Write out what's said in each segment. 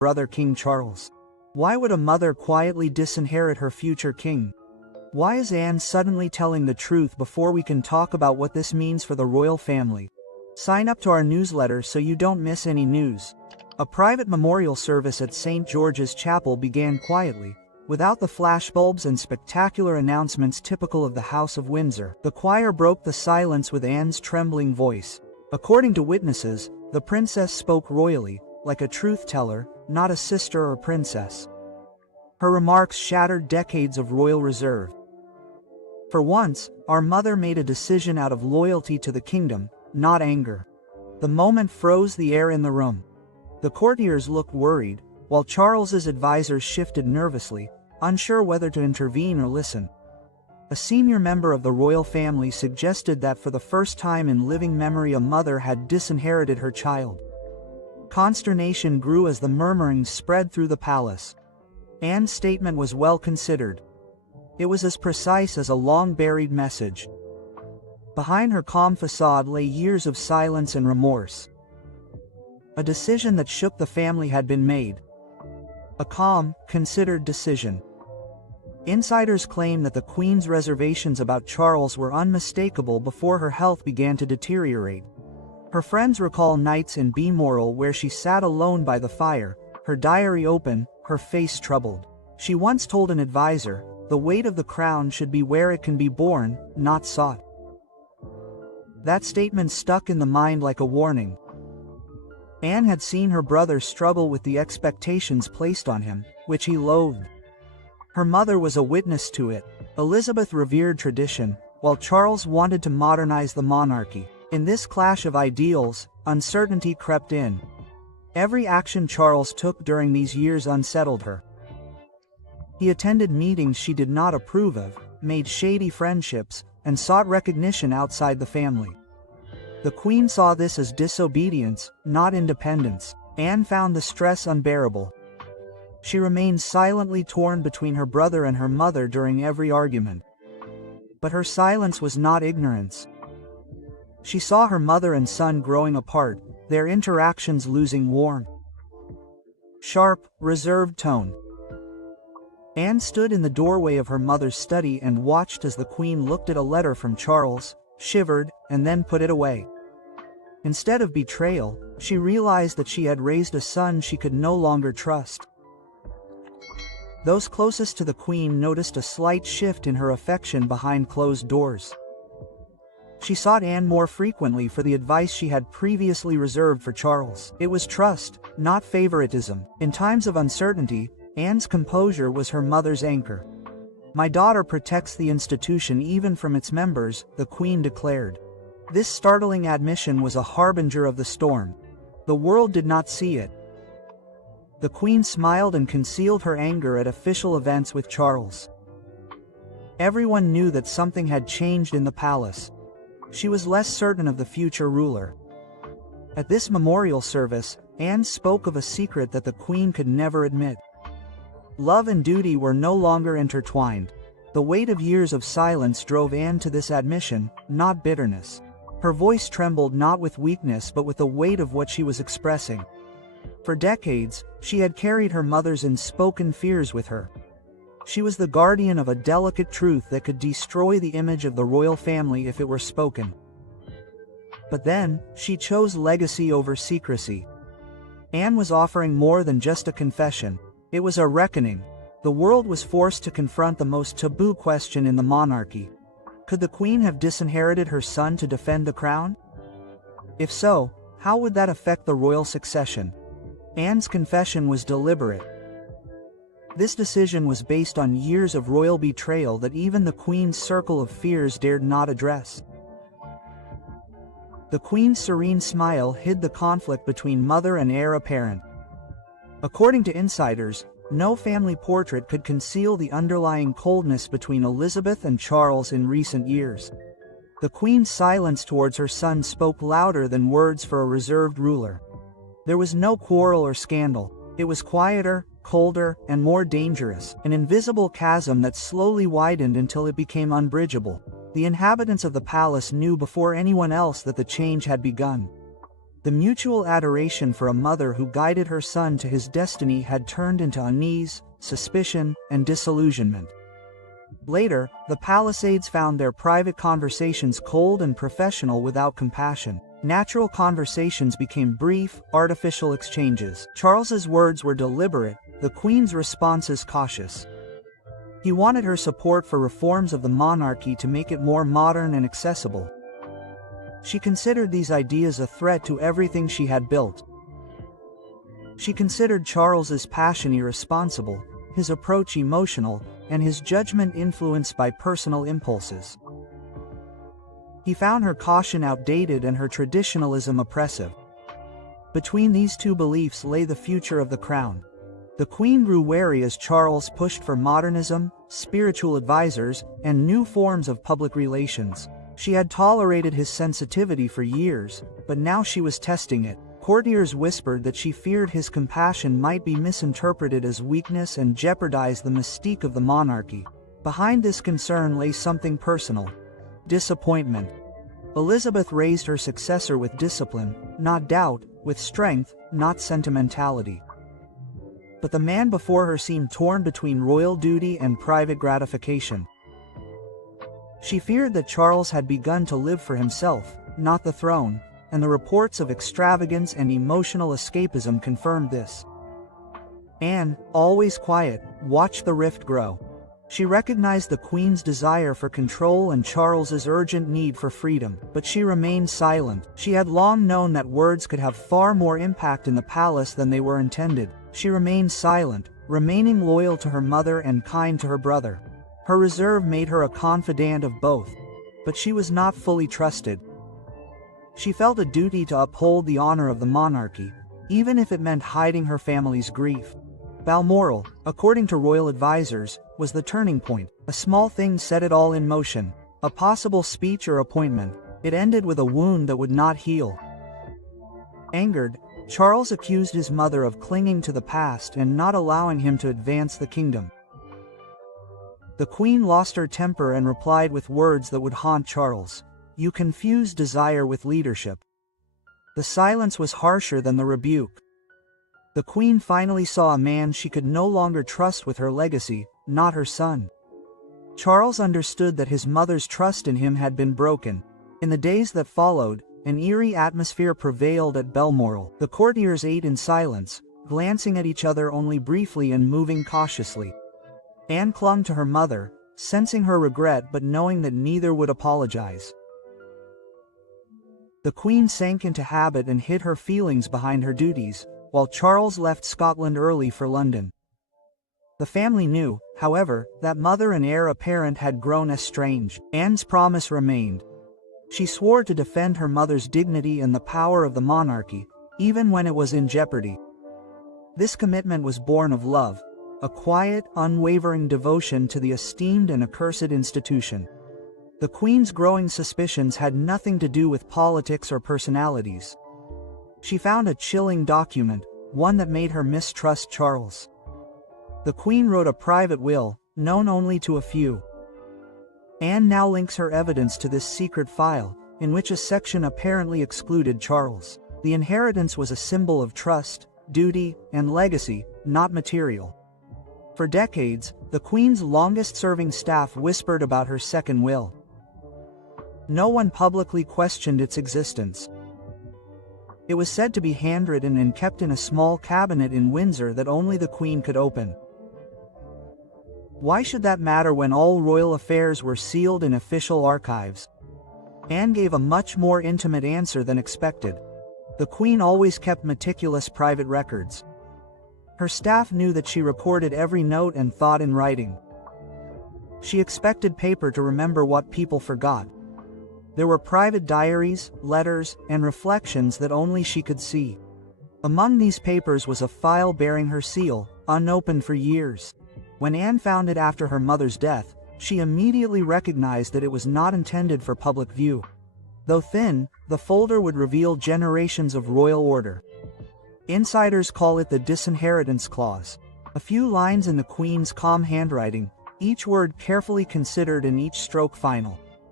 brother King Charles. Why would a mother quietly disinherit her future king? Why is Anne suddenly telling the truth before we can talk about what this means for the royal family? Sign up to our newsletter so you don't miss any news. A private memorial service at St. George's Chapel began quietly, without the flashbulbs and spectacular announcements typical of the House of Windsor. The choir broke the silence with Anne's trembling voice. According to witnesses, the princess spoke royally, like a truth-teller, not a sister or princess. Her remarks shattered decades of royal reserve. For once, our mother made a decision out of loyalty to the kingdom, not anger. The moment froze the air in the room. The courtiers looked worried, while Charles's advisors shifted nervously, unsure whether to intervene or listen. A senior member of the royal family suggested that for the first time in living memory a mother had disinherited her child. Consternation grew as the murmurings spread through the palace. Anne's statement was well considered. It was as precise as a long-buried message. Behind her calm facade lay years of silence and remorse. A decision that shook the family had been made. A calm, considered decision. Insiders claim that the Queen's reservations about Charles were unmistakable before her health began to deteriorate. Her friends recall nights in Balmoral where she sat alone by the fire, her diary open, her face troubled. She once told an advisor, "The weight of the crown should be where it can be borne, not sought." That statement stuck in the mind like a warning. Anne had seen her brother struggle with the expectations placed on him, which he loathed. Her mother was a witness to it. Elizabeth revered tradition, while Charles wanted to modernize the monarchy. In this clash of ideals, uncertainty crept in. Every action Charles took during these years unsettled her. He attended meetings she did not approve of, made shady friendships, and sought recognition outside the family. The Queen saw this as disobedience, not independence. Anne found the stress unbearable. She remained silently torn between her brother and her mother during every argument. But her silence was not ignorance. She saw her mother and son growing apart, their interactions losing warmth. Sharp, reserved tone. Anne stood in the doorway of her mother's study and watched as the Queen looked at a letter from Charles, shivered, and then put it away. Instead of betrayal, she realized that she had raised a son she could no longer trust. Those closest to the Queen noticed a slight shift in her affection behind closed doors. She sought Anne more frequently for the advice she had previously reserved for Charles. It was trust, not favoritism. In times of uncertainty, Anne's composure was her mother's anchor. "My daughter protects the institution even from its members," the Queen declared. This startling admission was a harbinger of the storm. The world did not see it. The Queen smiled and concealed her anger at official events with Charles. Everyone knew that something had changed in the palace. She was less certain of the future ruler. At this memorial service, Anne spoke of a secret that the Queen could never admit. Love and duty were no longer intertwined. The weight of years of silence drove Anne to this admission, not bitterness. Her voice trembled not with weakness but with the weight of what she was expressing. For decades, she had carried her mother's unspoken fears with her. She was the guardian of a delicate truth that could destroy the image of the royal family if it were spoken. But then, she chose legacy over secrecy. Anne was offering more than just a confession. It was a reckoning. The world was forced to confront the most taboo question in the monarchy. Could the Queen have disinherited her son to defend the crown? If so, how would that affect the royal succession? Anne's confession was deliberate. This decision was based on years of royal betrayal that even the Queen's circle of fears dared not address. The Queen's serene smile hid the conflict between mother and heir apparent. According to insiders, no family portrait could conceal the underlying coldness between Elizabeth and Charles in recent years. The Queen's silence towards her son spoke louder than words for a reserved ruler. There was no quarrel or scandal. It was quieter, colder, and more dangerous, an invisible chasm that slowly widened until it became unbridgeable. The inhabitants of the palace knew before anyone else that the change had begun. The mutual adoration for a mother who guided her son to his destiny had turned into unease, suspicion, and disillusionment. Later, the Palisades found their private conversations cold and professional without compassion. Natural conversations became brief, artificial exchanges. Charles's words were deliberate, the Queen's responses cautious. He wanted her support for reforms of the monarchy to make it more modern and accessible. She considered these ideas a threat to everything she had built. She considered Charles's passion irresponsible, his approach emotional, and his judgment influenced by personal impulses. He found her caution outdated and her traditionalism oppressive. Between these two beliefs lay the future of the crown. The Queen grew wary as Charles pushed for modernism, spiritual advisors, and new forms of public relations. She had tolerated his sensitivity for years, but now she was testing it. Courtiers whispered that she feared his compassion might be misinterpreted as weakness and jeopardize the mystique of the monarchy. Behind this concern lay something personal: disappointment. Elizabeth raised her successor with discipline, not doubt, with strength, not sentimentality. But the man before her seemed torn between royal duty and private gratification. She feared that Charles had begun to live for himself, not the throne, and the reports of extravagance and emotional escapism confirmed this. Anne, always quiet, watched the rift grow. She recognized the Queen's desire for control and Charles's urgent need for freedom, but she remained silent. She had long known that words could have far more impact in the palace than they were intended. She remained silent, remaining loyal to her mother and kind to her brother. Her reserve made her a confidant of both, but she was not fully trusted. She felt a duty to uphold the honor of the monarchy, even if it meant hiding her family's grief. Balmoral, according to royal advisors, was the turning point. A small thing set it all in motion. A possible speech or appointment. It ended with a wound that would not heal. Angered, Charles accused his mother of clinging to the past and not allowing him to advance the kingdom. The Queen lost her temper and replied with words that would haunt Charles. "You confuse desire with leadership." The silence was harsher than the rebuke. The Queen finally saw a man she could no longer trust with her legacy, not her son. Charles understood that his mother's trust in him had been broken. In the days that followed, an eerie atmosphere prevailed at Balmoral. The courtiers ate in silence, glancing at each other only briefly and moving cautiously. Anne clung to her mother, sensing her regret but knowing that neither would apologize. The Queen sank into habit and hid her feelings behind her duties, while Charles left Scotland early for London. The family knew, however, that mother and heir apparent had grown estranged. Anne's promise remained. She swore to defend her mother's dignity and the power of the monarchy, even when it was in jeopardy. This commitment was born of love, a quiet, unwavering devotion to the esteemed and accursed institution. The Queen's growing suspicions had nothing to do with politics or personalities. She found a chilling document, one that made her mistrust Charles. The Queen wrote a private will, known only to a few. Anne now links her evidence to this secret file, in which a section apparently excluded Charles. The inheritance was a symbol of trust, duty, and legacy, not material. For decades, the Queen's longest-serving staff whispered about her second will. No one publicly questioned its existence. It was said to be handwritten and kept in a small cabinet in Windsor that only the Queen could open. Why should that matter when all royal affairs were sealed in official archives? Anne gave a much more intimate answer than expected. The Queen always kept meticulous private records. Her staff knew that she recorded every note and thought in writing. She expected paper to remember what people forgot. There were private diaries, letters, and reflections that only she could see. Among these papers was a file bearing her seal, unopened for years. When Anne found it after her mother's death, she immediately recognized that it was not intended for public view. Though thin, the folder would reveal generations of royal order. Insiders call it the disinheritance clause. A few lines in the Queen's calm handwriting, each word carefully considered and each stroke final.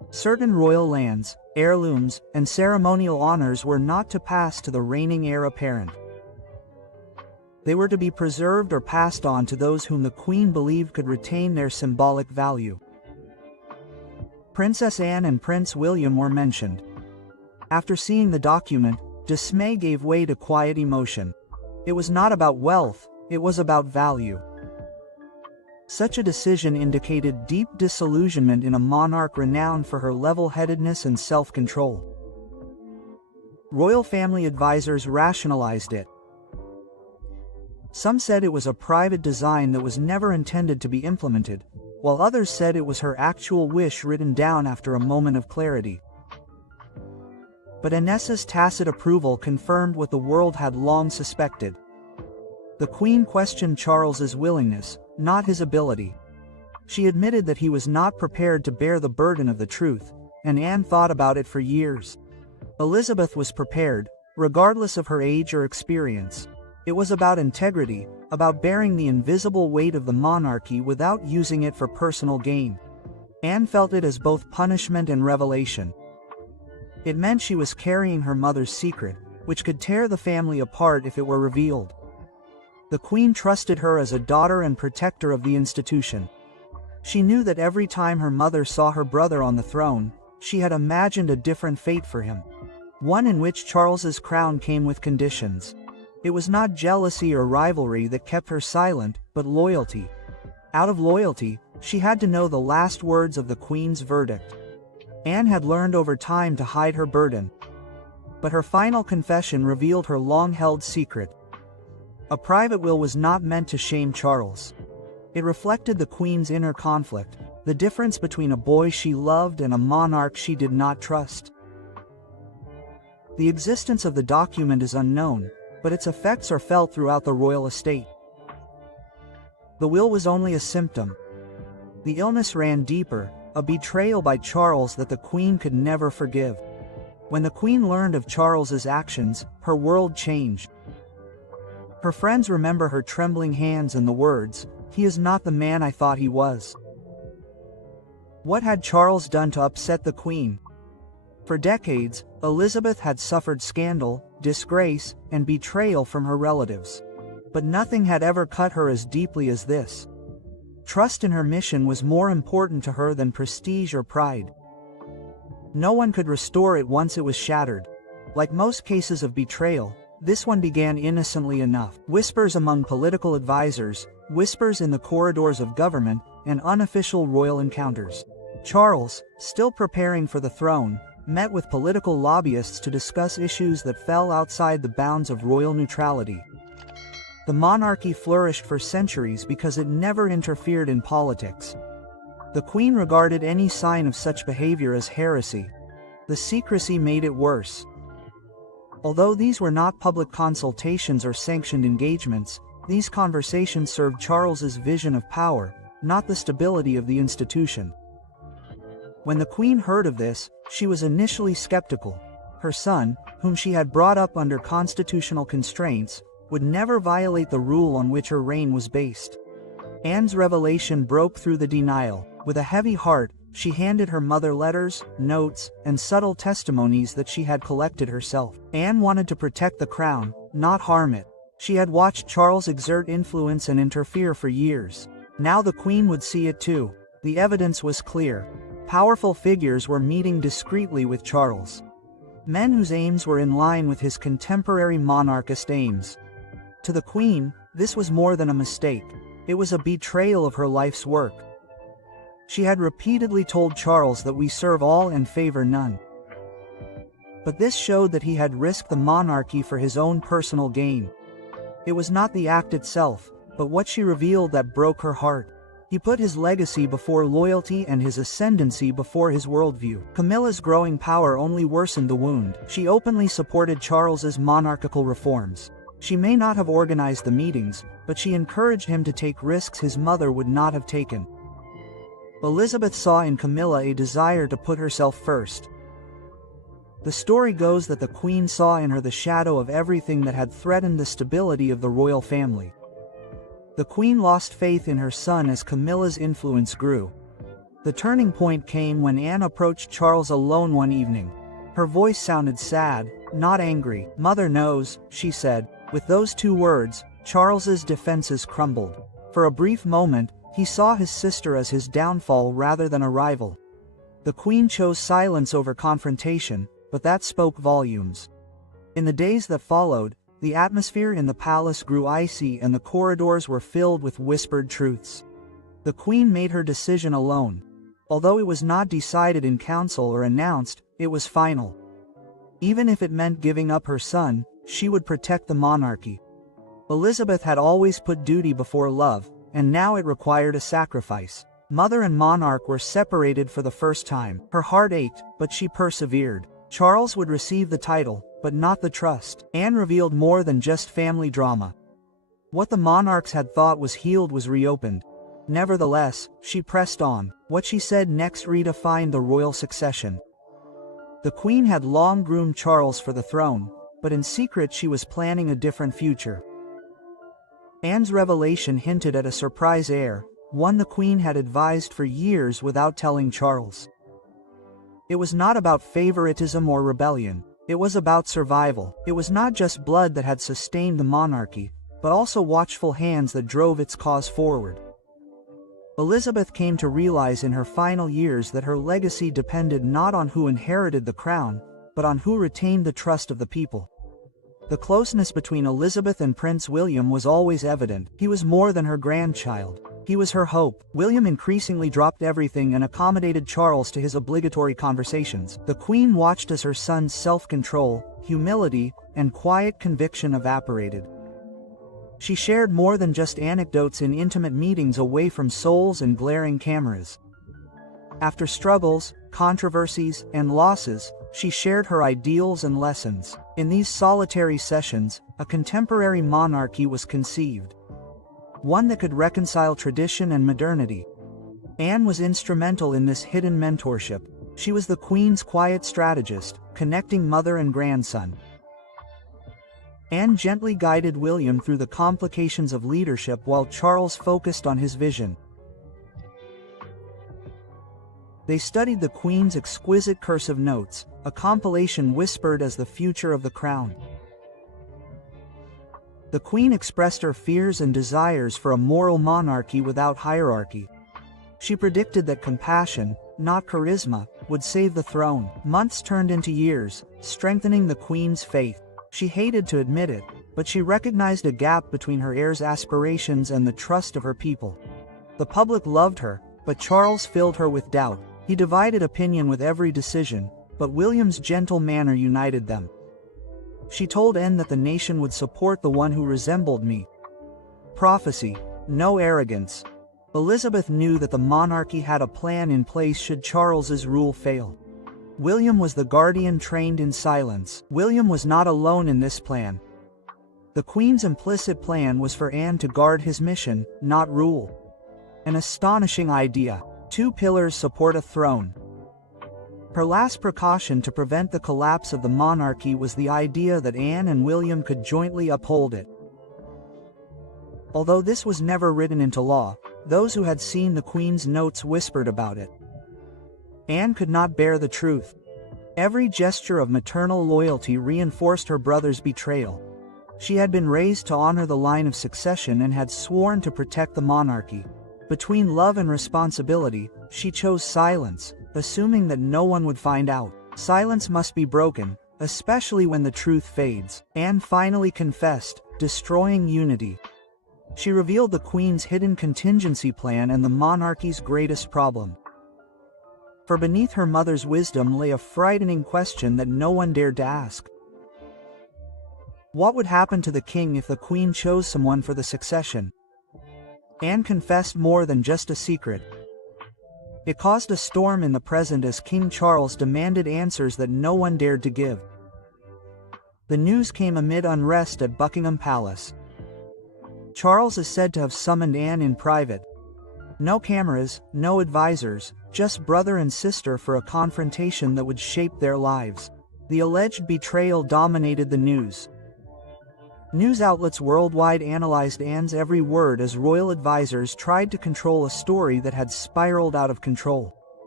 Certain royal lands, heirlooms, and ceremonial honors were not to pass to the reigning heir apparent. They were to be preserved or passed on to those whom the Queen believed could retain their symbolic value. Princess Anne and Prince William were mentioned. After seeing the document, dismay gave way to quiet emotion. It was not about wealth, it was about value. Such a decision indicated deep disillusionment in a monarch renowned for her level-headedness and self-control. Royal family advisors rationalized it. Some said it was a private design that was never intended to be implemented, while others said it was her actual wish written down after a moment of clarity. But Anne's tacit approval confirmed what the world had long suspected. The Queen questioned Charles's willingness, not his ability. She admitted that he was not prepared to bear the burden of the truth, and Anne thought about it for years. Elizabeth was prepared, regardless of her age or experience. It was about integrity, about bearing the invisible weight of the monarchy without using it for personal gain. Anne felt it as both punishment and revelation. It meant she was carrying her mother's secret, which could tear the family apart if it were revealed. The Queen trusted her as a daughter and protector of the institution. She knew that every time her mother saw her brother on the throne, she had imagined a different fate for him. One in which Charles's crown came with conditions. It was not jealousy or rivalry that kept her silent, but loyalty. Out of loyalty, she had to know the last words of the Queen's verdict. Anne had learned over time to hide her burden. But her final confession revealed her long-held secret. A private will was not meant to shame Charles. It reflected the Queen's inner conflict, the difference between a boy she loved and a monarch she did not trust. The existence of the document is unknown, but its effects are felt throughout the royal estate. The will was only a symptom. The illness ran deeper, a betrayal by Charles that the Queen could never forgive. When the Queen learned of Charles's actions, her world changed. Her friends remember her trembling hands and the words, "He is not the man I thought he was." What had Charles done to upset the Queen? For decades, Elizabeth had suffered scandal, disgrace, and betrayal from her relatives. But nothing had ever cut her as deeply as this. Trust in her mission was more important to her than prestige or pride. No one could restore it once it was shattered. Like most cases of betrayal, this one began innocently enough. Whispers among political advisors, whispers in the corridors of government, and unofficial royal encounters. Charles, still preparing for the throne, met with political lobbyists to discuss issues that fell outside the bounds of royal neutrality. The monarchy flourished for centuries because it never interfered in politics. The Queen regarded any sign of such behavior as heresy. The secrecy made it worse. Although these were not public consultations or sanctioned engagements, these conversations served Charles's vision of power, not the stability of the institution. When the Queen heard of this, she was initially skeptical. Her son, whom she had brought up under constitutional constraints, would never violate the rule on which her reign was based. Anne's revelation broke through the denial. With a heavy heart, she handed her mother letters, notes, and subtle testimonies that she had collected herself. Anne wanted to protect the crown, not harm it. She had watched Charles exert influence and interfere for years. Now the Queen would see it too. The evidence was clear. Powerful figures were meeting discreetly with Charles. Men whose aims were in line with his contemporary monarchist aims. To the Queen, this was more than a mistake. It was a betrayal of her life's work. She had repeatedly told Charles that we serve all and favor none. But this showed that he had risked the monarchy for his own personal gain. It was not the act itself, but what she revealed that broke her heart. He put his legacy before loyalty and his ascendancy before his worldview. Camilla's growing power only worsened the wound. She openly supported Charles's monarchical reforms. She may not have organized the meetings, but she encouraged him to take risks his mother would not have taken. Elizabeth saw in Camilla a desire to put herself first. The story goes that the Queen saw in her the shadow of everything that had threatened the stability of the royal family. The Queen lost faith in her son as Camilla's influence grew. The turning point came when Anne approached Charles alone one evening. Her voice sounded sad, not angry. "Mother knows," she said. With those two words, Charles's defenses crumbled. For a brief moment, he saw his sister as his downfall rather than a rival. The Queen chose silence over confrontation, but that spoke volumes. In the days that followed, the atmosphere in the palace grew icy and the corridors were filled with whispered truths. The Queen made her decision alone. Although it was not decided in council or announced, it was final. Even if it meant giving up her son, she would protect the monarchy. Elizabeth had always put duty before love, and now it required a sacrifice. Mother and monarch were separated for the first time. Her heart ached, but she persevered. Charles would receive the title, but not the trust. Anne revealed more than just family drama. What the monarchs had thought was healed was reopened. Nevertheless, she pressed on. What she said next redefined the royal succession. The Queen had long groomed Charles for the throne, but in secret she was planning a different future. Anne's revelation hinted at a surprise heir, one the Queen had advised for years without telling Charles. It was not about favoritism or rebellion. It was about survival. It was not just blood that had sustained the monarchy, but also watchful hands that drove its cause forward. Elizabeth came to realize in her final years that her legacy depended not on who inherited the crown, but on who retained the trust of the people. The closeness between Elizabeth and Prince William was always evident. He was more than her grandchild. He was her hope. William increasingly dropped everything and accommodated Charles to his obligatory conversations. The Queen watched as her son's self-control, humility, and quiet conviction evaporated. She shared more than just anecdotes in intimate meetings away from souls and glaring cameras. After struggles, controversies, and losses, she shared her ideals and lessons. In these solitary sessions, a contemporary monarchy was conceived. One that could reconcile tradition and modernity. Anne was instrumental in this hidden mentorship. She was the Queen's quiet strategist, connecting mother and grandson. Anne gently guided William through the complications of leadership while Charles focused on his vision. They studied the Queen's exquisite cursive notes, a compilation whispered as the future of the crown. The Queen expressed her fears and desires for a moral monarchy without hierarchy. She predicted that compassion, not charisma, would save the throne. Months turned into years, strengthening the Queen's faith. She hated to admit it, but she recognized a gap between her heir's aspirations and the trust of her people. The public loved her, but Charles filled her with doubt. He divided opinion with every decision, but William's gentle manner united them. She told Anne that the nation would support the one who resembled me. Prophecy, no arrogance. Elizabeth knew that the monarchy had a plan in place should Charles's rule fail. William was the guardian trained in silence. William was not alone in this plan. The Queen's implicit plan was for Anne to guard his mission, not rule. An astonishing idea. Two pillars support a throne. Her last precaution to prevent the collapse of the monarchy was the idea that Anne and William could jointly uphold it. Although this was never written into law, those who had seen the Queen's notes whispered about it. Anne could not bear the truth. Every gesture of maternal loyalty reinforced her brother's betrayal. She had been raised to honor the line of succession and had sworn to protect the monarchy. Between love and responsibility, she chose silence, assuming that no one would find out. Silence must be broken, especially when the truth fades. Anne finally confessed, destroying unity. She revealed the Queen's hidden contingency plan and the monarchy's greatest problem. For beneath her mother's wisdom lay a frightening question that no one dared to ask. What would happen to the king if the Queen chose someone for the succession? Anne confessed more than just a secret. It caused a storm in the present as King Charles demanded answers that no one dared to give. The news came amid unrest at Buckingham Palace. Charles is said to have summoned Anne in private. No cameras, no advisors, just brother and sister for a confrontation that would shape their lives. The alleged betrayal dominated the news. News outlets worldwide analyzed Anne's every word as royal advisors tried to control a story that had spiraled out of control.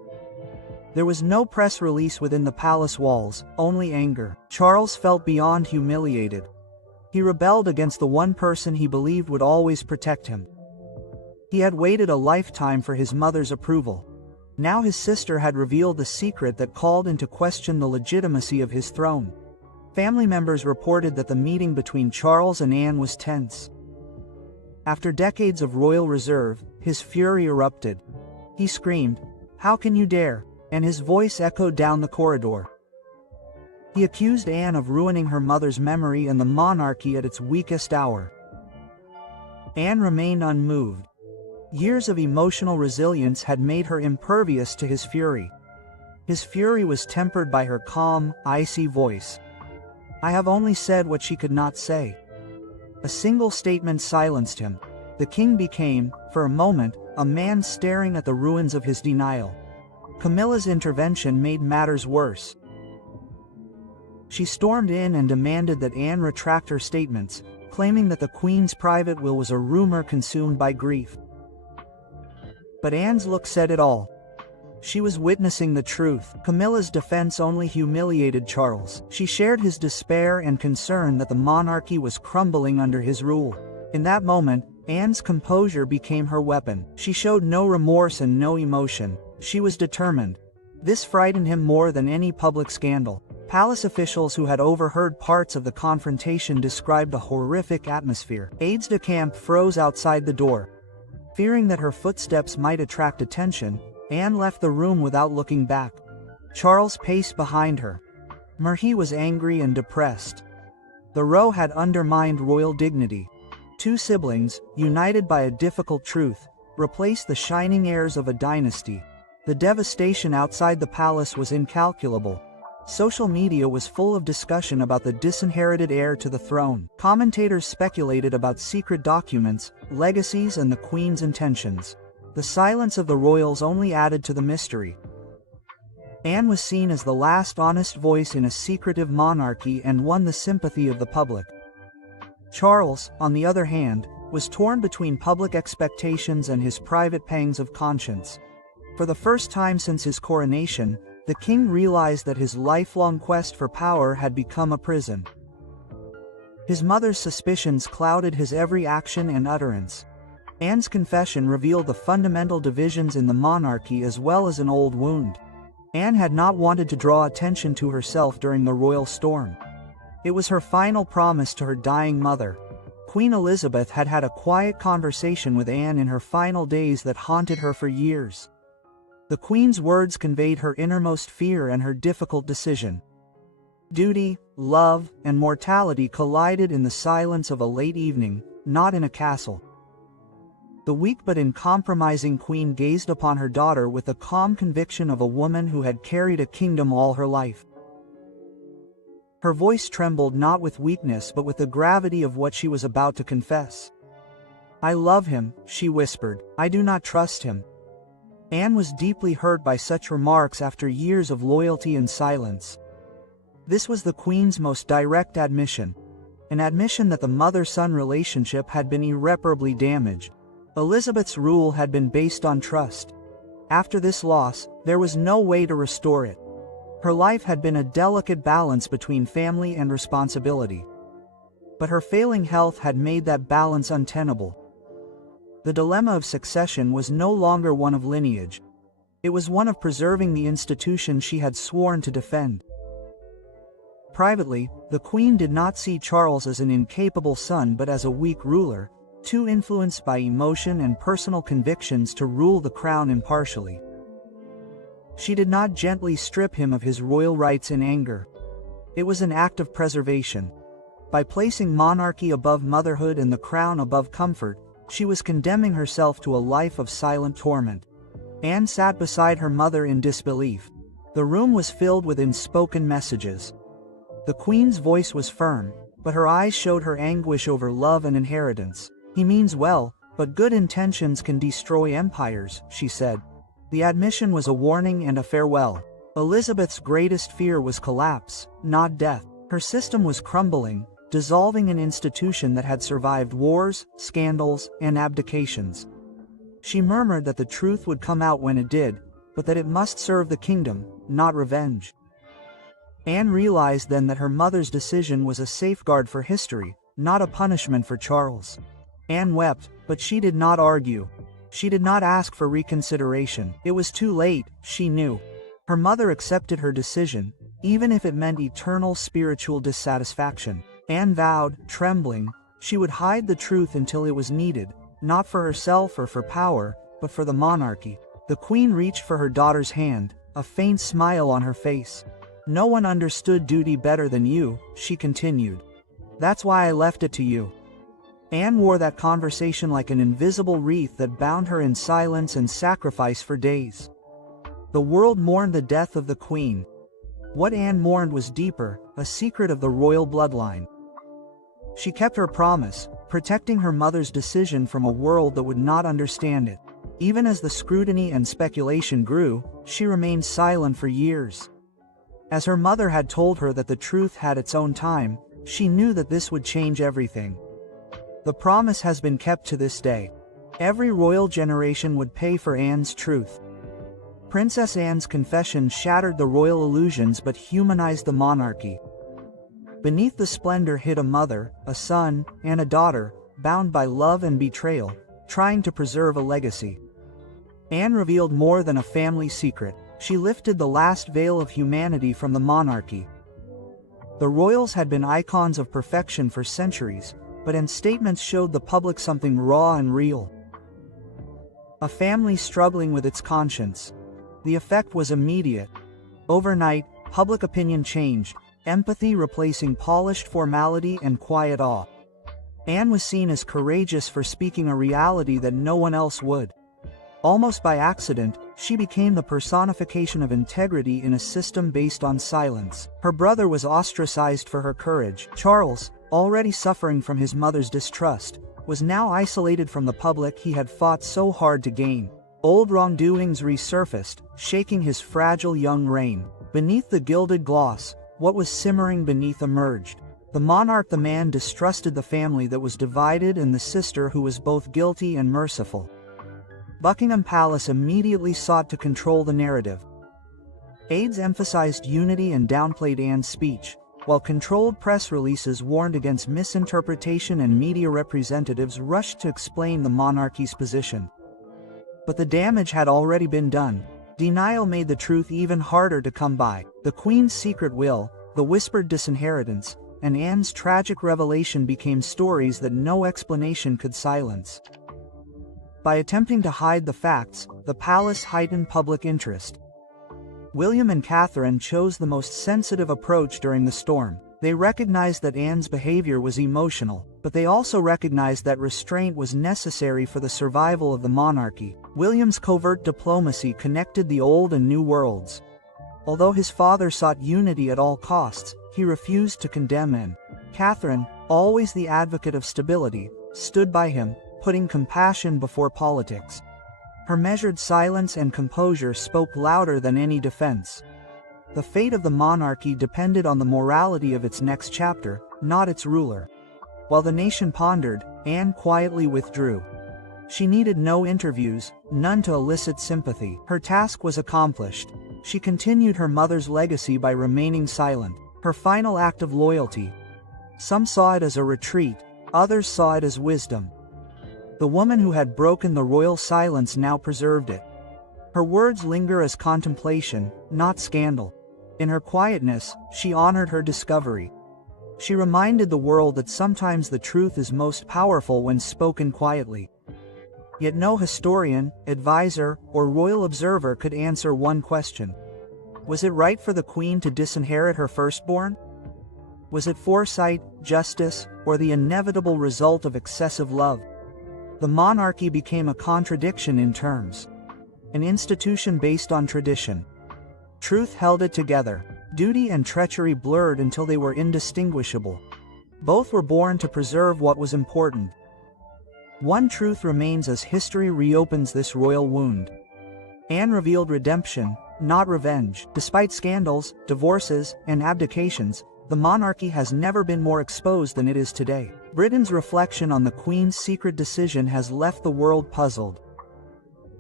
There was no press release within the palace walls, only anger. Charles felt beyond humiliated. He rebelled against the one person he believed would always protect him. He had waited a lifetime for his mother's approval. Now his sister had revealed the secret that called into question the legitimacy of his throne. Family members reported that the meeting between Charles and Anne was tense. After decades of royal reserve, his fury erupted. He screamed, "How can you dare?" and his voice echoed down the corridor. He accused Anne of ruining her mother's memory and the monarchy at its weakest hour. Anne remained unmoved. Years of emotional resilience had made her impervious to his fury. His fury was tempered by her calm, icy voice. "I have only said what she could not say." A single statement silenced him. The king became, for a moment, a man staring at the ruins of his denial. Camilla's intervention made matters worse. She stormed in and demanded that Anne retract her statements, claiming that the queen's private will was a rumor consumed by grief. But Anne's look said it all. She was witnessing the truth. Camilla's defense only humiliated Charles. She shared his despair and concern that the monarchy was crumbling under his rule. In that moment, Anne's composure became her weapon. She showed no remorse and no emotion. She was determined. This frightened him more than any public scandal. Palace officials who had overheard parts of the confrontation described a horrific atmosphere. Aides-de-camp froze outside the door. Fearing that her footsteps might attract attention, Anne left the room without looking back. Charles paced behind her. He was angry and depressed. The row had undermined royal dignity. Two siblings, united by a difficult truth, replaced the shining heirs of a dynasty. The devastation outside the palace was incalculable. Social media was full of discussion about the disinherited heir to the throne. Commentators speculated about secret documents, legacies, and the queen's intentions. The silence of the royals only added to the mystery. Anne was seen as the last honest voice in a secretive monarchy and won the sympathy of the public. Charles, on the other hand, was torn between public expectations and his private pangs of conscience. For the first time since his coronation, the king realized that his lifelong quest for power had become a prison. His mother's suspicions clouded his every action and utterance. Anne's confession revealed the fundamental divisions in the monarchy as well as an old wound. Anne had not wanted to draw attention to herself during the royal storm. It was her final promise to her dying mother. Queen Elizabeth had had a quiet conversation with Anne in her final days that haunted her for years. The Queen's words conveyed her innermost fear and her difficult decision. Duty, love, and mortality collided in the silence of a late evening, not in a castle. The weak but uncompromising queen gazed upon her daughter with the calm conviction of a woman who had carried a kingdom all her life. Her voice trembled not with weakness but with the gravity of what she was about to confess. "I love him," she whispered. "I do not trust him." Anne was deeply hurt by such remarks after years of loyalty and silence. This was the Queen's most direct admission, an admission that the mother-son relationship had been irreparably damaged. Elizabeth's rule had been based on trust. After this loss, there was no way to restore it. Her life had been a delicate balance between family and responsibility. But her failing health had made that balance untenable. The dilemma of succession was no longer one of lineage. It was one of preserving the institution she had sworn to defend. Privately, the Queen did not see Charles as an incapable son but as a weak ruler, too influenced by emotion and personal convictions to rule the crown impartially. She did not gently strip him of his royal rights in anger. It was an act of preservation. By placing monarchy above motherhood and the crown above comfort, she was condemning herself to a life of silent torment. Anne sat beside her mother in disbelief. The room was filled with unspoken messages. The Queen's voice was firm, but her eyes showed her anguish over love and inheritance. "He means well, but good intentions can destroy empires," she said. The admission was a warning and a farewell. Elizabeth's greatest fear was collapse, not death. Her system was crumbling, dissolving an institution that had survived wars, scandals, and abdications. She murmured that the truth would come out when it did, but that it must serve the kingdom, not revenge. Anne realized then that her mother's decision was a safeguard for history, not a punishment for Charles. Anne wept, but she did not argue. She did not ask for reconsideration. It was too late, she knew. Her mother accepted her decision, even if it meant eternal spiritual dissatisfaction. Anne vowed, trembling, she would hide the truth until it was needed, not for herself or for power, but for the monarchy. The queen reached for her daughter's hand, a faint smile on her face. "No one understood duty better than you," she continued. "That's why I left it to you." Anne wore that conversation like an invisible wreath that bound her in silence and sacrifice for days. The world mourned the death of the queen. What Anne mourned was deeper, a secret of the royal bloodline. She kept her promise, protecting her mother's decision from a world that would not understand it. Even as the scrutiny and speculation grew, she remained silent for years. As her mother had told her that the truth had its own time, she knew that this would change everything. The promise has been kept to this day. Every royal generation would pay for Anne's truth. Princess Anne's confession shattered the royal illusions but humanized the monarchy. Beneath the splendor hid a mother, a son, and a daughter, bound by love and betrayal, trying to preserve a legacy. Anne revealed more than a family secret. She lifted the last veil of humanity from the monarchy. The royals had been icons of perfection for centuries, but Anne's statements showed the public something raw and real. A family struggling with its conscience. The effect was immediate. Overnight, public opinion changed, empathy replacing polished formality and quiet awe. Anne was seen as courageous for speaking a reality that no one else would. Almost by accident, she became the personification of integrity in a system based on silence. Her brother was ostracized for her courage. Charles, already suffering from his mother's distrust, was now isolated from the public he had fought so hard to gain. Old wrongdoings resurfaced, shaking his fragile young reign. Beneath the gilded gloss, what was simmering beneath emerged. The monarch, the man distrusted the family that was divided, and the sister who was both guilty and merciful. Buckingham Palace immediately sought to control the narrative. Aides emphasized unity and downplayed Anne's speech, while controlled press releases warned against misinterpretation, and media representatives rushed to explain the monarchy's position. But the damage had already been done. Denial made the truth even harder to come by. The Queen's secret will, the whispered disinheritance, and Anne's tragic revelation became stories that no explanation could silence. By attempting to hide the facts, the palace heightened public interest. William and Catherine chose the most sensitive approach during the storm. They recognized that Anne's behavior was emotional, but they also recognized that restraint was necessary for the survival of the monarchy. William's covert diplomacy connected the old and new worlds. Although his father sought unity at all costs, he refused to condemn Anne. Catherine, always the advocate of stability, stood by him, putting compassion before politics. Her measured silence and composure spoke louder than any defense. The fate of the monarchy depended on the morality of its next chapter, not its ruler. While the nation pondered, Anne quietly withdrew. She needed no interviews, none to elicit sympathy. Her task was accomplished. She continued her mother's legacy by remaining silent, her final act of loyalty. Some saw it as a retreat, others saw it as wisdom. The woman who had broken the royal silence now preserved it. Her words linger as contemplation, not scandal. In her quietness, she honored her discovery. She reminded the world that sometimes the truth is most powerful when spoken quietly. Yet no historian, advisor, or royal observer could answer one question. Was it right for the Queen to disinherit her firstborn? Was it foresight, justice, or the inevitable result of excessive love? The monarchy became a contradiction in terms. An institution based on tradition. Truth held it together. Duty and treachery blurred until they were indistinguishable. Both were born to preserve what was important. One truth remains as history reopens this royal wound. Anne revealed redemption, not revenge. Despite scandals, divorces, and abdications, the monarchy has never been more exposed than it is today. Britain's reflection on the Queen's secret decision has left the world puzzled.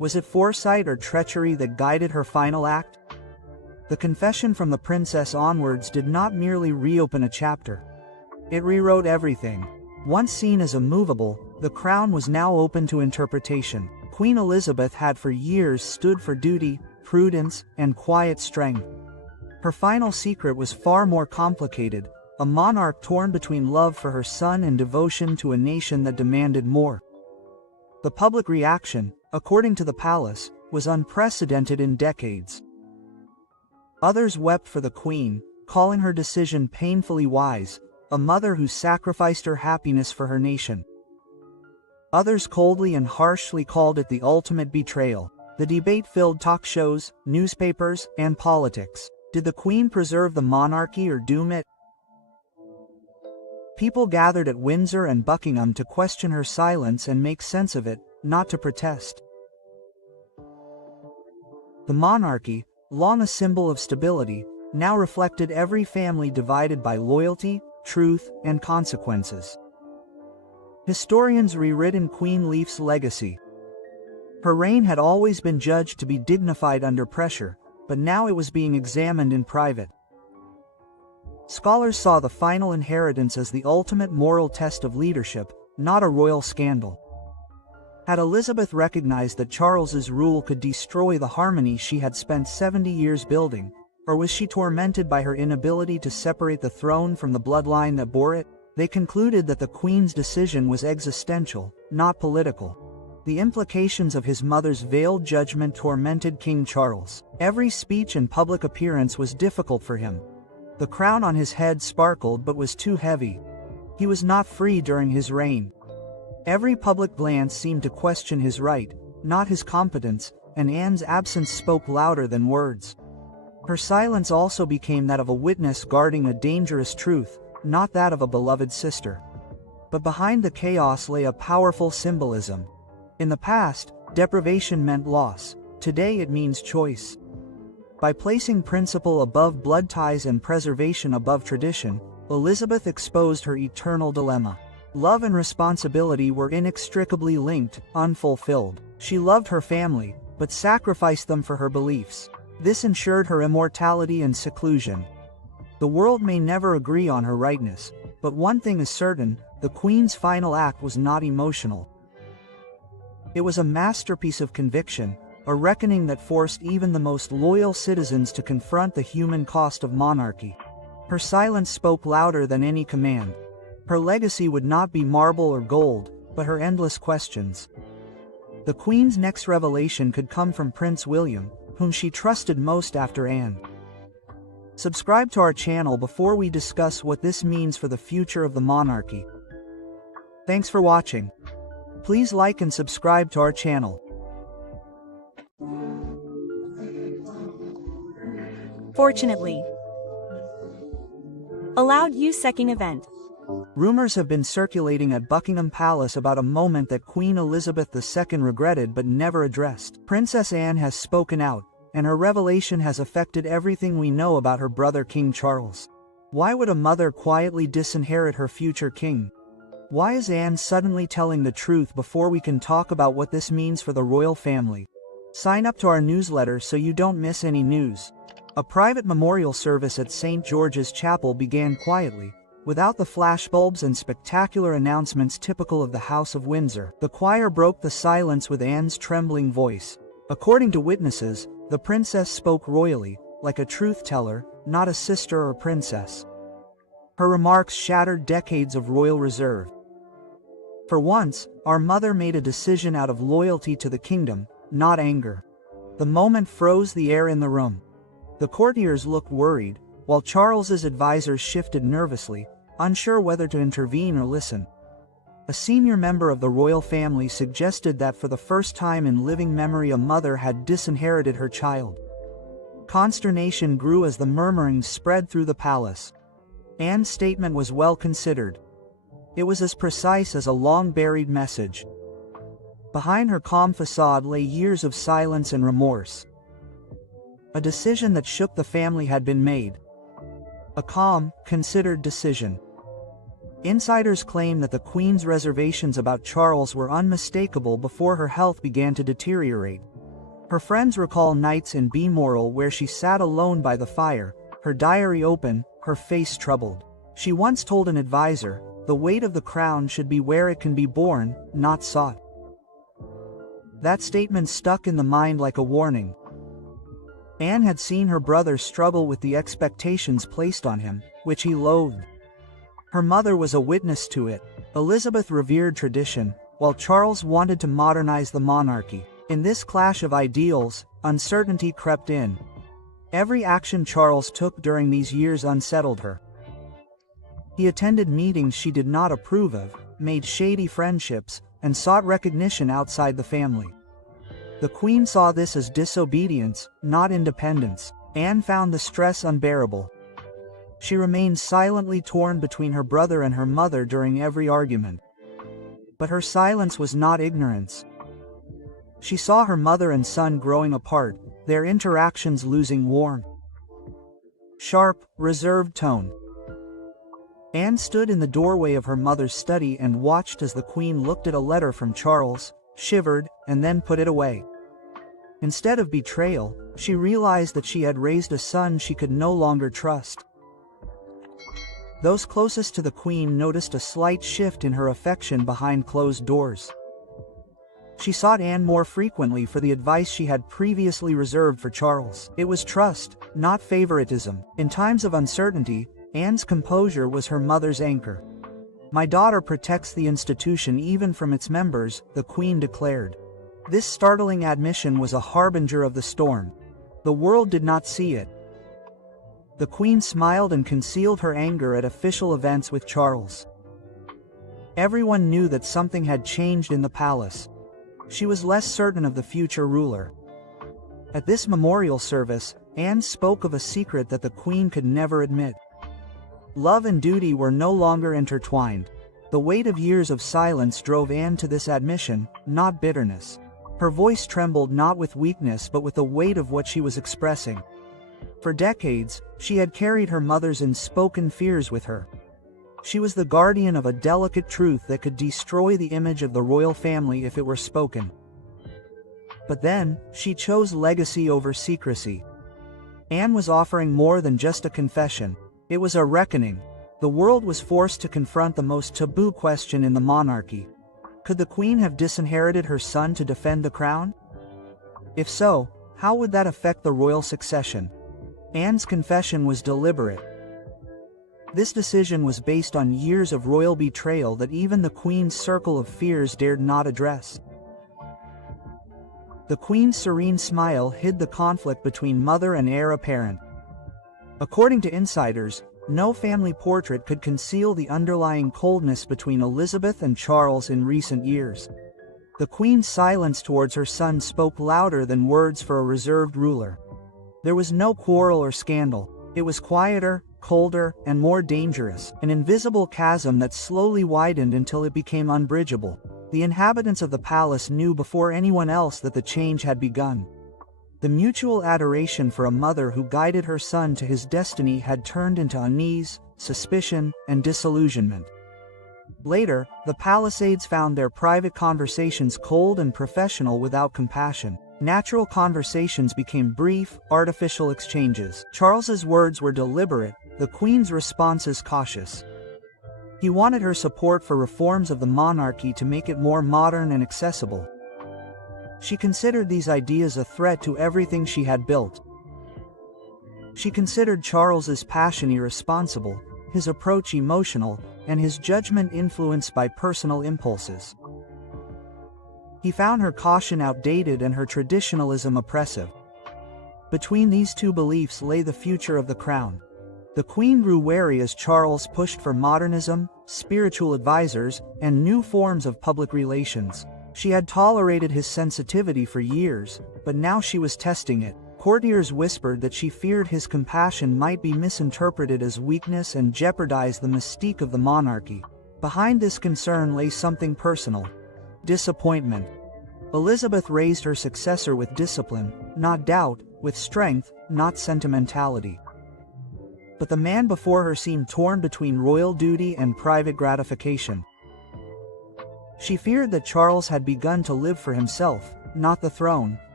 Was it foresight or treachery that guided her final act? The confession from the princess onwards did not merely reopen a chapter. It rewrote everything. Once seen as immovable, the crown was now open to interpretation. Queen Elizabeth had for years stood for duty, prudence, and quiet strength. Her final secret was far more complicated, a monarch torn between love for her son and devotion to a nation that demanded more. The public reaction, according to the palace, was unprecedented in decades. Others wept for the queen, calling her decision painfully wise, a mother who sacrificed her happiness for her nation. Others coldly and harshly called it the ultimate betrayal. The debate filled talk shows, newspapers, and politics. Did the queen preserve the monarchy or doom it? People gathered at Windsor and Buckingham to question her silence and make sense of it, not to protest. The monarchy, long a symbol of stability, now reflected every family divided by loyalty, truth, and consequences. Historians rewritten Queen Leaf's legacy. Her reign had always been judged to be dignified under pressure, but now it was being examined in private. Scholars saw the final inheritance as the ultimate moral test of leadership, not a royal scandal. Had Elizabeth recognized that Charles's rule could destroy the harmony she had spent 70 years building, or was she tormented by her inability to separate the throne from the bloodline that bore it? They concluded that the Queen's decision was existential, not political. The implications of his mother's veiled judgment tormented King Charles. Every speech and public appearance was difficult for him. The crown on his head sparkled but was too heavy. He was not free during his reign. Every public glance seemed to question his right, not his competence, and Anne's absence spoke louder than words. Her silence also became that of a witness guarding a dangerous truth, not that of a beloved sister. But behind the chaos lay a powerful symbolism. In the past, deprivation meant loss. Today it means choice. By placing principle above blood ties and preservation above tradition, Elizabeth exposed her eternal dilemma. Love and responsibility were inextricably linked, unfulfilled. She loved her family, but sacrificed them for her beliefs. This ensured her immortality and seclusion. The world may never agree on her rightness, but one thing is certain, the Queen's final act was not emotional. It was a masterpiece of conviction, a reckoning that forced even the most loyal citizens to confront the human cost of monarchy. Her silence spoke louder than any command. Her legacy would not be marble or gold, but her endless questions. The Queen's next revelation could come from Prince William, whom she trusted most after Anne. Subscribe to our channel before we discuss what this means for the future of the monarchy. Thanks for watching. Please like and subscribe to our channel. Fortunately, allowed use second event. Rumors have been circulating at Buckingham Palace about a moment that Queen Elizabeth II regretted but never addressed. Princess Anne has spoken out, and her revelation has affected everything we know about her brother King Charles. Why would a mother quietly disinherit her future king? Why is Anne suddenly telling the truth before we can talk about what this means for the royal family? Sign up to our newsletter so you don't miss any news. A private memorial service at St. George's Chapel began quietly, without the flashbulbs and spectacular announcements typical of the House of Windsor. The choir broke the silence with Anne's trembling voice. According to witnesses, the princess spoke royally, like a truth-teller, not a sister or princess. Her remarks shattered decades of royal reserve. For once, our mother made a decision out of loyalty to the kingdom, not anger. The moment froze the air in the room. The courtiers looked worried, while Charles's advisors shifted nervously, unsure whether to intervene or listen. A senior member of the royal family suggested that for the first time in living memory a mother had disinherited her child. Consternation grew as the murmurings spread through the palace. Anne's statement was well considered. It was as precise as a long-buried message. Behind her calm facade lay years of silence and remorse. A decision that shook the family had been made. A calm, considered decision. Insiders claim that the Queen's reservations about Charles were unmistakable before her health began to deteriorate. Her friends recall nights in Balmoral where she sat alone by the fire, her diary open, her face troubled. She once told an advisor, "The weight of the crown should be where it can be borne, not sought." That statement stuck in the mind like a warning. Anne had seen her brother struggle with the expectations placed on him, which he loathed. Her mother was a witness to it. Elizabeth revered tradition, while Charles wanted to modernize the monarchy. In this clash of ideals, uncertainty crept in. Every action Charles took during these years unsettled her. He attended meetings she did not approve of, made shady friendships, and sought recognition outside the family. The Queen saw this as disobedience, not independence. Anne found the stress unbearable. She remained silently torn between her brother and her mother during every argument. But her silence was not ignorance. She saw her mother and son growing apart, their interactions losing warmth. Sharp, reserved tone. Anne stood in the doorway of her mother's study and watched as the Queen looked at a letter from Charles, shivered, and then put it away. Instead of betrayal, she realized that she had raised a son she could no longer trust. Those closest to the Queen noticed a slight shift in her affection behind closed doors. She sought Anne more frequently for the advice she had previously reserved for Charles. It was trust, not favoritism. In times of uncertainty, Anne's composure was her mother's anchor. "My daughter protects the institution even from its members," the Queen declared. This startling admission was a harbinger of the storm. The world did not see it. The Queen smiled and concealed her anger at official events with Charles. Everyone knew that something had changed in the palace. She was less certain of the future ruler. At this memorial service, Anne spoke of a secret that the Queen could never admit. Love and duty were no longer intertwined. The weight of years of silence drove Anne to this admission, not bitterness. Her voice trembled not with weakness but with the weight of what she was expressing. For decades, she had carried her mother's unspoken fears with her. She was the guardian of a delicate truth that could destroy the image of the royal family if it were spoken. But then, she chose legacy over secrecy. Anne was offering more than just a confession. It was a reckoning. The world was forced to confront the most taboo question in the monarchy. Could the Queen have disinherited her son to defend the crown? If so, how would that affect the royal succession? Anne's confession was deliberate. This decision was based on years of royal betrayal that even the Queen's circle of fears dared not address. The Queen's serene smile hid the conflict between mother and heir apparent. According to insiders, no family portrait could conceal the underlying coldness between Elizabeth and Charles in recent years. The Queen's silence towards her son spoke louder than words for a reserved ruler. There was no quarrel or scandal. It was quieter, colder, and more dangerous, an invisible chasm that slowly widened until it became unbridgeable. The inhabitants of the palace knew before anyone else that the change had begun. The mutual adoration for a mother who guided her son to his destiny had turned into unease, suspicion, and disillusionment. Later, the Palisades found their private conversations cold and professional without compassion. Natural conversations became brief, artificial exchanges. Charles's words were deliberate, the Queen's responses cautious. He wanted her support for reforms of the monarchy to make it more modern and accessible. She considered these ideas a threat to everything she had built. She considered Charles's passion irresponsible, his approach emotional, and his judgment influenced by personal impulses. He found her caution outdated and her traditionalism oppressive. Between these two beliefs lay the future of the crown. The Queen grew wary as Charles pushed for modernism, spiritual advisors, and new forms of public relations. She had tolerated his sensitivity for years, but now she was testing it. Courtiers whispered that she feared his compassion might be misinterpreted as weakness and jeopardize the mystique of the monarchy. Behind this concern lay something personal. Disappointment. Elizabeth raised her successor with discipline, not doubt, with strength, not sentimentality. But the man before her seemed torn between royal duty and private gratification. She feared that Charles had begun to live for himself, not the throne,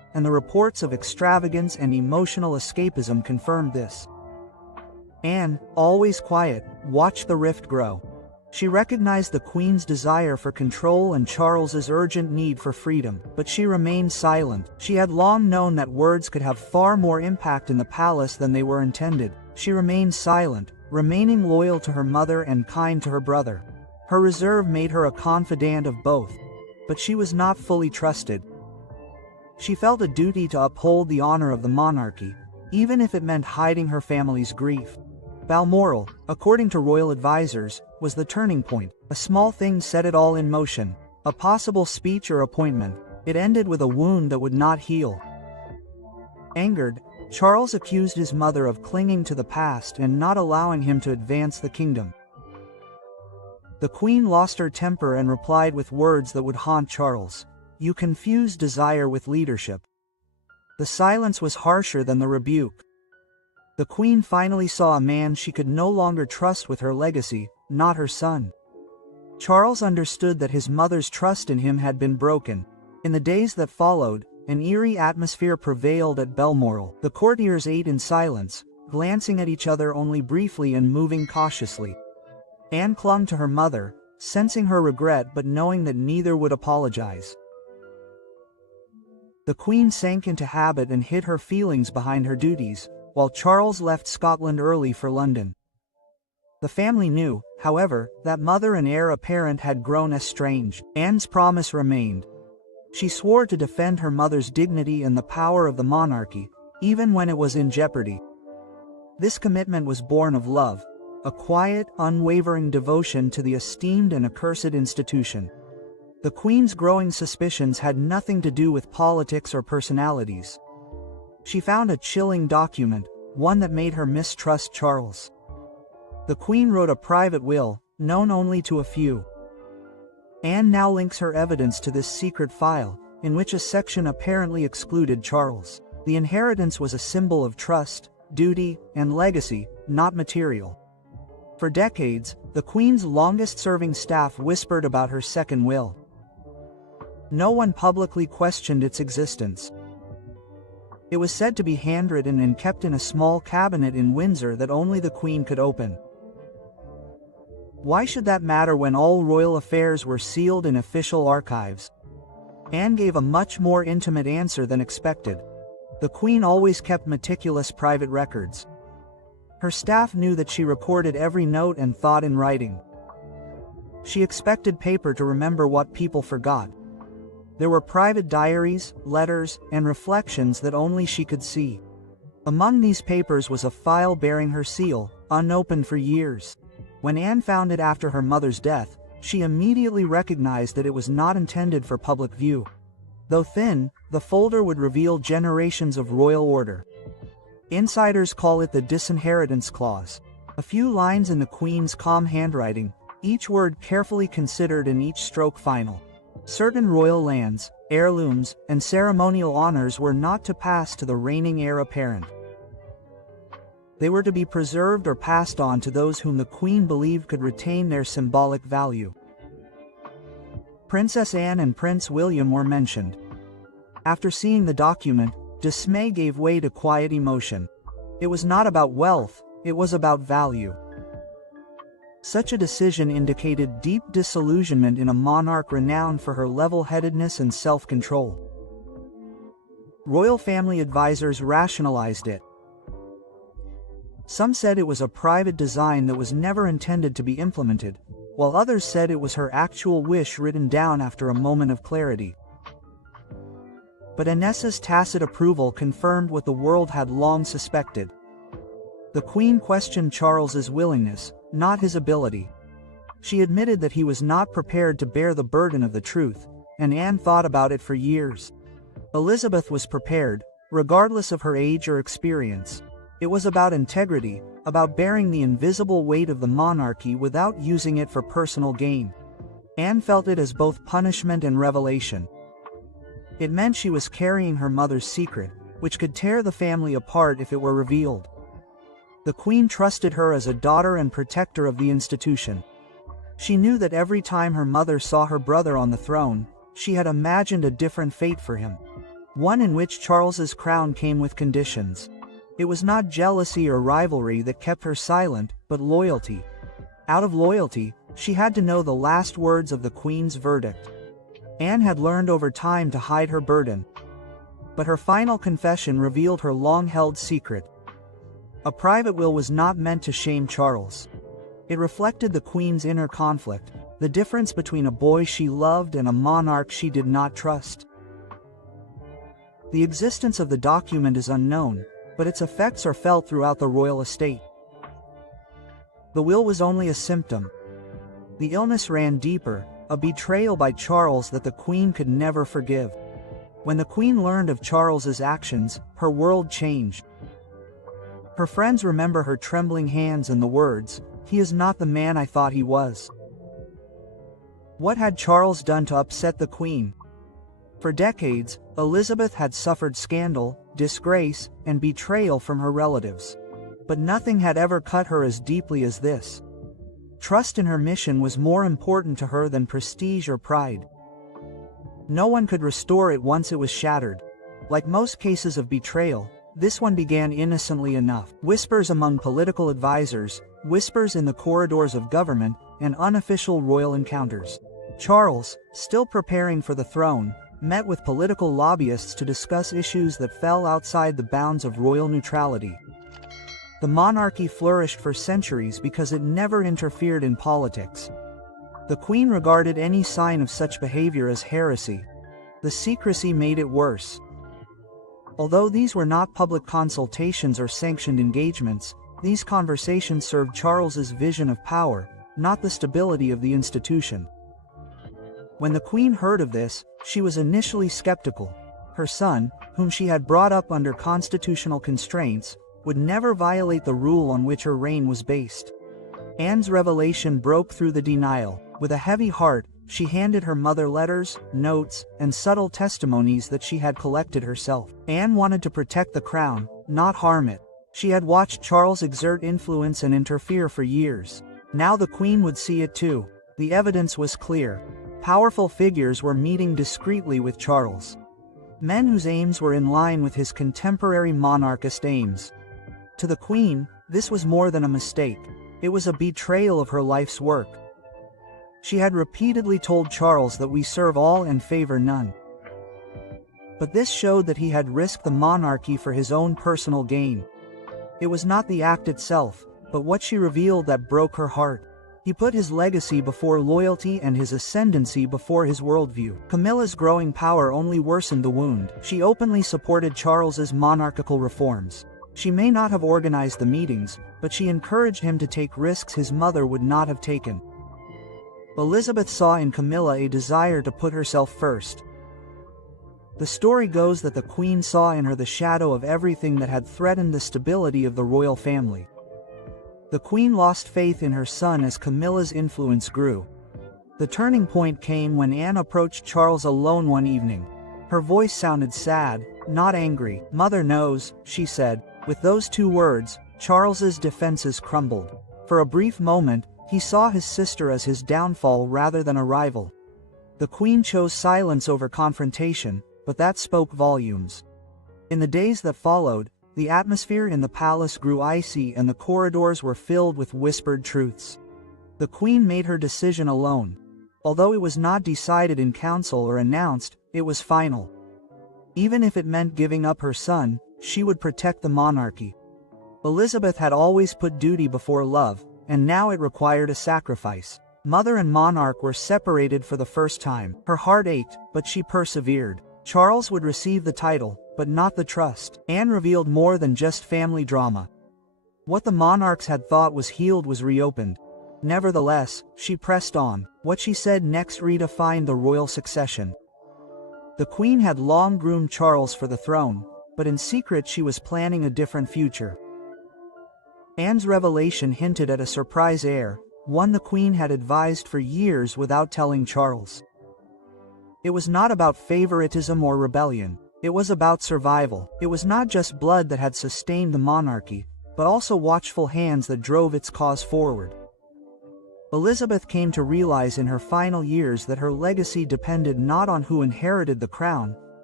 and the reports of extravagance and emotional escapism confirmed this. Anne, always quiet, watched the rift grow. She recognized the Queen's desire for control and Charles's urgent need for freedom, but she remained silent. She had long known that words could have far more impact in the palace than they were intended. She remained silent, remaining loyal to her mother and kind to her brother. Her reserve made her a confidant of both, but she was not fully trusted. She felt a duty to uphold the honor of the monarchy, even if it meant hiding her family's grief. Balmoral, according to royal advisors, was the turning point. A small thing set it all in motion. A possible speech or appointment. It ended with a wound that would not heal. Angered, Charles accused his mother of clinging to the past and not allowing him to advance the kingdom. The Queen lost her temper and replied with words that would haunt Charles. "You confuse desire with leadership." The silence was harsher than the rebuke. The Queen finally saw a man she could no longer trust with her legacy, not her son. Charles understood that his mother's trust in him had been broken. In the days that followed, an eerie atmosphere prevailed at Balmoral. The courtiers ate in silence, glancing at each other only briefly and moving cautiously. Anne clung to her mother, sensing her regret but knowing that neither would apologize. The Queen sank into habit and hid her feelings behind her duties, while Charles left Scotland early for London. The family knew, however, that mother and heir apparent had grown estranged. Anne's promise remained. She swore to defend her mother's dignity and the power of the monarchy, even when it was in jeopardy. This commitment was born of love, a quiet, unwavering devotion to the esteemed and accursed institution. The Queen's growing suspicions had nothing to do with politics or personalities. She found a chilling document, one that made her mistrust Charles. The Queen wrote a private will, known only to a few. Anne now links her evidence to this secret file, in which a section apparently excluded Charles. The inheritance was a symbol of trust, duty, and legacy, not material. For decades, the Queen's longest-serving staff whispered about her second will. No one publicly questioned its existence. It was said to be handwritten and kept in a small cabinet in Windsor that only the Queen could open. Why should that matter when all royal affairs were sealed in official archives? Anne gave a much more intimate answer than expected. The Queen always kept meticulous private records. Her staff knew that she recorded every note and thought in writing. She expected paper to remember what people forgot. There were private diaries, letters, and reflections that only she could see. Among these papers was a file bearing her seal, unopened for years. When Anne found it after her mother's death, she immediately recognized that it was not intended for public view. Though thin, the folder would reveal generations of royal order. Insiders call it the disinheritance clause. A few lines in the Queen's calm handwriting, each word carefully considered and each stroke final. Certain royal lands, heirlooms, and ceremonial honors were not to pass to the reigning heir apparent. They were to be preserved or passed on to those whom the Queen believed could retain their symbolic value. Princess Anne and Prince William were mentioned. After seeing the document, dismay gave way to quiet emotion. It was not about wealth, it was about value. Such a decision indicated deep disillusionment in a monarch renowned for her level-headedness and self-control. Royal family advisors rationalized it. Some said it was a private design that was never intended to be implemented, while others said it was her actual wish written down after a moment of clarity. But Anne's tacit approval confirmed what the world had long suspected. The Queen questioned Charles's willingness, not his ability. She admitted that he was not prepared to bear the burden of the truth, and Anne thought about it for years. Elizabeth was prepared, regardless of her age or experience. It was about integrity, about bearing the invisible weight of the monarchy without using it for personal gain. Anne felt it as both punishment and revelation. It meant she was carrying her mother's secret, which could tear the family apart if it were revealed. The Queen trusted her as a daughter and protector of the institution. She knew that every time her mother saw her brother on the throne, she had imagined a different fate for him. one in which Charles's crown came with conditions. It was not jealousy or rivalry that kept her silent, but loyalty. Out of loyalty, she had to know the last words of the Queen's verdict. Anne had learned over time to hide her burden. But her final confession revealed her long-held secret. A private will was not meant to shame Charles. It reflected the Queen's inner conflict, the difference between a boy she loved and a monarch she did not trust. The existence of the document is unknown, but its effects are felt throughout the royal estate. The will was only a symptom. The illness ran deeper, a betrayal by Charles that the Queen could never forgive. When the Queen learned of Charles's actions, her world changed. Her friends remember her trembling hands and the words, "He is not the man I thought he was." What had Charles done to upset the Queen? For decades, Elizabeth had suffered scandal, disgrace, and betrayal from her relatives. But nothing had ever cut her as deeply as this. Trust in her mission was more important to her than prestige or pride. No one could restore it once it was shattered. Like most cases of betrayal, this one began innocently enough. Whispers among political advisors, whispers in the corridors of government, and unofficial royal encounters. Charles, still preparing for the throne, met with political lobbyists to discuss issues that fell outside the bounds of royal neutrality. The monarchy flourished for centuries because it never interfered in politics. The Queen regarded any sign of such behavior as heresy. The secrecy made it worse. Although these were not public consultations or sanctioned engagements, these conversations served Charles's vision of power, not the stability of the institution. When the Queen heard of this, she was initially skeptical. Her son, whom she had brought up under constitutional constraints, would never violate the rule on which her reign was based. Anne's revelation broke through the denial. With a heavy heart, she handed her mother letters, notes, and subtle testimonies that she had collected herself. Anne wanted to protect the crown, not harm it. She had watched Charles exert influence and interfere for years. Now the Queen would see it too. The evidence was clear. Powerful figures were meeting discreetly with Charles. Men whose aims were in line with his contemporary monarchist aims. To the Queen, this was more than a mistake. It was a betrayal of her life's work. She had repeatedly told Charles that we serve all and favor none. But this showed that he had risked the monarchy for his own personal gain. It was not the act itself, but what she revealed that broke her heart. He put his legacy before loyalty and his ascendancy before his worldview. Camilla's growing power only worsened the wound. She openly supported Charles's monarchical reforms. She may not have organized the meetings, but she encouraged him to take risks his mother would not have taken. Elizabeth saw in Camilla a desire to put herself first. The story goes that the Queen saw in her the shadow of everything that had threatened the stability of the royal family. The Queen lost faith in her son as Camilla's influence grew. The turning point came when Anne approached Charles alone one evening. Her voice sounded sad, not angry. "Mother knows," she said. With those two words, Charles's defenses crumbled. For a brief moment, he saw his sister as his downfall rather than a rival. The Queen chose silence over confrontation, but that spoke volumes. In the days that followed, the atmosphere in the palace grew icy and the corridors were filled with whispered truths. The Queen made her decision alone. Although it was not decided in council or announced, it was final. Even if it meant giving up her son, she would protect the monarchy. Elizabeth had always put duty before love, and now it required a sacrifice. Mother and monarch were separated for the first time. Her heart ached, but she persevered. Charles would receive the title, but not the trust. Anne revealed more than just family drama. What the monarchs had thought was healed was reopened. Nevertheless, she pressed on. What she said next redefined the royal succession. The Queen had long groomed Charles for the throne, but in secret she was planning a different future. Anne's revelation hinted at a surprise heir, one the Queen had advised for years without telling Charles. It was not about favoritism or rebellion. It was about survival. It was not just blood that had sustained the monarchy, but also watchful hands that drove its cause forward. Elizabeth came to realize in her final years that her legacy depended not on who inherited the crown,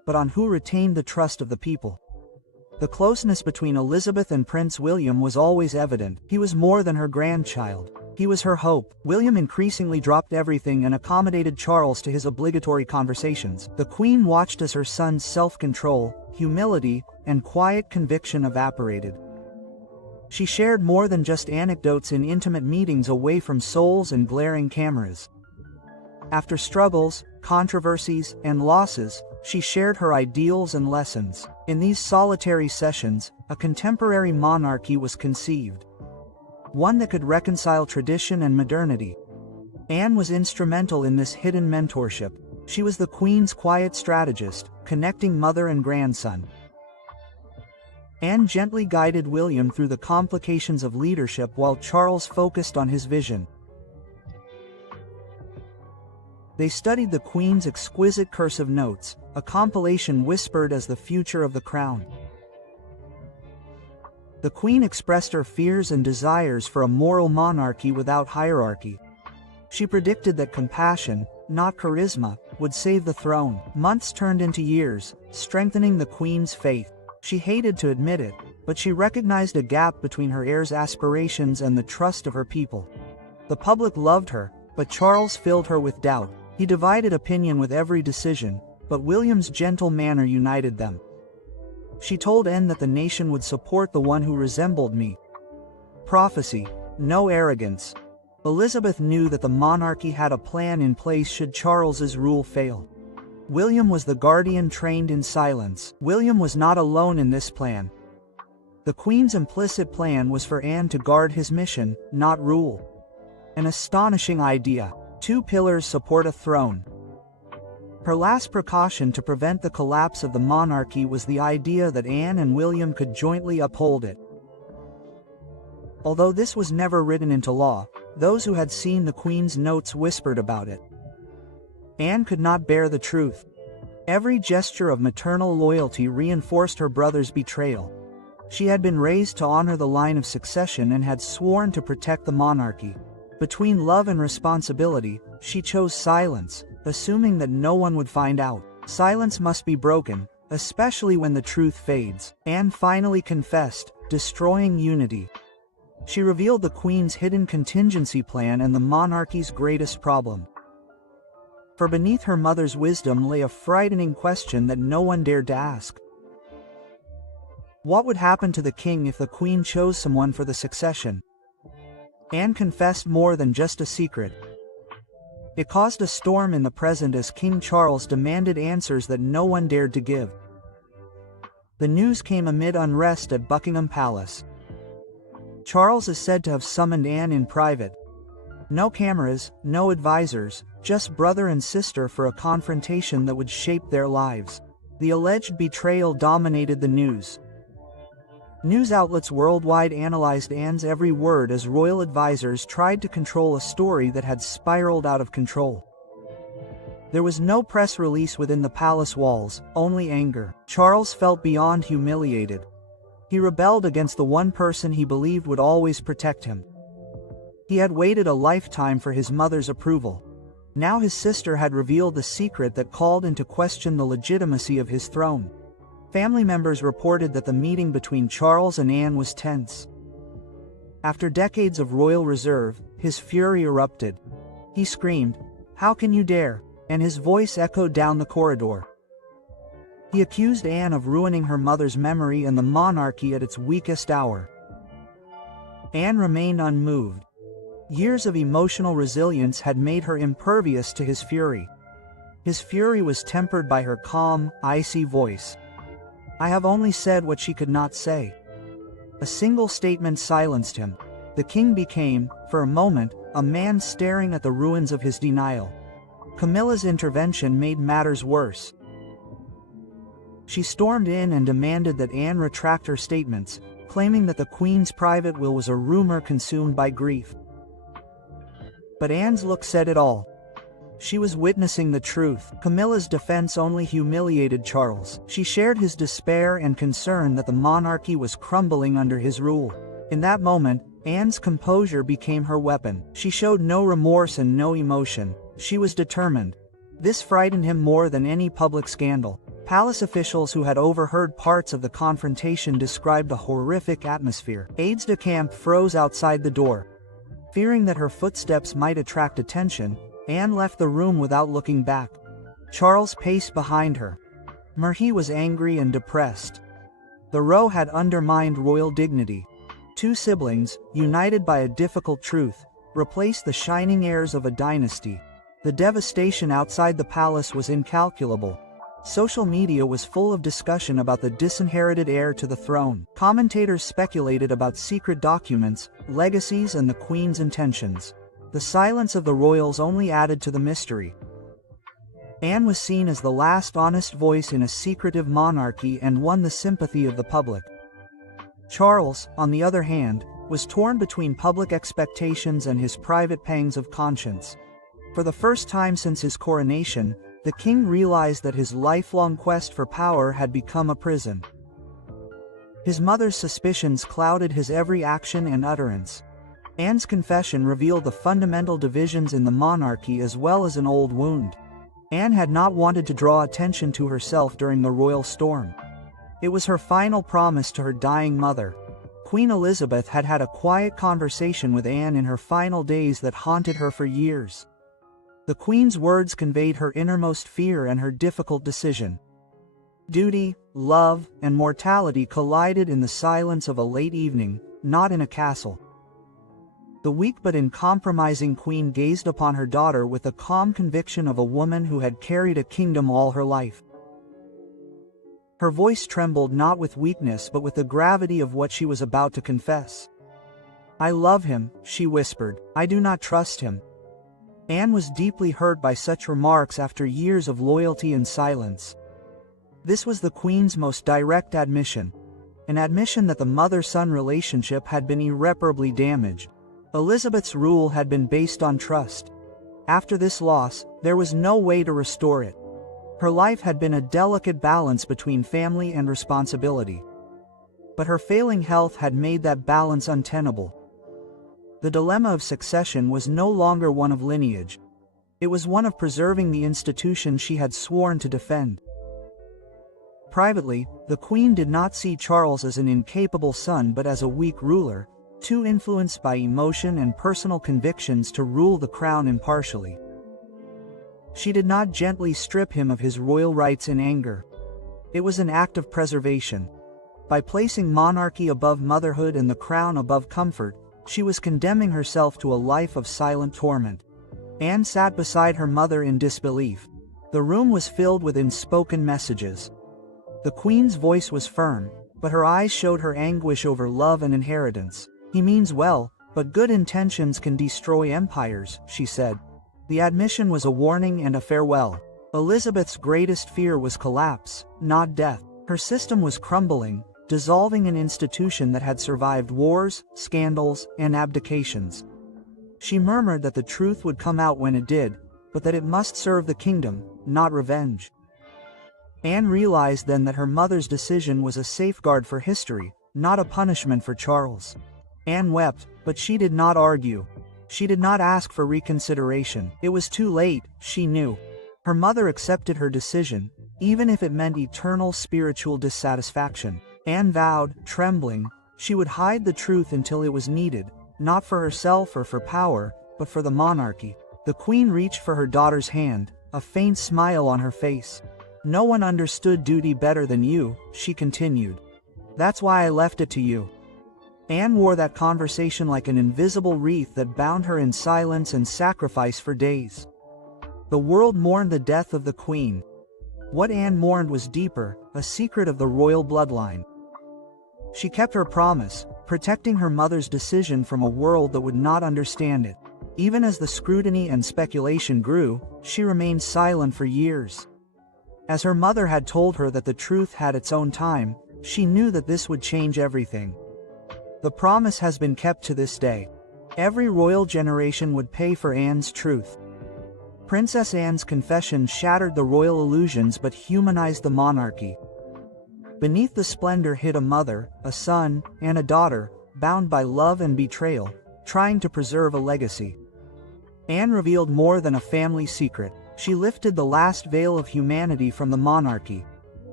but on who retained the trust of the people. The closeness between Elizabeth and Prince William was always evident. He was more than her grandchild. He was her hope. William increasingly dropped everything and accommodated Charles to his obligatory conversations. The Queen watched as her son's self-control, humility, and quiet conviction evaporated. She shared more than just anecdotes in intimate meetings away from souls and glaring cameras. After struggles, controversies, and losses, she shared her ideals and lessons. In these solitary sessions, a contemporary monarchy was conceived. One that could reconcile tradition and modernity. Anne was instrumental in this hidden mentorship. She was the Queen's quiet strategist, connecting mother and grandson. Anne gently guided William through the complications of leadership while Charles focused on his vision. They studied the Queen's exquisite cursive notes, a compilation whispered as the future of the crown. The Queen expressed her fears and desires for a moral monarchy without hierarchy. She predicted that compassion, not charisma, would save the throne. Months turned into years, strengthening the Queen's faith. She hated to admit it, but she recognized a gap between her heir's aspirations and the trust of her people. The public loved her, but Charles filled her with doubt. He divided opinion with every decision, but William's gentle manner united them. She told Anne that the nation would support the one who resembled me. Prophecy, no arrogance. Elizabeth knew that the monarchy had a plan in place should Charles's rule fail. William was the guardian trained in silence. William was not alone in this plan. The Queen's implicit plan was for Anne to guard his mission, not rule. An astonishing idea. 2 pillars support a throne. Her last precaution to prevent the collapse of the monarchy was the idea that Anne and William could jointly uphold it. Although this was never written into law, those who had seen the Queen's notes whispered about it. Anne could not bear the truth. Every gesture of maternal loyalty reinforced her brother's betrayal. She had been raised to honor the line of succession and had sworn to protect the monarchy. Between love and responsibility, she chose silence, assuming that no one would find out. Silence must be broken, especially when the truth fades. Anne finally confessed, destroying unity. She revealed the Queen's hidden contingency plan and the monarchy's greatest problem. For beneath her mother's wisdom lay a frightening question that no one dared to ask. What would happen to the king if the Queen chose someone for the succession? Anne confessed more than just a secret. It caused a storm in the present as King Charles demanded answers that no one dared to give. The news came amid unrest at Buckingham Palace. Charles is said to have summoned Anne in private. No cameras, no advisors, just brother and sister for a confrontation that would shape their lives. The alleged betrayal dominated the news. News outlets worldwide analyzed Anne's every word as royal advisors tried to control a story that had spiraled out of control. There was no press release within the palace walls, only anger. Charles felt beyond humiliated. He rebelled against the one person he believed would always protect him. He had waited a lifetime for his mother's approval. Now his sister had revealed the secret that called into question the legitimacy of his throne. Family members reported that the meeting between Charles and Anne was tense. After decades of royal reserve, his fury erupted. He screamed, "How can you dare?" and his voice echoed down the corridor. He accused Anne of ruining her mother's memory and the monarchy at its weakest hour. Anne remained unmoved. Years of emotional resilience had made her impervious to his fury. His fury was tempered by her calm, icy voice. "I have only said what she could not say." A single statement silenced him. The king became, for a moment, a man staring at the ruins of his denial. Camilla's intervention made matters worse. She stormed in and demanded that Anne retract her statements, claiming that the Queen's private will was a rumor consumed by grief. But Anne's look said it all. She was witnessing the truth. Camilla's defense only humiliated Charles. She shared his despair and concern that the monarchy was crumbling under his rule. In that moment, Anne's composure became her weapon. She showed no remorse and no emotion. She was determined. This frightened him more than any public scandal. Palace officials who had overheard parts of the confrontation described a horrific atmosphere. Aides de camp froze outside the door. Fearing that her footsteps might attract attention, Anne left the room without looking back. Charles paced behind her. Marie was angry and depressed. The row had undermined royal dignity. Two siblings, united by a difficult truth, replaced the shining heirs of a dynasty. The devastation outside the palace was incalculable. Social media was full of discussion about the disinherited heir to the throne. Commentators speculated about secret documents, legacies, and the Queen's intentions. The silence of the royals only added to the mystery. Anne was seen as the last honest voice in a secretive monarchy and won the sympathy of the public. Charles, on the other hand, was torn between public expectations and his private pangs of conscience. For the first time since his coronation, the king realized that his lifelong quest for power had become a prison. His mother's suspicions clouded his every action and utterance. Anne's confession revealed the fundamental divisions in the monarchy as well as an old wound. Anne had not wanted to draw attention to herself during the royal storm. It was her final promise to her dying mother. Queen Elizabeth had had a quiet conversation with Anne in her final days that haunted her for years. The Queen's words conveyed her innermost fear and her difficult decision. Duty, love, and mortality collided in the silence of a late evening, not in a castle. The weak but uncompromising Queen gazed upon her daughter with the calm conviction of a woman who had carried a kingdom all her life. Her voice trembled not with weakness but with the gravity of what she was about to confess. "I love him," she whispered. "I do not trust him." Anne was deeply hurt by such remarks after years of loyalty and silence. This was the Queen's most direct admission, an admission that the mother-son relationship had been irreparably damaged. Elizabeth's rule had been based on trust. After this loss, there was no way to restore it. Her life had been a delicate balance between family and responsibility. But her failing health had made that balance untenable. The dilemma of succession was no longer one of lineage. It was one of preserving the institution she had sworn to defend. Privately, the Queen did not see Charles as an incapable son but as a weak ruler, too influenced by emotion and personal convictions to rule the crown impartially. She did not gently strip him of his royal rights in anger. It was an act of preservation. By placing monarchy above motherhood and the crown above comfort, she was condemning herself to a life of silent torment. Anne sat beside her mother in disbelief. The room was filled with unspoken messages. The Queen's voice was firm, but her eyes showed her anguish over love and inheritance. "He means well, but good intentions can destroy empires," she said. The admission was a warning and a farewell. Elizabeth's greatest fear was collapse, not death. Her system was crumbling, dissolving an institution that had survived wars, scandals, and abdications. She murmured that the truth would come out when it did, but that it must serve the kingdom, not revenge. Anne realized then that her mother's decision was a safeguard for history, not a punishment for Charles. Anne wept, but she did not argue. She did not ask for reconsideration. It was too late, she knew. Her mother accepted her decision, even if it meant eternal spiritual dissatisfaction. Anne vowed, trembling, she would hide the truth until it was needed, not for herself or for power, but for the monarchy. The Queen reached for her daughter's hand, a faint smile on her face. "No one understood duty better than you," she continued. "That's why I left it to you." Anne wore that conversation like an invisible wreath that bound her in silence and sacrifice for days. The world mourned the death of the Queen. What Anne mourned was deeper, a secret of the royal bloodline. She kept her promise, protecting her mother's decision from a world that would not understand it. Even as the scrutiny and speculation grew, she remained silent for years. As her mother had told her that the truth had its own time, she knew that this would change everything. The promise has been kept to this day. Every royal generation would pay for Anne's truth. Princess Anne's confession shattered the royal illusions but humanized the monarchy. Beneath the splendor hid a mother, a son, and a daughter, bound by love and betrayal, trying to preserve a legacy. Anne revealed more than a family secret. She lifted the last veil of humanity from the monarchy.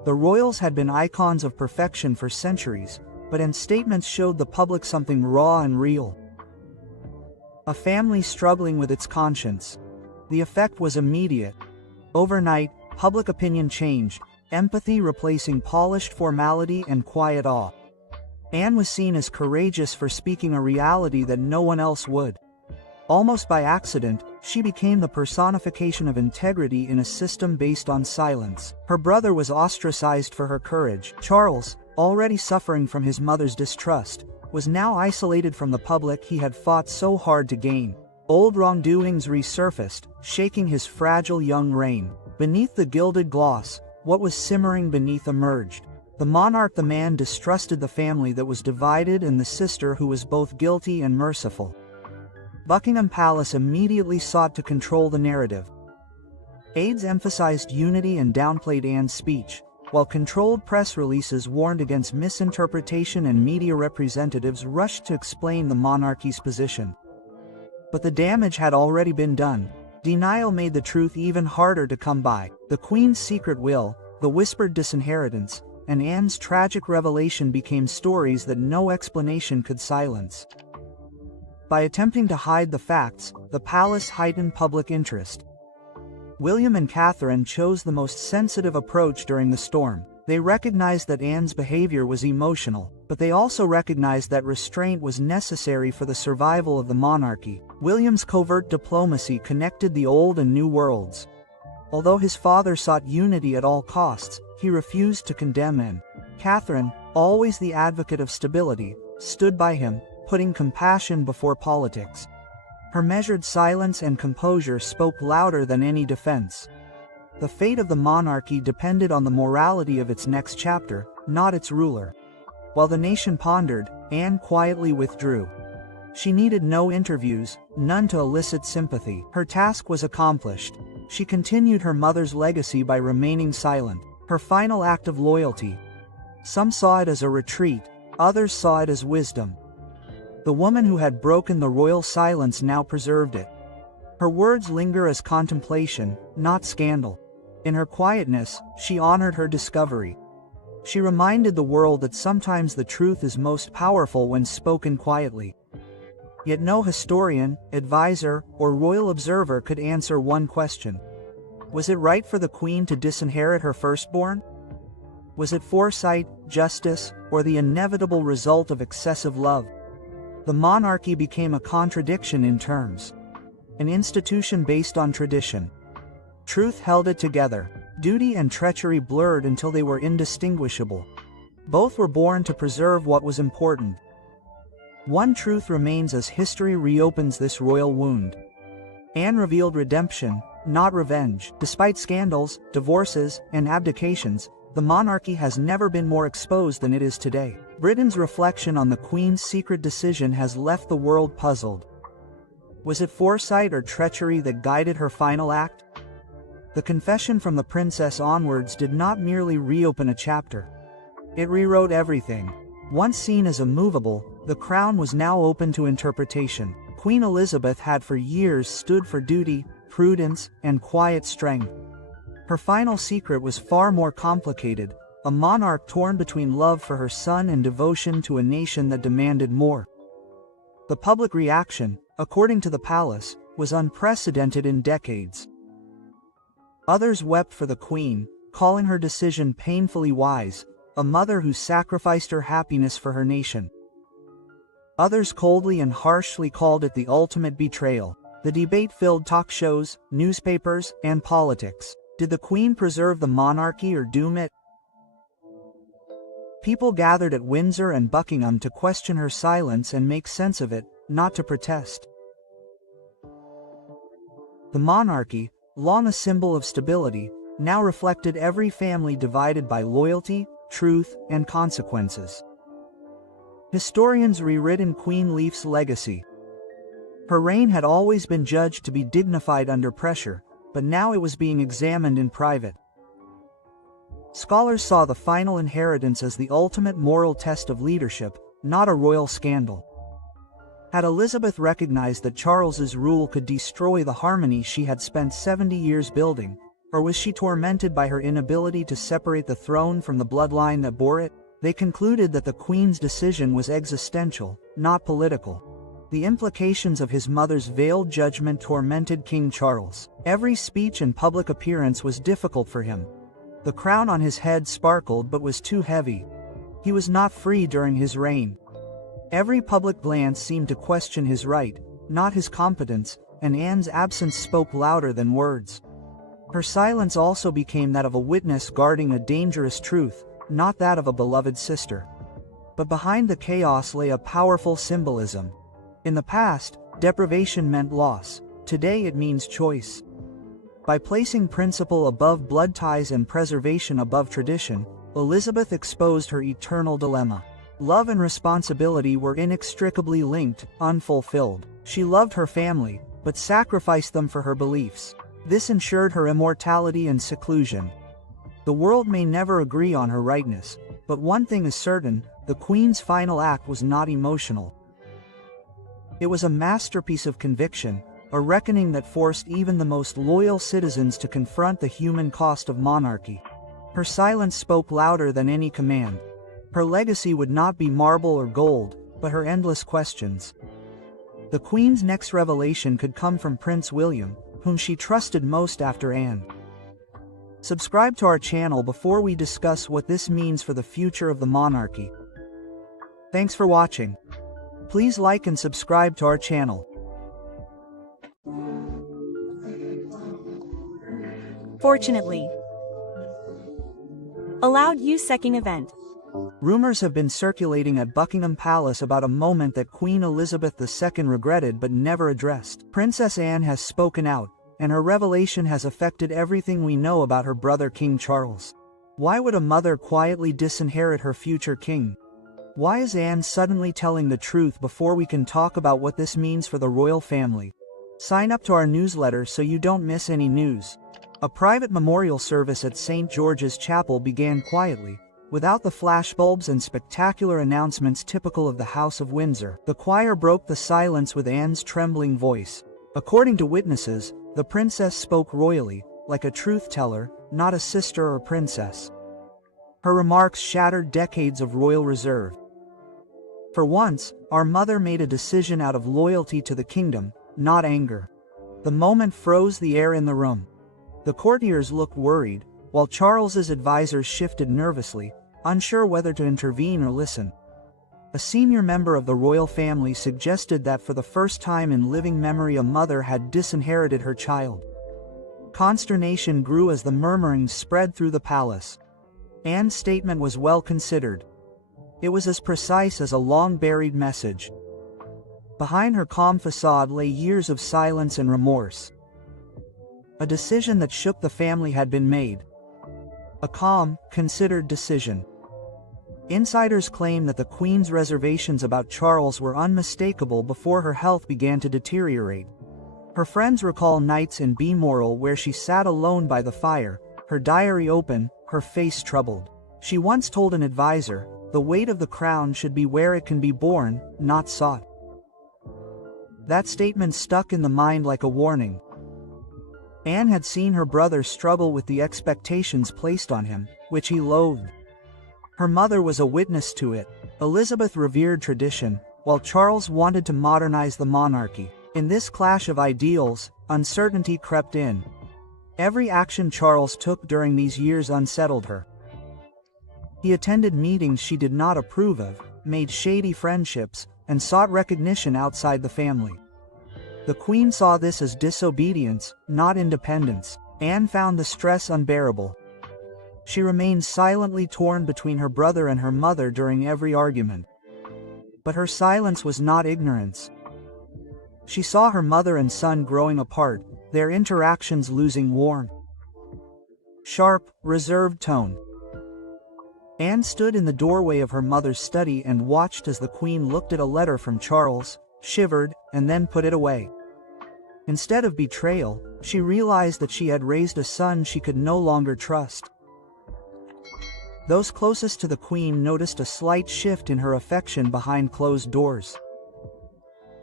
The royals had been icons of perfection for centuries, but Anne's statements showed the public something raw and real. A family struggling with its conscience. The effect was immediate. Overnight, public opinion changed, empathy replacing polished formality and quiet awe. Anne was seen as courageous for speaking a reality that no one else would. Almost by accident, she became the personification of integrity in a system based on silence. Her brother was ostracized for her courage. Charles, already suffering from his mother's distrust, was now isolated from the public he had fought so hard to gain. Old wrongdoings resurfaced, shaking his fragile young reign. Beneath the gilded gloss, what was simmering beneath emerged. The monarch, the man distrusted the family that was divided, and the sister who was both guilty and merciful. Buckingham Palace immediately sought to control the narrative. Aides emphasized unity and downplayed Anne's speech, while controlled press releases warned against misinterpretation, and media representatives rushed to explain the monarchy's position. But the damage had already been done. Denial made the truth even harder to come by. The Queen's secret will, the whispered disinheritance, and Anne's tragic revelation became stories that no explanation could silence. By attempting to hide the facts, the palace heightened public interest. William and Catherine chose the most sensitive approach during the storm. They recognized that Anne's behavior was emotional, but they also recognized that restraint was necessary for the survival of the monarchy. William's covert diplomacy connected the old and new worlds. Although his father sought unity at all costs, he refused to condemn Anne. Catherine, always the advocate of stability, stood by him, putting compassion before politics. Her measured silence and composure spoke louder than any defense. The fate of the monarchy depended on the morality of its next chapter, not its ruler. While the nation pondered, Anne quietly withdrew. She needed no interviews, none to elicit sympathy. Her task was accomplished. She continued her mother's legacy by remaining silent, her final act of loyalty. Some saw it as a retreat, others saw it as wisdom. The woman who had broken the royal silence now preserved it. Her words linger as contemplation, not scandal. In her quietness, she honored her discovery. She reminded the world that sometimes the truth is most powerful when spoken quietly. Yet no historian, advisor, or royal observer could answer one question. Was it right for the Queen to disinherit her firstborn? Was it foresight, justice, or the inevitable result of excessive love? The monarchy became a contradiction in terms. An institution based on tradition. Truth held it together. Duty and treachery blurred until they were indistinguishable. Both were born to preserve what was important. One truth remains as history reopens this royal wound. Anne revealed redemption, not revenge. Despite scandals, divorces, and abdications, the monarchy has never been more exposed than it is today. Britain's reflection on the Queen's secret decision has left the world puzzled. Was it foresight or treachery that guided her final act? The confession from the princess onwards did not merely reopen a chapter. It rewrote everything. Once seen as immovable, the crown was now open to interpretation. Queen Elizabeth had for years stood for duty, prudence, and quiet strength. Her final secret was far more complicated, a monarch torn between love for her son and devotion to a nation that demanded more. The public reaction, according to the palace, was unprecedented in decades. Others wept for the Queen, calling her decision painfully wise, a mother who sacrificed her happiness for her nation. Others coldly and harshly called it the ultimate betrayal. The debate filled talk shows, newspapers, and politics. Did the Queen preserve the monarchy or doom it? People gathered at Windsor and Buckingham to question her silence and make sense of it, not to protest. The monarchy, long a symbol of stability, now reflected every family divided by loyalty, truth, and consequences. Historians rewritten Queen Leaf's legacy. Her reign had always been judged to be dignified under pressure, but now it was being examined in private. Scholars saw the final inheritance as the ultimate moral test of leadership, not a royal scandal. Had Elizabeth recognized that Charles's rule could destroy the harmony she had spent 70 years building, Or was she tormented by her inability to separate the throne from the bloodline that bore it? They concluded that the Queen's decision was existential, not political. The implications of his mother's veiled judgment tormented King Charles. Every speech and public appearance was difficult for him. The crown on his head sparkled but was too heavy. He was not free during his reign. Every public glance seemed to question his right, not his competence, and Anne's absence spoke louder than words. Her silence also became that of a witness guarding a dangerous truth, not that of a beloved sister. But behind the chaos lay a powerful symbolism. In the past, deprivation meant loss. Today it means choice. By placing principle above blood ties and preservation above tradition, Elizabeth exposed her eternal dilemma. Love and responsibility were inextricably linked, unfulfilled. She loved her family, but sacrificed them for her beliefs. This ensured her immortality and seclusion. The world may never agree on her rightness, but one thing is certain: the Queen's final act was not emotional. It was a masterpiece of conviction, a reckoning that forced even the most loyal citizens to confront the human cost of monarchy. Her silence spoke louder than any command. Her legacy would not be marble or gold, but her endless questions. The Queen's next revelation could come from Prince William, whom she trusted most after Anne. Subscribe to our channel before we discuss what this means for the future of the monarchy. Thanks for watching. Please like and subscribe to our channel. Fortunately. Allowed you second event. Rumors have been circulating at Buckingham Palace about a moment that Queen Elizabeth II regretted but never addressed. Princess Anne has spoken out, and her revelation has affected everything we know about her brother King Charles. Why would a mother quietly disinherit her future king? Why is Anne suddenly telling the truth before we can talk about what this means for the royal family? Sign up to our newsletter so you don't miss any news. A private memorial service at St. George's Chapel began quietly, without the flashbulbs and spectacular announcements typical of the House of Windsor. The choir broke the silence with Anne's trembling voice. According to witnesses, the princess spoke royally, like a truth-teller, not a sister or princess. Her remarks shattered decades of royal reserve. For once, our mother made a decision out of loyalty to the kingdom, not anger. The moment froze the air in the room. The courtiers looked worried, while Charles's advisors shifted nervously, unsure whether to intervene or listen. A senior member of the royal family suggested that for the first time in living memory a mother had disinherited her child. Consternation grew as the murmurings spread through the palace. Anne's statement was well considered. It was as precise as a long-buried message. Behind her calm facade lay years of silence and remorse. A decision that shook the family had been made. A calm, considered decision. Insiders claim that the Queen's reservations about Charles were unmistakable before her health began to deteriorate. Her friends recall nights in Balmoral where she sat alone by the fire, her diary open, her face troubled. She once told an advisor, "The weight of the crown should be where it can be borne, not sought." That statement stuck in the mind like a warning. Anne had seen her brother struggle with the expectations placed on him, which he loathed. Her mother was a witness to it. Elizabeth revered tradition, while Charles wanted to modernize the monarchy. In this clash of ideals, uncertainty crept in. Every action Charles took during these years unsettled her. He attended meetings she did not approve of, made shady friendships, and sought recognition outside the family. The Queen saw this as disobedience, not independence. Anne found the stress unbearable. She remained silently torn between her brother and her mother during every argument. But her silence was not ignorance. She saw her mother and son growing apart, their interactions losing warmth. Sharp, reserved tone. Anne stood in the doorway of her mother's study and watched as the Queen looked at a letter from Charles, shivered, and then put it away. Instead of betrayal, she realized that she had raised a son she could no longer trust. Those closest to the Queen noticed a slight shift in her affection behind closed doors.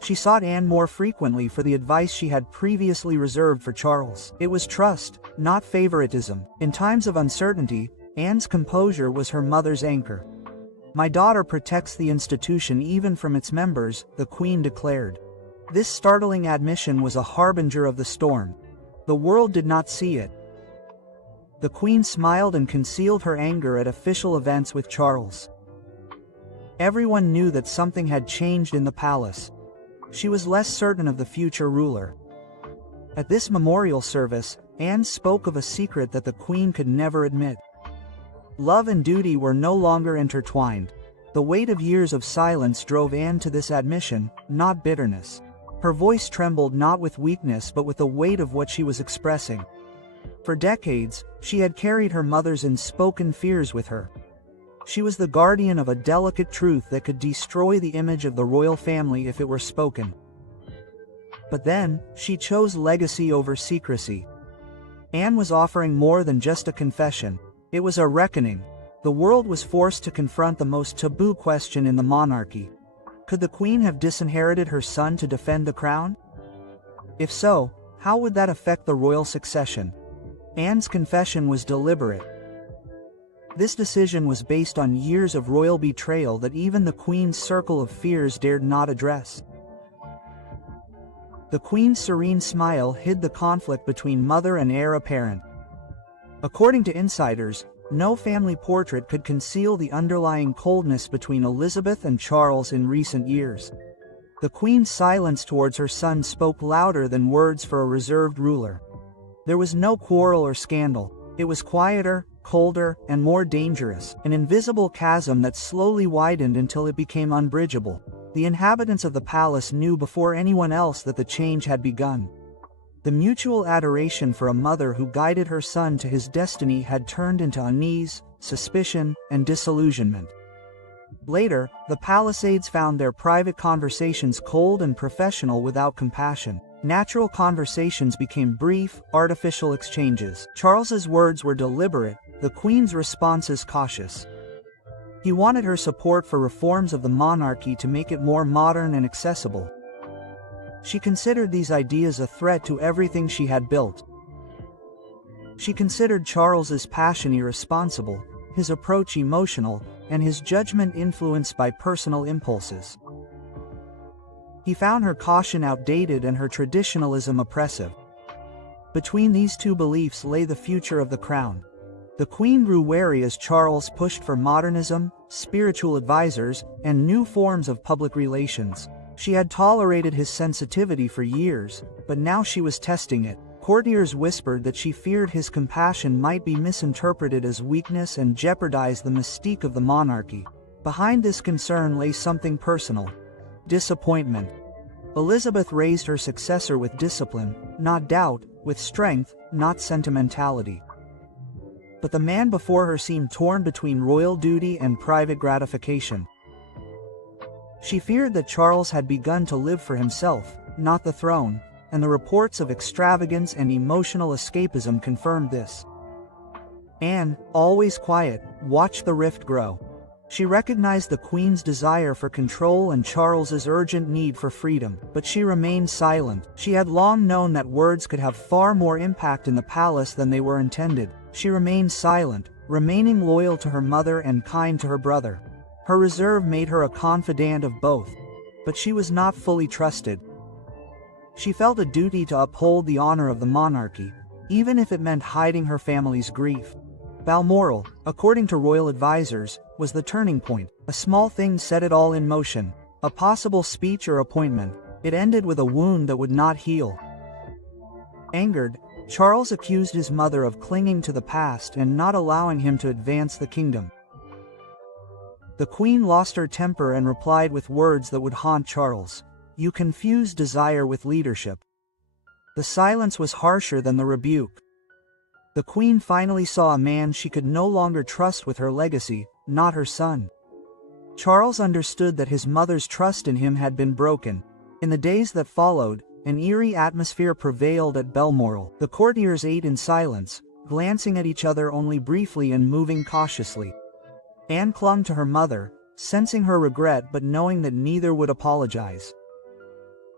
She sought Anne more frequently for the advice she had previously reserved for Charles. It was trust, not favoritism. In times of uncertainty, Anne's composure was her mother's anchor. "My daughter protects the institution even from its members," the Queen declared. This startling admission was a harbinger of the storm. The world did not see it. The Queen smiled and concealed her anger at official events with Charles. Everyone knew that something had changed in the palace. She was less certain of the future ruler. At this memorial service, Anne spoke of a secret that the Queen could never admit. Love and duty were no longer intertwined. The weight of years of silence drove Anne to this admission, not bitterness. Her voice trembled not with weakness but with the weight of what she was expressing. For decades, she had carried her mother's unspoken fears with her. She was the guardian of a delicate truth that could destroy the image of the royal family if it were spoken. But then, she chose legacy over secrecy. Anne was offering more than just a confession. It was a reckoning. The world was forced to confront the most taboo question in the monarchy. Could the Queen have disinherited her son to defend the crown? If so, how would that affect the royal succession? Anne's confession was deliberate. This decision was based on years of royal betrayal that even the Queen's circle of fears dared not address. The Queen's serene smile hid the conflict between mother and heir apparent. According to insiders, no family portrait could conceal the underlying coldness between Elizabeth and Charles in recent years. The Queen's silence towards her son spoke louder than words for a reserved ruler. There was no quarrel or scandal. It was quieter, colder, and more dangerous, an invisible chasm that slowly widened until it became unbridgeable. The inhabitants of the palace knew before anyone else that the change had begun. The mutual adoration for a mother who guided her son to his destiny had turned into unease, suspicion, and disillusionment. Later, the Palisades found their private conversations cold and professional without compassion. Natural conversations became brief, artificial exchanges. Charles's words were deliberate, the Queen's responses cautious. He wanted her support for reforms of the monarchy to make it more modern and accessible. She considered these ideas a threat to everything she had built. She considered Charles's passion irresponsible, his approach emotional, and his judgment influenced by personal impulses. He found her caution outdated and her traditionalism oppressive. Between these two beliefs lay the future of the crown. The Queen grew wary as Charles pushed for modernism, spiritual advisors, and new forms of public relations. She had tolerated his sensitivity for years, but now she was testing it. Courtiers whispered that she feared his compassion might be misinterpreted as weakness and jeopardize the mystique of the monarchy. Behind this concern lay something personal: disappointment. Elizabeth raised her successor with discipline, not doubt, with strength, not sentimentality. But the man before her seemed torn between royal duty and private gratification. She feared that Charles had begun to live for himself, not the throne, and the reports of extravagance and emotional escapism confirmed this. Anne, always quiet, watched the rift grow. She recognized the Queen's desire for control and Charles's urgent need for freedom, but she remained silent. She had long known that words could have far more impact in the palace than they were intended. She remained silent, remaining loyal to her mother and kind to her brother. Her reserve made her a confidant of both, but she was not fully trusted. She felt a duty to uphold the honor of the monarchy, even if it meant hiding her family's grief. Balmoral, according to royal advisors, was the turning point. A small thing set it all in motion. A possible speech or appointment. It ended with a wound that would not heal. Angered, Charles accused his mother of clinging to the past and not allowing him to advance the kingdom. The Queen lost her temper and replied with words that would haunt Charles. "You confuse desire with leadership." The silence was harsher than the rebuke. The Queen finally saw a man she could no longer trust with her legacy, not her son. Charles understood that his mother's trust in him had been broken. In the days that followed, an eerie atmosphere prevailed at Balmoral. The courtiers ate in silence, glancing at each other only briefly and moving cautiously. Anne clung to her mother, sensing her regret but knowing that neither would apologize.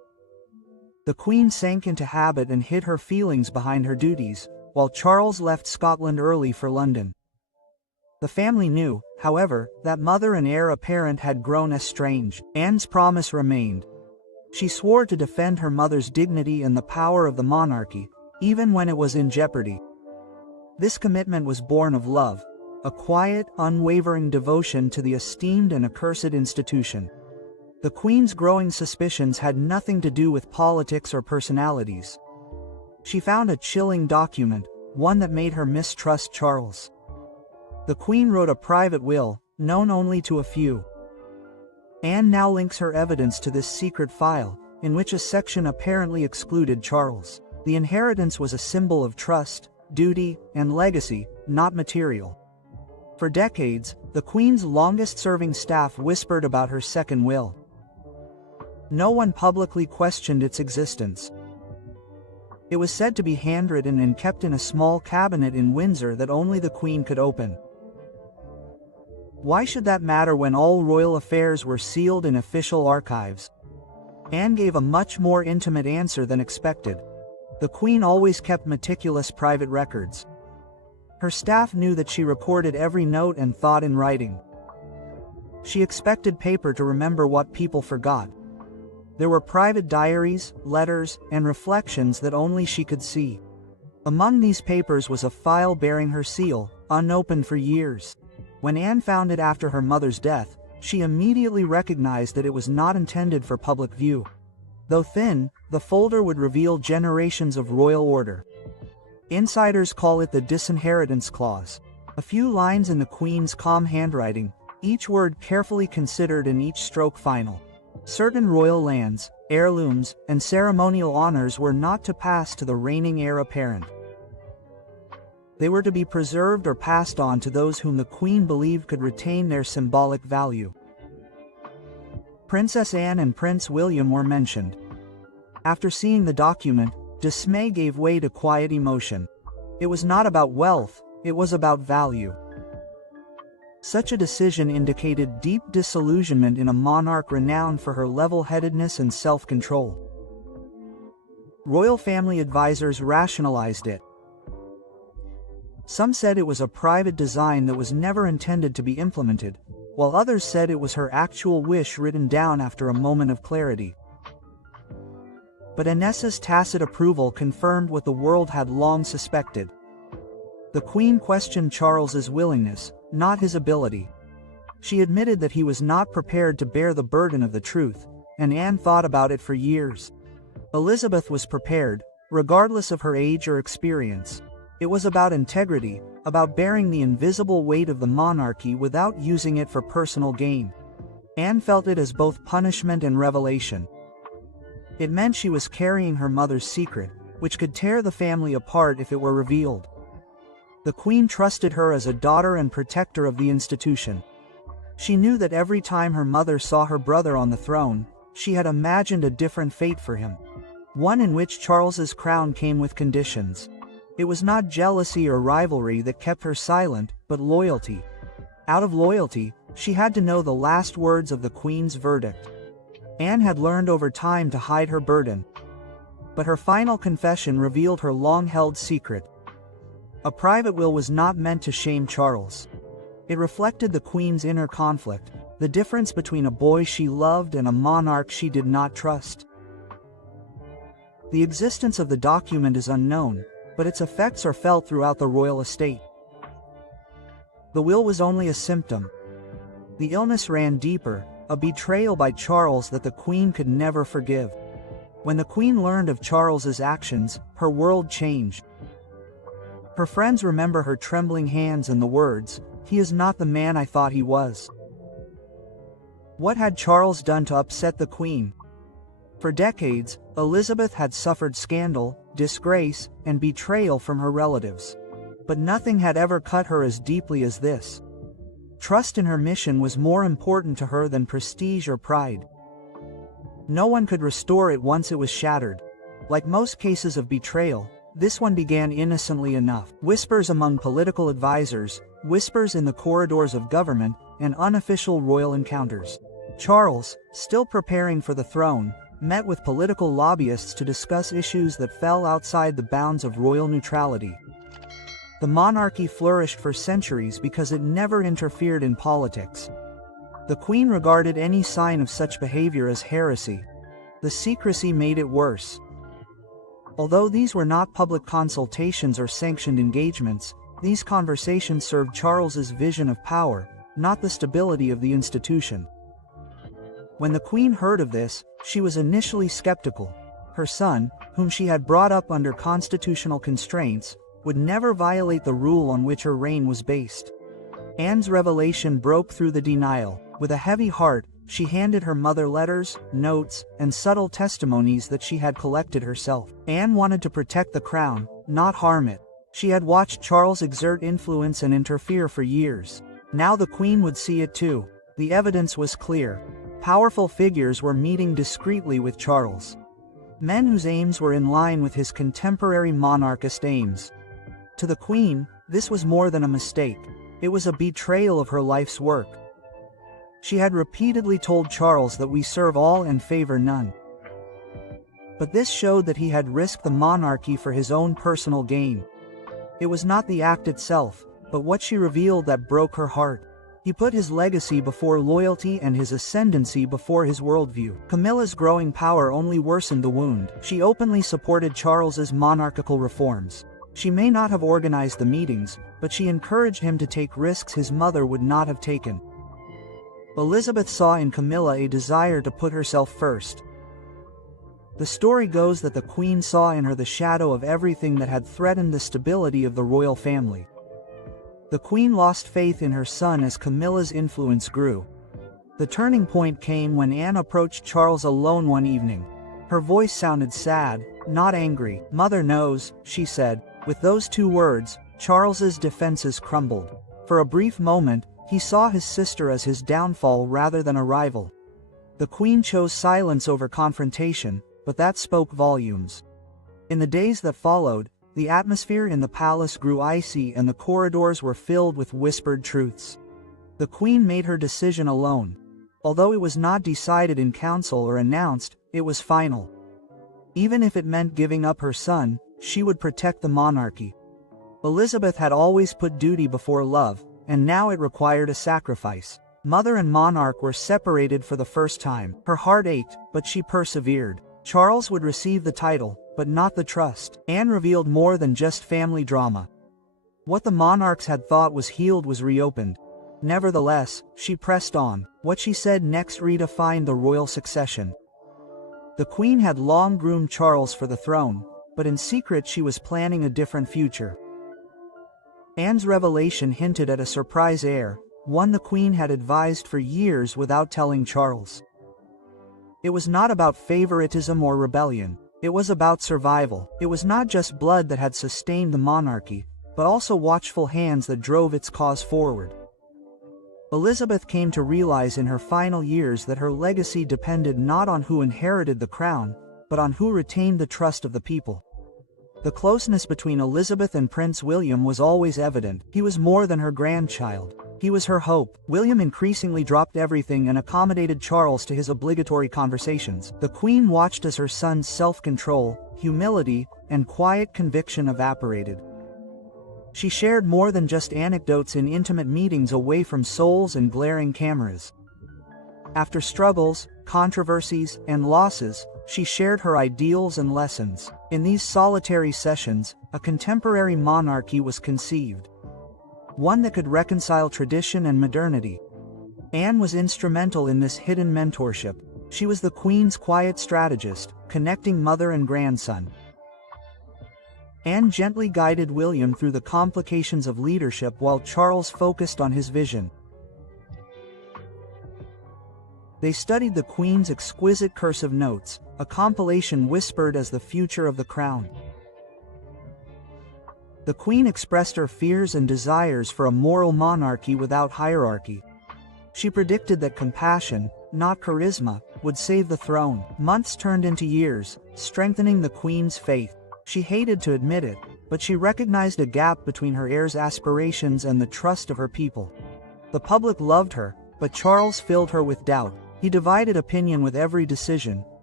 The Queen sank into habit and hid her feelings behind her duties, while Charles left Scotland early for London. The family knew, however, that mother and heir apparent had grown estranged. Anne's promise remained. She swore to defend her mother's dignity and the power of the monarchy, even when it was in jeopardy. This commitment was born of love, a quiet, unwavering devotion to the esteemed and accursed institution. The Queen's growing suspicions had nothing to do with politics or personalities. She found a chilling document, one that made her mistrust Charles. The Queen wrote a private will, known only to a few. Anne now links her evidence to this secret file, in which a section apparently excluded Charles. The inheritance was a symbol of trust, duty, and legacy, not material. For decades, the Queen's longest-serving staff whispered about her second will. No one publicly questioned its existence. It was said to be handwritten and kept in a small cabinet in Windsor that only the Queen could open. Why should that matter when all royal affairs were sealed in official archives? Anne gave a much more intimate answer than expected. The Queen always kept meticulous private records. Her staff knew that she recorded every note and thought in writing. She expected paper to remember what people forgot. There were private diaries, letters, and reflections that only she could see. Among these papers was a file bearing her seal, unopened for years. When Anne found it after her mother's death, she immediately recognized that it was not intended for public view. Though thin, the folder would reveal generations of royal order. Insiders call it the disinheritance clause. A few lines in the Queen's calm handwriting, each word carefully considered and each stroke final. Certain royal lands, heirlooms, and ceremonial honors were not to pass to the reigning heir apparent. They were to be preserved or passed on to those whom the Queen believed could retain their symbolic value. Princess Anne and Prince William were mentioned. After seeing the document, dismay gave way to quiet emotion. It was not about wealth, it was about value. Such a decision indicated deep disillusionment in a monarch renowned for her level-headedness and self-control. Royal family advisors rationalized it. Some said it was a private design that was never intended to be implemented, while others said it was her actual wish written down after a moment of clarity. But Anne's tacit approval confirmed what the world had long suspected. The Queen questioned Charles's willingness, not his ability. She admitted that he was not prepared to bear the burden of the truth, and Anne thought about it for years. Elizabeth was prepared, regardless of her age or experience. It was about integrity, about bearing the invisible weight of the monarchy without using it for personal gain. Anne felt it as both punishment and revelation. It meant she was carrying her mother's secret, which could tear the family apart if it were revealed. The Queen trusted her as a daughter and protector of the institution. She knew that every time her mother saw her brother on the throne, she had imagined a different fate for him. One in which Charles's crown came with conditions. It was not jealousy or rivalry that kept her silent, but loyalty. Out of loyalty, she had to know the last words of the Queen's verdict. Anne had learned over time to hide her burden. But her final confession revealed her long-held secret. A private will was not meant to shame Charles. It reflected the Queen's inner conflict, the difference between a boy she loved and a monarch she did not trust. The existence of the document is unknown, but its effects are felt throughout the royal estate. The will was only a symptom. The illness ran deeper, a betrayal by Charles that the Queen could never forgive. When the Queen learned of Charles's actions, her world changed. Her friends remember her trembling hands and the words, "He is not the man I thought he was." What had Charles done to upset the Queen? For decades, Elizabeth had suffered scandal, disgrace, and betrayal from her relatives. But nothing had ever cut her as deeply as this. Trust in her mission was more important to her than prestige or pride. No one could restore it once it was shattered. Like most cases of betrayal, this one began innocently enough. Whispers among political advisors, whispers in the corridors of government, and unofficial royal encounters. Charles, still preparing for the throne, met with political lobbyists to discuss issues that fell outside the bounds of royal neutrality. The monarchy flourished for centuries because it never interfered in politics. The Queen regarded any sign of such behavior as heresy. The secrecy made it worse. Although these were not public consultations or sanctioned engagements, these conversations served Charles's vision of power, not the stability of the institution. When the Queen heard of this, she was initially skeptical. Her son, whom she had brought up under constitutional constraints, would never violate the rule on which her reign was based. Anne's revelation broke through the denial. With a heavy heart, she handed her mother letters, notes, and subtle testimonies that she had collected herself. Anne wanted to protect the crown, not harm it. She had watched Charles exert influence and interfere for years. Now the Queen would see it too. The evidence was clear. Powerful figures were meeting discreetly with Charles. Men whose aims were in line with his contemporary monarchist aims. To the Queen, this was more than a mistake. It was a betrayal of her life's work. She had repeatedly told Charles that we serve all and favor none. But this showed that he had risked the monarchy for his own personal gain. It was not the act itself, but what she revealed that broke her heart. He put his legacy before loyalty and his ascendancy before his worldview. Camilla's growing power only worsened the wound. She openly supported Charles's monarchical reforms. She may not have organized the meetings, but she encouraged him to take risks his mother would not have taken. Elizabeth saw in Camilla a desire to put herself first. The story goes that the Queen saw in her the shadow of everything that had threatened the stability of the royal family. The Queen lost faith in her son as Camilla's influence grew. The turning point came when Anne approached Charles alone one evening. Her voice sounded sad, not angry. "Mother knows," she said. With those two words, Charles's defenses crumbled. For a brief moment, he saw his sister as his downfall rather than a rival. The Queen chose silence over confrontation, but that spoke volumes. In the days that followed, the atmosphere in the palace grew icy and the corridors were filled with whispered truths. The Queen made her decision alone. Although it was not decided in council or announced, it was final. Even if it meant giving up her son, she would protect the monarchy. Elizabeth had always put duty before love, and now it required a sacrifice. Mother and monarch were separated for the first time. Her heart ached, but she persevered. Charles would receive the title, but not the trust. Anne revealed more than just family drama. What the monarchs had thought was healed was reopened. Nevertheless, she pressed on. What she said next redefined the royal succession. The Queen had long groomed Charles for the throne, but in secret she was planning a different future. Anne's revelation hinted at a surprise heir, one the Queen had advised for years without telling Charles. It was not about favoritism or rebellion. It was about survival. It was not just blood that had sustained the monarchy, but also watchful hands that drove its cause forward. Elizabeth came to realize in her final years that her legacy depended not on who inherited the crown, but on who retained the trust of the people. The closeness between Elizabeth and Prince William was always evident. He was more than her grandchild. He was her hope. William increasingly dropped everything and accommodated Charles to his obligatory conversations. The Queen watched as her son's self-control, humility, and quiet conviction evaporated. She shared more than just anecdotes in intimate meetings away from souls and glaring cameras. After struggles, controversies, and losses, she shared her ideals and lessons. In these solitary sessions, a contemporary monarchy was conceived. One that could reconcile tradition and modernity. Anne was instrumental in this hidden mentorship. She was the Queen's quiet strategist, connecting mother and grandson. Anne gently guided William through the complications of leadership while Charles focused on his vision. They studied the Queen's exquisite cursive notes, a compilation whispered as the future of the crown. The Queen expressed her fears and desires for a moral monarchy without hierarchy. She predicted that compassion, not charisma, would save the throne. Months turned into years, strengthening the Queen's faith. She hated to admit it, but she recognized a gap between her heir's aspirations and the trust of her people. The public loved her, but Charles filled her with doubt. He divided opinion with every decision,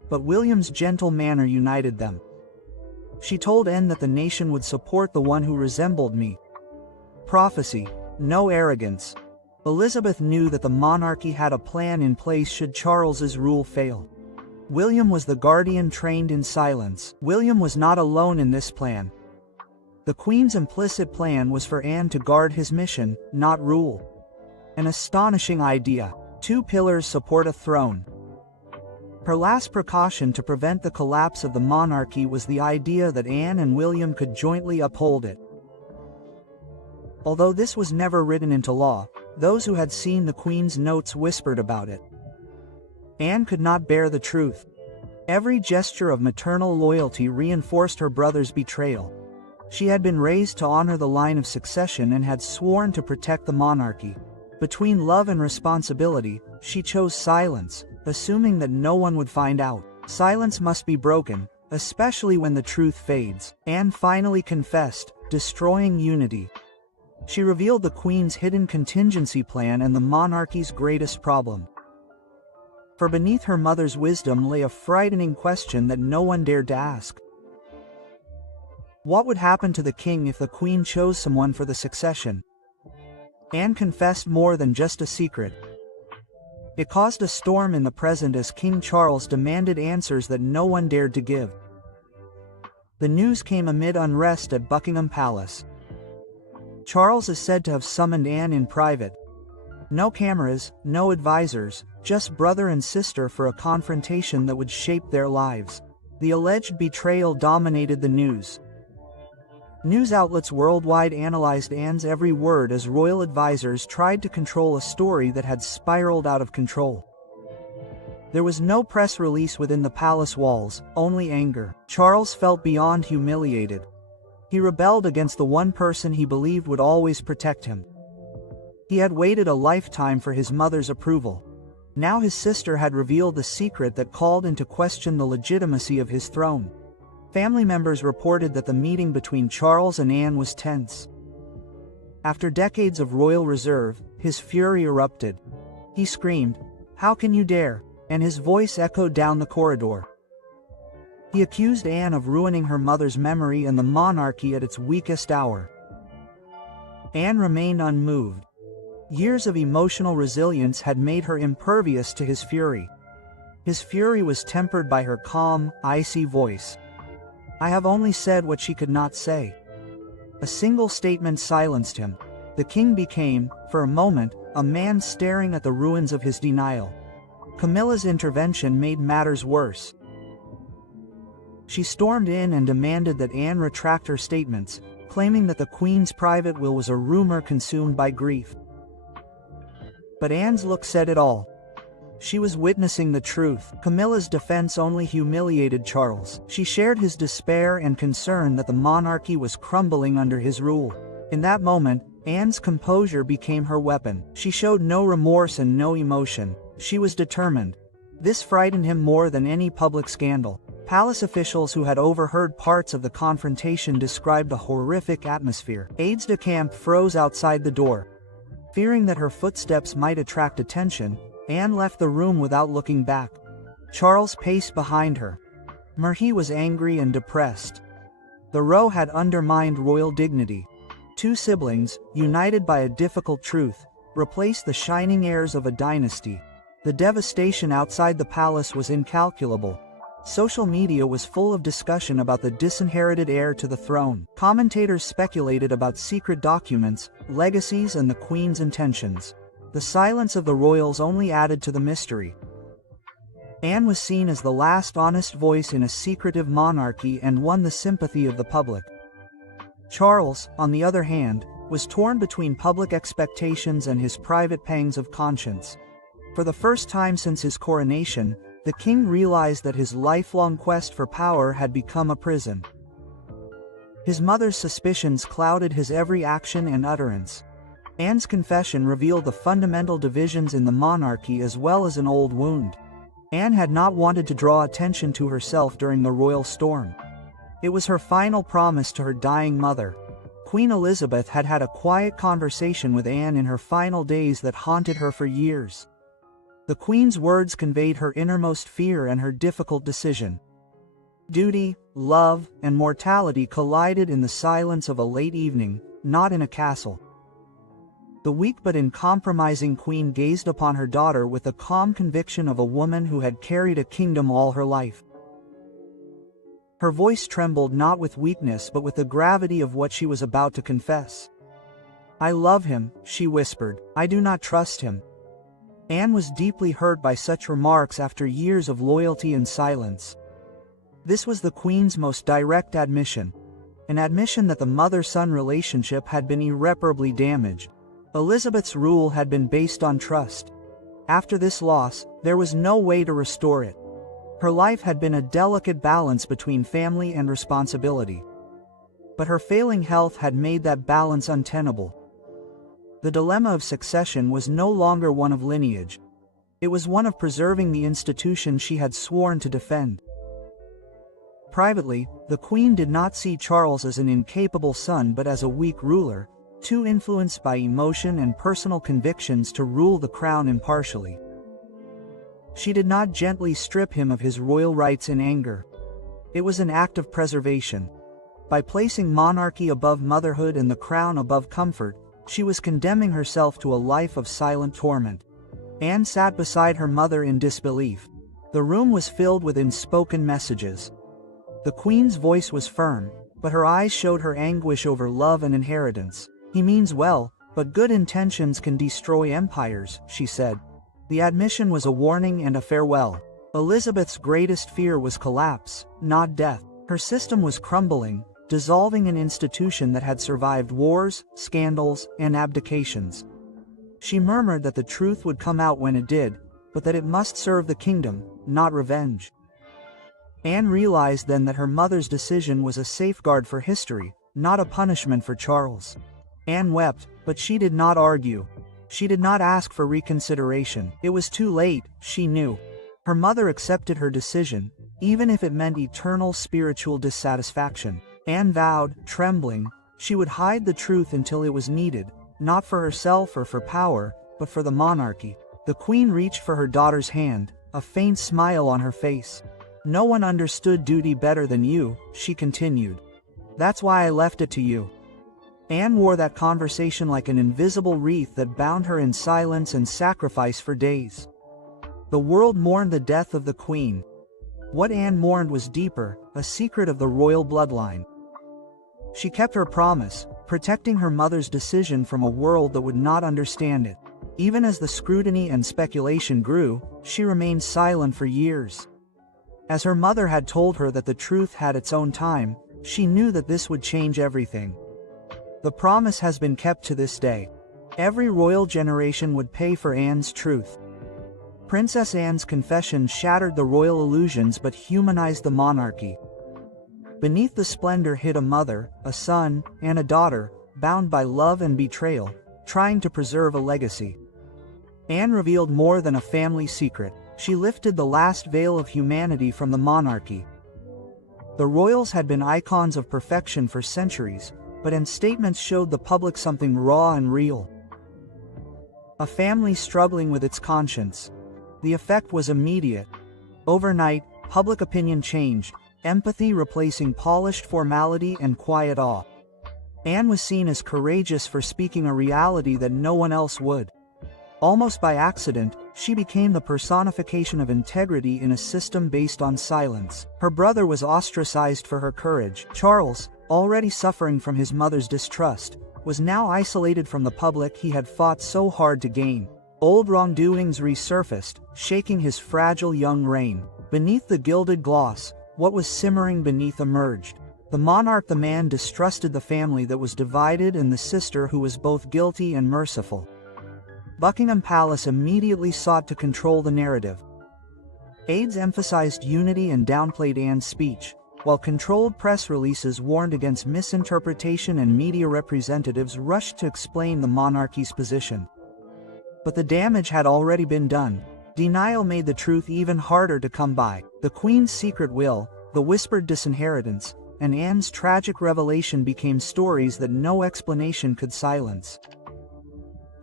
but William's gentle manner united them. She told Anne that the nation would support the one who resembled me. Prophecy, no arrogance. Elizabeth knew that the monarchy had a plan in place should Charles's rule fail. William was the guardian trained in silence. William was not alone in this plan. The Queen's implicit plan was for Anne to guard his mission, not rule. An astonishing idea. Two pillars support a throne. Her last precaution to prevent the collapse of the monarchy was the idea that Anne and William could jointly uphold it. Although this was never written into law, those who had seen the Queen's notes whispered about it. Anne could not bear the truth. Every gesture of maternal loyalty reinforced her brother's betrayal. She had been raised to honor the line of succession and had sworn to protect the monarchy. Between love and responsibility, she chose silence, assuming that no one would find out. Silence must be broken, especially when the truth fades. Anne finally confessed, destroying unity. She revealed the Queen's hidden contingency plan and the monarchy's greatest problem. For beneath her mother's wisdom lay a frightening question that no one dared to ask. What would happen to the king if the Queen chose someone for the succession? Anne confessed more than just a secret. It caused a storm in the present as King Charles demanded answers that no one dared to give. The news came amid unrest at Buckingham Palace. Charles is said to have summoned Anne in private. No cameras, no advisors, just brother and sister for a confrontation that would shape their lives. The alleged betrayal dominated the news. News outlets worldwide analyzed Anne's every word as royal advisors tried to control a story that had spiraled out of control. There was no press release within the palace walls, only anger. Charles felt beyond humiliated. He rebelled against the one person he believed would always protect him. He had waited a lifetime for his mother's approval. Now his sister had revealed the secret that called into question the legitimacy of his throne. Family members reported that the meeting between Charles and Anne was tense. After decades of royal reserve, his fury erupted. He screamed, "How can you dare?" and his voice echoed down the corridor. He accused Anne of ruining her mother's memory and the monarchy at its weakest hour. Anne remained unmoved. Years of emotional resilience had made her impervious to his fury. His fury was tempered by her calm, icy voice. "I have only said what she could not say." A single statement silenced him. The king became, for a moment, a man staring at the ruins of his denial. Camilla's intervention made matters worse. She stormed in and demanded that Anne retract her statements, claiming that the Queen's private will was a rumor consumed by grief. But Anne's look said it all. She was witnessing the truth. Camilla's defense only humiliated Charles. She shared his despair and concern that the monarchy was crumbling under his rule. In that moment, Anne's composure became her weapon. She showed no remorse and no emotion. She was determined. This frightened him more than any public scandal. Palace officials who had overheard parts of the confrontation described a horrific atmosphere. Aides-de-camp froze outside the door. Fearing that her footsteps might attract attention, Anne left the room without looking back. Charles paced behind her. He was angry and depressed. The row had undermined royal dignity. Two siblings, united by a difficult truth, replaced the shining heirs of a dynasty. The devastation outside the palace was incalculable. Social media was full of discussion about the disinherited heir to the throne. Commentators speculated about secret documents, legacies, and the Queen's intentions. The silence of the royals only added to the mystery. Anne was seen as the last honest voice in a secretive monarchy and won the sympathy of the public. Charles, on the other hand, was torn between public expectations and his private pangs of conscience. For the first time since his coronation, the king realized that his lifelong quest for power had become a prison. His mother's suspicions clouded his every action and utterance. Anne's confession revealed the fundamental divisions in the monarchy as well as an old wound. Anne had not wanted to draw attention to herself during the royal storm. It was her final promise to her dying mother. Queen Elizabeth had had a quiet conversation with Anne in her final days that haunted her for years. The Queen's words conveyed her innermost fear and her difficult decision. Duty, love, and mortality collided in the silence of a late evening, not in a castle. The weak but uncompromising Queen gazed upon her daughter with the calm conviction of a woman who had carried a kingdom all her life. Her voice trembled not with weakness but with the gravity of what she was about to confess. "I love him," she whispered. "I do not trust him." Anne was deeply hurt by such remarks after years of loyalty and silence. This was the Queen's most direct admission, an admission that the mother-son relationship had been irreparably damaged. Elizabeth's rule had been based on trust. After this loss, there was no way to restore it. Her life had been a delicate balance between family and responsibility. But her failing health had made that balance untenable. The dilemma of succession was no longer one of lineage. It was one of preserving the institution she had sworn to defend. Privately, the Queen did not see Charles as an incapable son but as a weak ruler, too influenced by emotion and personal convictions to rule the crown impartially. She did not gently strip him of his royal rights in anger. It was an act of preservation. By placing monarchy above motherhood and the crown above comfort, she was condemning herself to a life of silent torment. Anne sat beside her mother in disbelief. The room was filled with unspoken messages. The Queen's voice was firm, but her eyes showed her anguish over love and inheritance. "He means well, but good intentions can destroy empires," she said. The admission was a warning and a farewell. Elizabeth's greatest fear was collapse, not death. Her system was crumbling, dissolving an institution that had survived wars, scandals, and abdications. She murmured that the truth would come out when it did, but that it must serve the kingdom, not revenge. Anne realized then that her mother's decision was a safeguard for history, not a punishment for Charles. Anne wept, but she did not argue. She did not ask for reconsideration. It was too late, she knew. Her mother accepted her decision, even if it meant eternal spiritual dissatisfaction. Anne vowed, trembling, she would hide the truth until it was needed, not for herself or for power, but for the monarchy. The Queen reached for her daughter's hand, a faint smile on her face. "No one understood duty better than you," she continued. "That's why I left it to you." Anne wore that conversation like an invisible wreath that bound her in silence and sacrifice for days. The world mourned the death of the Queen. What Anne mourned was deeper, a secret of the royal bloodline. She kept her promise, protecting her mother's decision from a world that would not understand it. Even as the scrutiny and speculation grew, she remained silent for years. As her mother had told her that the truth had its own time, she knew that this would change everything. The promise has been kept to this day. Every royal generation would pay for Anne's truth. Princess Anne's confession shattered the royal illusions but humanized the monarchy. Beneath the splendor hid a mother, a son, and a daughter, bound by love and betrayal, trying to preserve a legacy. Anne revealed more than a family secret. She lifted the last veil of humanity from the monarchy. The royals had been icons of perfection for centuries, but Anne's statements showed the public something raw and real. A family struggling with its conscience. The effect was immediate. Overnight, public opinion changed, empathy replacing polished formality and quiet awe. Anne was seen as courageous for speaking a reality that no one else would. Almost by accident, she became the personification of integrity in a system based on silence. Her brother was ostracized for her courage. Charles, already suffering from his mother's distrust, was now isolated from the public he had fought so hard to gain. Old wrongdoings resurfaced, shaking his fragile young reign. Beneath the gilded gloss, what was simmering beneath emerged. The monarch, the man distrusted the family that was divided, and the sister who was both guilty and merciful. Buckingham Palace immediately sought to control the narrative. Aides emphasized unity and downplayed Anne's speech, while controlled press releases warned against misinterpretation and media representatives rushed to explain the monarchy's position. But the damage had already been done. Denial made the truth even harder to come by. The Queen's secret will, the whispered disinheritance, and Anne's tragic revelation became stories that no explanation could silence.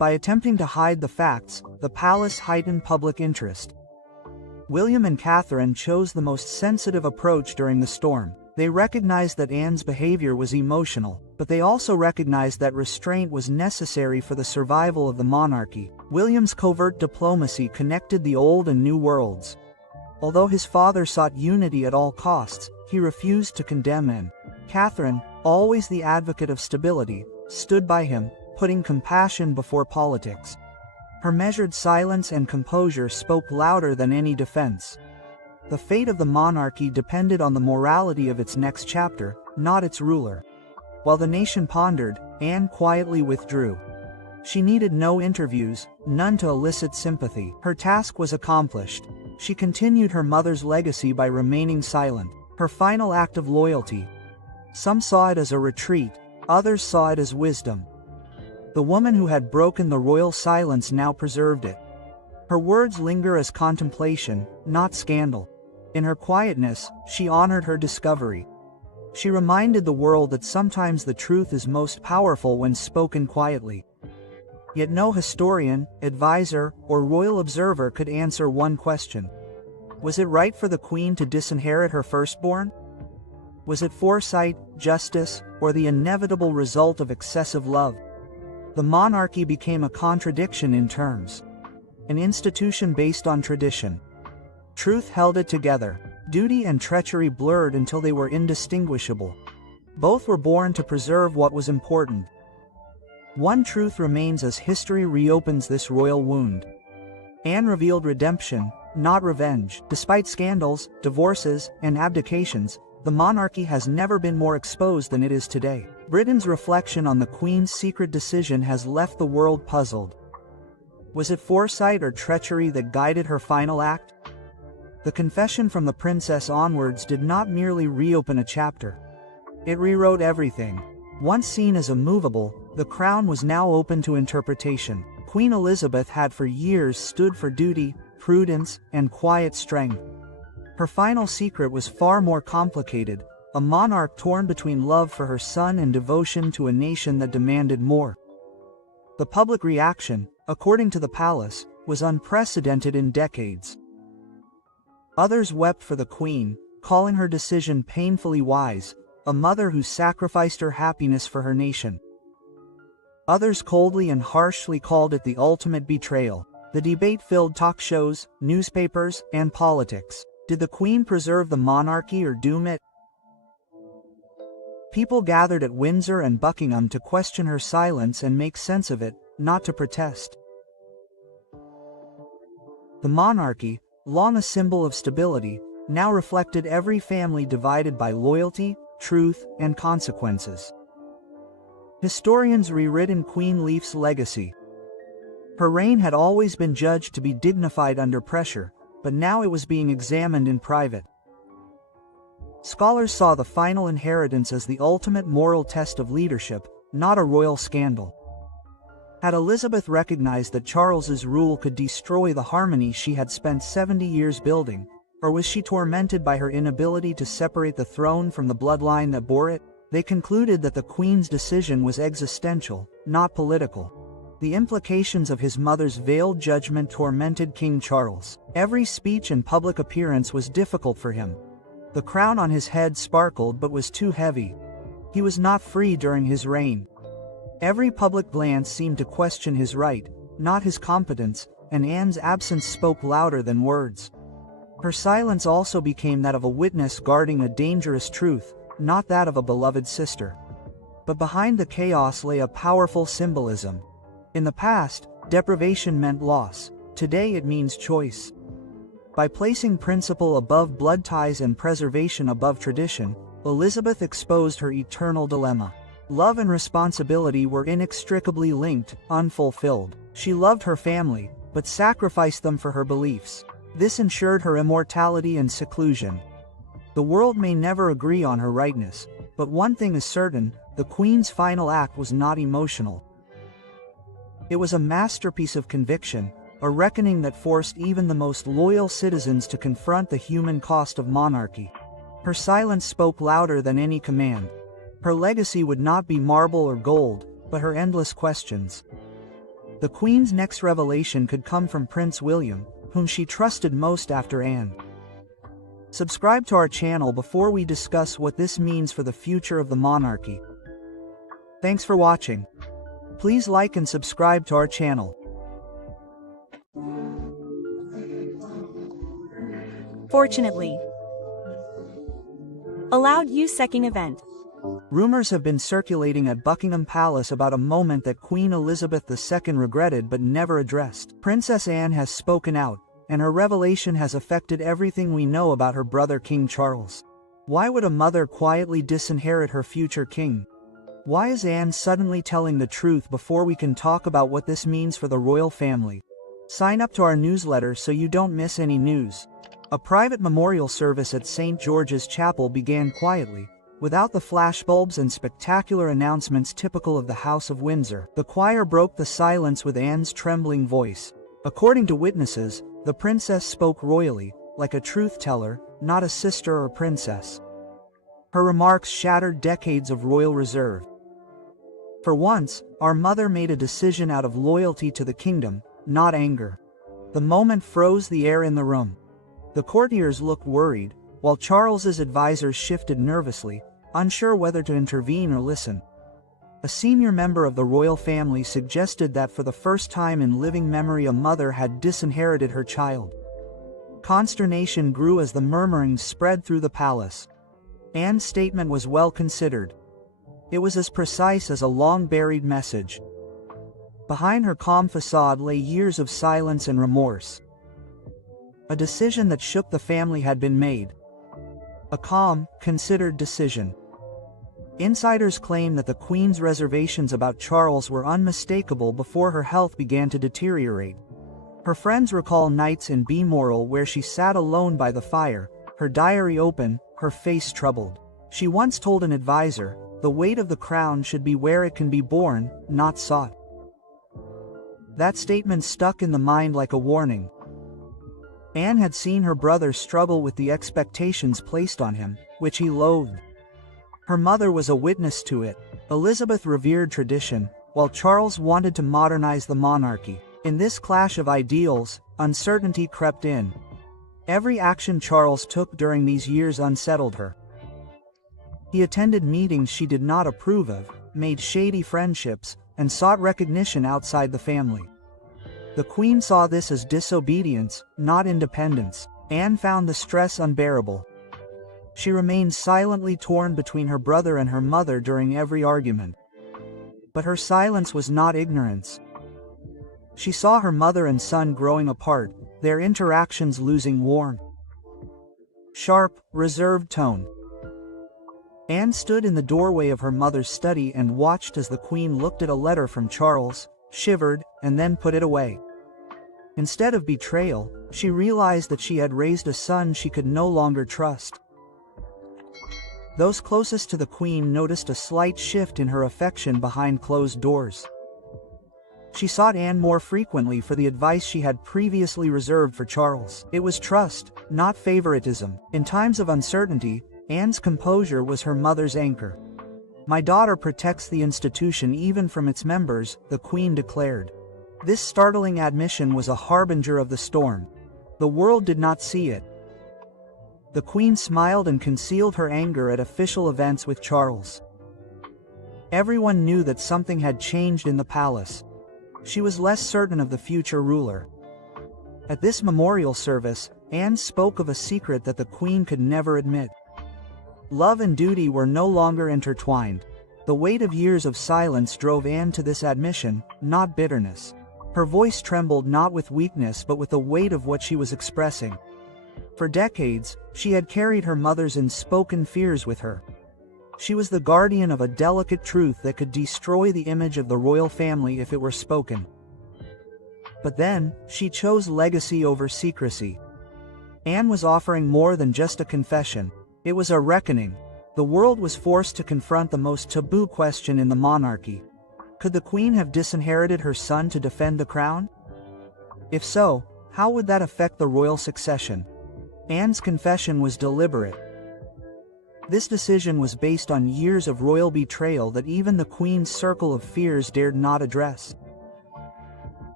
By attempting to hide the facts, the palace heightened public interest. William and Catherine chose the most sensitive approach during the storm. They recognized that Anne's behavior was emotional, but they also recognized that restraint was necessary for the survival of the monarchy. William's covert diplomacy connected the old and new worlds. Although his father sought unity at all costs, he refused to condemn Anne. Catherine, always the advocate of stability, stood by him, putting compassion before politics. Her measured silence and composure spoke louder than any defense. The fate of the monarchy depended on the morality of its next chapter, not its ruler. While the nation pondered, Anne quietly withdrew. She needed no interviews, none to elicit sympathy. Her task was accomplished. She continued her mother's legacy by remaining silent. Her final act of loyalty. Some saw it as a retreat, others saw it as wisdom. The woman who had broken the royal silence now preserved it. Her words linger as contemplation, not scandal. In her quietness, she honored her discovery. She reminded the world that sometimes the truth is most powerful when spoken quietly. Yet no historian, advisor, or royal observer could answer one question. Was it right for the Queen to disinherit her firstborn? Was it foresight, justice, or the inevitable result of excessive love? The monarchy became a contradiction in terms. An institution based on tradition. Truth held it together. Duty and treachery blurred until they were indistinguishable. Both were born to preserve what was important. One truth remains as history reopens this royal wound. Anne revealed redemption, not revenge. Despite scandals, divorces, and abdications, the monarchy has never been more exposed than it is today. Britain's reflection on the Queen's secret decision has left the world puzzled. Was it foresight or treachery that guided her final act? The confession from the princess onwards did not merely reopen a chapter. It rewrote everything. Once seen as immovable, the crown was now open to interpretation. Queen Elizabeth had for years stood for duty, prudence, and quiet strength. Her final secret was far more complicated, a monarch torn between love for her son and devotion to a nation that demanded more. The public reaction, according to the palace, was unprecedented in decades. Others wept for the Queen, calling her decision painfully wise, a mother who sacrificed her happiness for her nation. Others coldly and harshly called it the ultimate betrayal. The debate filled talk shows, newspapers, and politics. Did the Queen preserve the monarchy or doom it? People gathered at Windsor and Buckingham to question her silence and make sense of it, not to protest. The monarchy, long a symbol of stability, now reflected every family divided by loyalty, truth, and consequences. Historians rewritten Queen Leaf's legacy. Her reign had always been judged to be dignified under pressure, but now it was being examined in private. Scholars saw the final inheritance as the ultimate moral test of leadership, not a royal scandal. Had Elizabeth recognized that Charles's rule could destroy the harmony she had spent 70 years building, or was she tormented by her inability to separate the throne from the bloodline that bore it? They concluded that the Queen's decision was existential, not political. The implications of his mother's veiled judgment tormented King Charles. Every speech and public appearance was difficult for him. The crown on his head sparkled but was too heavy. He was not free during his reign. Every public glance seemed to question his right, not his competence, and Anne's absence spoke louder than words. Her silence also became that of a witness guarding a dangerous truth, not that of a beloved sister. But behind the chaos lay a powerful symbolism. In the past, deprivation meant loss. Today it means choice. By placing principle above blood ties and preservation above tradition, Elizabeth exposed her eternal dilemma. Love and responsibility were inextricably linked, unfulfilled. She loved her family, but sacrificed them for her beliefs. This ensured her immortality and seclusion. The world may never agree on her rightness, but one thing is certain, the Queen's final act was not emotional. It was a masterpiece of conviction, a reckoning that forced even the most loyal citizens to confront the human cost of monarchy. Her silence spoke louder than any command. Her legacy would not be marble or gold, but her endless questions. The Queen's next revelation could come from Prince William, whom she trusted most after Anne. Subscribe to our channel before we discuss what this means for the future of the monarchy. Thanks for watching. Please like and subscribe to our channel. Fortunately. Allowed use second event. Rumors have been circulating at Buckingham Palace about a moment that Queen Elizabeth II regretted but never addressed. Princess Anne has spoken out, and her revelation has affected everything we know about her brother King Charles. Why would a mother quietly disinherit her future king? Why is Anne suddenly telling the truth before we can talk about what this means for the royal family? Sign up to our newsletter so you don't miss any news. A private memorial service at St. George's Chapel began quietly, without the flashbulbs and spectacular announcements typical of the House of Windsor. The choir broke the silence with Anne's trembling voice. According to witnesses, the princess spoke royally, like a truth-teller, not a sister or princess. Her remarks shattered decades of royal reserve. For once, our mother made a decision out of loyalty to the kingdom, not anger. The moment froze the air in the room. The courtiers looked worried, while Charles's advisors shifted nervously, unsure whether to intervene or listen. A senior member of the royal family suggested that for the first time in living memory a mother had disinherited her child. Consternation grew as the murmurings spread through the palace. Anne's statement was well considered. It was as precise as a long-buried message. Behind her calm facade lay years of silence and remorse. A decision that shook the family had been made. A calm, considered decision. Insiders claim that the Queen's reservations about Charles were unmistakable before her health began to deteriorate. Her friends recall nights in Balmoral where she sat alone by the fire, her diary open, her face troubled. She once told an advisor, "The weight of the crown should be where it can be borne, not sought." That statement stuck in the mind like a warning. Anne had seen her brother struggle with the expectations placed on him, which he loathed. Her mother was a witness to it. Elizabeth revered tradition, while Charles wanted to modernize the monarchy. In this clash of ideals, uncertainty crept in. Every action Charles took during these years unsettled her. He attended meetings she did not approve of, made shady friendships, and sought recognition outside the family. The Queen saw this as disobedience, not independence. Anne found the stress unbearable. She remained silently torn between her brother and her mother during every argument. But her silence was not ignorance. She saw her mother and son growing apart, their interactions losing warmth. Sharp, reserved tone. Anne stood in the doorway of her mother's study and watched as the Queen looked at a letter from Charles, shivered, and then put it away. Instead of betrayal, she realized that she had raised a son she could no longer trust. Those closest to the Queen noticed a slight shift in her affection behind closed doors. She sought Anne more frequently for the advice she had previously reserved for Charles. It was trust, not favoritism. In times of uncertainty, Anne's composure was her mother's anchor. "My daughter protects the institution even from its members," the Queen declared. This startling admission was a harbinger of the storm. The world did not see it. The Queen smiled and concealed her anger at official events with Charles. Everyone knew that something had changed in the palace. She was less certain of the future ruler. At this memorial service, Anne spoke of a secret that the Queen could never admit. Love and duty were no longer intertwined. The weight of years of silence drove Anne to this admission, not bitterness. Her voice trembled not with weakness but with the weight of what she was expressing. For decades, she had carried her mother's unspoken fears with her. She was the guardian of a delicate truth that could destroy the image of the royal family if it were spoken. But then, she chose legacy over secrecy. Anne was offering more than just a confession. It was a reckoning. The world was forced to confront the most taboo question in the monarchy. Could the Queen have disinherited her son to defend the crown? If so, how would that affect the royal succession? Anne's confession was deliberate. This decision was based on years of royal betrayal that even the Queen's circle of fears dared not address.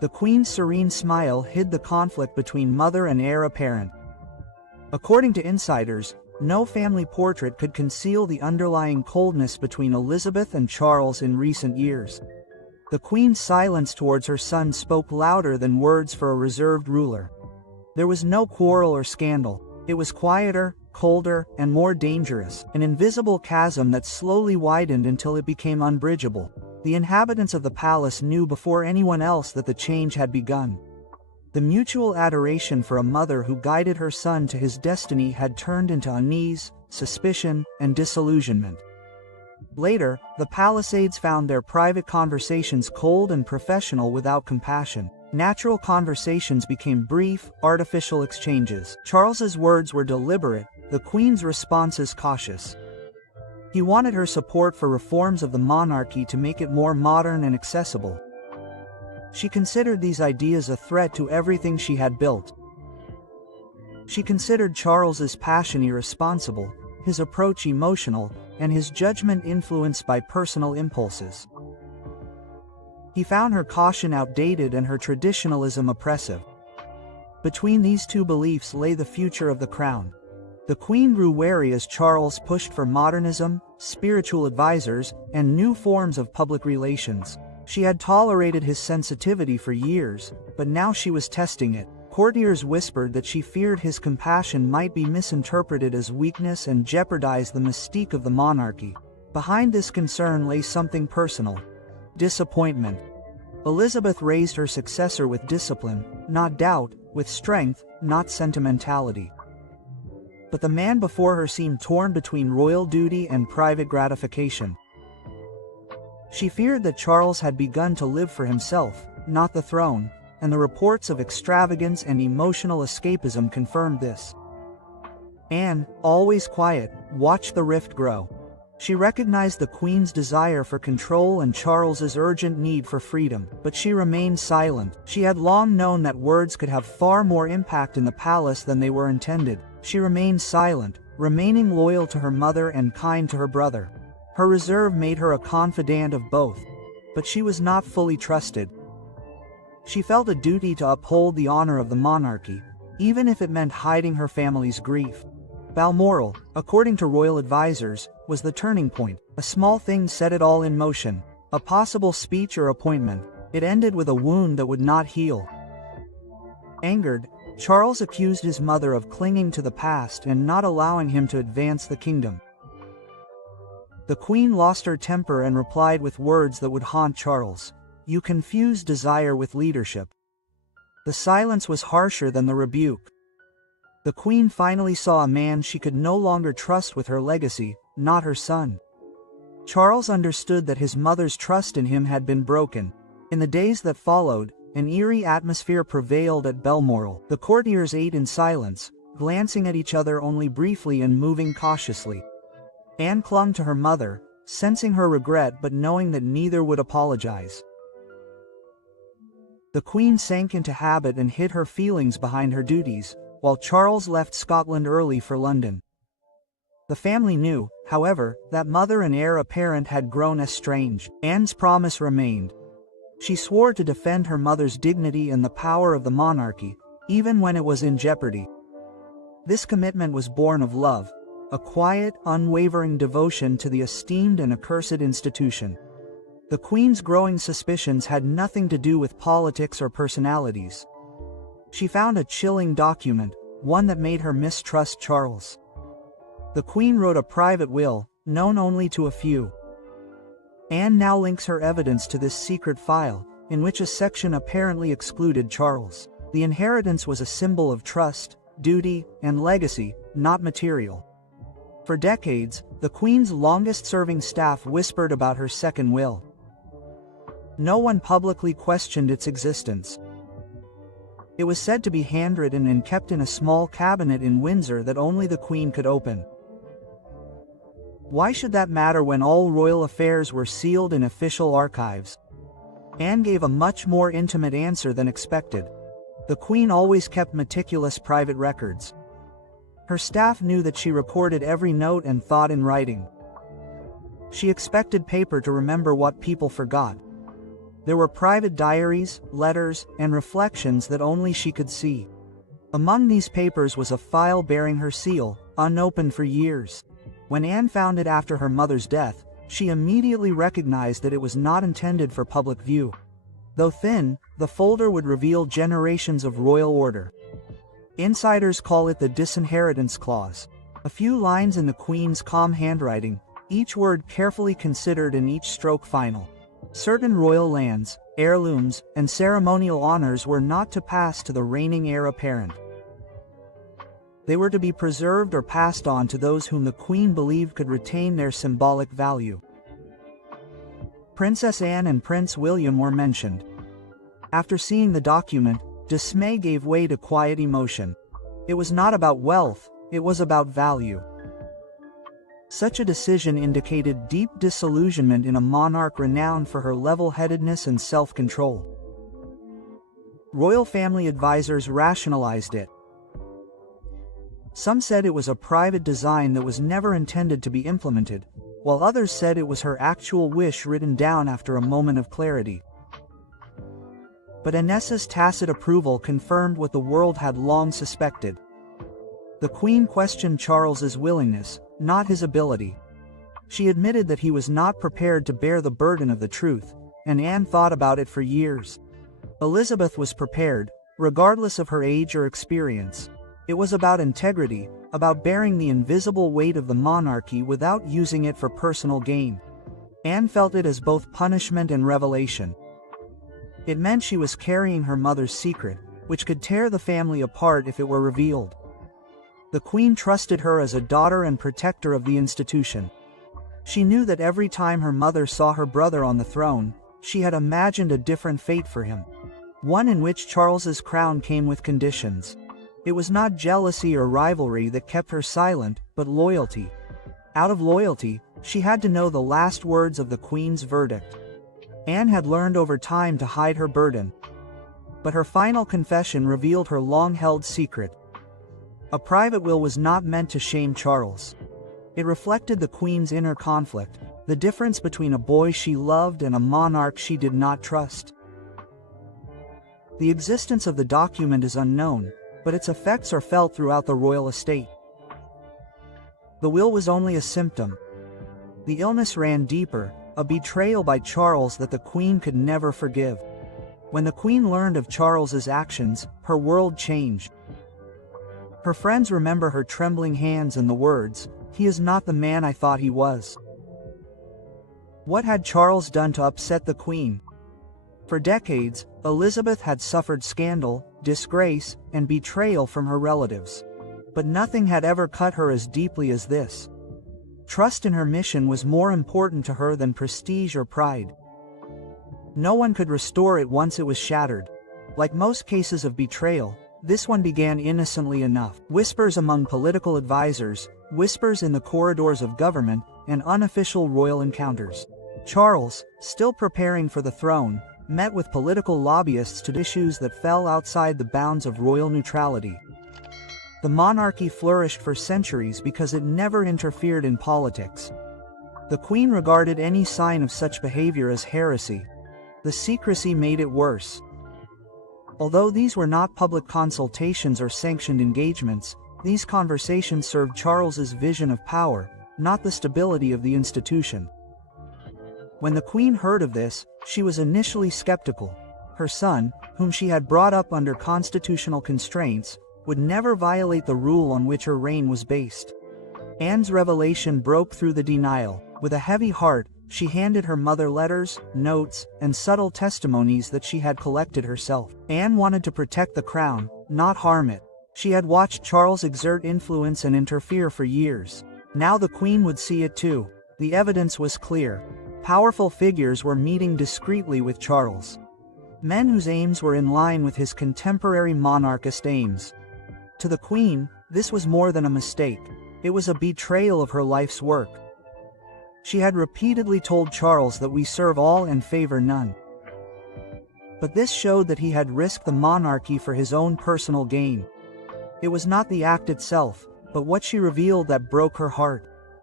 The Queen's serene smile hid the conflict between mother and heir apparent. According to insiders, no family portrait could conceal the underlying coldness between Elizabeth and Charles in recent years. The Queen's silence towards her son spoke louder than words for a reserved ruler. There was no quarrel or scandal. It was quieter, colder, and more dangerous, an invisible chasm that slowly widened until it became unbridgeable. The inhabitants of the palace knew before anyone else that the change had begun. The mutual adoration for a mother who guided her son to his destiny had turned into unease, suspicion, and disillusionment. Later, the Palisades found their private conversations cold and professional without compassion. Natural conversations became brief, artificial exchanges. Charles's words were deliberate, the Queen's responses cautious. He wanted her support for reforms of the monarchy to make it more modern and accessible. She considered these ideas a threat to everything she had built. She considered Charles's passion irresponsible, his approach emotional, and his judgment influenced by personal impulses. He found her caution outdated and her traditionalism oppressive. Between these two beliefs lay the future of the crown. The Queen grew wary as Charles pushed for modernism, spiritual advisors, and new forms of public relations. She had tolerated his sensitivity for years, but now she was testing it. Courtiers whispered that she feared his compassion might be misinterpreted as weakness and jeopardize the mystique of the monarchy. Behind this concern lay something personal: disappointment. Elizabeth raised her successor with discipline, not doubt, with strength, not sentimentality. But the man before her seemed torn between royal duty and private gratification. She feared that Charles had begun to live for himself, not the throne, and the reports of extravagance and emotional escapism confirmed this. Anne, always quiet, watched the rift grow. She recognized the Queen's desire for control and Charles's urgent need for freedom, but she remained silent. She had long known that words could have far more impact in the palace than they were intended. She remained silent, remaining loyal to her mother and kind to her brother. Her reserve made her a confidant of both, but she was not fully trusted. She felt a duty to uphold the honor of the monarchy, even if it meant hiding her family's grief. Balmoral, according to royal advisors, was the turning point. A small thing set it all in motion, a possible speech or appointment. It ended with a wound that would not heal. Angered, Charles accused his mother of clinging to the past and not allowing him to advance the kingdom. The Queen lost her temper and replied with words that would haunt Charles: "You confuse desire with leadership." The silence was harsher than the rebuke. The Queen finally saw a man she could no longer trust with her legacy, not her son. Charles understood that his mother's trust in him had been broken. In the days that followed, an eerie atmosphere prevailed at Balmoral. The courtiers ate in silence, glancing at each other only briefly and moving cautiously. Anne clung to her mother, sensing her regret but knowing that neither would apologize. The Queen sank into habit and hid her feelings behind her duties, while Charles left Scotland early for London. The family knew, however, that mother and heir apparent had grown estranged. Anne's promise remained. She swore to defend her mother's dignity and the power of the monarchy, even when it was in jeopardy. This commitment was born of love, a quiet, unwavering devotion to the esteemed and accursed institution. The Queen's growing suspicions had nothing to do with politics or personalities. She found a chilling document, one that made her mistrust Charles. The Queen wrote a private will, known only to a few. Anne now links her evidence to this secret file, in which a section apparently excluded Charles. The inheritance was a symbol of trust, duty, and legacy, not material. For decades, the Queen's longest-serving staff whispered about her second will. No one publicly questioned its existence. It was said to be handwritten and kept in a small cabinet in Windsor that only the Queen could open. Why should that matter when all royal affairs were sealed in official archives? Anne gave a much more intimate answer than expected. The Queen always kept meticulous private records. Her staff knew that she recorded every note and thought in writing. She expected paper to remember what people forgot. There were private diaries, letters, and reflections that only she could see. Among these papers was a file bearing her seal, unopened for years. When Anne found it after her mother's death, she immediately recognized that it was not intended for public view. Though thin, the folder would reveal generations of royal order. Insiders call it the disinheritance clause. A few lines in the Queen's calm handwriting, each word carefully considered and each stroke final. Certain royal lands, heirlooms, and ceremonial honors were not to pass to the reigning heir apparent. They were to be preserved or passed on to those whom the Queen believed could retain their symbolic value. Princess Anne and Prince William were mentioned. After seeing the document, dismay gave way to quiet emotion. It was not about wealth, it was about value. Such a decision indicated deep disillusionment in a monarch renowned for her level-headedness and self-control. Royal family advisors rationalized it. Some said it was a private design that was never intended to be implemented, while others said it was her actual wish written down after a moment of clarity. But Anne's tacit approval confirmed what the world had long suspected. The Queen questioned Charles's willingness, not his ability. She admitted that he was not prepared to bear the burden of the truth, and Anne thought about it for years. Elizabeth was prepared, regardless of her age or experience. It was about integrity, about bearing the invisible weight of the monarchy without using it for personal gain. Anne felt it as both punishment and revelation. It meant she was carrying her mother's secret, which could tear the family apart if it were revealed. The Queen trusted her as a daughter and protector of the institution. She knew that every time her mother saw her brother on the throne, she had imagined a different fate for him. One in which Charles's crown came with conditions. It was not jealousy or rivalry that kept her silent, but loyalty. Out of loyalty, she had to know the last words of the Queen's verdict. Anne had learned over time to hide her burden. But her final confession revealed her long-held secret. A private will was not meant to shame Charles. It reflected the Queen's inner conflict, the difference between a boy she loved and a monarch she did not trust. The existence of the document is unknown, but its effects are felt throughout the royal estate. The will was only a symptom. The illness ran deeper, a betrayal by Charles that the Queen could never forgive. When the Queen learned of Charles's actions, her world changed. Her friends remember her trembling hands and the words, "He is not the man I thought he was." What had Charles done to upset the Queen? For decades, Elizabeth had suffered scandal, disgrace, and betrayal from her relatives. But nothing had ever cut her as deeply as this. Trust in her mission was more important to her than prestige or pride. No one could restore it once it was shattered. Like most cases of betrayal, this one began innocently enough. Whispers among political advisors, whispers in the corridors of government, and unofficial royal encounters. Charles, still preparing for the throne, met with political lobbyists to issues that fell outside the bounds of royal neutrality. The monarchy flourished for centuries because it never interfered in politics. The Queen regarded any sign of such behavior as heresy. The secrecy made it worse. Although these were not public consultations or sanctioned engagements, these conversations served Charles's vision of power, not the stability of the institution. When the Queen heard of this, she was initially skeptical. Her son, whom she had brought up under constitutional constraints, would never violate the rule on which her reign was based. Anne's revelation broke through the denial. With a heavy heart, she handed her mother letters, notes, and subtle testimonies that she had collected herself. Anne wanted to protect the crown, not harm it. She had watched Charles exert influence and interfere for years. Now the Queen would see it too. The evidence was clear. Powerful figures were meeting discreetly with Charles. Men whose aims were in line with his contemporary monarchist aims. To the Queen, this was more than a mistake. It was a betrayal of her life's work. She had repeatedly told Charles that we serve all and favor none. But this showed that he had risked the monarchy for his own personal gain. It was not the act itself, but what she revealed that broke her heart.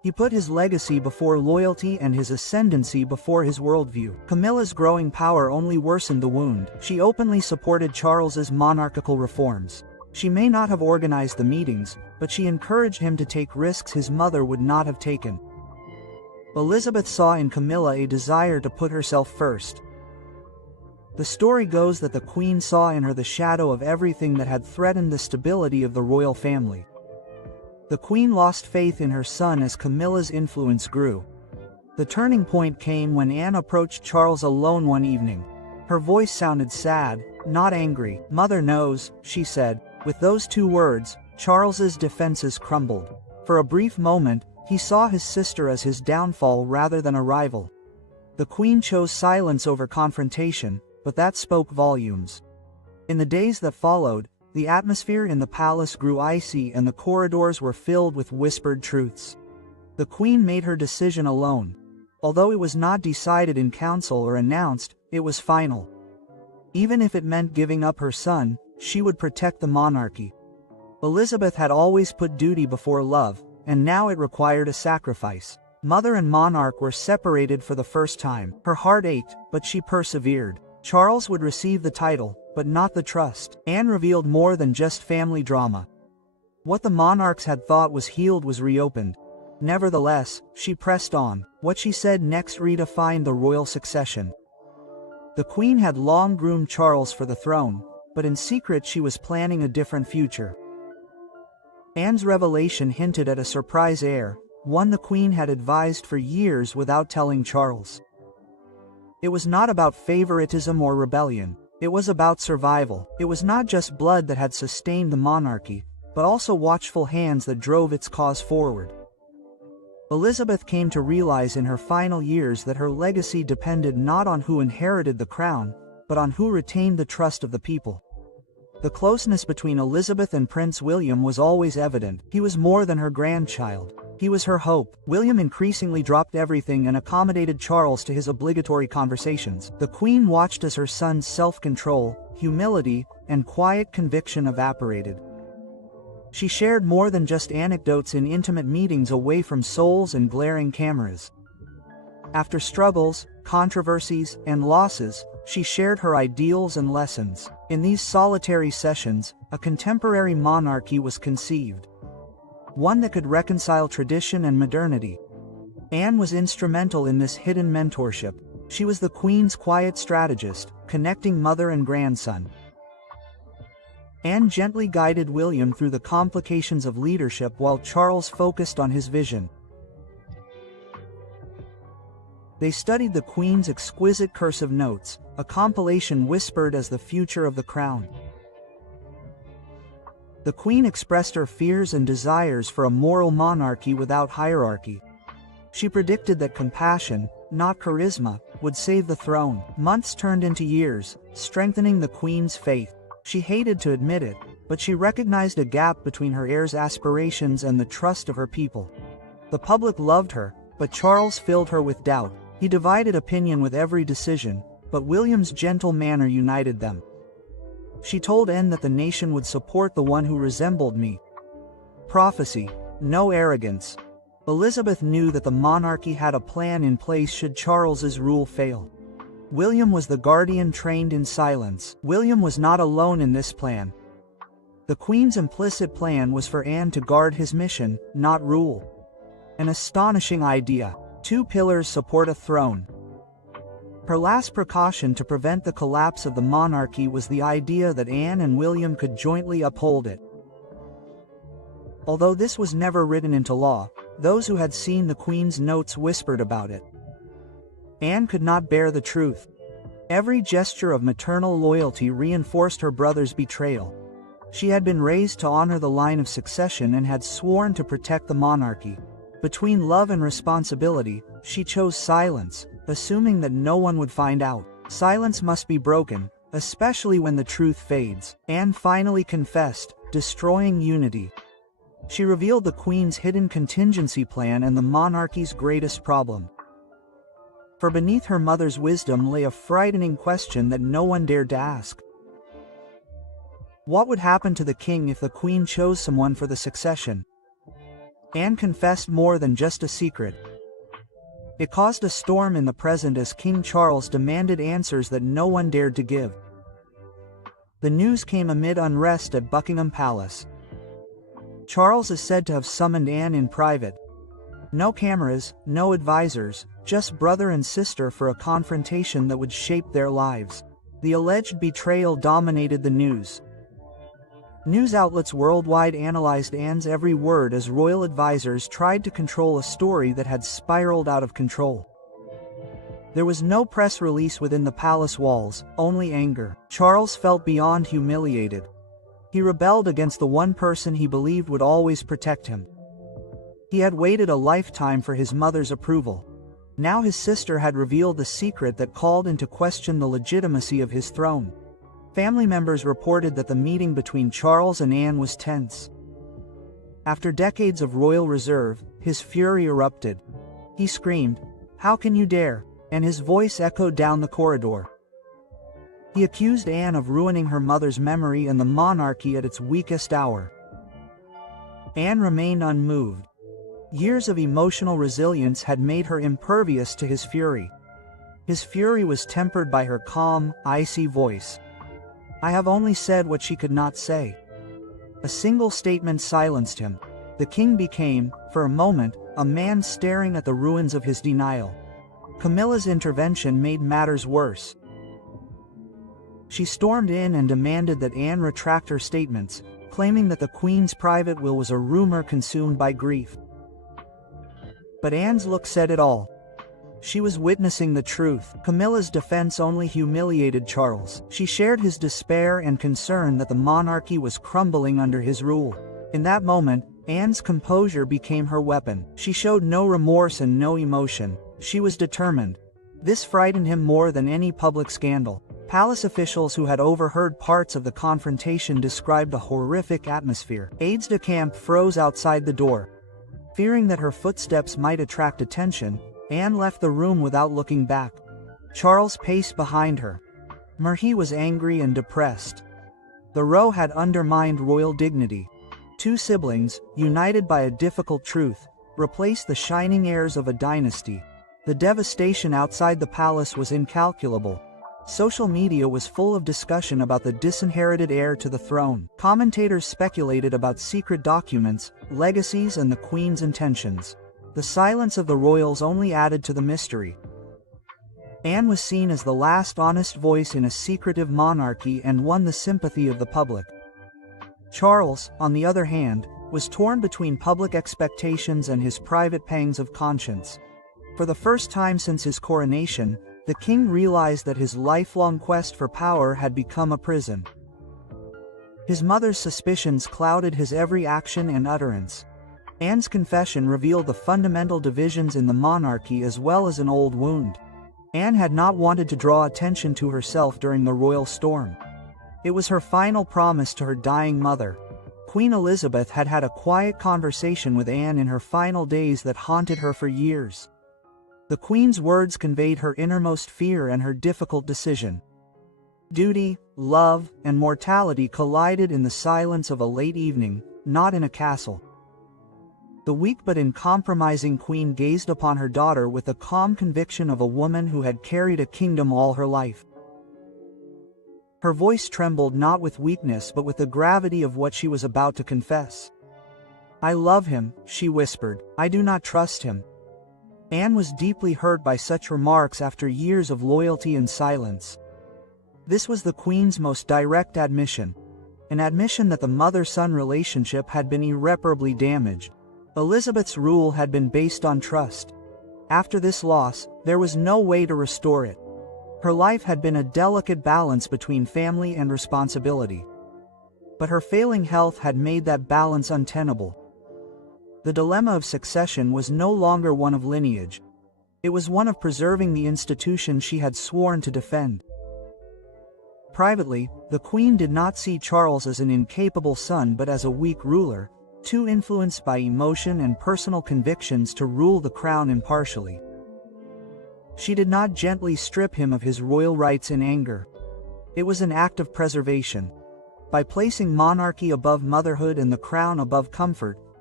He put his legacy before loyalty and his ascendancy before his worldview. Camilla's growing power only worsened the wound. She openly supported Charles's monarchical reforms. She may not have organized the meetings, but she encouraged him to take risks his mother would not have taken. Elizabeth saw in Camilla a desire to put herself first. The story goes that the Queen saw in her the shadow of everything that had threatened the stability of the royal family. The Queen lost faith in her son as Camilla's influence grew. The turning point came when Anne approached Charles alone one evening. Her voice sounded sad, not angry. "Mother knows," she said. With those two words, Charles's defenses crumbled. For a brief moment, he saw his sister as his downfall rather than a rival. The Queen chose silence over confrontation, but that spoke volumes. In the days that followed, the atmosphere in the palace grew icy and the corridors were filled with whispered truths. The Queen made her decision alone. Although it was not decided in council or announced, it was final. Even if it meant giving up her son, she would protect the monarchy. Elizabeth had always put duty before love, and now it required a sacrifice. Mother and monarch were separated for the first time. Her heart ached, but she persevered. Charles would receive the title, but not the trust. Anne revealed more than just family drama. What the monarchs had thought was healed was reopened. Nevertheless, she pressed on. What she said next redefined the royal succession. The Queen had long groomed Charles for the throne, but in secret she was planning a different future. Anne's revelation hinted at a surprise heir, one the Queen had advised for years without telling Charles. It was not about favoritism or rebellion. It was about survival. It was not just blood that had sustained the monarchy, but also watchful hands that drove its cause forward. Elizabeth came to realize in her final years that her legacy depended not on who inherited the crown, but on who retained the trust of the people. The closeness between Elizabeth and Prince William was always evident. He was more than her grandchild. He was her hope. William increasingly dropped everything and accommodated Charles to his obligatory conversations. The Queen watched as her son's self-control, humility, and quiet conviction evaporated. She shared more than just anecdotes in intimate meetings away from souls and glaring cameras. After struggles, controversies, and losses, she shared her ideals and lessons. In these solitary sessions, a contemporary monarchy was conceived. One that could reconcile tradition and modernity. Anne was instrumental in this hidden mentorship. She was the Queen's quiet strategist, connecting mother and grandson. Anne gently guided William through the complications of leadership while Charles focused on his vision. They studied the Queen's exquisite cursive notes, a compilation whispered as the future of the crown. The Queen expressed her fears and desires for a moral monarchy without hierarchy. She predicted that compassion, not charisma, would save the throne. Months turned into years, strengthening the Queen's faith. She hated to admit it, but she recognized a gap between her heir's aspirations and the trust of her people. The public loved her, but Charles filled her with doubt. He divided opinion with every decision, but William's gentle manner united them. She told Anne that the nation would support the one who resembled me. Prophecy, no arrogance. Elizabeth knew that the monarchy had a plan in place should Charles's rule fail. William was the guardian trained in silence. William was not alone in this plan. The Queen's implicit plan was for Anne to guard his mission, not rule. An astonishing idea. Two pillars support a throne. Her last precaution to prevent the collapse of the monarchy was the idea that Anne and William could jointly uphold it. Although this was never written into law, those who had seen the Queen's notes whispered about it. Anne could not bear the truth. Every gesture of maternal loyalty reinforced her brother's betrayal. She had been raised to honor the line of succession and had sworn to protect the monarchy. Between love and responsibility, she chose silence, assuming that no one would find out. Silence must be broken, especially when the truth fades. Anne finally confessed, destroying unity. She revealed the Queen's hidden contingency plan and the monarchy's greatest problem. For beneath her mother's wisdom lay a frightening question that no one dared to ask. What would happen to the king if the Queen chose someone for the succession? Anne confessed more than just a secret. It caused a storm in the present as King Charles demanded answers that no one dared to give. The news came amid unrest at Buckingham Palace. Charles is said to have summoned Anne in private. No cameras, no advisors, just brother and sister for a confrontation that would shape their lives. The alleged betrayal dominated the news. News outlets worldwide analyzed Anne's every word as royal advisors tried to control a story that had spiraled out of control. There was no press release within the palace walls, only anger. Charles felt beyond humiliated. He rebelled against the one person he believed would always protect him. He had waited a lifetime for his mother's approval. Now his sister had revealed the secret that called into question the legitimacy of his throne. Family members reported that the meeting between Charles and Anne was tense. After decades of royal reserve, his fury erupted. He screamed, "How can you dare?" and his voice echoed down the corridor. He accused Anne of ruining her mother's memory and the monarchy at its weakest hour. Anne remained unmoved. Years of emotional resilience had made her impervious to his fury. His fury was tempered by her calm, icy voice. "I have only said what she could not say." A single statement silenced him. The king became, for a moment, a man staring at the ruins of his denial. Camilla's intervention made matters worse. She stormed in and demanded that Anne retract her statements, claiming that the queen's private will was a rumor consumed by grief. But Anne's look said it all. She was witnessing the truth. Camilla's defense only humiliated Charles. She shared his despair and concern that the monarchy was crumbling under his rule. In that moment, Anne's composure became her weapon. She showed no remorse and no emotion. She was determined. This frightened him more than any public scandal. Palace officials who had overheard parts of the confrontation described a horrific atmosphere. Aides-de-camp froze outside the door. Fearing that her footsteps might attract attention, Anne left the room without looking back. Charles paced behind her. He was angry and depressed. The row had undermined royal dignity. Two siblings, united by a difficult truth, replaced the shining heirs of a dynasty. The devastation outside the palace was incalculable. Social media was full of discussion about the disinherited heir to the throne. Commentators speculated about secret documents, legacies, and the queen's intentions. The silence of the royals only added to the mystery. Anne was seen as the last honest voice in a secretive monarchy and won the sympathy of the public. Charles, on the other hand, was torn between public expectations and his private pangs of conscience. For the first time since his coronation, the king realized that his lifelong quest for power had become a prison. His mother's suspicions clouded his every action and utterance. Anne's confession revealed the fundamental divisions in the monarchy as well as an old wound. Anne had not wanted to draw attention to herself during the royal storm. It was her final promise to her dying mother. Queen Elizabeth had had a quiet conversation with Anne in her final days that haunted her for years. The Queen's words conveyed her innermost fear and her difficult decision. Duty, love, and mortality collided in the silence of a late evening, not in a castle. The weak but uncompromising Queen gazed upon her daughter with the calm conviction of a woman who had carried a kingdom all her life. Her voice trembled not with weakness but with the gravity of what she was about to confess. "I love him," she whispered. "I do not trust him." Anne was deeply hurt by such remarks after years of loyalty and silence. This was the Queen's most direct admission, an admission that the mother-son relationship had been irreparably damaged. Elizabeth's rule had been based on trust. After this loss, there was no way to restore it. Her life had been a delicate balance between family and responsibility. But her failing health had made that balance untenable. The dilemma of succession was no longer one of lineage. It was one of preserving the institution she had sworn to defend. Privately, the Queen did not see Charles as an incapable son but as a weak ruler, too influenced by emotion and personal convictions to rule the crown impartially. She did not gently strip him of his royal rights in anger. It was an act of preservation. By placing monarchy above motherhood and the crown above comfort,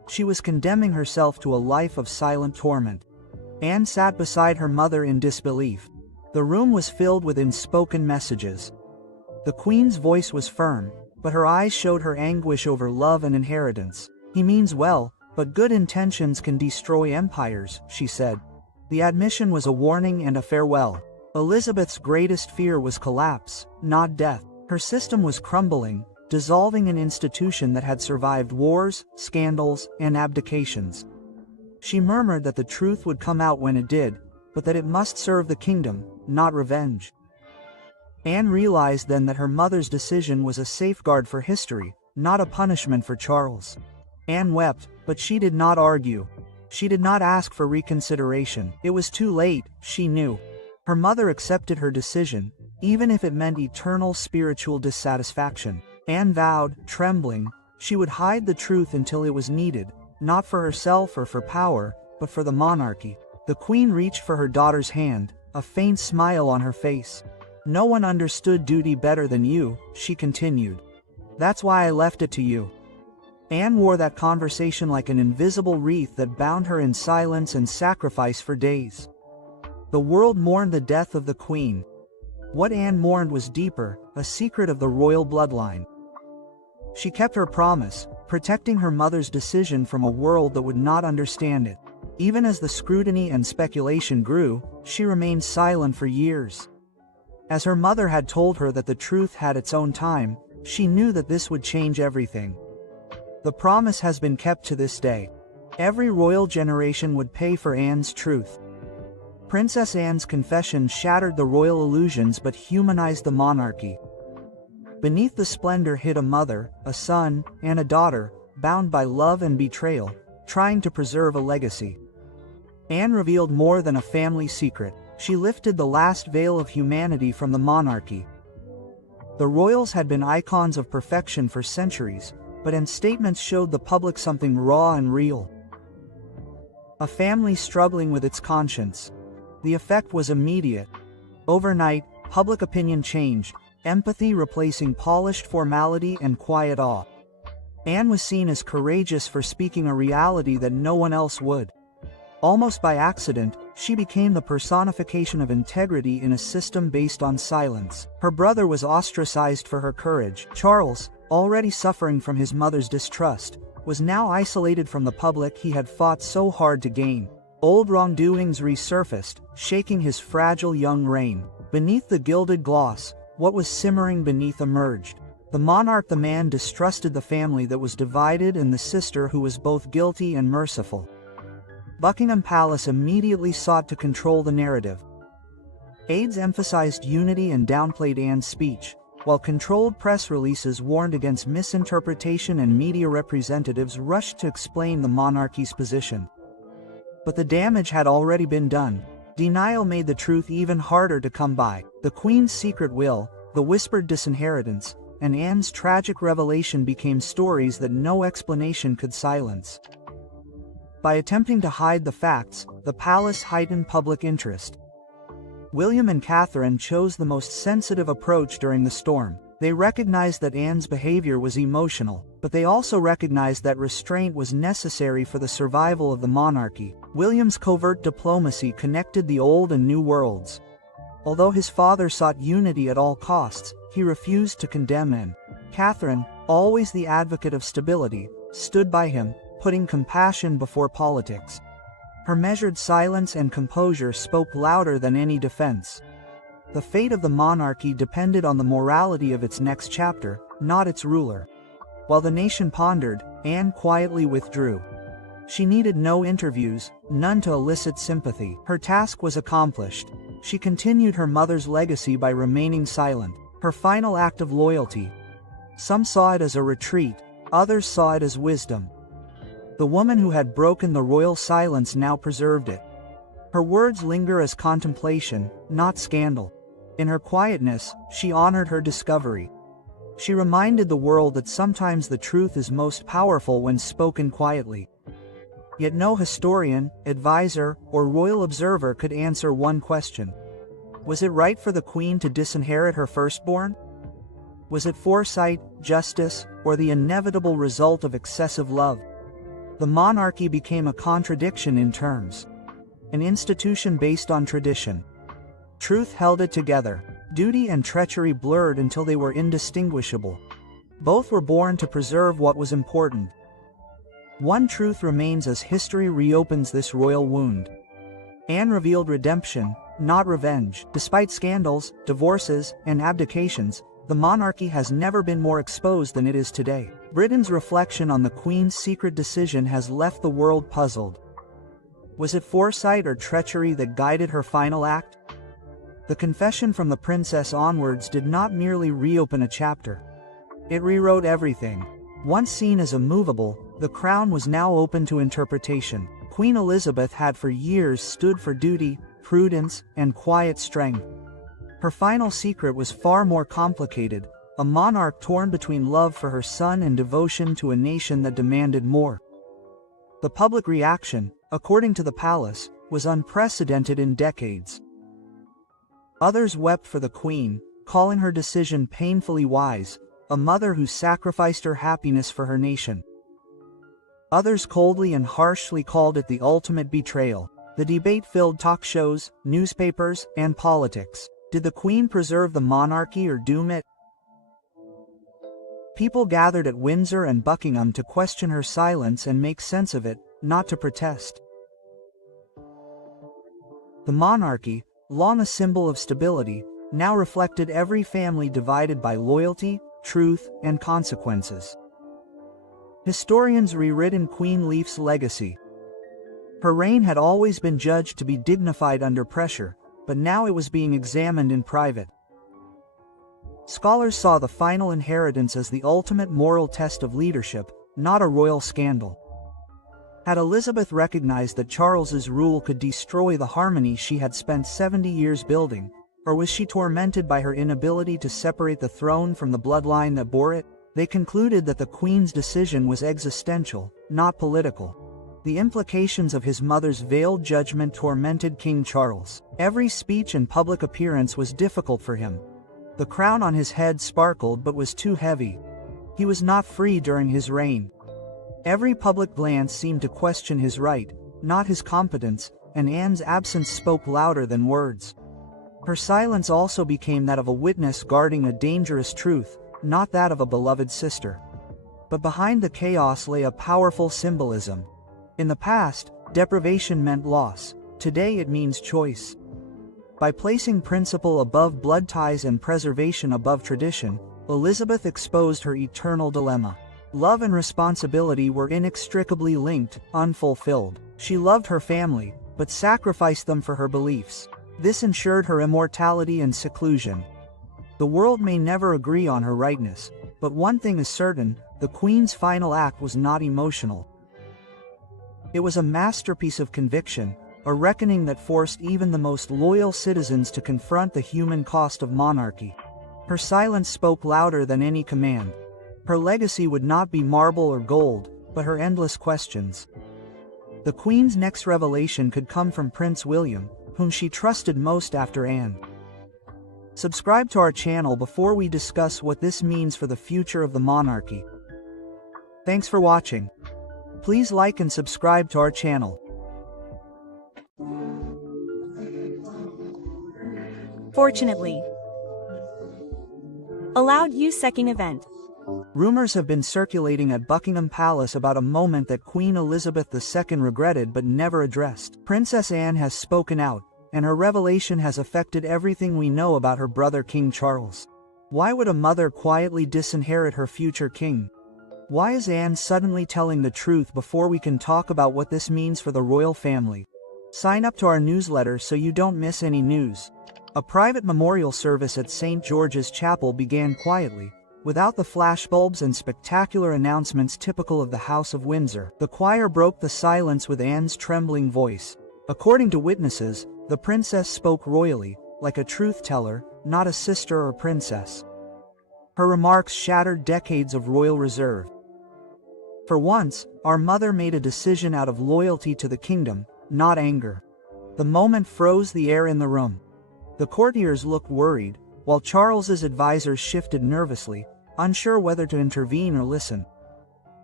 She was condemning herself to a life of silent torment. Anne sat beside her mother in disbelief. The room was filled with unspoken messages. The Queen's voice was firm, but her eyes showed her anguish over love and inheritance. "He means well, but good intentions can destroy empires," she said. The admission was a warning and a farewell. Elizabeth's greatest fear was collapse, not death. Her system was crumbling, dissolving an institution that had survived wars, scandals, and abdications. She murmured that the truth would come out when it did, but that it must serve the kingdom, not revenge. Anne realized then that her mother's decision was a safeguard for history, not a punishment for Charles. Anne wept, but she did not argue. She did not ask for reconsideration. It was too late, she knew. Her mother accepted her decision, even if it meant eternal spiritual dissatisfaction. Anne vowed, trembling, she would hide the truth until it was needed, not for herself or for power, but for the monarchy. The Queen reached for her daughter's hand, a faint smile on her face. "No one understood duty better than you," she continued. "That's why I left it to you." Anne wore that conversation like an invisible wreath that bound her in silence and sacrifice for days. The world mourned the death of the Queen. What Anne mourned was deeper, a secret of the royal bloodline. She kept her promise, protecting her mother's decision from a world that would not understand it. Even as the scrutiny and speculation grew, she remained silent for years. As her mother had told her that the truth had its own time, she knew that this would change everything. The promise has been kept to this day. Every royal generation would pay for Anne's truth. Princess Anne's confession shattered the royal illusions but humanized the monarchy. Beneath the splendor hid a mother, a son, and a daughter, bound by love and betrayal, trying to preserve a legacy. Anne revealed more than a family secret. She lifted the last veil of humanity from the monarchy. The royals had been icons of perfection for centuries, but Anne's statements showed the public something raw and real. A family struggling with its conscience. The effect was immediate. Overnight, public opinion changed, empathy replacing polished formality and quiet awe. Anne was seen as courageous for speaking a reality that no one else would. Almost by accident, she became the personification of integrity in a system based on silence. Her brother was ostracized for her courage. Charles, already suffering from his mother's distrust, was now isolated from the public he had fought so hard to gain. Old wrongdoings resurfaced, shaking his fragile young reign. Beneath the gilded gloss, what was simmering beneath emerged. The monarch, the man distrusted the family that was divided, and the sister who was both guilty and merciful. Buckingham Palace immediately sought to control the narrative. Aides emphasized unity and downplayed Anne's speech, while controlled press releases warned against misinterpretation, and media representatives rushed to explain the monarchy's position. But the damage had already been done. Denial made the truth even harder to come by. The Queen's secret will, the whispered disinheritance, and Anne's tragic revelation became stories that no explanation could silence. By attempting to hide the facts, the palace heightened public interest. William and Catherine chose the most sensitive approach during the storm. They recognized that Anne's behavior was emotional, but they also recognized that restraint was necessary for the survival of the monarchy. William's covert diplomacy connected the old and new worlds. Although his father sought unity at all costs, he refused to condemn Anne. Catherine, always the advocate of stability, stood by him, putting compassion before politics. Her measured silence and composure spoke louder than any defense. The fate of the monarchy depended on the morality of its next chapter, not its ruler. While the nation pondered, Anne quietly withdrew. She needed no interviews, none to elicit sympathy. Her task was accomplished. She continued her mother's legacy by remaining silent, her final act of loyalty. Some saw it as a retreat, others saw it as wisdom. The woman who had broken the royal silence now preserved it. Her words linger as contemplation, not scandal. In her quietness, she honored her discovery. She reminded the world that sometimes the truth is most powerful when spoken quietly. Yet no historian, advisor, or royal observer could answer one question. Was it right for the Queen to disinherit her firstborn? Was it foresight, justice, or the inevitable result of excessive love? The monarchy became a contradiction in terms. An institution based on tradition. Truth held it together. Duty and treachery blurred until they were indistinguishable. Both were born to preserve what was important. One truth remains as history reopens this royal wound. Anne revealed redemption, not revenge. Despite scandals, divorces, and abdications, the monarchy has never been more exposed than it is today. Britain's reflection on the Queen's secret decision has left the world puzzled. Was it foresight or treachery that guided her final act? The confession from the princess onwards did not merely reopen a chapter. It rewrote everything. Once seen as immovable, the crown was now open to interpretation. Queen Elizabeth had for years stood for duty, prudence, and quiet strength. Her final secret was far more complicated, a monarch torn between love for her son and devotion to a nation that demanded more. The public reaction, according to the palace, was unprecedented in decades. Others wept for the Queen, calling her decision painfully wise, a mother who sacrificed her happiness for her nation. Others coldly and harshly called it the ultimate betrayal. The debate filled talk shows, newspapers, and politics. Did the Queen preserve the monarchy or doom it? People gathered at Windsor and Buckingham to question her silence and make sense of it, not to protest. The monarchy, long a symbol of stability, now reflected every family divided by loyalty, truth, and consequences. Historians rewritten Queen Leaf's legacy. Her reign had always been judged to be dignified under pressure, but now it was being examined in private. Scholars saw the final inheritance as the ultimate moral test of leadership, not a royal scandal. Had Elizabeth recognized that Charles's rule could destroy the harmony she had spent 70 years building, or was she tormented by her inability to separate the throne from the bloodline that bore it? They concluded that the Queen's decision was existential, not political. The implications of his mother's veiled judgment tormented King Charles. Every speech and public appearance was difficult for him. The crown on his head sparkled but was too heavy. He was not free during his reign. Every public glance seemed to question his right, not his competence, and Anne's absence spoke louder than words. Her silence also became that of a witness guarding a dangerous truth, not that of a beloved sister. But behind the chaos lay a powerful symbolism. In the past, deprivation meant loss. Today it means choice. By placing principle above blood ties and preservation above tradition, Elizabeth exposed her eternal dilemma. Love and responsibility were inextricably linked, unfulfilled. She loved her family, but sacrificed them for her beliefs. This ensured her immortality and seclusion. The world may never agree on her rightness, but one thing is certain, the Queen's final act was not emotional. It was a masterpiece of conviction, a reckoning that forced even the most loyal citizens to confront the human cost of monarchy. Her silence spoke louder than any command. Her legacy would not be marble or gold, but her endless questions. The Queen's next revelation could come from Prince William, whom she trusted most after Anne. Subscribe to our channel before we discuss what this means for the future of the monarchy. Thanks for watching. Please like and subscribe to our channel. Fortunately. Allowed use second event. Rumors have been circulating at Buckingham Palace about a moment that Queen Elizabeth II regretted but never addressed. Princess Anne has spoken out, and her revelation has affected everything we know about her brother King Charles. Why would a mother quietly disinherit her future king? Why is Anne suddenly telling the truth before we can talk about what this means for the royal family? Sign up to our newsletter so you don't miss any news. A private memorial service at St. George's Chapel began quietly, without the flashbulbs and spectacular announcements typical of the House of Windsor. The choir broke the silence with Anne's trembling voice. According to witnesses, the princess spoke royally, like a truth-teller, not a sister or princess. Her remarks shattered decades of royal reserve. For once, our mother made a decision out of loyalty to the kingdom, not anger. The moment froze the air in the room. The courtiers looked worried, while Charles's advisors shifted nervously, unsure whether to intervene or listen.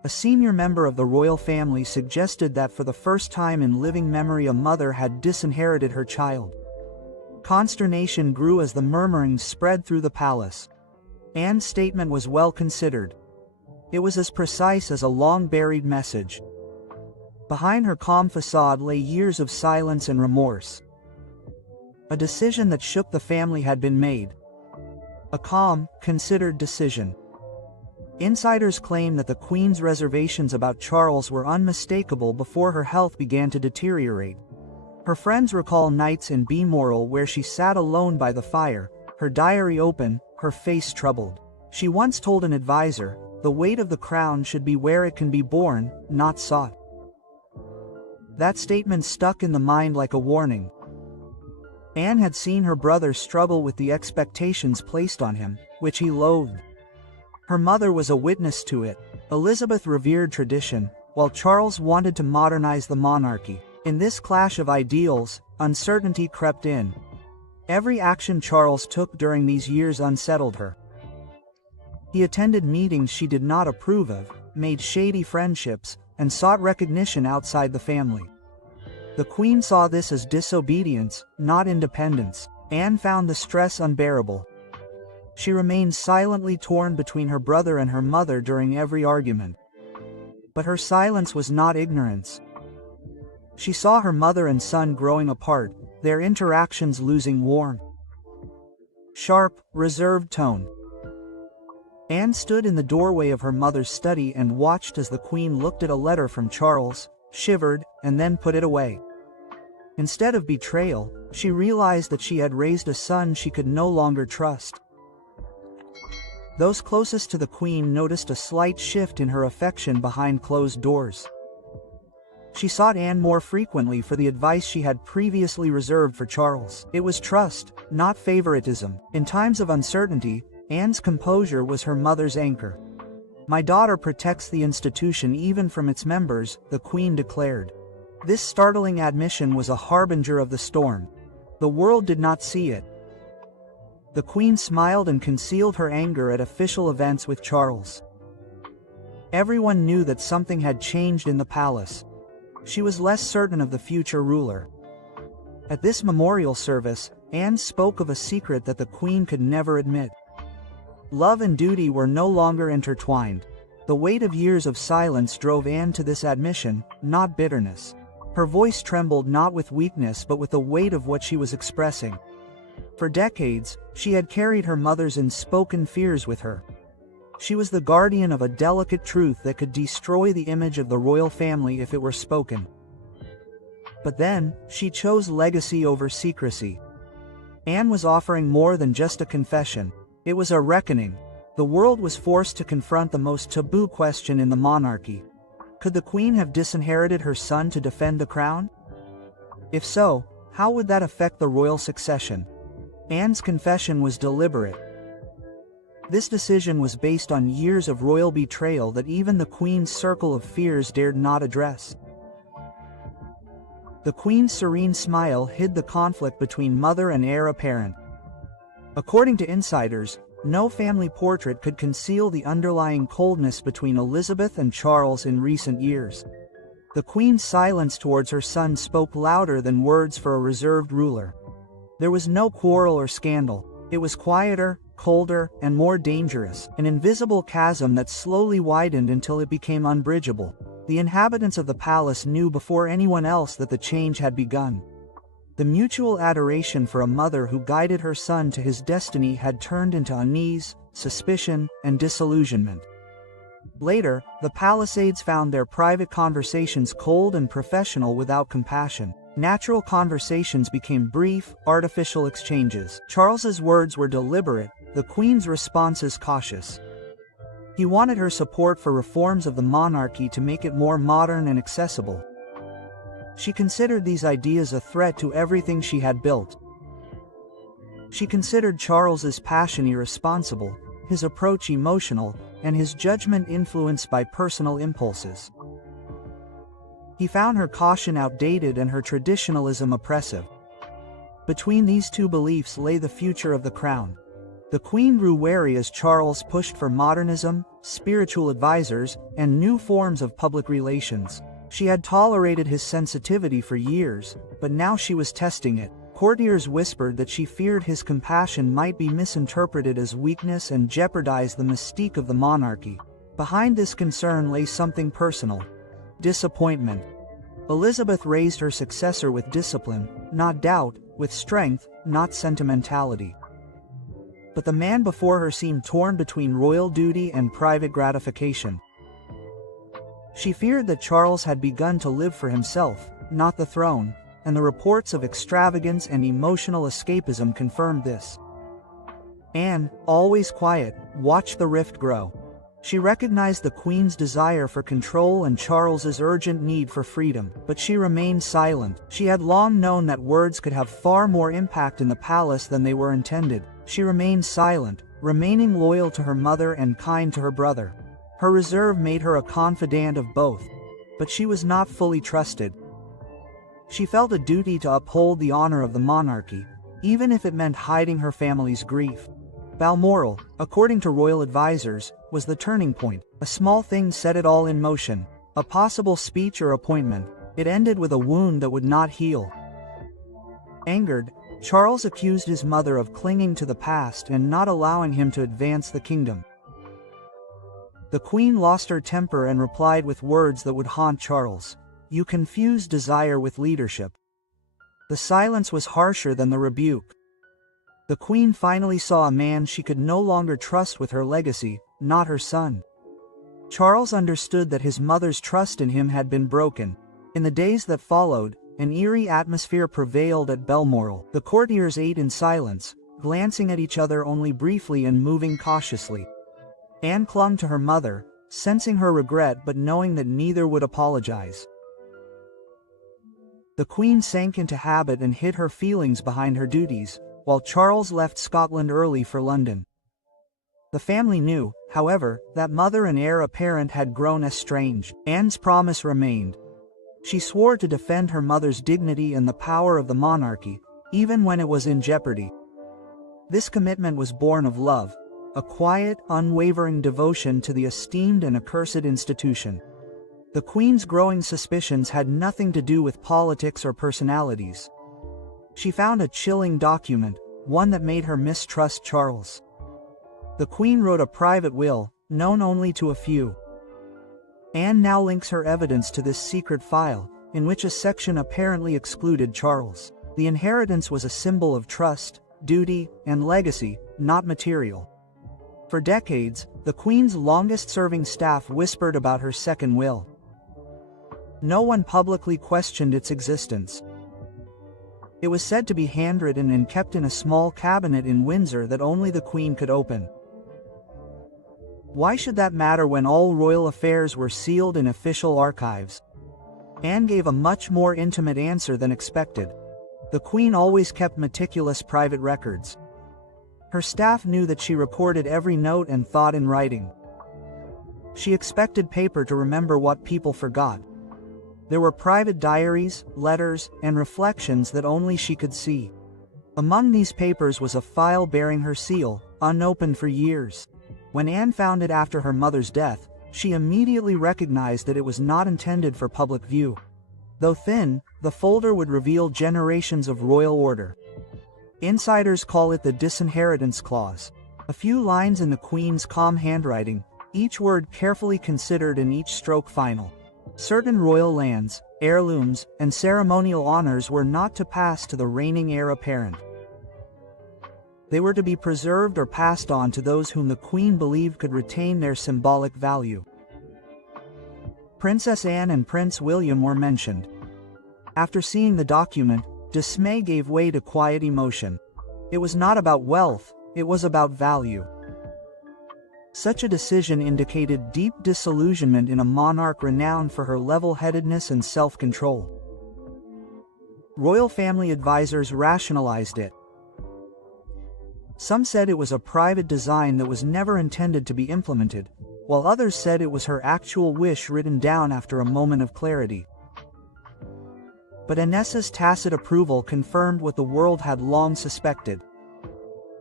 A senior member of the royal family suggested that for the first time in living memory a mother had disinherited her child. Consternation grew as the murmurings spread through the palace. Anne's statement was well considered. It was as precise as a long-buried message. Behind her calm facade lay years of silence and remorse. A decision that shook the family had been made. A calm, considered decision. Insiders claim that the Queen's reservations about Charles were unmistakable before her health began to deteriorate. Her friends recall nights in Balmoral where she sat alone by the fire, her diary open, her face troubled. She once told an advisor, "The weight of the crown should be where it can be borne, not sought." That statement stuck in the mind like a warning. Anne had seen her brother struggle with the expectations placed on him, which he loathed. Her mother was a witness to it. Elizabeth revered tradition, while Charles wanted to modernize the monarchy. In this clash of ideals, uncertainty crept in. Every action Charles took during these years unsettled her. He attended meetings she did not approve of, made shady friendships, and sought recognition outside the family. The Queen saw this as disobedience, not independence. Anne found the stress unbearable. She remained silently torn between her brother and her mother during every argument. But her silence was not ignorance. She saw her mother and son growing apart, their interactions losing warmth. Sharp, reserved tone. Anne stood in the doorway of her mother's study and watched as the Queen looked at a letter from Charles, shivered, and then put it away. Instead of betrayal, she realized that she had raised a son she could no longer trust. Those closest to the Queen noticed a slight shift in her affection behind closed doors. She sought Anne more frequently for the advice she had previously reserved for Charles. It was trust, not favoritism. In times of uncertainty, Anne's composure was her mother's anchor. "My daughter protects the institution even from its members," the Queen declared. This startling admission was a harbinger of the storm. The world did not see it. The Queen smiled and concealed her anger at official events with Charles. Everyone knew that something had changed in the palace. She was less certain of the future ruler. At this memorial service, Anne spoke of a secret that the Queen could never admit. Love and duty were no longer intertwined. The weight of years of silence drove Anne to this admission, not bitterness. Her voice trembled not with weakness but with the weight of what she was expressing. For decades, she had carried her mother's unspoken fears with her. She was the guardian of a delicate truth that could destroy the image of the royal family if it were spoken. But then, she chose legacy over secrecy. Anne was offering more than just a confession. It was a reckoning. The world was forced to confront the most taboo question in the monarchy. Could the Queen have disinherited her son to defend the crown? If so, how would that affect the royal succession? Anne's confession was deliberate. This decision was based on years of royal betrayal that even the Queen's circle of fears dared not address. The Queen's serene smile hid the conflict between mother and heir apparent. According to insiders, no family portrait could conceal the underlying coldness between Elizabeth and Charles in recent years. The Queen's silence towards her son spoke louder than words for a reserved ruler. There was no quarrel or scandal. It was quieter, colder, and more dangerous, an invisible chasm that slowly widened until it became unbridgeable. The inhabitants of the palace knew before anyone else that the change had begun. The mutual adoration for a mother who guided her son to his destiny had turned into unease, suspicion, and disillusionment. Later, the Palisades found their private conversations cold and professional without compassion. Natural conversations became brief, artificial exchanges. Charles's words were deliberate, the Queen's responses cautious. He wanted her support for reforms of the monarchy to make it more modern and accessible. She considered these ideas a threat to everything she had built. She considered Charles's passion irresponsible, his approach emotional, and his judgment influenced by personal impulses. He found her caution outdated and her traditionalism oppressive. Between these two beliefs lay the future of the crown. The queen grew wary as Charles pushed for modernism, spiritual advisors, and new forms of public relations. She had tolerated his sensitivity for years, but now she was testing it. Courtiers whispered that she feared his compassion might be misinterpreted as weakness and jeopardize the mystique of the monarchy. Behind this concern lay something personal: disappointment. Elizabeth raised her successor with discipline, not doubt, with strength, not sentimentality. But the man before her seemed torn between royal duty and private gratification. She feared that Charles had begun to live for himself, not the throne, and the reports of extravagance and emotional escapism confirmed this. Anne, always quiet, watched the rift grow. She recognized the Queen's desire for control and Charles's urgent need for freedom, but she remained silent. She had long known that words could have far more impact in the palace than they were intended. She remained silent, remaining loyal to her mother and kind to her brother. Her reserve made her a confidant of both, but she was not fully trusted. She felt a duty to uphold the honor of the monarchy, even if it meant hiding her family's grief. Balmoral, according to royal advisors, was the turning point. A small thing set it all in motion. A possible speech or appointment. It ended with a wound that would not heal. Angered, Charles accused his mother of clinging to the past and not allowing him to advance the kingdom. The Queen lost her temper and replied with words that would haunt Charles. "You confuse desire with leadership." The silence was harsher than the rebuke. The Queen finally saw a man she could no longer trust with her legacy, not her son. Charles understood that his mother's trust in him had been broken. In the days that followed, an eerie atmosphere prevailed at Balmoral. The courtiers ate in silence, glancing at each other only briefly and moving cautiously. Anne clung to her mother, sensing her regret but knowing that neither would apologize. The Queen sank into habit and hid her feelings behind her duties, while Charles left Scotland early for London. The family knew, however, that mother and heir apparent had grown estranged. Anne's promise remained. She swore to defend her mother's dignity and the power of the monarchy, even when it was in jeopardy. This commitment was born of love, a quiet, unwavering devotion to the esteemed and accursed institution. The Queen's growing suspicions had nothing to do with politics or personalities. She found a chilling document, one that made her mistrust Charles. The Queen wrote a private will, known only to a few. Anne now links her evidence to this secret file, in which a section apparently excluded Charles. The inheritance was a symbol of trust, duty, and legacy, not material. For decades, the Queen's longest-serving staff whispered about her second will. No one publicly questioned its existence. It was said to be handwritten and kept in a small cabinet in Windsor that only the Queen could open. Why should that matter when all royal affairs were sealed in official archives? Anne gave a much more intimate answer than expected. The Queen always kept meticulous private records. Her staff knew that she recorded every note and thought in writing. She expected paper to remember what people forgot. There were private diaries, letters, and reflections that only she could see. Among these papers was a file bearing her seal, unopened for years. When Anne found it after her mother's death, she immediately recognized that it was not intended for public view. Though thin, the folder would reveal generations of royal order. Insiders call it the disinheritance clause. A few lines in the Queen's calm handwriting, each word carefully considered and each stroke final. Certain royal lands, heirlooms, and ceremonial honors were not to pass to the reigning heir apparent. They were to be preserved or passed on to those whom the Queen believed could retain their symbolic value. Princess Anne and Prince William were mentioned. After seeing the document, dismay gave way to quiet emotion. It was not about wealth, it was about value. Such a decision indicated deep disillusionment in a monarch renowned for her level-headedness and self-control. Royal family advisors rationalized it. Some said it was a private design that was never intended to be implemented, while others said it was her actual wish written down after a moment of clarity. But Anne's tacit approval confirmed what the world had long suspected.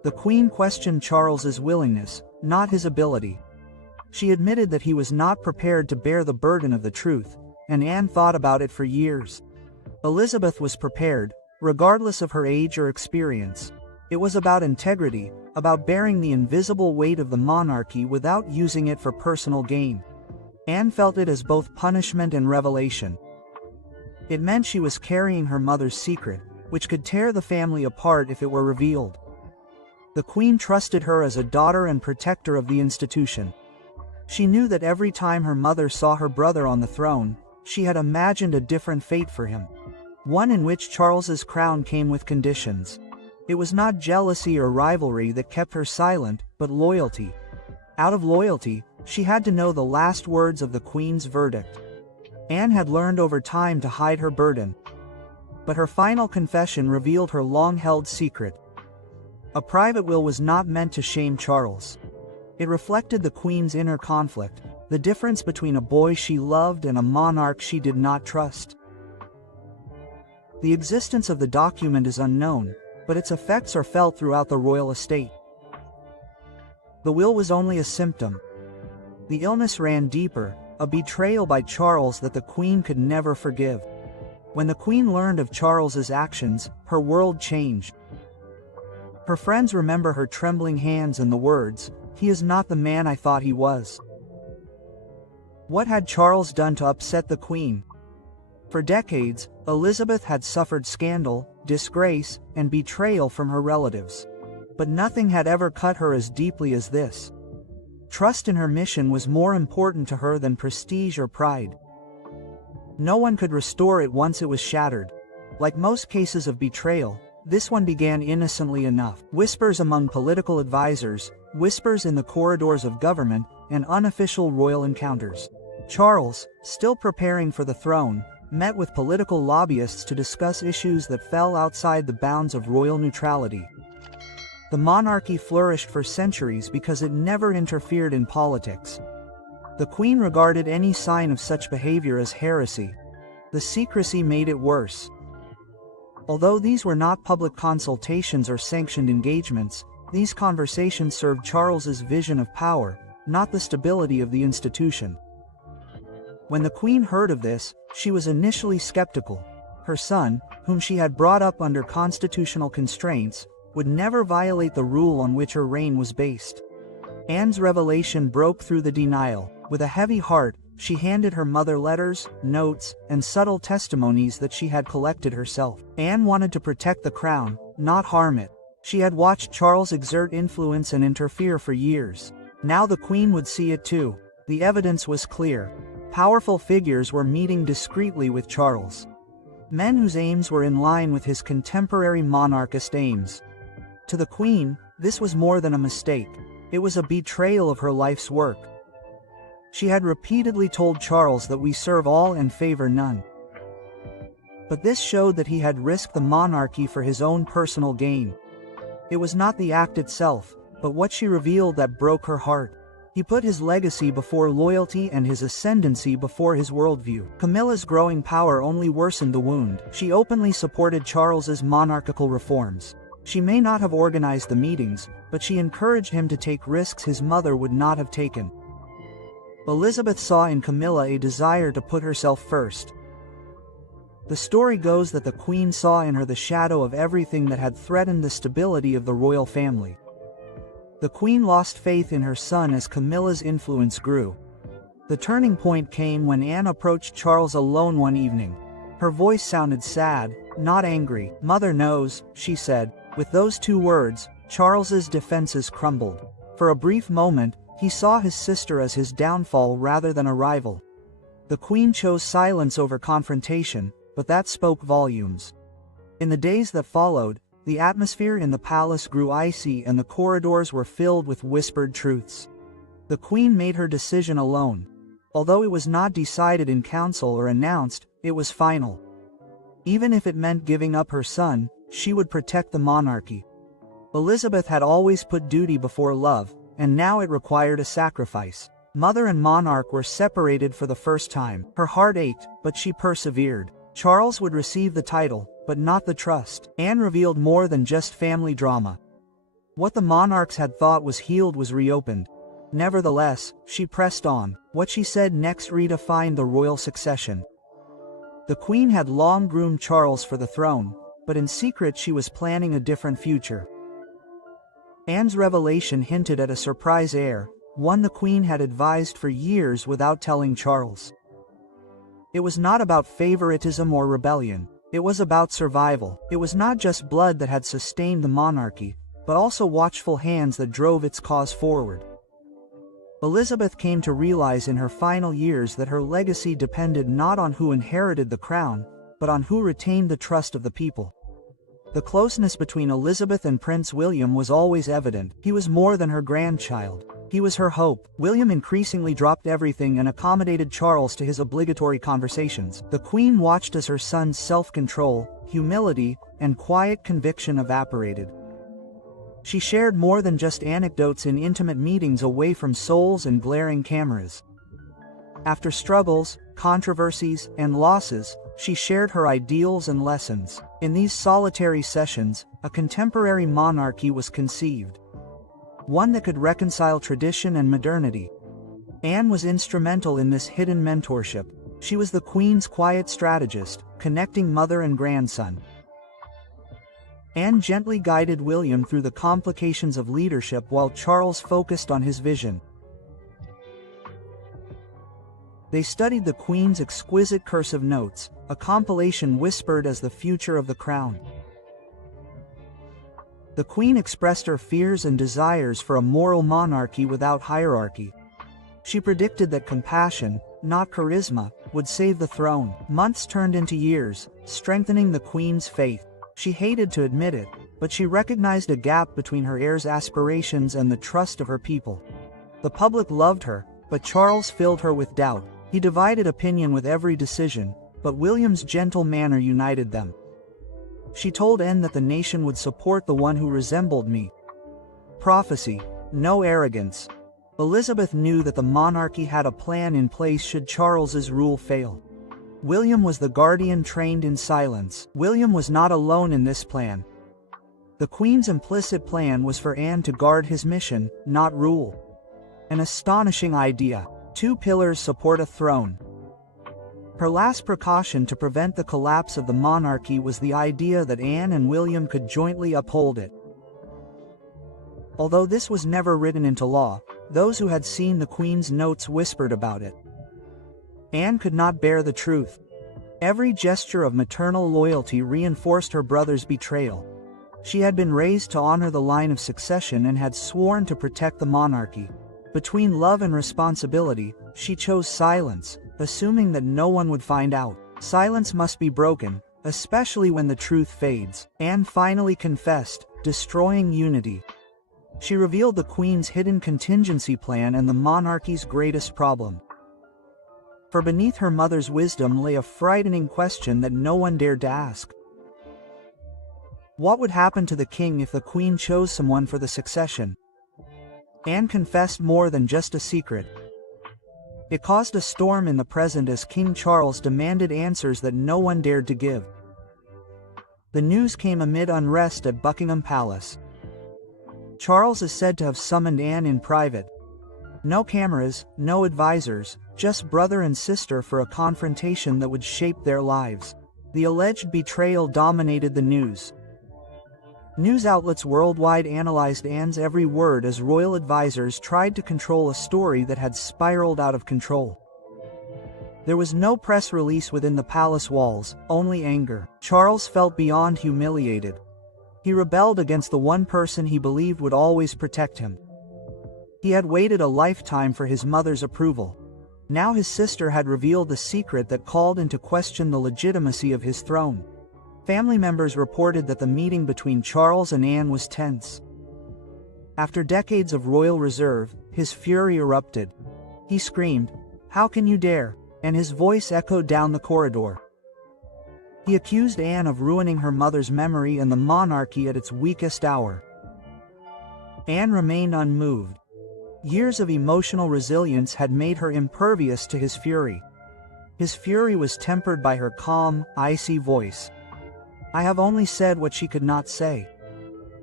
The Queen questioned Charles's willingness, not his ability. She admitted that he was not prepared to bear the burden of the truth, and Anne thought about it for years. Elizabeth was prepared, regardless of her age or experience. It was about integrity, about bearing the invisible weight of the monarchy without using it for personal gain. Anne felt it as both punishment and revelation. It meant she was carrying her mother's secret, which could tear the family apart if it were revealed. The Queen trusted her as a daughter and protector of the institution. She knew that every time her mother saw her brother on the throne, she had imagined a different fate for him. One in which Charles's crown came with conditions. It was not jealousy or rivalry that kept her silent, but loyalty. Out of loyalty, she had to know the last words of the Queen's verdict. Anne had learned over time to hide her burden. But her final confession revealed her long-held secret. A private will was not meant to shame Charles. It reflected the Queen's inner conflict, the difference between a boy she loved and a monarch she did not trust. The existence of the document is unknown, but its effects are felt throughout the royal estate. The will was only a symptom. The illness ran deeper, a betrayal by Charles that the Queen could never forgive. When the Queen learned of Charles's actions, her world changed. Her friends remember her trembling hands and the words, "He is not the man I thought he was." What had Charles done to upset the Queen? For decades, Elizabeth had suffered scandal, disgrace, and betrayal from her relatives. But nothing had ever cut her as deeply as this. Trust in her mission was more important to her than prestige or pride. No one could restore it once it was shattered. Like most cases of betrayal, this one began innocently enough. Whispers among political advisors, whispers in the corridors of government, and unofficial royal encounters. Charles, still preparing for the throne, met with political lobbyists to discuss issues that fell outside the bounds of royal neutrality. The monarchy flourished for centuries because it never interfered in politics. The Queen regarded any sign of such behavior as heresy. The secrecy made it worse. Although these were not public consultations or sanctioned engagements, these conversations served Charles's vision of power, not the stability of the institution. When the Queen heard of this, she was initially skeptical. Her son, whom she had brought up under constitutional constraints, would never violate the rule on which her reign was based. Anne's revelation broke through the denial. With a heavy heart, she handed her mother letters, notes, and subtle testimonies that she had collected herself. Anne wanted to protect the crown, not harm it. She had watched Charles exert influence and interfere for years. Now the Queen would see it too. The evidence was clear. Powerful figures were meeting discreetly with Charles. Men whose aims were in line with his contemporary monarchist aims. To the Queen, this was more than a mistake. It was a betrayal of her life's work. She had repeatedly told Charles that we serve all and favor none. But this showed that he had risked the monarchy for his own personal gain. It was not the act itself, but what she revealed that broke her heart. He put his legacy before loyalty and his ascendancy before his worldview. Camilla's growing power only worsened the wound. She openly supported Charles's monarchical reforms. She may not have organized the meetings, but she encouraged him to take risks his mother would not have taken. Elizabeth saw in Camilla a desire to put herself first. The story goes that the Queen saw in her the shadow of everything that had threatened the stability of the royal family. The Queen lost faith in her son as Camilla's influence grew. The turning point came when Anne approached Charles alone one evening. Her voice sounded sad, not angry. "Mother knows," she said. With those two words, Charles's defenses crumbled. For a brief moment, he saw his sister as his downfall rather than a rival. The Queen chose silence over confrontation, but that spoke volumes. In the days that followed, the atmosphere in the palace grew icy and the corridors were filled with whispered truths. The Queen made her decision alone. Although it was not decided in council or announced, it was final. Even if it meant giving up her son, she would protect the monarchy. Elizabeth had always put duty before love, and now it required a sacrifice. Mother and monarch were separated for the first time. Her heart ached, but she persevered. Charles would receive the title, but not the trust. Anne revealed more than just family drama. What the monarchs had thought was healed was reopened. Nevertheless, she pressed on. What she said next redefined the royal succession. The Queen had long groomed Charles for the throne, but in secret she was planning a different future. Anne's revelation hinted at a surprise heir, one the Queen had advised for years without telling Charles. It was not about favoritism or rebellion. It was about survival. It was not just blood that had sustained the monarchy, but also watchful hands that drove its cause forward. Elizabeth came to realize in her final years that her legacy depended not on who inherited the crown, but on who retained the trust of the people. The closeness between Elizabeth and Prince William was always evident. He was more than her grandchild. He was her hope. William increasingly dropped everything and accommodated Charles to his obligatory conversations. The Queen watched as her son's self-control, humility, and quiet conviction evaporated. She shared more than just anecdotes in intimate meetings away from souls and glaring cameras. After struggles, controversies, and losses, she shared her ideals and lessons. In these solitary sessions, a contemporary monarchy was conceived. One that could reconcile tradition and modernity. Anne was instrumental in this hidden mentorship. She was the Queen's quiet strategist, connecting mother and grandson. Anne gently guided William through the complications of leadership while Charles focused on his vision. They studied the Queen's exquisite cursive notes, a compilation whispered as the future of the crown. The Queen expressed her fears and desires for a moral monarchy without hierarchy. She predicted that compassion, not charisma, would save the throne. Months turned into years, strengthening the Queen's faith. She hated to admit it, but she recognized a gap between her heir's aspirations and the trust of her people. The public loved her, but Charles filled her with doubt. He divided opinion with every decision, but William's gentle manner united them. She told Anne that the nation would support the one who resembled me. Prophecy, no arrogance. Elizabeth knew that the monarchy had a plan in place should Charles's rule fail. William was the guardian trained in silence. William was not alone in this plan. The Queen's implicit plan was for Anne to guard his mission, not rule. An astonishing idea. 2 pillars support a throne. Her last precaution to prevent the collapse of the monarchy was the idea that Anne and William could jointly uphold it. Although this was never written into law, those who had seen the Queen's notes whispered about it. Anne could not bear the truth. Every gesture of maternal loyalty reinforced her brother's betrayal. She had been raised to honor the line of succession and had sworn to protect the monarchy. Between love and responsibility, she chose silence, assuming that no one would find out. Silence must be broken, especially when the truth fades. Anne finally confessed, destroying unity. She revealed the Queen's hidden contingency plan and the monarchy's greatest problem. For beneath her mother's wisdom lay a frightening question that no one dared to ask. What would happen to the king if the Queen chose someone for the succession? Anne confessed more than just a secret. It caused a storm in the present as King Charles demanded answers that no one dared to give. The news came amid unrest at Buckingham Palace. Charles is said to have summoned Anne in private. No cameras, no advisors, just brother and sister for a confrontation that would shape their lives. The alleged betrayal dominated the news. News outlets worldwide analyzed Anne's every word as royal advisors tried to control a story that had spiraled out of control. There was no press release within the palace walls, only anger. Charles felt beyond humiliated. He rebelled against the one person he believed would always protect him. He had waited a lifetime for his mother's approval. Now his sister had revealed the secret that called into question the legitimacy of his throne. Family members reported that the meeting between Charles and Anne was tense. After decades of royal reserve, his fury erupted. He screamed, "How can you dare?" and his voice echoed down the corridor. He accused Anne of ruining her mother's memory and the monarchy at its weakest hour. Anne remained unmoved. Years of emotional resilience had made her impervious to his fury. His fury was tempered by her calm, icy voice. "I have only said what she could not say."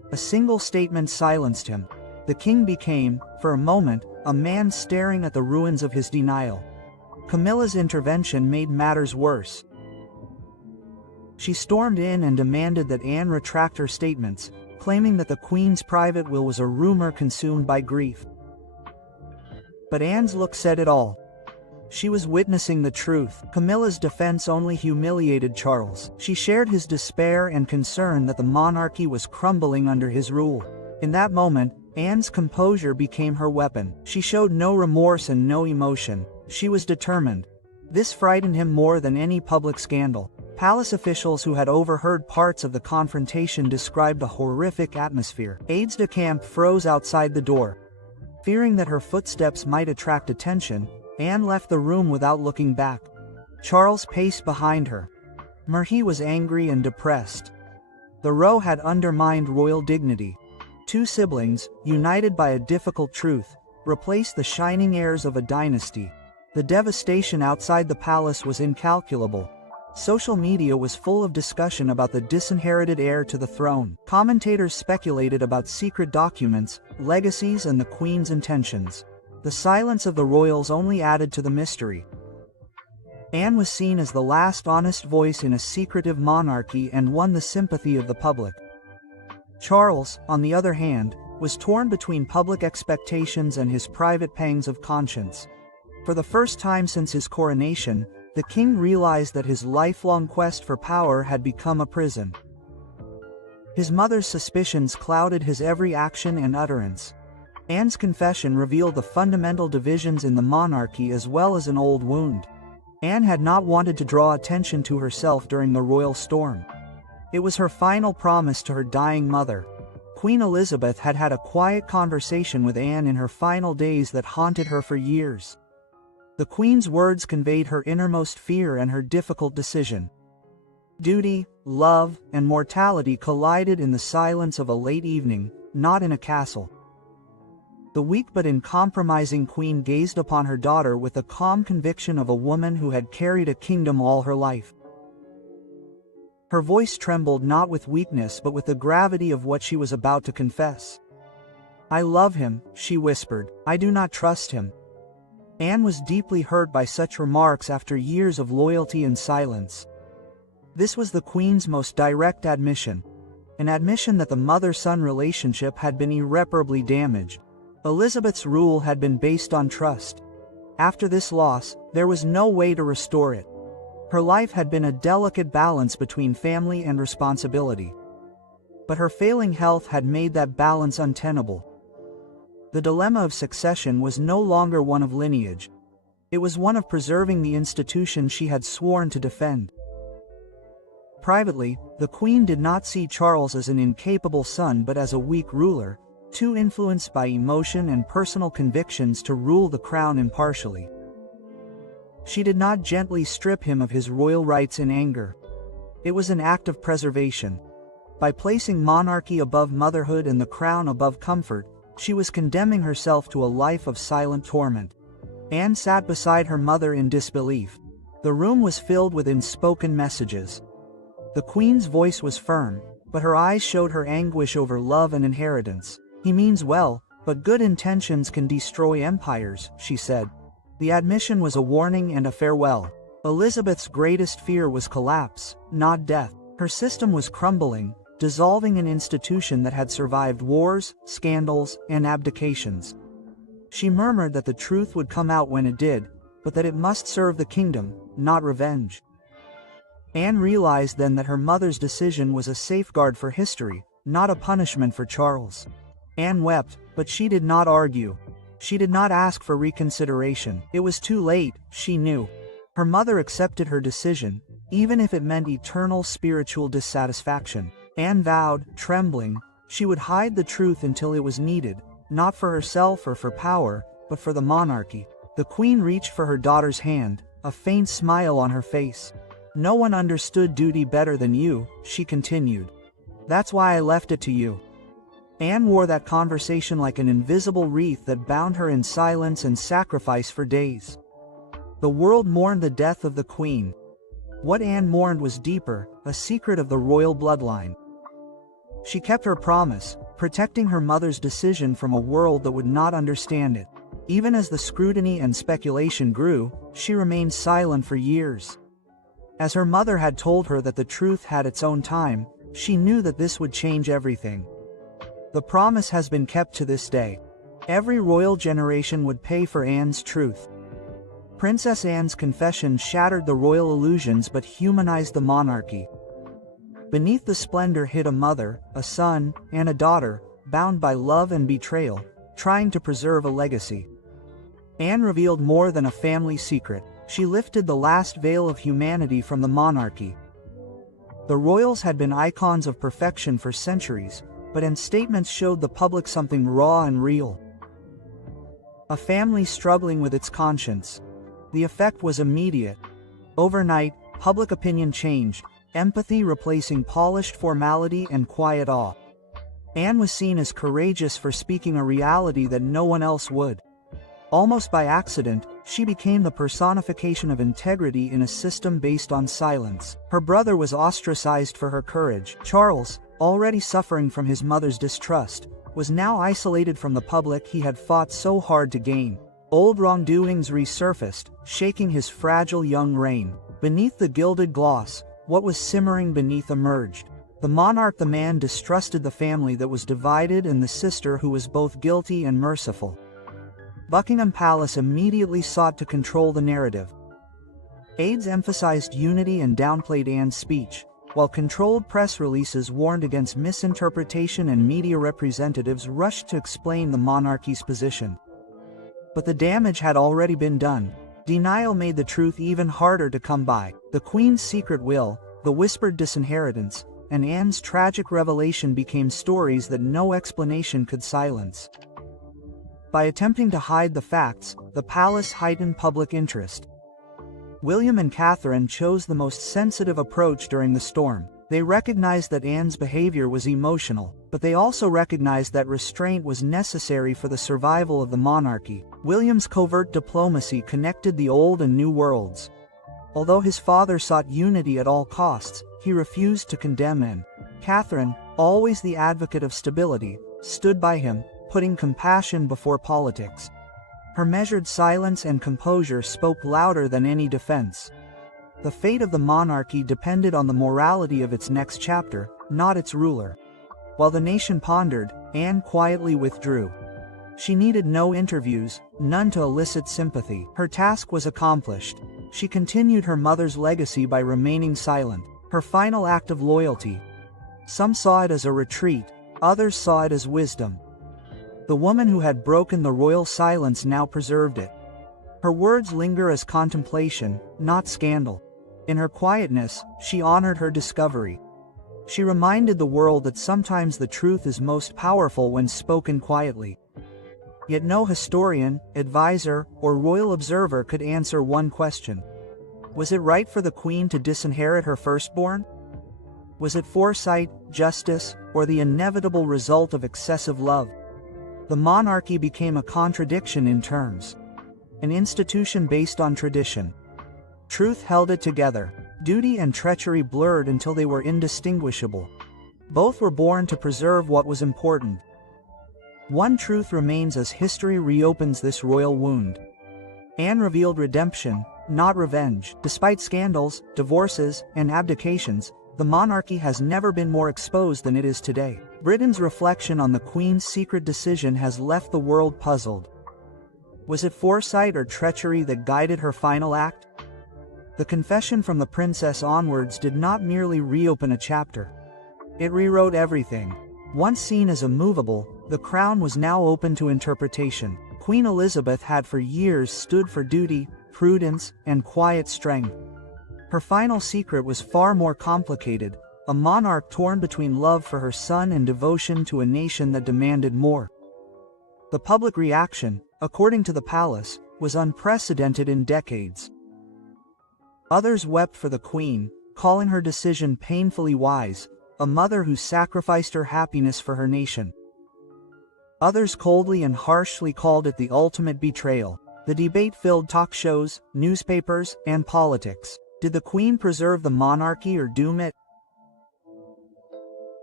A single statement silenced him. The king became, for a moment, a man staring at the ruins of his denial. Camilla's intervention made matters worse. She stormed in and demanded that Anne retract her statements, claiming that the queen's private will was a rumor consumed by grief. But Anne's look said it all. She was witnessing the truth. Camilla's defense only humiliated Charles. She shared his despair and concern that the monarchy was crumbling under his rule. In that moment, Anne's composure became her weapon. She showed no remorse and no emotion. She was determined. This frightened him more than any public scandal. Palace officials who had overheard parts of the confrontation described a horrific atmosphere. Aides-de-camp froze outside the door. Fearing that her footsteps might attract attention, Anne left the room without looking back. Charles paced behind her. He was angry and depressed. The row had undermined royal dignity. Two siblings, united by a difficult truth, replaced the shining heirs of a dynasty. The devastation outside the palace was incalculable. Social media was full of discussion about the disinherited heir to the throne. Commentators speculated about secret documents, legacies, and the queen's intentions. The silence of the royals only added to the mystery. Anne was seen as the last honest voice in a secretive monarchy and won the sympathy of the public. Charles, on the other hand, was torn between public expectations and his private pangs of conscience. For the first time since his coronation, the king realized that his lifelong quest for power had become a prison. His mother's suspicions clouded his every action and utterance. Anne's confession revealed the fundamental divisions in the monarchy as well as an old wound. Anne had not wanted to draw attention to herself during the royal storm. It was her final promise to her dying mother. Queen Elizabeth had had a quiet conversation with Anne in her final days that haunted her for years. The Queen's words conveyed her innermost fear and her difficult decision. Duty, love, and mortality collided in the silence of a late evening, not in a castle. The weak but uncompromising queen gazed upon her daughter with the calm conviction of a woman who had carried a kingdom all her life. Her voice trembled not with weakness but with the gravity of what she was about to confess. "I love him," she whispered. "I do not trust him." Anne was deeply hurt by such remarks after years of loyalty and silence. This was the Queen's most direct admission, an admission that the mother-son relationship had been irreparably damaged. Elizabeth's rule had been based on trust. After this loss, there was no way to restore it. Her life had been a delicate balance between family and responsibility. But her failing health had made that balance untenable. The dilemma of succession was no longer one of lineage. It was one of preserving the institution she had sworn to defend. Privately, the Queen did not see Charles as an incapable son but as a weak ruler, too influenced by emotion and personal convictions to rule the crown impartially. She did not gently strip him of his royal rights in anger. It was an act of preservation. By placing monarchy above motherhood and the crown above comfort, she was condemning herself to a life of silent torment. Anne sat beside her mother in disbelief. The room was filled with unspoken messages. The Queen's voice was firm, but her eyes showed her anguish over love and inheritance. "He means well, but good intentions can destroy empires," she said. The admission was a warning and a farewell. Elizabeth's greatest fear was collapse, not death. Her system was crumbling, dissolving an institution that had survived wars, scandals, and abdications. She murmured that the truth would come out when it did, but that it must serve the kingdom, not revenge. Anne realized then that her mother's decision was a safeguard for history, not a punishment for Charles. Anne wept, but she did not argue. She did not ask for reconsideration. It was too late, she knew. Her mother accepted her decision, even if it meant eternal spiritual dissatisfaction. Anne vowed, trembling, she would hide the truth until it was needed, not for herself or for power, but for the monarchy. The Queen reached for her daughter's hand, a faint smile on her face. "No one understood duty better than you," she continued. "That's why I left it to you." Anne wore that conversation like an invisible wreath that bound her in silence and sacrifice for days. The world mourned the death of the Queen. What Anne mourned was deeper, a secret of the royal bloodline. She kept her promise, protecting her mother's decision from a world that would not understand it. Even as the scrutiny and speculation grew, she remained silent for years. As her mother had told her that the truth had its own time, she knew that this would change everything. The promise has been kept to this day. Every royal generation would pay for Anne's truth. Princess Anne's confession shattered the royal illusions but humanized the monarchy. Beneath the splendor hid a mother, a son, and a daughter, bound by love and betrayal, trying to preserve a legacy. Anne revealed more than a family secret. She lifted the last veil of humanity from the monarchy. The royals had been icons of perfection for centuries, but Anne's statements showed the public something raw and real. A family struggling with its conscience. The effect was immediate. Overnight, public opinion changed, empathy replacing polished formality and quiet awe. Anne was seen as courageous for speaking a reality that no one else would. Almost by accident, she became the personification of integrity in a system based on silence. Her brother was ostracized for her courage. Charles, already suffering from his mother's distrust, was now isolated from the public he had fought so hard to gain. Old wrongdoings resurfaced, shaking his fragile young reign. Beneath the gilded gloss, what was simmering beneath emerged. The monarch, the man distrusted the family that was divided, and the sister who was both guilty and merciful. Buckingham Palace immediately sought to control the narrative. Aides emphasized unity and downplayed Anne's speech, while controlled press releases warned against misinterpretation, and media representatives rushed to explain the monarchy's position. But the damage had already been done. Denial made the truth even harder to come by. The Queen's secret will, the whispered disinheritance, and Anne's tragic revelation became stories that no explanation could silence. By attempting to hide the facts, the palace heightened public interest. William and Catherine chose the most sensitive approach during the storm. They recognized that Anne's behavior was emotional, but they also recognized that restraint was necessary for the survival of the monarchy. William's covert diplomacy connected the old and new worlds. Although his father sought unity at all costs, he refused to condemn Anne. Catherine, always the advocate of stability, stood by him, putting compassion before politics. Her measured silence and composure spoke louder than any defense. The fate of the monarchy depended on the morality of its next chapter, not its ruler. While the nation pondered, Anne quietly withdrew. She needed no interviews, none to elicit sympathy. Her task was accomplished. She continued her mother's legacy by remaining silent, her final act of loyalty. Some saw it as a retreat, others saw it as wisdom. The woman who had broken the royal silence now preserved it. Her words linger as contemplation, not scandal. In her quietness, she honored her discovery. She reminded the world that sometimes the truth is most powerful when spoken quietly. Yet no historian, advisor, or royal observer could answer one question. Was it right for the Queen to disinherit her firstborn? Was it foresight, justice, or the inevitable result of excessive love? The monarchy became a contradiction in terms. An institution based on tradition. Truth held it together. Duty and treachery blurred until they were indistinguishable. Both were born to preserve what was important. One truth remains as history reopens this royal wound. Anne revealed redemption, not revenge. Despite scandals, divorces, and abdications, the monarchy has never been more exposed than it is today. Britain's reflection on the Queen's secret decision has left the world puzzled. Was it foresight or treachery that guided her final act? The confession from the princess onwards did not merely reopen a chapter. It rewrote everything. Once seen as immovable, the crown was now open to interpretation. Queen Elizabeth had for years stood for duty, prudence, and quiet strength. Her final secret was far more complicated, a monarch torn between love for her son and devotion to a nation that demanded more. The public reaction, according to the palace, was unprecedented in decades. Others wept for the Queen, calling her decision painfully wise, a mother who sacrificed her happiness for her nation. Others coldly and harshly called it the ultimate betrayal. The debate filled talk shows, newspapers, and politics. Did the Queen preserve the monarchy or doom it?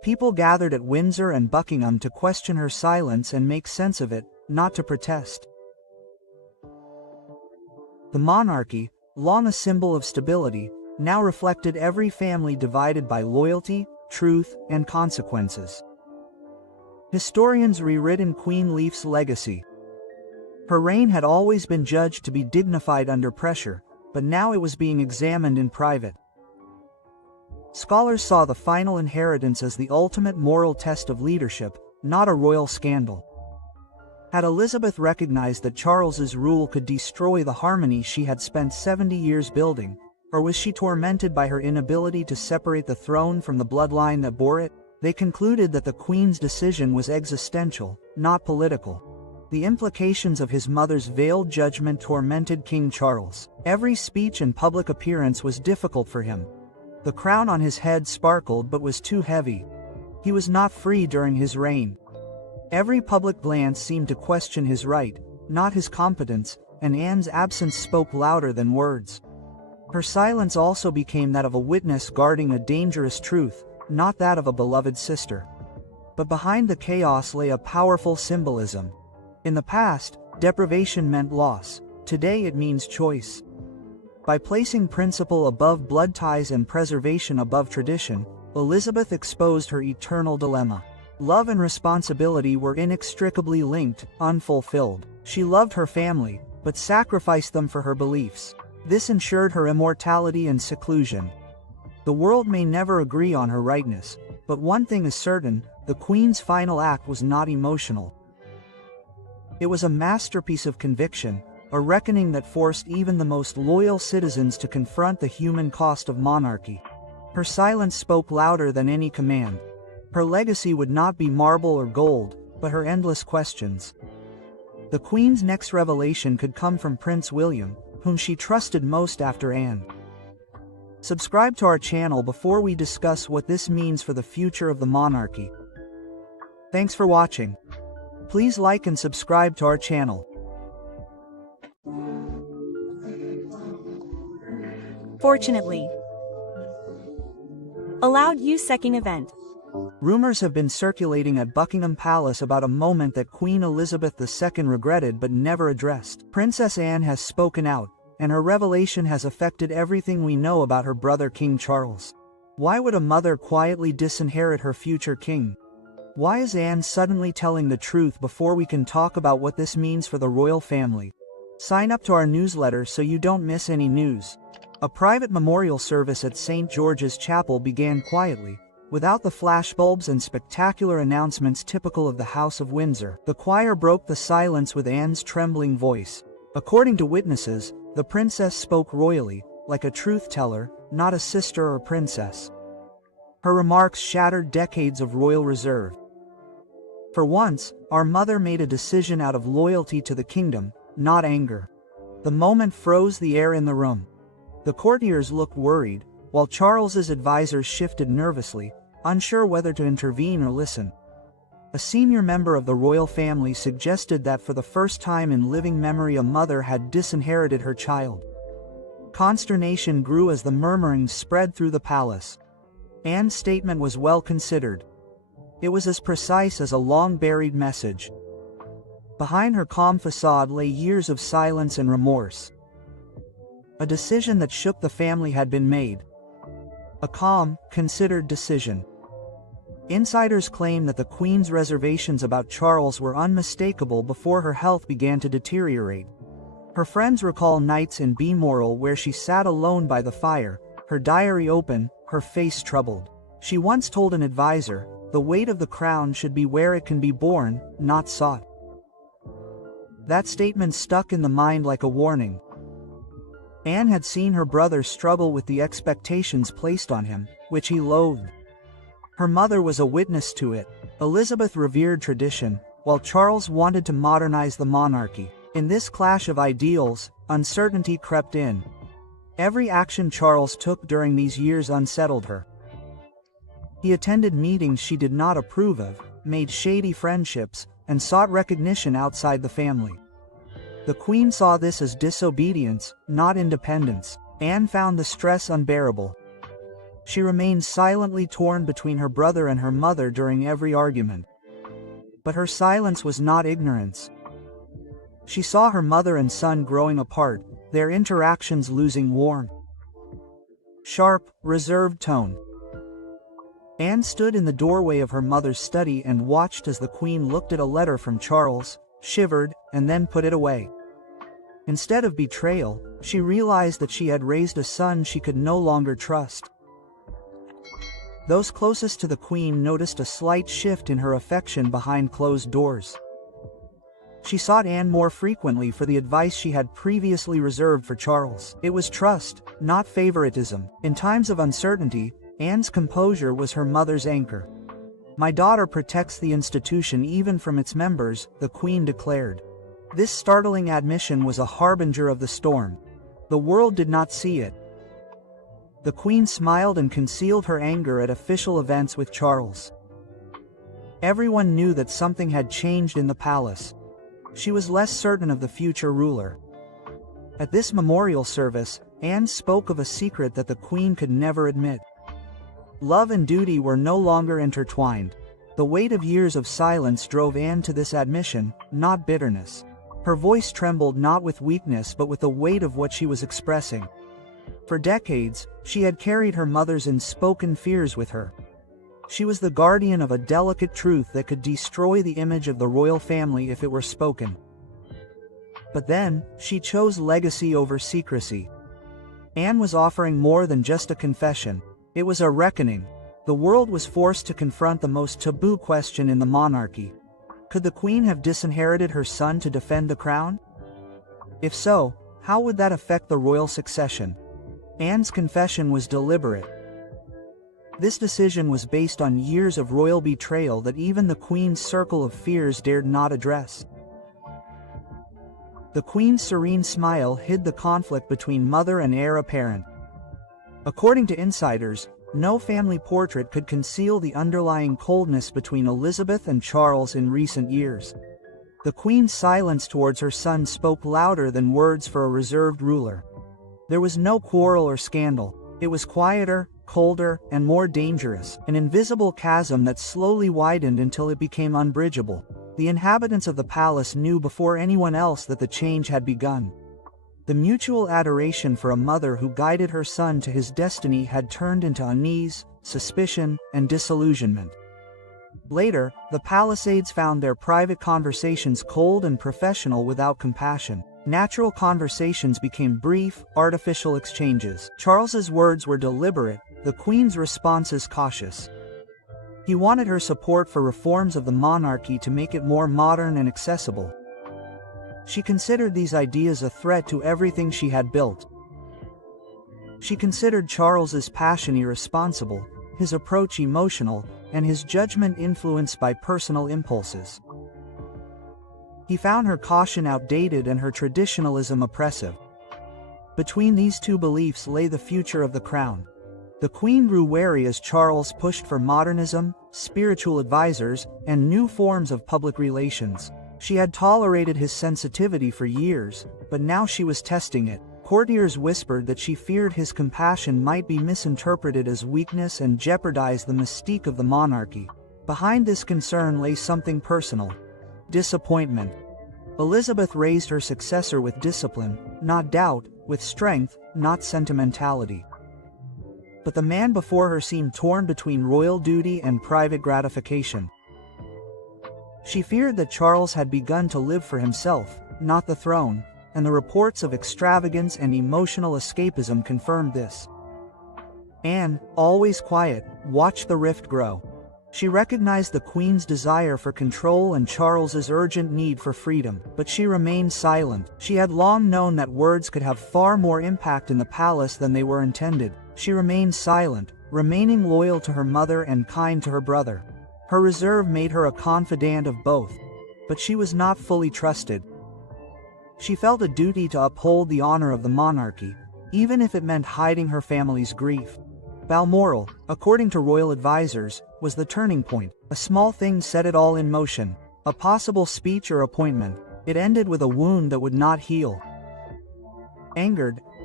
People gathered at Windsor and Buckingham to question her silence and make sense of it, not to protest. The monarchy, long a symbol of stability, now reflected every family divided by loyalty, truth, and consequences. Historians rewritten Queen Leaf's legacy. Her reign had always been judged to be dignified under pressure, but now it was being examined in private. Scholars saw the final inheritance as the ultimate moral test of leadership, not a royal scandal. Had Elizabeth recognized that Charles's rule could destroy the harmony she had spent 70 years building, or was she tormented by her inability to separate the throne from the bloodline that bore it? They concluded that the Queen's decision was existential, not political. The implications of his mother's veiled judgment tormented King Charles. Every speech and public appearance was difficult for him. The crown on his head sparkled but was too heavy. He was not free during his reign. Every public glance seemed to question his right, not his competence, and Anne's absence spoke louder than words. Her silence also became that of a witness guarding a dangerous truth, not that of a beloved sister. But behind the chaos lay a powerful symbolism. In the past, deprivation meant loss. Today it means choice. By placing principle above blood ties and preservation above tradition, Elizabeth exposed her eternal dilemma. Love and responsibility were inextricably linked, unfulfilled. She loved her family, but sacrificed them for her beliefs. This ensured her immortality and seclusion. The world may never agree on her rightness, but one thing is certain: the Queen's final act was not emotional. It was a masterpiece of conviction, a reckoning that forced even the most loyal citizens to confront the human cost of monarchy. Her silence spoke louder than any command. Her legacy would not be marble or gold, but her endless questions. The Queen's next revelation could come from Prince William, whom she trusted most after Anne. Subscribe to our channel before we discuss what this means for the future of the monarchy. Thanks for watching. Please like and subscribe to our channel. Fortunately. Allowed use second event. Rumors have been circulating at Buckingham Palace about a moment that Queen Elizabeth II regretted but never addressed. Princess Anne has spoken out, and her revelation has affected everything we know about her brother King Charles. Why would a mother quietly disinherit her future king? Why is Anne suddenly telling the truth before we can talk about what this means for the royal family? Sign up to our newsletter so you don't miss any news. A private memorial service at St. George's Chapel began quietly, without the flashbulbs and spectacular announcements typical of the House of Windsor. The choir broke the silence with Anne's trembling voice. According to witnesses, the princess spoke royally, like a truth-teller, not a sister or princess. Her remarks shattered decades of royal reserve. For once, our mother made a decision out of loyalty to the kingdom, not anger. The moment froze the air in the room. The courtiers looked worried, while Charles's advisors shifted nervously, unsure whether to intervene or listen. A senior member of the royal family suggested that for the first time in living memory a mother had disinherited her child. Consternation grew as the murmurings spread through the palace. Anne's statement was well considered. It was as precise as a long-buried message. Behind her calm facade lay years of silence and remorse. A decision that shook the family had been made. A calm, considered decision. Insiders claim that the Queen's reservations about Charles were unmistakable before her health began to deteriorate. Her friends recall nights in Balmoral where she sat alone by the fire, her diary open, her face troubled. She once told an advisor, "The weight of the crown should be where it can be borne, not sought." That statement stuck in the mind like a warning. Anne had seen her brother struggle with the expectations placed on him, which he loathed. Her mother was a witness to it. Elizabeth revered tradition, while Charles wanted to modernize the monarchy. In this clash of ideals, uncertainty crept in. Every action Charles took during these years unsettled her. He attended meetings she did not approve of, made shady friendships, and sought recognition outside the family. The Queen saw this as disobedience, not independence. Anne found the stress unbearable. She remained silently torn between her brother and her mother during every argument. But her silence was not ignorance. She saw her mother and son growing apart, their interactions losing warmth. Sharp, reserved tone. Anne stood in the doorway of her mother's study and watched as the Queen looked at a letter from Charles, shivered, and then put it away. Instead of betrayal, she realized that she had raised a son she could no longer trust. Those closest to the Queen noticed a slight shift in her affection behind closed doors. She sought Anne more frequently for the advice she had previously reserved for Charles. It was trust, not favoritism. In times of uncertainty, Anne's composure was her mother's anchor. "My daughter protects the institution even from its members," the Queen declared. This startling admission was a harbinger of the storm. The world did not see it. The Queen smiled and concealed her anger at official events with Charles. Everyone knew that something had changed in the palace. She was less certain of the future ruler. At this memorial service, Anne spoke of a secret that the Queen could never admit. Love and duty were no longer intertwined. The weight of years of silence drove Anne to this admission, not bitterness. Her voice trembled not with weakness but with the weight of what she was expressing. For decades, she had carried her mother's unspoken fears with her. She was the guardian of a delicate truth that could destroy the image of the royal family if it were spoken. But then, she chose legacy over secrecy. Anne was offering more than just a confession. It was a reckoning. The world was forced to confront the most taboo question in the monarchy. Could the Queen have disinherited her son to defend the crown? If so, how would that affect the royal succession? Anne's confession was deliberate. This decision was based on years of royal betrayal that even the Queen's circle of fears dared not address. The Queen's serene smile hid the conflict between mother and heir apparent. According to insiders, no family portrait could conceal the underlying coldness between Elizabeth and Charles in recent years. The Queen's silence towards her son spoke louder than words for a reserved ruler. There was no quarrel or scandal. It was quieter, colder, and more dangerous, an invisible chasm that slowly widened until it became unbridgeable. The inhabitants of the palace knew before anyone else that the change had begun. The mutual adoration for a mother who guided her son to his destiny had turned into unease, suspicion, and disillusionment. Later, the Palisades found their private conversations cold and professional without compassion. Natural conversations became brief, artificial exchanges. Charles's words were deliberate, the Queen's responses cautious. He wanted her support for reforms of the monarchy to make it more modern and accessible. She considered these ideas a threat to everything she had built. She considered Charles's passion irresponsible, his approach emotional, and his judgment influenced by personal impulses. He found her caution outdated and her traditionalism oppressive. Between these two beliefs lay the future of the crown. The Queen grew wary as Charles pushed for modernism, spiritual advisors, and new forms of public relations. She had tolerated his sensitivity for years, but now she was testing it. Courtiers whispered that she feared his compassion might be misinterpreted as weakness and jeopardize the mystique of the monarchy. Behind this concern lay something personal: disappointment. Elizabeth raised her successor with discipline, not doubt, with strength, not sentimentality. But the man before her seemed torn between royal duty and private gratification. She feared that Charles had begun to live for himself, not the throne, and the reports of extravagance and emotional escapism confirmed this. Anne, always quiet, watched the rift grow. She recognized the Queen's desire for control and Charles's urgent need for freedom, but she remained silent. She had long known that words could have far more impact in the palace than they were intended. She remained silent, remaining loyal to her mother and kind to her brother. Her reserve made her a confidant of both, but she was not fully trusted. She felt a duty to uphold the honor of the monarchy, even if it meant hiding her family's grief. Balmoral, according to royal advisors, was the turning point. A small thing set it all in motion, a possible speech or appointment. It ended with a wound that would not heal. Angered,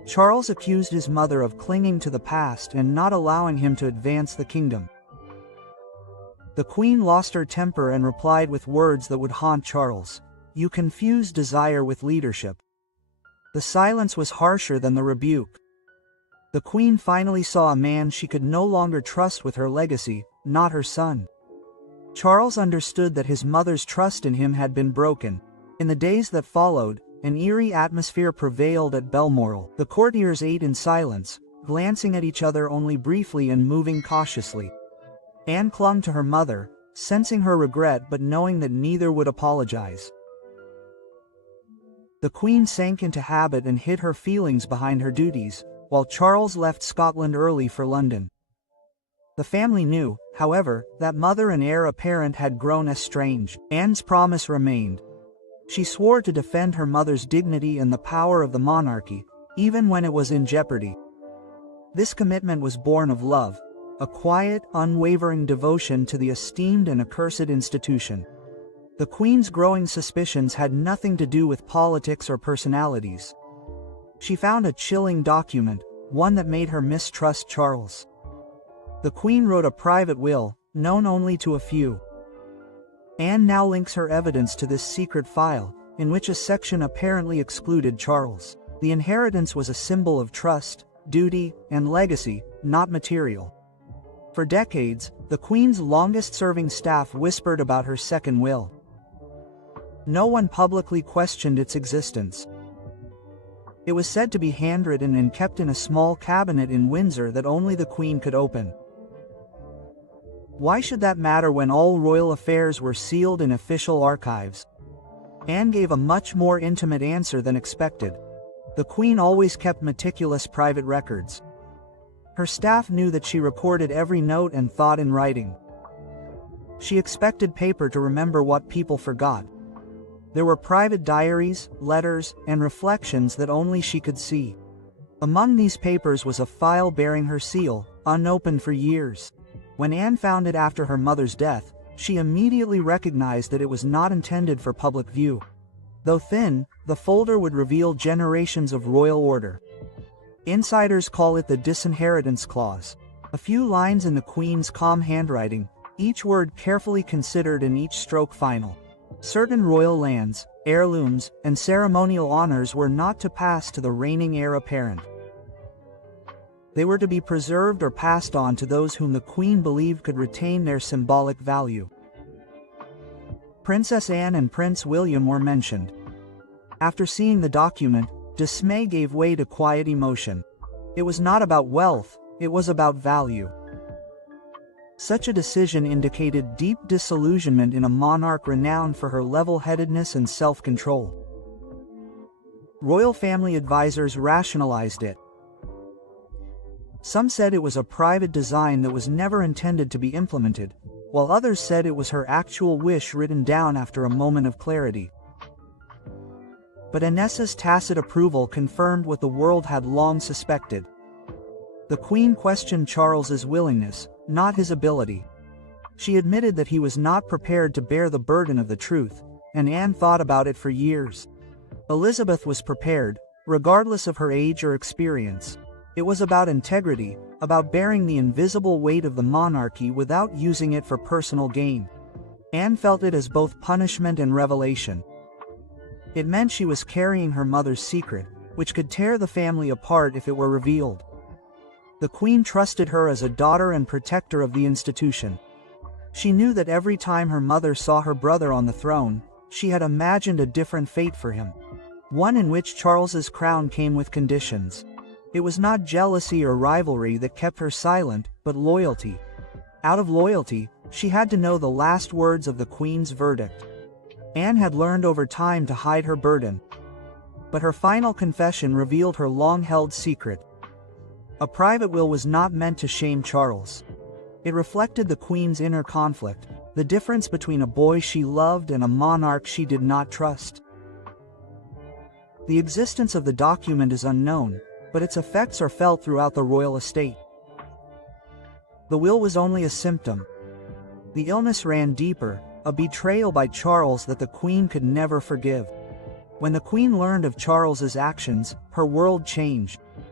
Charles accused his mother of clinging to the past and not allowing him to advance the kingdom. The Queen lost her temper and replied with words that would haunt Charles. "You confuse desire with leadership." The silence was harsher than the rebuke. The Queen finally saw a man she could no longer trust with her legacy, not her son. Charles understood that his mother's trust in him had been broken. In the days that followed, an eerie atmosphere prevailed at Balmoral. The courtiers ate in silence, glancing at each other only briefly and moving cautiously. Anne clung to her mother, sensing her regret but knowing that neither would apologize. The Queen sank into habit and hid her feelings behind her duties, while Charles left Scotland early for London. The family knew, however, that mother and heir apparent had grown estranged. Anne's promise remained. She swore to defend her mother's dignity and the power of the monarchy, even when it was in jeopardy. This commitment was born of love, a quiet, unwavering devotion to the esteemed and accursed institution. The Queen's growing suspicions had nothing to do with politics or personalities. She found a chilling document, one that made her mistrust Charles. The Queen wrote a private will, known only to a few. Anne now links her evidence to this secret file, in which a section apparently excluded Charles. The inheritance was a symbol of trust, duty, and legacy, not material. For decades, the Queen's longest-serving staff whispered about her second will. No one publicly questioned its existence. It was said to be handwritten and kept in a small cabinet in Windsor that only the Queen could open. Why should that matter when all royal affairs were sealed in official archives? Anne gave a much more intimate answer than expected. The Queen always kept meticulous private records. Her staff knew that she recorded every note and thought in writing. She expected paper to remember what people forgot. There were private diaries, letters, and reflections that only she could see. Among these papers was a file bearing her seal, unopened for years. When Anne found it after her mother's death, she immediately recognized that it was not intended for public view. Though thin, the folder would reveal generations of royal order. Insiders call it the disinheritance clause. A few lines in the Queen's calm handwriting, each word carefully considered and each stroke final. Certain royal lands, heirlooms, and ceremonial honors were not to pass to the reigning heir apparent. They were to be preserved or passed on to those whom the Queen believed could retain their symbolic value. Princess Anne and Prince William were mentioned. After seeing the document, dismay gave way to quiet emotion. It was not about wealth, it was about value. Such a decision indicated deep disillusionment in a monarch renowned for her level-headedness and self-control. Royal family advisors rationalized it. Some said it was a private design that was never intended to be implemented, while others said it was her actual wish written down after a moment of clarity. But Anne's tacit approval confirmed what the world had long suspected. The Queen questioned Charles's willingness, not his ability. She admitted that he was not prepared to bear the burden of the truth, and Anne thought about it for years. Elizabeth was prepared, regardless of her age or experience. It was about integrity, about bearing the invisible weight of the monarchy without using it for personal gain. Anne felt it as both punishment and revelation. It meant she was carrying her mother's secret, which could tear the family apart if it were revealed. The Queen trusted her as a daughter and protector of the institution. She knew that every time her mother saw her brother on the throne, she had imagined a different fate for him. One in which Charles's crown came with conditions. It was not jealousy or rivalry that kept her silent, but loyalty. Out of loyalty, she had to know the last words of the Queen's verdict. Anne had learned over time to hide her burden. But her final confession revealed her long-held secret. A private will was not meant to shame Charles. It reflected the Queen's inner conflict, the difference between a boy she loved and a monarch she did not trust. The existence of the document is unknown, but its effects are felt throughout the royal estate. The will was only a symptom. The illness ran deeper, a betrayal by Charles that the Queen could never forgive. When the Queen learned of Charles's actions, her world changed.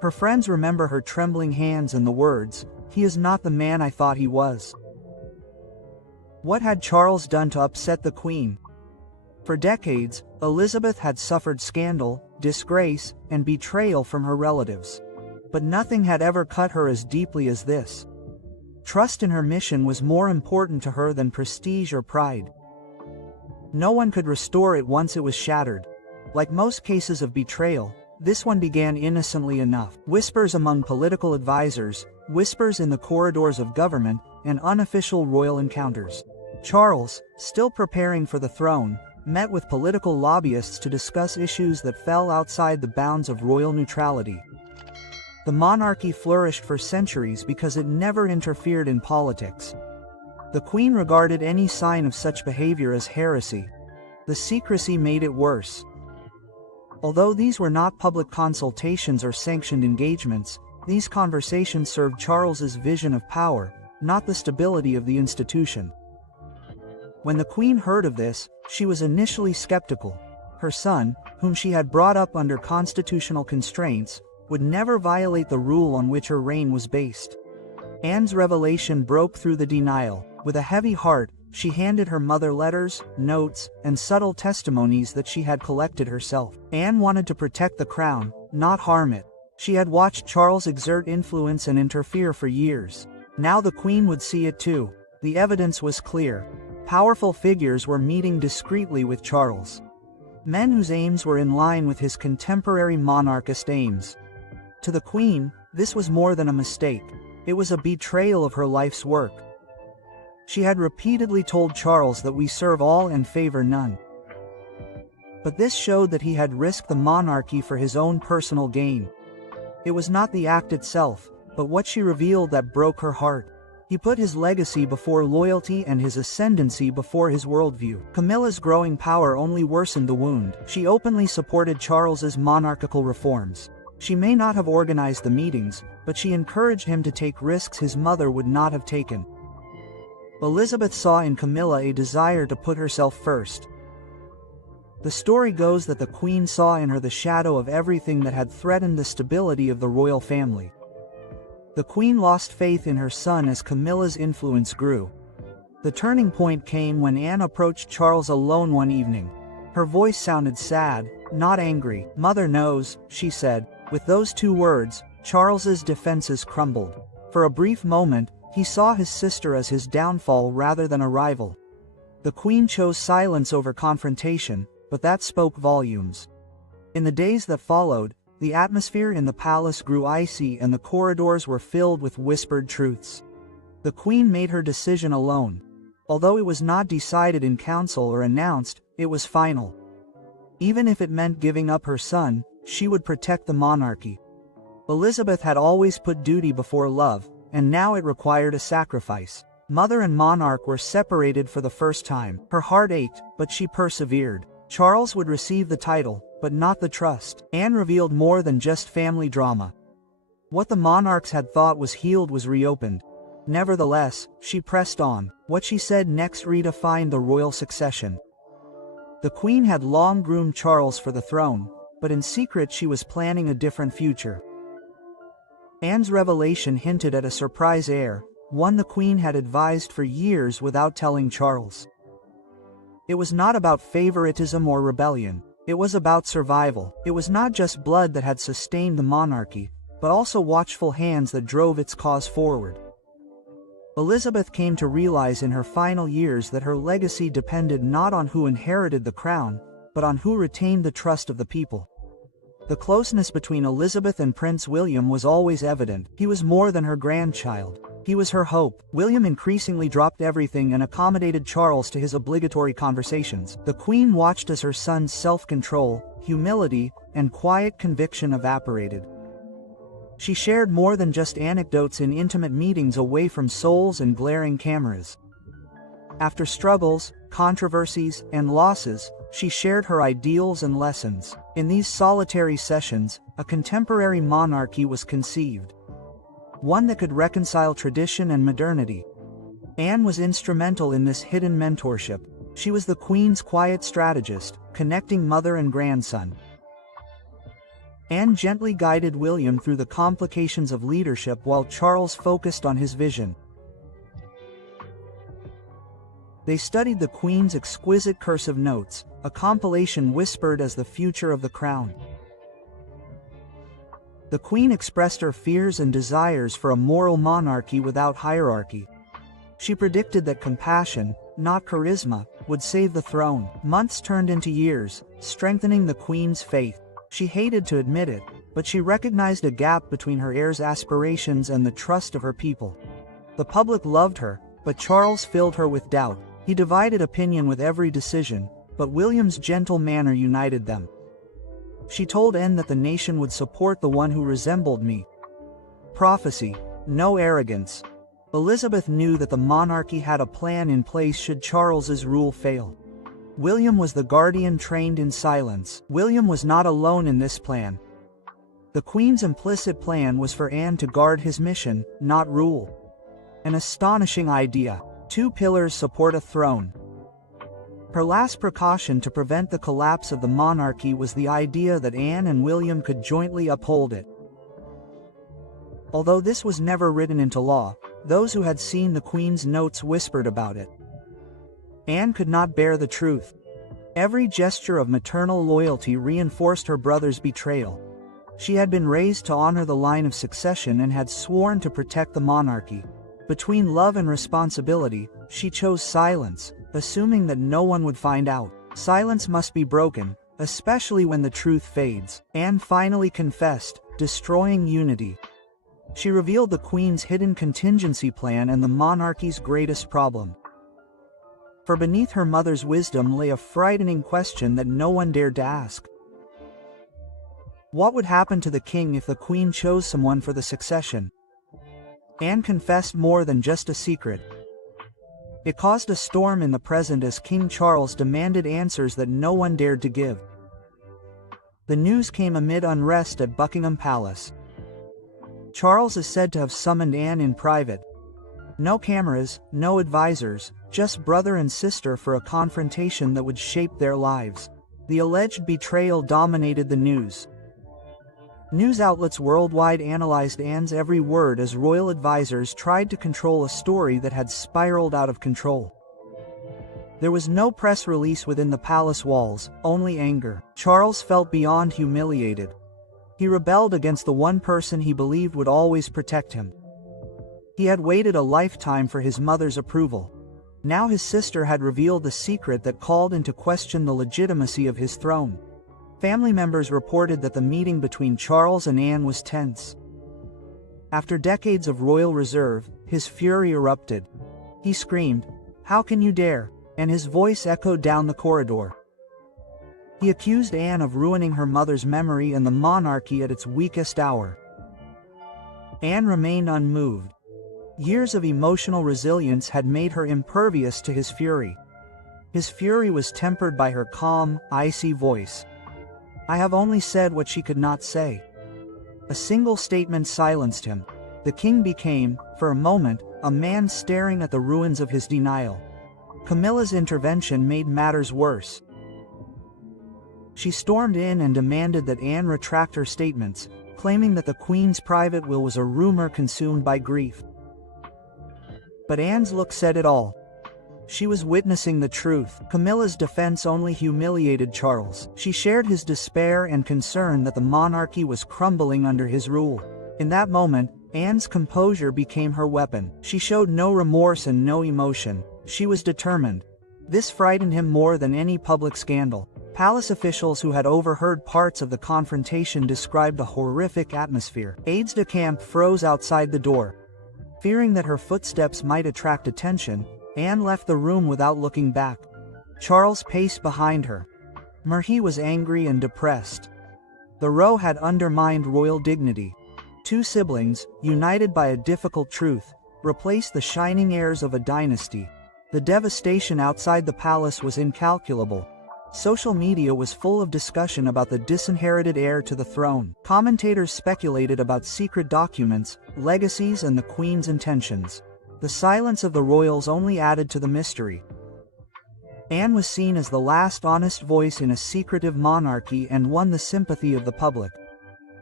Her friends remember her trembling hands and the words, "He is not the man I thought he was." What had Charles done to upset the Queen? For decades, Elizabeth had suffered scandal, disgrace, and betrayal from her relatives. But nothing had ever cut her as deeply as this. Trust in her mission was more important to her than prestige or pride. No one could restore it once it was shattered. Like most cases of betrayal, this one began innocently enough. Whispers among political advisors, whispers in the corridors of government, and unofficial royal encounters. Charles, still preparing for the throne, met with political lobbyists to discuss issues that fell outside the bounds of royal neutrality. The monarchy flourished for centuries because it never interfered in politics. The Queen regarded any sign of such behavior as heresy. The secrecy made it worse. Although these were not public consultations or sanctioned engagements, these conversations served Charles's vision of power, not the stability of the institution. When the Queen heard of this, she was initially skeptical. Her son, whom she had brought up under constitutional constraints, would never violate the rule on which her reign was based. Anne's revelation broke through the denial. With a heavy heart, she handed her mother letters, notes, and subtle testimonies that she had collected herself. Anne wanted to protect the crown, not harm it. She had watched Charles exert influence and interfere for years. Now the Queen would see it too. The evidence was clear. Powerful figures were meeting discreetly with Charles. Men whose aims were in line with his contemporary monarchist aims. To the Queen, this was more than a mistake. It was a betrayal of her life's work. She had repeatedly told Charles that we serve all and favor none. But this showed that he had risked the monarchy for his own personal gain. It was not the act itself, but what she revealed that broke her heart. He put his legacy before loyalty and his ascendancy before his worldview. Camilla's growing power only worsened the wound. She openly supported Charles's monarchical reforms. She may not have organized the meetings, but she encouraged him to take risks his mother would not have taken. Elizabeth saw in Camilla a desire to put herself first. The story goes that the Queen saw in her the shadow of everything that had threatened the stability of the royal family. The Queen lost faith in her son as Camilla's influence grew. The turning point came when Anne approached Charles alone one evening. Her voice sounded sad, not angry. "Mother knows," she said. With those two words, Charles's defenses crumbled. For a brief moment, he saw his sister as his downfall rather than a rival. The Queen chose silence over confrontation, but that spoke volumes. In the days that followed, the atmosphere in the palace grew icy and the corridors were filled with whispered truths. The Queen made her decision alone. Although it was not decided in council or announced, it was final. Even if it meant giving up her son, she would protect the monarchy. Elizabeth had always put duty before love, and now it required a sacrifice. Mother and monarch were separated for the first time. Her heart ached, but she persevered. Charles would receive the title, but not the trust. Anne revealed more than just family drama. What the monarchs had thought was healed was reopened. Nevertheless, she pressed on. What she said next redefined the royal succession. The Queen had long groomed Charles for the throne, but in secret she was planning a different future. Anne's revelation hinted at a surprise heir, one the Queen had advised for years without telling Charles. It was not about favoritism or rebellion. It was about survival. It was not just blood that had sustained the monarchy, but also watchful hands that drove its cause forward. Elizabeth came to realize in her final years that her legacy depended not on who inherited the crown, but on who retained the trust of the people. The closeness between Elizabeth and Prince William was always evident. He was more than her grandchild. He was her hope. William increasingly dropped everything and accommodated Charles to his obligatory conversations. The Queen watched as her son's self-control, humility, and quiet conviction evaporated. She shared more than just anecdotes in intimate meetings away from souls and glaring cameras. After struggles, controversies, and losses, she shared her ideals and lessons. In these solitary sessions, a contemporary monarchy was conceived. One that could reconcile tradition and modernity. Anne was instrumental in this hidden mentorship. She was the Queen's quiet strategist, connecting mother and grandson. Anne gently guided William through the complications of leadership while Charles focused on his vision. They studied the Queen's exquisite cursive notes, a compilation whispered as the future of the crown. The Queen expressed her fears and desires for a moral monarchy without hierarchy. She predicted that compassion, not charisma, would save the throne. Months turned into years, strengthening the Queen's faith. She hated to admit it, but she recognized a gap between her heir's aspirations and the trust of her people. The public loved her, but Charles filled her with doubt. He divided opinion with every decision, but William's gentle manner united them. She told Anne that the nation would support the one who resembled me. Prophecy, no arrogance. Elizabeth knew that the monarchy had a plan in place should Charles's rule fail. William was the guardian trained in silence. William was not alone in this plan. The Queen's implicit plan was for Anne to guard his mission, not rule. An astonishing idea. 2 pillars support a throne. Her last precaution to prevent the collapse of the monarchy was the idea that Anne and William could jointly uphold it. Although this was never written into law, those who had seen the Queen's notes whispered about it. Anne could not bear the truth. Every gesture of maternal loyalty reinforced her brother's betrayal. She had been raised to honor the line of succession and had sworn to protect the monarchy. Between love and responsibility, she chose silence, assuming that no one would find out. Silence must be broken, especially when the truth fades. Anne finally confessed, destroying unity. She revealed the Queen's hidden contingency plan and the monarchy's greatest problem. For beneath her mother's wisdom lay a frightening question that no one dared to ask. What would happen to the king if the Queen chose someone for the succession? Anne confessed more than just a secret. It caused a storm in the present as King Charles demanded answers that no one dared to give. The news came amid unrest at Buckingham Palace. Charles is said to have summoned Anne in private. No cameras, no advisors, just brother and sister for a confrontation that would shape their lives. The alleged betrayal dominated the news. News outlets worldwide analyzed Anne's every word as royal advisors tried to control a story that had spiraled out of control. There was no press release within the palace walls, only anger. Charles felt beyond humiliated. He rebelled against the one person he believed would always protect him. He had waited a lifetime for his mother's approval. Now his sister had revealed the secret that called into question the legitimacy of his throne. Family members reported that the meeting between Charles and Anne was tense. After decades of royal reserve, his fury erupted. He screamed, "How can you dare?" and his voice echoed down the corridor. He accused Anne of ruining her mother's memory and the monarchy at its weakest hour. Anne remained unmoved. Years of emotional resilience had made her impervious to his fury. His fury was tempered by her calm, icy voice. "I have only said what she could not say." A single statement silenced him. The king became, for a moment, a man staring at the ruins of his denial. Camilla's intervention made matters worse. She stormed in and demanded that Anne retract her statements, claiming that the Queen's private will was a rumor consumed by grief. But Anne's look said it all. She was witnessing the truth. Camilla's defense only humiliated Charles. She shared his despair and concern that the monarchy was crumbling under his rule. In that moment, Anne's composure became her weapon. She showed no remorse and no emotion. She was determined. This frightened him more than any public scandal. Palace officials who had overheard parts of the confrontation described a horrific atmosphere. Aides-de-camp froze outside the door. Fearing that her footsteps might attract attention, Anne left the room without looking back. Charles paced behind her. He was angry and depressed. The row had undermined royal dignity. 2 siblings, united by a difficult truth, replaced the shining heirs of a dynasty. The devastation outside the palace was incalculable. Social media was full of discussion about the disinherited heir to the throne. Commentators speculated about secret documents, legacies, and the Queen's intentions. The silence of the royals only added to the mystery. Anne was seen as the last honest voice in a secretive monarchy and won the sympathy of the public.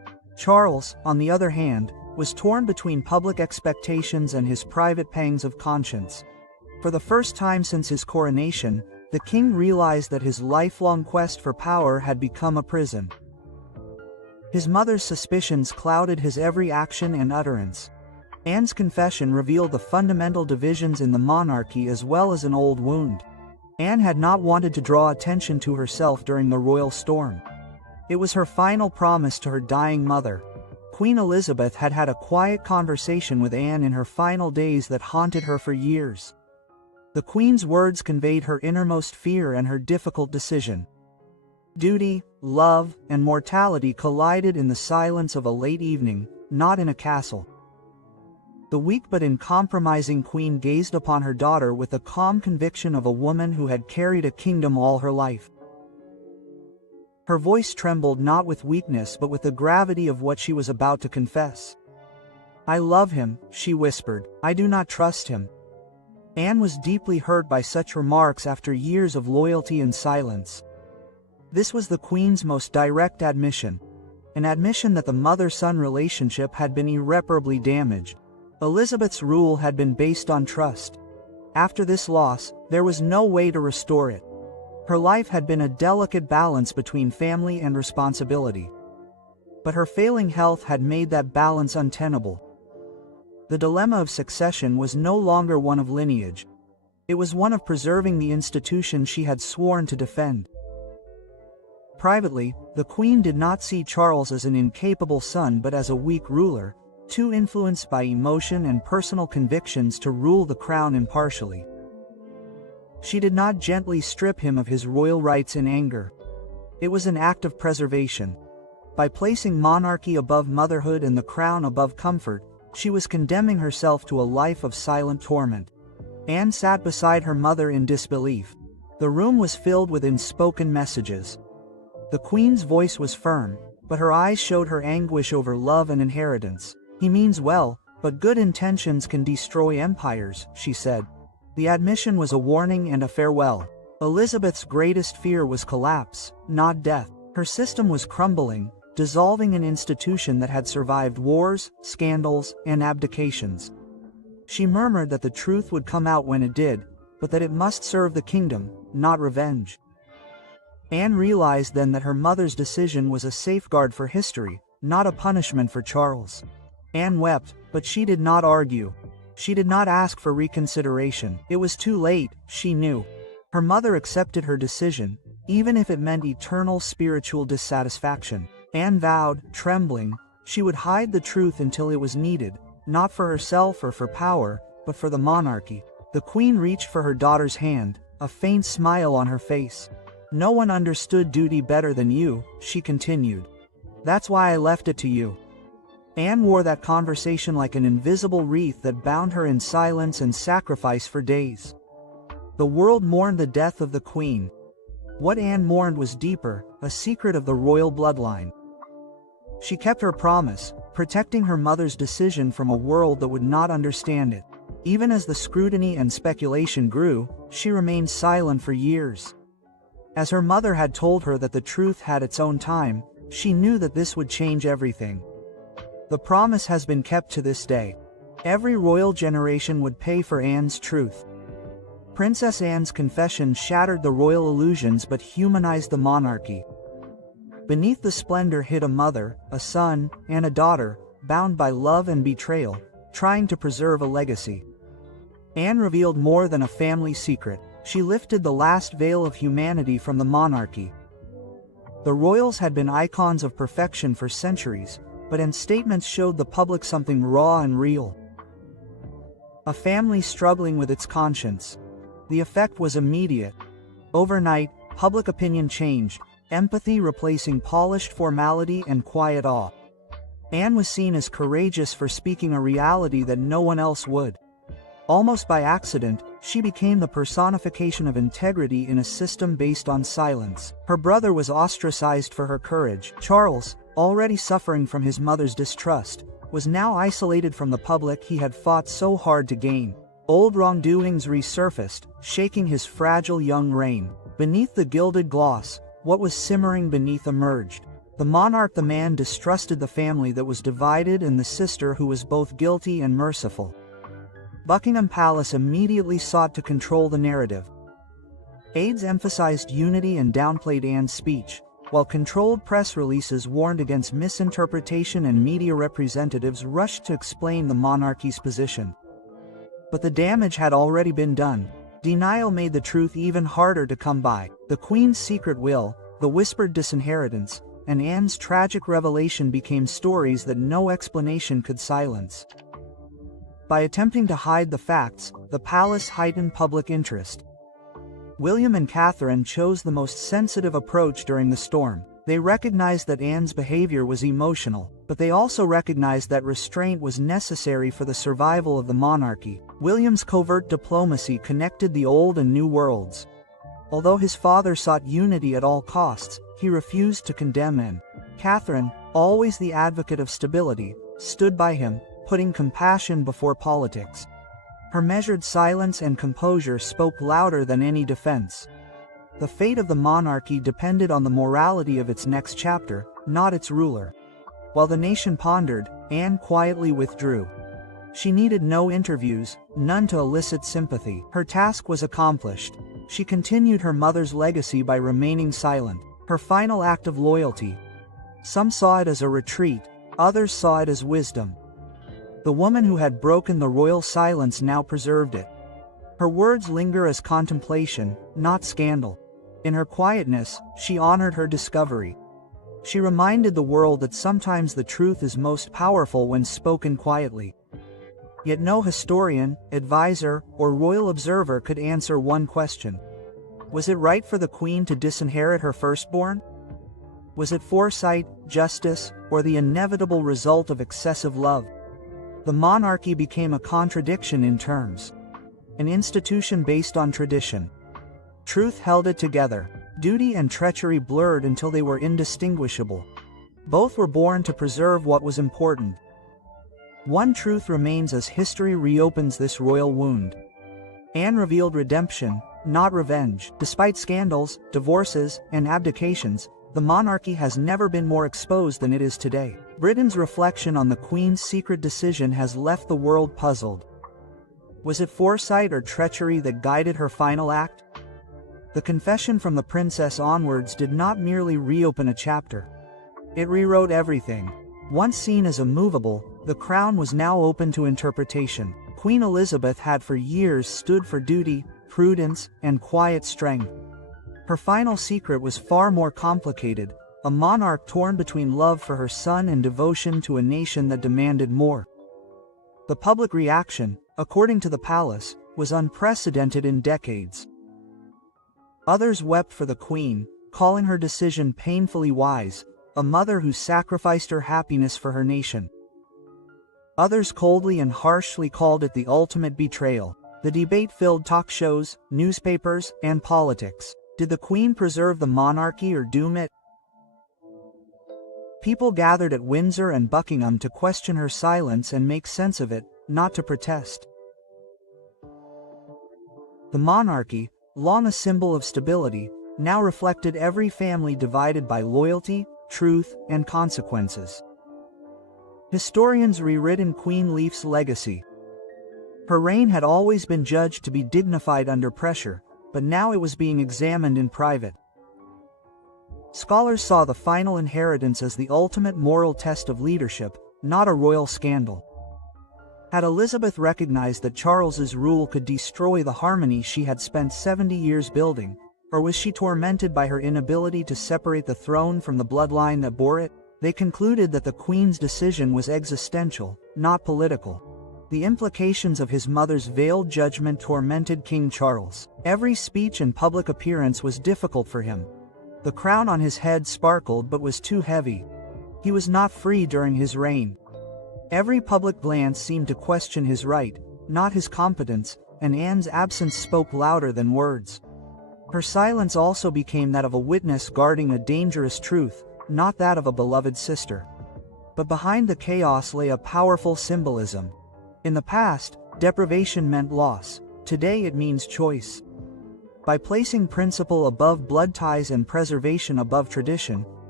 Charles, on the other hand, was torn between public expectations and his private pangs of conscience. For the first time since his coronation, the king realized that his lifelong quest for power had become a prison. His mother's suspicions clouded his every action and utterance. Anne's confession revealed the fundamental divisions in the monarchy as well as an old wound. Anne had not wanted to draw attention to herself during the royal storm. It was her final promise to her dying mother. Queen Elizabeth had had a quiet conversation with Anne in her final days that haunted her for years. The Queen's words conveyed her innermost fear and her difficult decision. Duty, love, and mortality collided in the silence of a late evening, not in a castle. The weak but uncompromising queen gazed upon her daughter with the calm conviction of a woman who had carried a kingdom all her life. Her voice trembled not with weakness but with the gravity of what she was about to confess. "I love him," she whispered. "I do not trust him." Anne was deeply hurt by such remarks after years of loyalty and silence. This was the Queen's most direct admission, an admission that the mother-son relationship had been irreparably damaged. Elizabeth's rule had been based on trust. After this loss, there was no way to restore it. Her life had been a delicate balance between family and responsibility. But her failing health had made that balance untenable. The dilemma of succession was no longer one of lineage. It was one of preserving the institution she had sworn to defend. Privately, the Queen did not see Charles as an incapable son but as a weak ruler, too influenced by emotion and personal convictions to rule the crown impartially. She did not gently strip him of his royal rights in anger. It was an act of preservation. By placing monarchy above motherhood and the crown above comfort, she was condemning herself to a life of silent torment. Anne sat beside her mother in disbelief. The room was filled with unspoken messages. The Queen's voice was firm, but her eyes showed her anguish over love and inheritance. "He means well, but good intentions can destroy empires," she said. The admission was a warning and a farewell. Elizabeth's greatest fear was collapse, not death. Her system was crumbling, dissolving an institution that had survived wars, scandals, and abdications. She murmured that the truth would come out when it did, but that it must serve the kingdom, not revenge. Anne realized then that her mother's decision was a safeguard for history, not a punishment for Charles. Anne wept, but she did not argue. She did not ask for reconsideration. It was too late, she knew. Her mother accepted her decision, even if it meant eternal spiritual dissatisfaction. Anne vowed, trembling, she would hide the truth until it was needed, not for herself or for power, but for the monarchy. The Queen reached for her daughter's hand, a faint smile on her face. "No one understood duty better than you," she continued. "That's why I left it to you." Anne wore that conversation like an invisible wreath that bound her in silence and sacrifice for days. The world mourned the death of the Queen. What Anne mourned was deeper, a secret of the royal bloodline. She kept her promise, protecting her mother's decision from a world that would not understand it. Even as the scrutiny and speculation grew, she remained silent for years. As her mother had told her that the truth had its own time, she knew that this would change everything. The promise has been kept to this day. Every royal generation would pay for Anne's truth. Princess Anne's confession shattered the royal illusions but humanized the monarchy. Beneath the splendor hid a mother, a son, and a daughter, bound by love and betrayal, trying to preserve a legacy. Anne revealed more than a family secret. She lifted the last veil of humanity from the monarchy. The royals had been icons of perfection for centuries, but Anne's statements showed the public something raw and real. A family struggling with its conscience. The effect was immediate. Overnight, public opinion changed, empathy replacing polished formality and quiet awe. Anne was seen as courageous for speaking a reality that no one else would. Almost by accident, she became the personification of integrity in a system based on silence. Her brother was ostracized for her courage. Charles, already suffering from his mother's distrust, was now isolated from the public he had fought so hard to gain. Old wrongdoings resurfaced, shaking his fragile young reign. Beneath the gilded gloss, what was simmering beneath emerged. The monarch, the man, distrusted the family that was divided and the sister who was both guilty and merciful. Buckingham Palace immediately sought to control the narrative. Aides emphasized unity and downplayed Anne's speech, while controlled press releases warned against misinterpretation and media representatives rushed to explain the monarchy's position. But the damage had already been done. Denial made the truth even harder to come by. The Queen's secret will, the whispered disinheritance, and Anne's tragic revelation became stories that no explanation could silence. By attempting to hide the facts, the palace heightened public interest. William and Catherine chose the most sensitive approach during the storm. They recognized that Anne's behavior was emotional, but they also recognized that restraint was necessary for the survival of the monarchy. William's covert diplomacy connected the old and new worlds. Although his father sought unity at all costs, he refused to condemn Anne. Catherine, always the advocate of stability, stood by him, putting compassion before politics. Her measured silence and composure spoke louder than any defense. The fate of the monarchy depended on the morality of its next chapter, not its ruler. While the nation pondered, Anne quietly withdrew. She needed no interviews, none to elicit sympathy. Her task was accomplished. She continued her mother's legacy by remaining silent, her final act of loyalty. Some saw it as a retreat, others saw it as wisdom. The woman who had broken the royal silence now preserved it. Her words linger as contemplation, not scandal. In her quietness, she honored her discovery. She reminded the world that sometimes the truth is most powerful when spoken quietly. Yet no historian, advisor, or royal observer could answer one question. Was it right for the Queen to disinherit her firstborn? Was it foresight, justice, or the inevitable result of excessive love? The monarchy became a contradiction in terms. An institution based on tradition. Truth held it together. Duty and treachery blurred until they were indistinguishable. Both were born to preserve what was important. One truth remains as history reopens this royal wound. Anne revealed redemption, not revenge. Despite scandals, divorces, and abdications, the monarchy has never been more exposed than it is today. Britain's reflection on the Queen's secret decision has left the world puzzled. Was it foresight or treachery that guided her final act? The confession from the princess onwards did not merely reopen a chapter. It rewrote everything. Once seen as immovable, the crown was now open to interpretation. Queen Elizabeth had for years stood for duty, prudence, and quiet strength. Her final secret was far more complicated, a monarch torn between love for her son and devotion to a nation that demanded more. The public reaction, according to the palace, was unprecedented in decades. Others wept for the Queen, calling her decision painfully wise, a mother who sacrificed her happiness for her nation. Others coldly and harshly called it the ultimate betrayal. The debate filled talk shows, newspapers, and politics. Did the Queen preserve the monarchy or doom it? People gathered at Windsor and Buckingham to question her silence and make sense of it, not to protest. The monarchy, long a symbol of stability, now reflected every family divided by loyalty, truth, and consequences. Historians rewritten Queen Leaf's legacy. Her reign had always been judged to be dignified under pressure, but now it was being examined in private. Scholars saw the final inheritance as the ultimate moral test of leadership, not a royal scandal. Had Elizabeth recognized that Charles's rule could destroy the harmony she had spent 70 years building, or was she tormented by her inability to separate the throne from the bloodline that bore it? They concluded that the Queen's decision was existential, not political. The implications of his mother's veiled judgment tormented King Charles. Every speech and public appearance was difficult for him. The crown on his head sparkled but was too heavy. He was not free during his reign. Every public glance seemed to question his right, not his competence, and Anne's absence spoke louder than words. Her silence also became that of a witness guarding a dangerous truth, not that of a beloved sister. But behind the chaos lay a powerful symbolism. In the past, deprivation meant loss. Today it means choice. By placing principle above blood ties and preservation above tradition,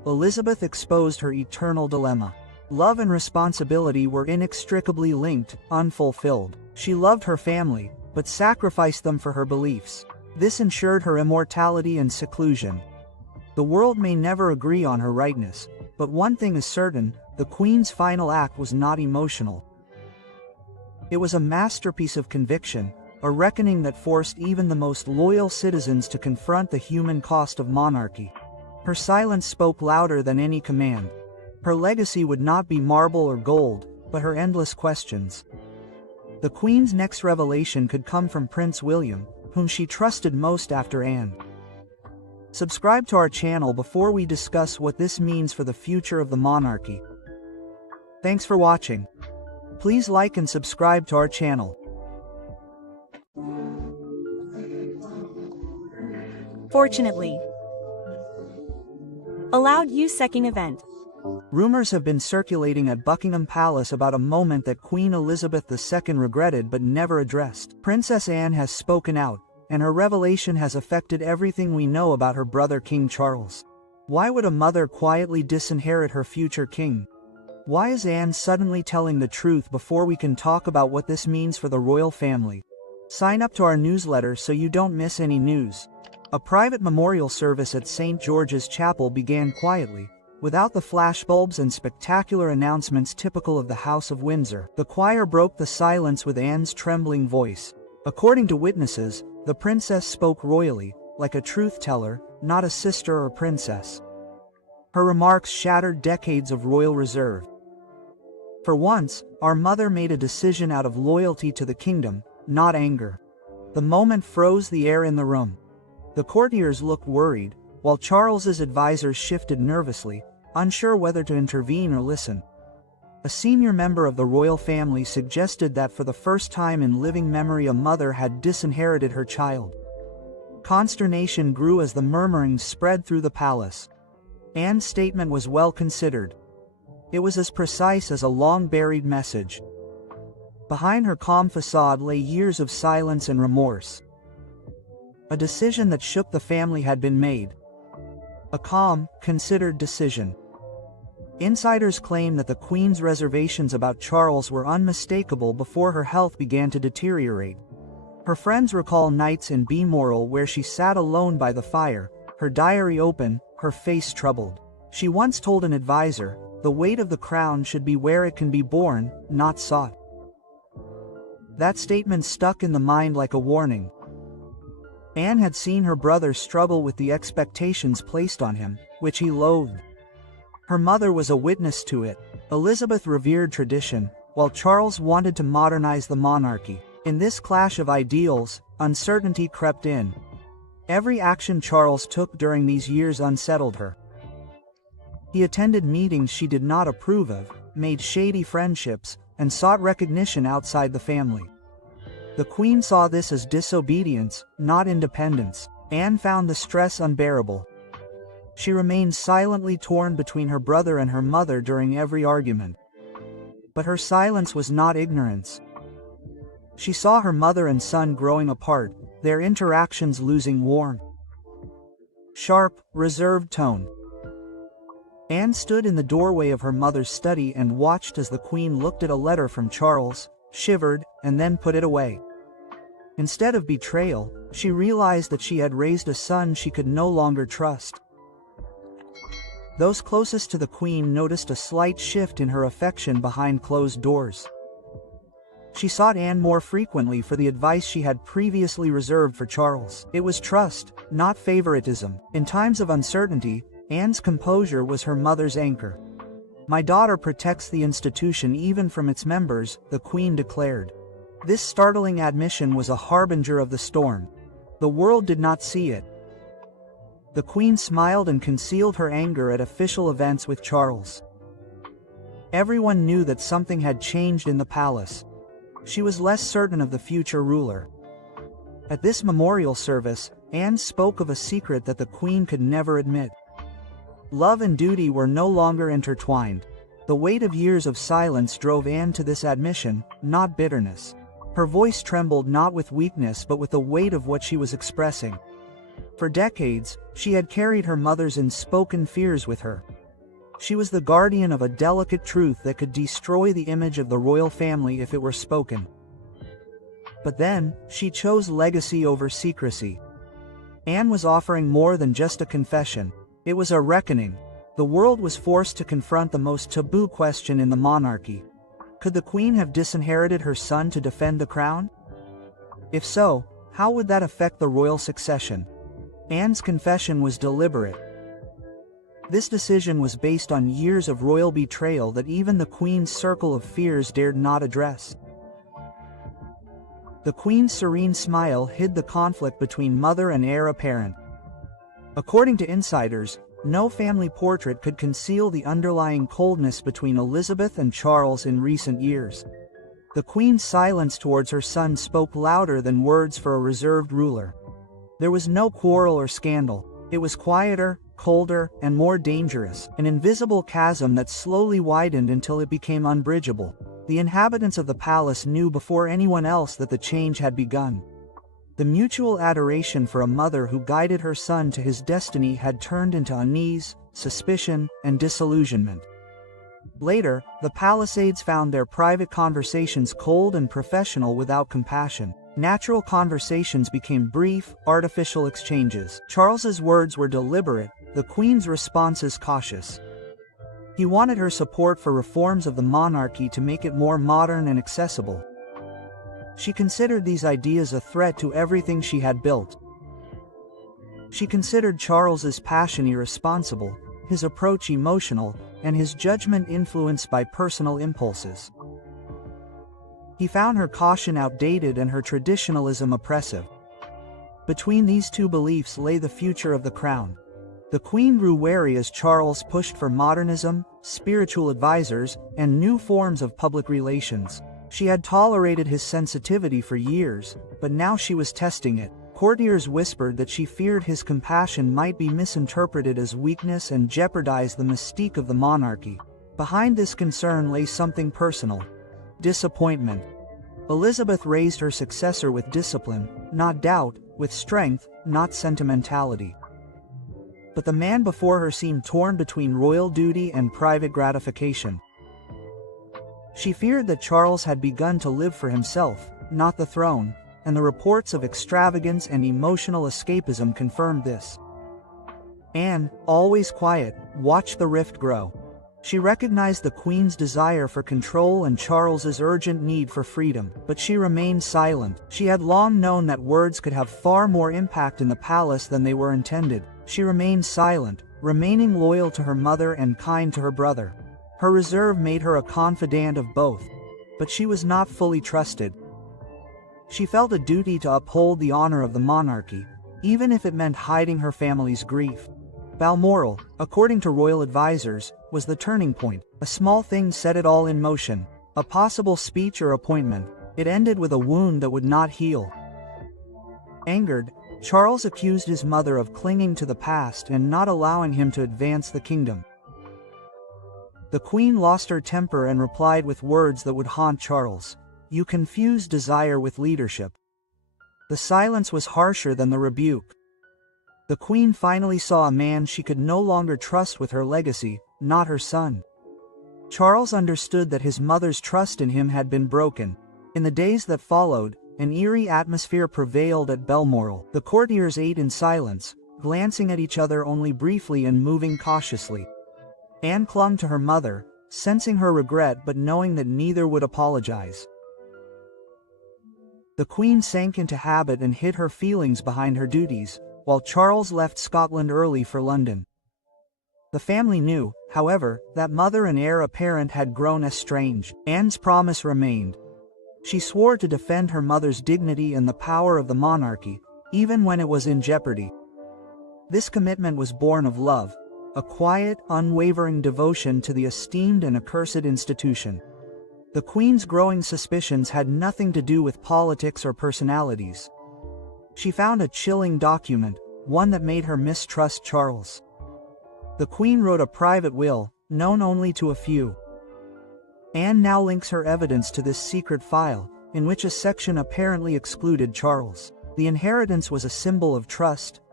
Elizabeth exposed her eternal dilemma. Love and responsibility were inextricably linked, unfulfilled. She loved her family, but sacrificed them for her beliefs. This ensured her immortality and seclusion. The world may never agree on her rightness, but one thing is certain: the Queen's final act was not emotional. It was a masterpiece of conviction, a reckoning that forced even the most loyal citizens to confront the human cost of monarchy. Her silence spoke louder than any command. Her legacy would not be marble or gold, but her endless questions. The Queen's next revelation could come from Prince William, whom she trusted most after Anne. Subscribe to our channel before we discuss what this means for the future of the monarchy. Thanks for watching. Please like and subscribe to our channel. Fortunately. Allowed you second event. Rumors have been circulating at Buckingham Palace about a moment that Queen Elizabeth II regretted but never addressed. Princess Anne has spoken out, and her revelation has affected everything we know about her brother King Charles. Why would a mother quietly disinherit her future king? Why is Anne suddenly telling the truth before we can talk about what this means for the royal family? Sign up to our newsletter so you don't miss any news. A private memorial service at St. George's Chapel began quietly, without the flashbulbs and spectacular announcements typical of the House of Windsor. The choir broke the silence with Anne's trembling voice. According to witnesses, the princess spoke royally, like a truth-teller, not a sister or princess. Her remarks shattered decades of royal reserve. For once, our mother made a decision out of loyalty to the kingdom, not anger. The moment froze the air in the room. The courtiers looked worried, while Charles's advisors shifted nervously, unsure whether to intervene or listen. A senior member of the royal family suggested that for the first time in living memory a mother had disinherited her child. Consternation grew as the murmurings spread through the palace. Anne's statement was well considered. It was as precise as a long-buried message. Behind her calm facade lay years of silence and remorse. A decision that shook the family had been made. A calm, considered decision. Insiders claim that the Queen's reservations about Charles were unmistakable before her health began to deteriorate. Her friends recall nights in Balmoral where she sat alone by the fire, her diary open, her face troubled. She once told an advisor, "The weight of the crown should be where it can be borne, not sought." That statement stuck in the mind like a warning. Anne had seen her brother struggle with the expectations placed on him, which he loathed. Her mother was a witness to it. Elizabeth revered tradition, while Charles wanted to modernize the monarchy. In this clash of ideals, uncertainty crept in. Every action Charles took during these years unsettled her. He attended meetings she did not approve of, made shady friendships, and sought recognition outside the family. The Queen saw this as disobedience, not independence. Anne found the stress unbearable. She remained silently torn between her brother and her mother during every argument. But her silence was not ignorance. She saw her mother and son growing apart, their interactions losing warmth. Sharp, reserved tone. Anne stood in the doorway of her mother's study and watched as the Queen looked at a letter from Charles, shivered, and then put it away. Instead of betrayal, she realized that she had raised a son she could no longer trust. Those closest to the Queen noticed a slight shift in her affection behind closed doors. She sought Anne more frequently for the advice she had previously reserved for Charles. It was trust, not favoritism. In times of uncertainty, Anne's composure was her mother's anchor. "My daughter protects the institution even from its members," the Queen declared. This startling admission was a harbinger of the storm. The world did not see it. The Queen smiled and concealed her anger at official events with Charles. Everyone knew that something had changed in the palace. She was less certain of the future ruler. At this memorial service, Anne spoke of a secret that the Queen could never admit. Love and duty were no longer intertwined. The weight of years of silence drove Anne to this admission, not bitterness. Her voice trembled not with weakness but with the weight of what she was expressing. For decades, she had carried her mother's unspoken fears with her. She was the guardian of a delicate truth that could destroy the image of the royal family if it were spoken. But then, she chose legacy over secrecy. Anne was offering more than just a confession. It was a reckoning. The world was forced to confront the most taboo question in the monarchy. Could the queen have disinherited her son to defend the crown? If so, how would that affect the royal succession? Anne's confession was deliberate. This decision was based on years of royal betrayal that even the queen's circle of fears dared not address. The queen's serene smile hid the conflict between mother and heir apparent. According to insiders, no family portrait could conceal the underlying coldness between Elizabeth and Charles in recent years. The queen's silence towards her son spoke louder than words for a reserved ruler. There was no quarrel or scandal. It was quieter, colder, and more dangerous, an invisible chasm that slowly widened until it became unbridgeable. The inhabitants of the palace knew before anyone else that the change had begun. The mutual adoration for a mother who guided her son to his destiny had turned into unease, suspicion, and disillusionment. Later, the Palisades found their private conversations cold and professional without compassion. Natural conversations became brief, artificial exchanges. Charles's words were deliberate, the Queen's responses cautious. He wanted her support for reforms of the monarchy to make it more modern and accessible. She considered these ideas a threat to everything she had built. She considered Charles's passion irresponsible, his approach emotional, and his judgment influenced by personal impulses. He found her caution outdated and her traditionalism oppressive. Between these two beliefs lay the future of the crown. The Queen grew wary as Charles pushed for modernism, spiritual advisors, and new forms of public relations. She had tolerated his sensitivity for years, but now she was testing it. Courtiers whispered that she feared his compassion might be misinterpreted as weakness and jeopardize the mystique of the monarchy. Behind this concern lay something personal: disappointment. Elizabeth raised her successor with discipline, not doubt, with strength, not sentimentality. But the man before her seemed torn between royal duty and private gratification. She feared that Charles had begun to live for himself, not the throne, and the reports of extravagance and emotional escapism confirmed this. Anne, always quiet, watched the rift grow. She recognized the Queen's desire for control and Charles's urgent need for freedom, but she remained silent. She had long known that words could have far more impact in the palace than they were intended. She remained silent, remaining loyal to her mother and kind to her brother. Her reserve made her a confidant of both, but she was not fully trusted. She felt a duty to uphold the honor of the monarchy, even if it meant hiding her family's grief. Balmoral, according to royal advisors, was the turning point. A small thing set it all in motion. A possible speech or appointment. It ended with a wound that would not heal. Angered, Charles accused his mother of clinging to the past and not allowing him to advance the kingdom. The Queen lost her temper and replied with words that would haunt Charles. "You confuse desire with leadership." The silence was harsher than the rebuke. The Queen finally saw a man she could no longer trust with her legacy, not her son. Charles understood that his mother's trust in him had been broken. In the days that followed, an eerie atmosphere prevailed at Balmoral. The courtiers ate in silence, glancing at each other only briefly and moving cautiously. Anne clung to her mother, sensing her regret but knowing that neither would apologize. The Queen sank into habit and hid her feelings behind her duties, while Charles left Scotland early for London. The family knew, however, that mother and heir apparent had grown estranged. Anne's promise remained. She swore to defend her mother's dignity and the power of the monarchy, even when it was in jeopardy. This commitment was born of love, a quiet, unwavering devotion to the esteemed and accursed institution. The Queen's growing suspicions had nothing to do with politics or personalities. She found a chilling document, one that made her mistrust Charles. The Queen wrote a private will, known only to a few. Anne now links her evidence to this secret file, in which a section apparently excluded Charles. The inheritance was a symbol of trust,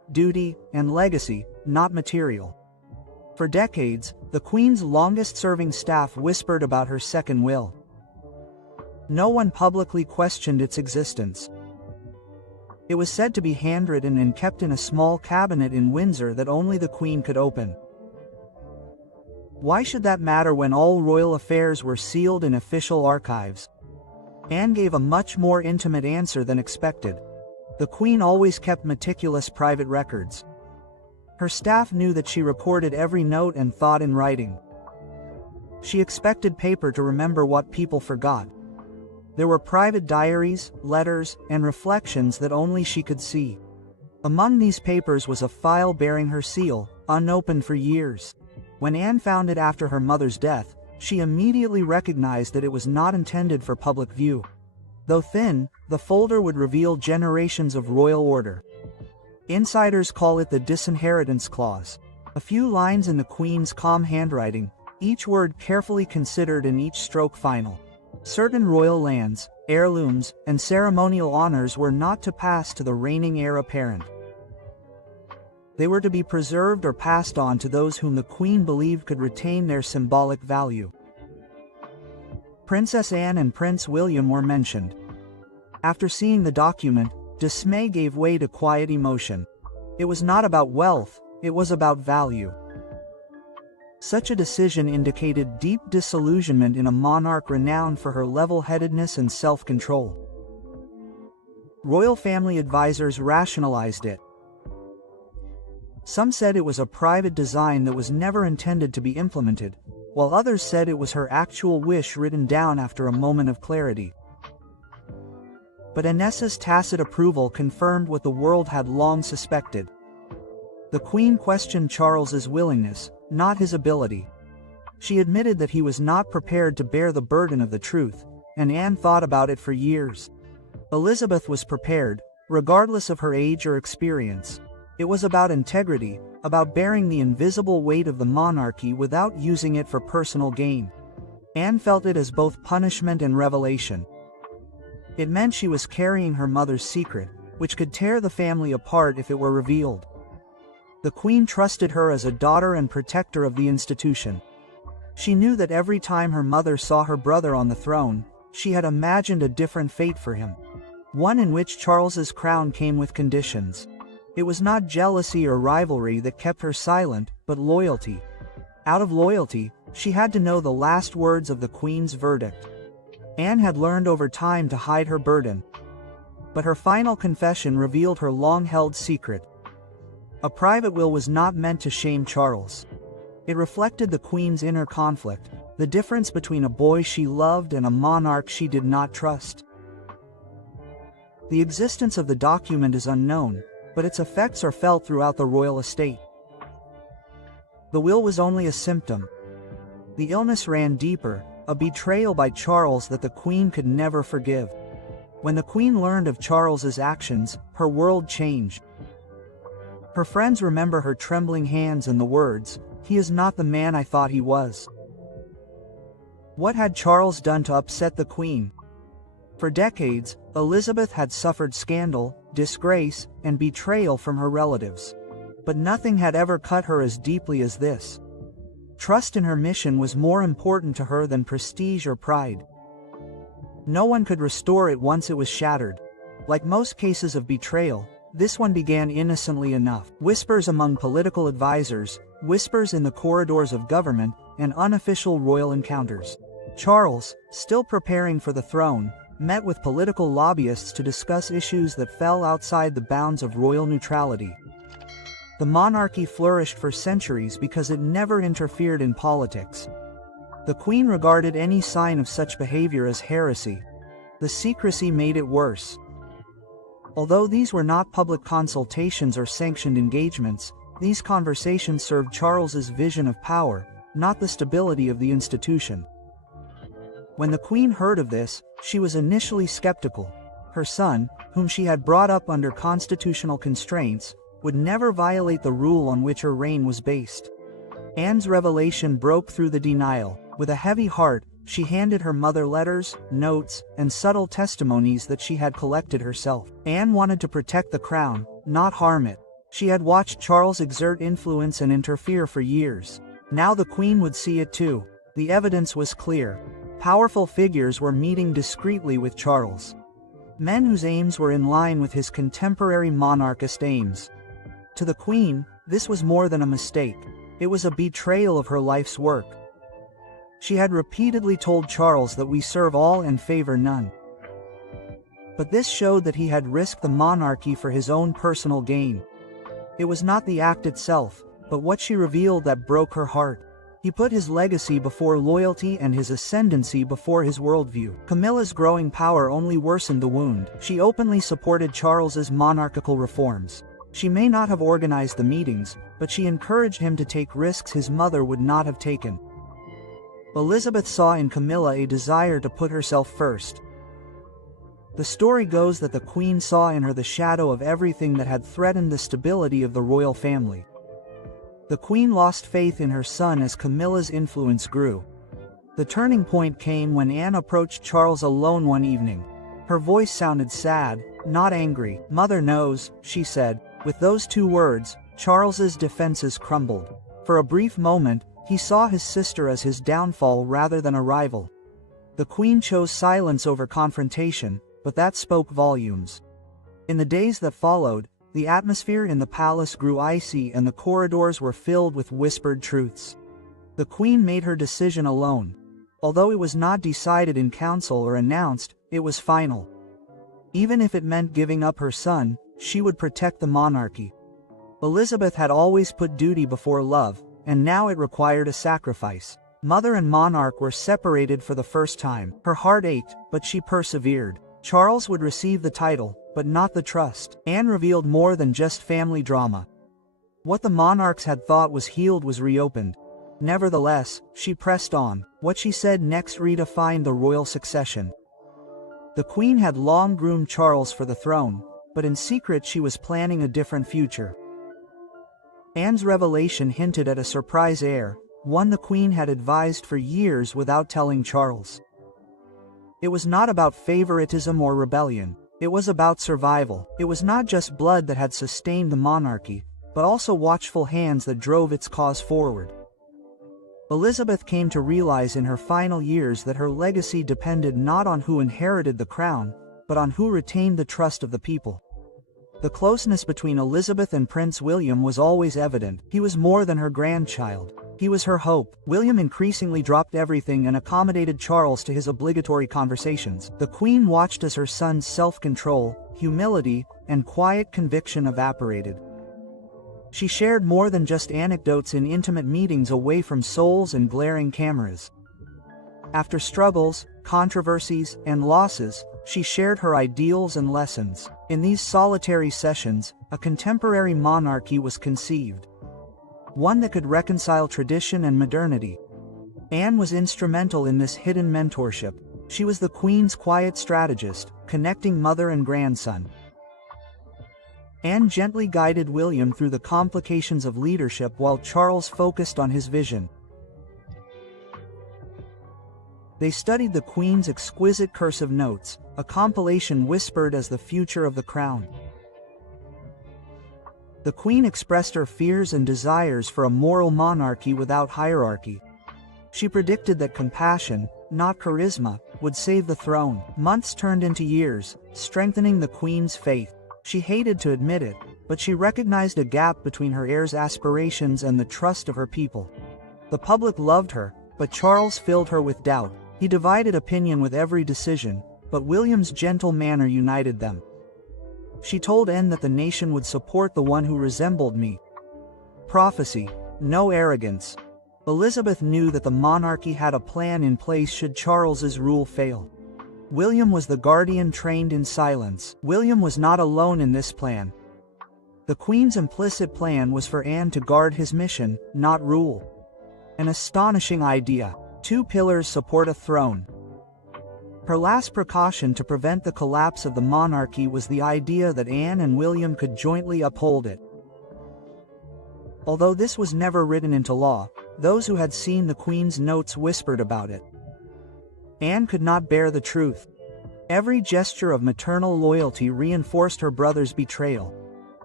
duty, and legacy, not material. For decades, the Queen's longest-serving staff whispered about her second will. No one publicly questioned its existence. It was said to be handwritten and kept in a small cabinet in Windsor that only the Queen could open. Why should that matter when all royal affairs were sealed in official archives? Anne gave a much more intimate answer than expected. The Queen always kept meticulous private records. Her staff knew that she recorded every note and thought in writing. She expected paper to remember what people forgot. There were private diaries, letters, and reflections that only she could see. Among these papers was a file bearing her seal, unopened for years. When Anne found it after her mother's death, she immediately recognized that it was not intended for public view. Though thin, the folder would reveal generations of royal order. Insiders call it the disinheritance clause. A few lines in the Queen's calm handwriting, each word carefully considered and each stroke final. Certain royal lands, heirlooms, and ceremonial honors were not to pass to the reigning heir apparent. They were to be preserved or passed on to those whom the Queen believed could retain their symbolic value. Princess Anne and Prince William were mentioned. After seeing the document, dismay gave way to quiet emotion. It was not about wealth, it was about value. Such a decision indicated deep disillusionment in a monarch renowned for her level-headedness and self-control. Royal family advisors rationalized it. Some said it was a private design that was never intended to be implemented, while others said it was her actual wish written down after a moment of clarity. But Anne's tacit approval confirmed what the world had long suspected. The Queen questioned Charles's willingness, not his ability. She admitted that he was not prepared to bear the burden of the truth, and Anne thought about it for years. Elizabeth was prepared, regardless of her age or experience. It was about integrity, about bearing the invisible weight of the monarchy without using it for personal gain. Anne felt it as both punishment and revelation. It meant she was carrying her mother's secret, which could tear the family apart if it were revealed. The Queen trusted her as a daughter and protector of the institution. She knew that every time her mother saw her brother on the throne, she had imagined a different fate for him. One in which Charles's crown came with conditions. It was not jealousy or rivalry that kept her silent, but loyalty. Out of loyalty, she had to know the last words of the Queen's verdict. Anne had learned over time to hide her burden. But her final confession revealed her long-held secret. A private will was not meant to shame Charles. It reflected the Queen's inner conflict, the difference between a boy she loved and a monarch she did not trust. The existence of the document is unknown, but its effects are felt throughout the royal estate. The will was only a symptom. The illness ran deeper, a betrayal by Charles that the Queen could never forgive. When the Queen learned of Charles's actions, her world changed. Her friends remember her trembling hands and the words, "He is not the man I thought he was." What had Charles done to upset the Queen? For decades, Elizabeth had suffered scandal, disgrace, and betrayal from her relatives. But nothing had ever cut her as deeply as this. Trust in her mission was more important to her than prestige or pride. No one could restore it once it was shattered. Like most cases of betrayal, this one began innocently enough. Whispers among political advisors, whispers in the corridors of government, and unofficial royal encounters. Charles, still preparing for the throne, met with political lobbyists to discuss issues that fell outside the bounds of royal neutrality. The monarchy flourished for centuries because it never interfered in politics. The Queen regarded any sign of such behavior as heresy. The secrecy made it worse. Although these were not public consultations or sanctioned engagements, these conversations served Charles's vision of power, not the stability of the institution. When the Queen heard of this, she was initially skeptical. Her son, whom she had brought up under constitutional constraints, would never violate the rule on which her reign was based. Anne's revelation broke through the denial. With a heavy heart, she handed her mother letters, notes, and subtle testimonies that she had collected herself. Anne wanted to protect the crown, not harm it. She had watched Charles exert influence and interfere for years. Now the Queen would see it too. The evidence was clear. Powerful figures were meeting discreetly with Charles. Men whose aims were in line with his contemporary monarchist aims. To the Queen, this was more than a mistake. It was a betrayal of her life's work. She had repeatedly told Charles that we serve all and favor none. But this showed that he had risked the monarchy for his own personal gain. It was not the act itself, but what she revealed that broke her heart. He put his legacy before loyalty and his ascendancy before his worldview. Camilla's growing power only worsened the wound. She openly supported Charles's monarchical reforms. She may not have organized the meetings, but she encouraged him to take risks his mother would not have taken. Elizabeth saw in Camilla a desire to put herself first. The story goes that the Queen saw in her the shadow of everything that had threatened the stability of the royal family. The Queen lost faith in her son as Camilla's influence grew. The turning point came when Anne approached Charles alone one evening. Her voice sounded sad, not angry. "Mother knows," she said. With those two words, Charles's defenses crumbled. For a brief moment, he saw his sister as his downfall rather than a rival. The Queen chose silence over confrontation, but that spoke volumes. In the days that followed, the atmosphere in the palace grew icy and the corridors were filled with whispered truths. The Queen made her decision alone. Although it was not decided in council or announced, it was final. Even if it meant giving up her son, she would protect the monarchy. Elizabeth had always put duty before love, and now it required a sacrifice. Mother and monarch were separated for the first time. Her heart ached, but she persevered. Charles would receive the title, but not the trust. Anne revealed more than just family drama. What the monarchs had thought was healed was reopened. Nevertheless, she pressed on. What she said next redefined the royal succession. The Queen had long groomed Charles for the throne, but in secret she was planning a different future. Anne's revelation hinted at a surprise heir, one the Queen had advised for years without telling Charles. It was not about favoritism or rebellion. It was about survival. It was not just blood that had sustained the monarchy, but also watchful hands that drove its cause forward. Elizabeth came to realize in her final years that her legacy depended not on who inherited the crown, but on who retained the trust of the people. The closeness between Elizabeth and Prince William was always evident. He was more than her grandchild. He was her hope. William increasingly dropped everything and accommodated Charles to his obligatory conversations. The Queen watched as her son's self-control, humility, and quiet conviction evaporated. She shared more than just anecdotes in intimate meetings away from souls and glaring cameras. After struggles, controversies, and losses, she shared her ideals and lessons. In these solitary sessions, a contemporary monarchy was conceived. One that could reconcile tradition and modernity. Anne was instrumental in this hidden mentorship. She was the Queen's quiet strategist, connecting mother and grandson. Anne gently guided William through the complications of leadership while Charles focused on his vision. They studied the Queen's exquisite cursive notes, a compilation whispered as the future of the crown. The Queen expressed her fears and desires for a moral monarchy without hierarchy. She predicted that compassion, not charisma, would save the throne. Months turned into years, strengthening the Queen's faith. She hated to admit it, but she recognized a gap between her heir's aspirations and the trust of her people. The public loved her, but Charles filled her with doubt. He divided opinion with every decision, but William's gentle manner united them. She told Anne that the nation would support the one who resembled me. Prophecy, no arrogance. Elizabeth knew that the monarchy had a plan in place should Charles's rule fail. William was the guardian trained in silence. William was not alone in this plan. The Queen's implicit plan was for Anne to guard his mission, not rule. An astonishing idea. Two pillars support a throne. Her last precaution to prevent the collapse of the monarchy was the idea that Anne and William could jointly uphold it. Although this was never written into law, those who had seen the Queen's notes whispered about it. Anne could not bear the truth. Every gesture of maternal loyalty reinforced her brother's betrayal.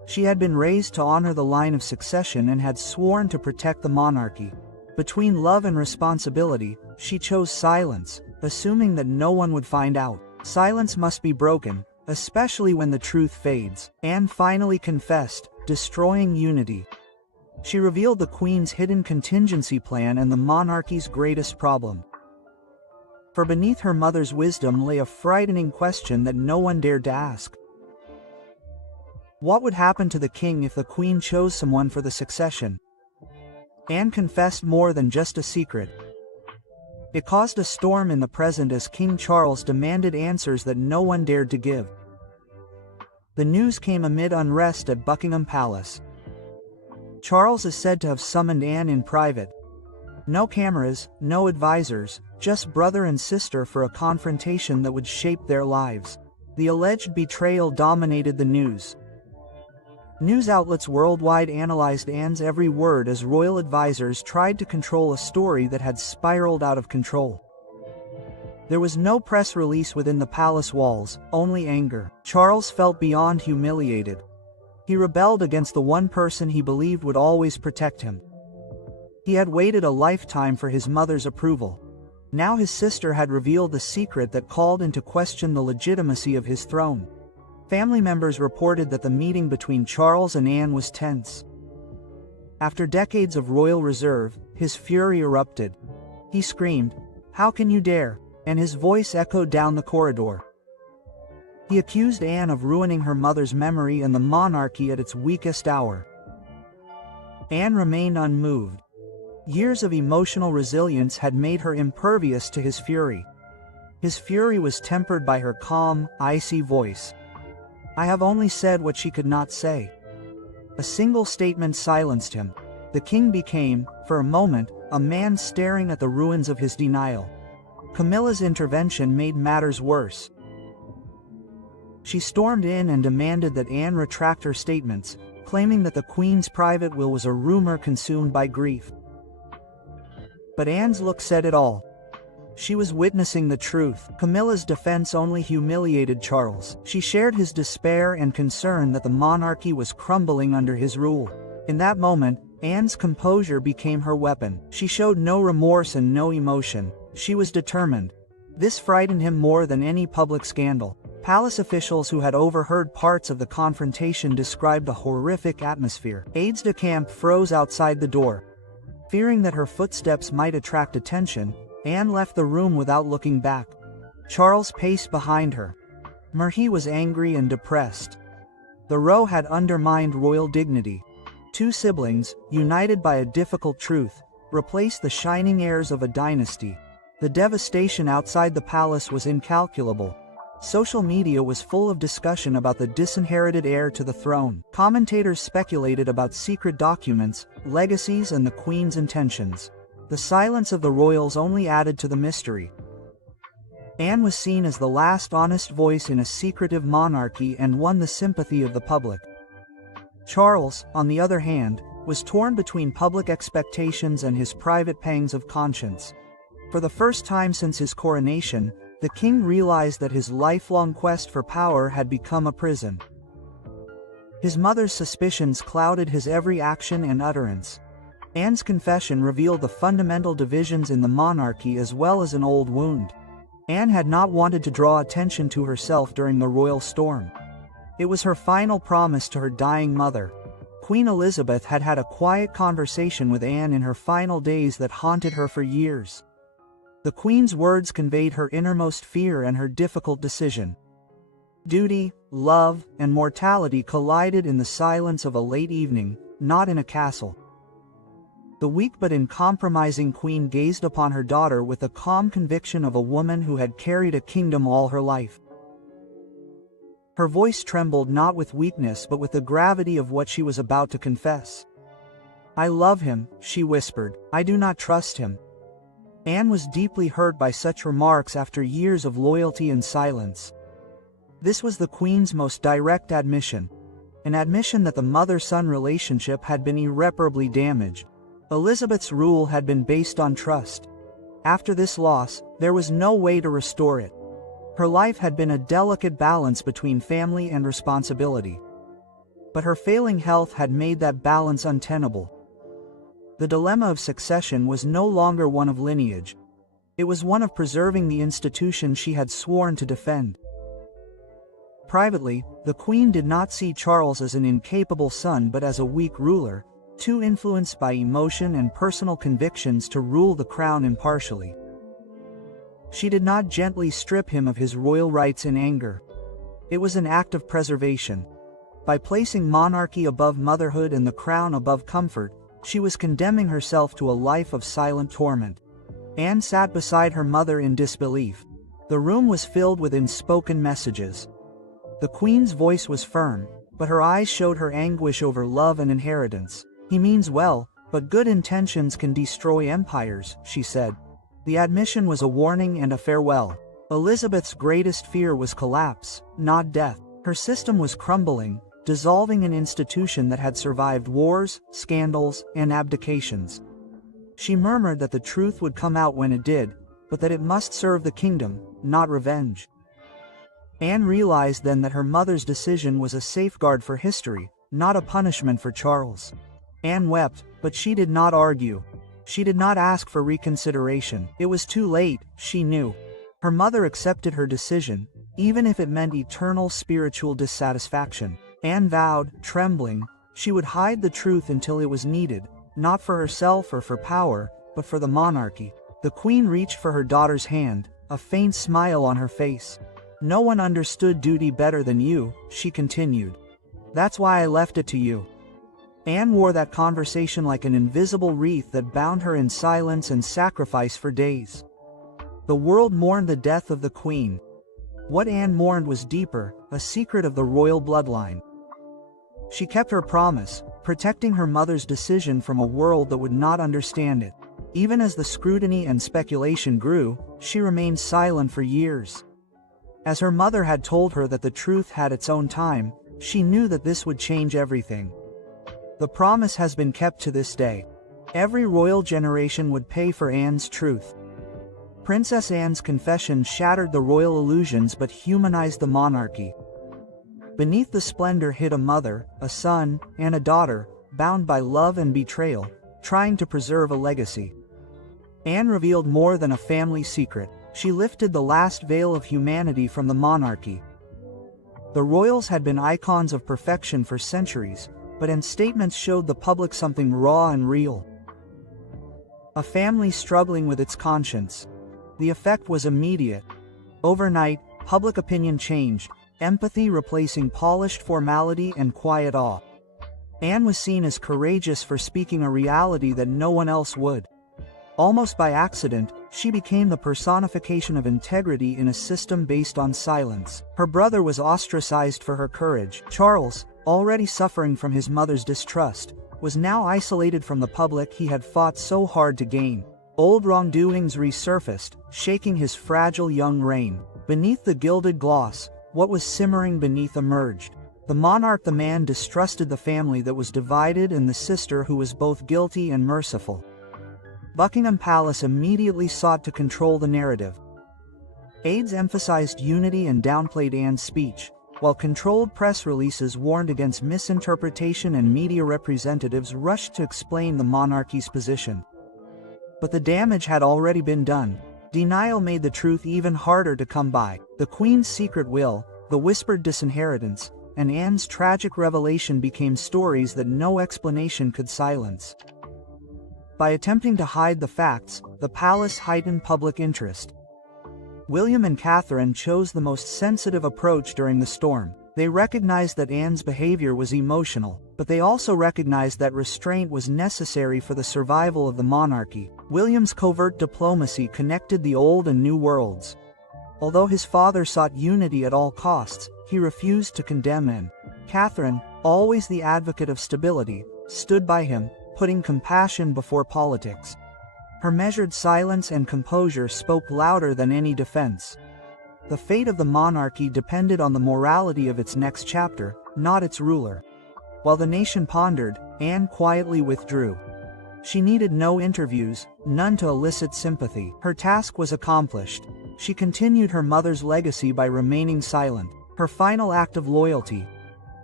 She had been raised to honor the line of succession and had sworn to protect the monarchy. Between love and responsibility, she chose silence, assuming that no one would find out. Silence must be broken, especially when the truth fades. Anne finally confessed, destroying unity. She revealed the Queen's hidden contingency plan and the monarchy's greatest problem. For beneath her mother's wisdom lay a frightening question that no one dared to ask. What would happen to the king if the Queen chose someone for the succession? Anne confessed more than just a secret. It caused a storm in the present as King Charles demanded answers that no one dared to give. The news came amid unrest at Buckingham Palace. Charles is said to have summoned Anne in private. No cameras, no advisors, just brother and sister for a confrontation that would shape their lives. The alleged betrayal dominated the news. News outlets worldwide analyzed Anne's every word as royal advisors tried to control a story that had spiraled out of control. There was no press release within the palace walls, only anger. Charles felt beyond humiliated. He rebelled against the one person he believed would always protect him. He had waited a lifetime for his mother's approval. Now his sister had revealed the secret that called into question the legitimacy of his throne. Family members reported that the meeting between Charles and Anne was tense. After decades of royal reserve, his fury erupted. He screamed, "How can you dare?" and his voice echoed down the corridor. He accused Anne of ruining her mother's memory and the monarchy at its weakest hour. Anne remained unmoved. Years of emotional resilience had made her impervious to his fury. His fury was tempered by her calm, icy voice. "I have only said what she could not say." A single statement silenced him. The king became, for a moment, a man staring at the ruins of his denial. Camilla's intervention made matters worse. She stormed in and demanded that Anne retract her statements, claiming that the Queen's private will was a rumor consumed by grief. But Anne's look said it all. She was witnessing the truth. Camilla's defense only humiliated Charles. She shared his despair and concern that the monarchy was crumbling under his rule. In that moment, Anne's composure became her weapon. She showed no remorse and no emotion. She was determined. This frightened him more than any public scandal. Palace officials who had overheard parts of the confrontation described a horrific atmosphere. Aides-de-camp froze outside the door. Fearing that her footsteps might attract attention, Anne left the room without looking back. Charles paced behind her. He was angry and depressed. The row had undermined royal dignity. Two siblings, united by a difficult truth, replaced the shining heirs of a dynasty. The devastation outside the palace was incalculable. Social media was full of discussion about the disinherited heir to the throne. Commentators speculated about secret documents, legacies, and the Queen's intentions. The silence of the royals only added to the mystery. Anne was seen as the last honest voice in a secretive monarchy and won the sympathy of the public. Charles, on the other hand, was torn between public expectations and his private pangs of conscience. For the first time since his coronation, the king realized that his lifelong quest for power had become a prison. His mother's suspicions clouded his every action and utterance. Anne's confession revealed the fundamental divisions in the monarchy as well as an old wound. Anne had not wanted to draw attention to herself during the royal storm. It was her final promise to her dying mother. Queen Elizabeth had had a quiet conversation with Anne in her final days that haunted her for years. The Queen's words conveyed her innermost fear and her difficult decision. Duty, love, and mortality collided in the silence of a late evening, not in a castle. The weak but uncompromising queen gazed upon her daughter with the calm conviction of a woman who had carried a kingdom all her life. Her voice trembled not with weakness but with the gravity of what she was about to confess. "I love him," she whispered. "I do not trust him." Anne was deeply hurt by such remarks after years of loyalty and silence. This was the Queen's most direct admission, an admission that the mother-son relationship had been irreparably damaged. Elizabeth's rule had been based on trust. After this loss, there was no way to restore it. Her life had been a delicate balance between family and responsibility. But her failing health had made that balance untenable. The dilemma of succession was no longer one of lineage. It was one of preserving the institution she had sworn to defend. Privately, the Queen did not see Charles as an incapable son but as a weak ruler, too influenced by emotion and personal convictions to rule the crown impartially. She did not gently strip him of his royal rights in anger. It was an act of preservation. By placing monarchy above motherhood and the crown above comfort, she was condemning herself to a life of silent torment. Anne sat beside her mother in disbelief. The room was filled with unspoken messages. The Queen's voice was firm, but her eyes showed her anguish over love and inheritance. "He means well, but good intentions can destroy empires," she said. The admission was a warning and a farewell. Elizabeth's greatest fear was collapse, not death. Her system was crumbling, dissolving an institution that had survived wars, scandals, and abdications. She murmured that the truth would come out when it did, but that it must serve the kingdom, not revenge. Anne realized then that her mother's decision was a safeguard for history, not a punishment for Charles. Anne wept, but she did not argue. She did not ask for reconsideration. It was too late, she knew. Her mother accepted her decision, even if it meant eternal spiritual dissatisfaction. Anne vowed, trembling, she would hide the truth until it was needed, not for herself or for power, but for the monarchy. The Queen reached for her daughter's hand, a faint smile on her face. "No one understood duty better than you," she continued. "That's why I left it to you." Anne wore that conversation like an invisible wreath that bound her in silence and sacrifice for days. The world mourned the death of the Queen. What Anne mourned was deeper, a secret of the royal bloodline. She kept her promise, protecting her mother's decision from a world that would not understand it. Even as the scrutiny and speculation grew, she remained silent for years. As her mother had told her that the truth had its own time, she knew that this would change everything. The promise has been kept to this day. Every royal generation would pay for Anne's truth. Princess Anne's confession shattered the royal illusions but humanized the monarchy. Beneath the splendor hid a mother, a son, and a daughter, bound by love and betrayal, trying to preserve a legacy. Anne revealed more than a family secret. She lifted the last veil of humanity from the monarchy. The royals had been icons of perfection for centuries, but Anne's statements showed the public something raw and real. A family struggling with its conscience. The effect was immediate. Overnight, public opinion changed, empathy replacing polished formality and quiet awe. Anne was seen as courageous for speaking a reality that no one else would. Almost by accident, she became the personification of integrity in a system based on silence. Her brother was ostracized for her courage. Charles, already suffering from his mother's distrust, was now isolated from the public he had fought so hard to gain. Old wrongdoings resurfaced, shaking his fragile young reign. Beneath the gilded gloss, what was simmering beneath emerged. The monarch, the man distrusted the family that was divided, and the sister who was both guilty and merciful. Buckingham Palace immediately sought to control the narrative. Aides emphasized unity and downplayed Anne's speech, while controlled press releases warned against misinterpretation, and media representatives rushed to explain the monarchy's position. But the damage had already been done. Denial made the truth even harder to come by. The Queen's secret will, the whispered disinheritance, and Anne's tragic revelation became stories that no explanation could silence. By attempting to hide the facts, the palace heightened public interest. William and Catherine chose the most sensitive approach during the storm. They recognized that Anne's behavior was emotional, but they also recognized that restraint was necessary for the survival of the monarchy. William's covert diplomacy connected the old and new worlds. Although his father sought unity at all costs, he refused to condemn Anne. Catherine, always the advocate of stability, stood by him, putting compassion before politics. Her measured silence and composure spoke louder than any defense. The fate of the monarchy depended on the morality of its next chapter, not its ruler. While the nation pondered, Anne quietly withdrew. She needed no interviews, none to elicit sympathy. Her task was accomplished. She continued her mother's legacy by remaining silent. Her final act of loyalty.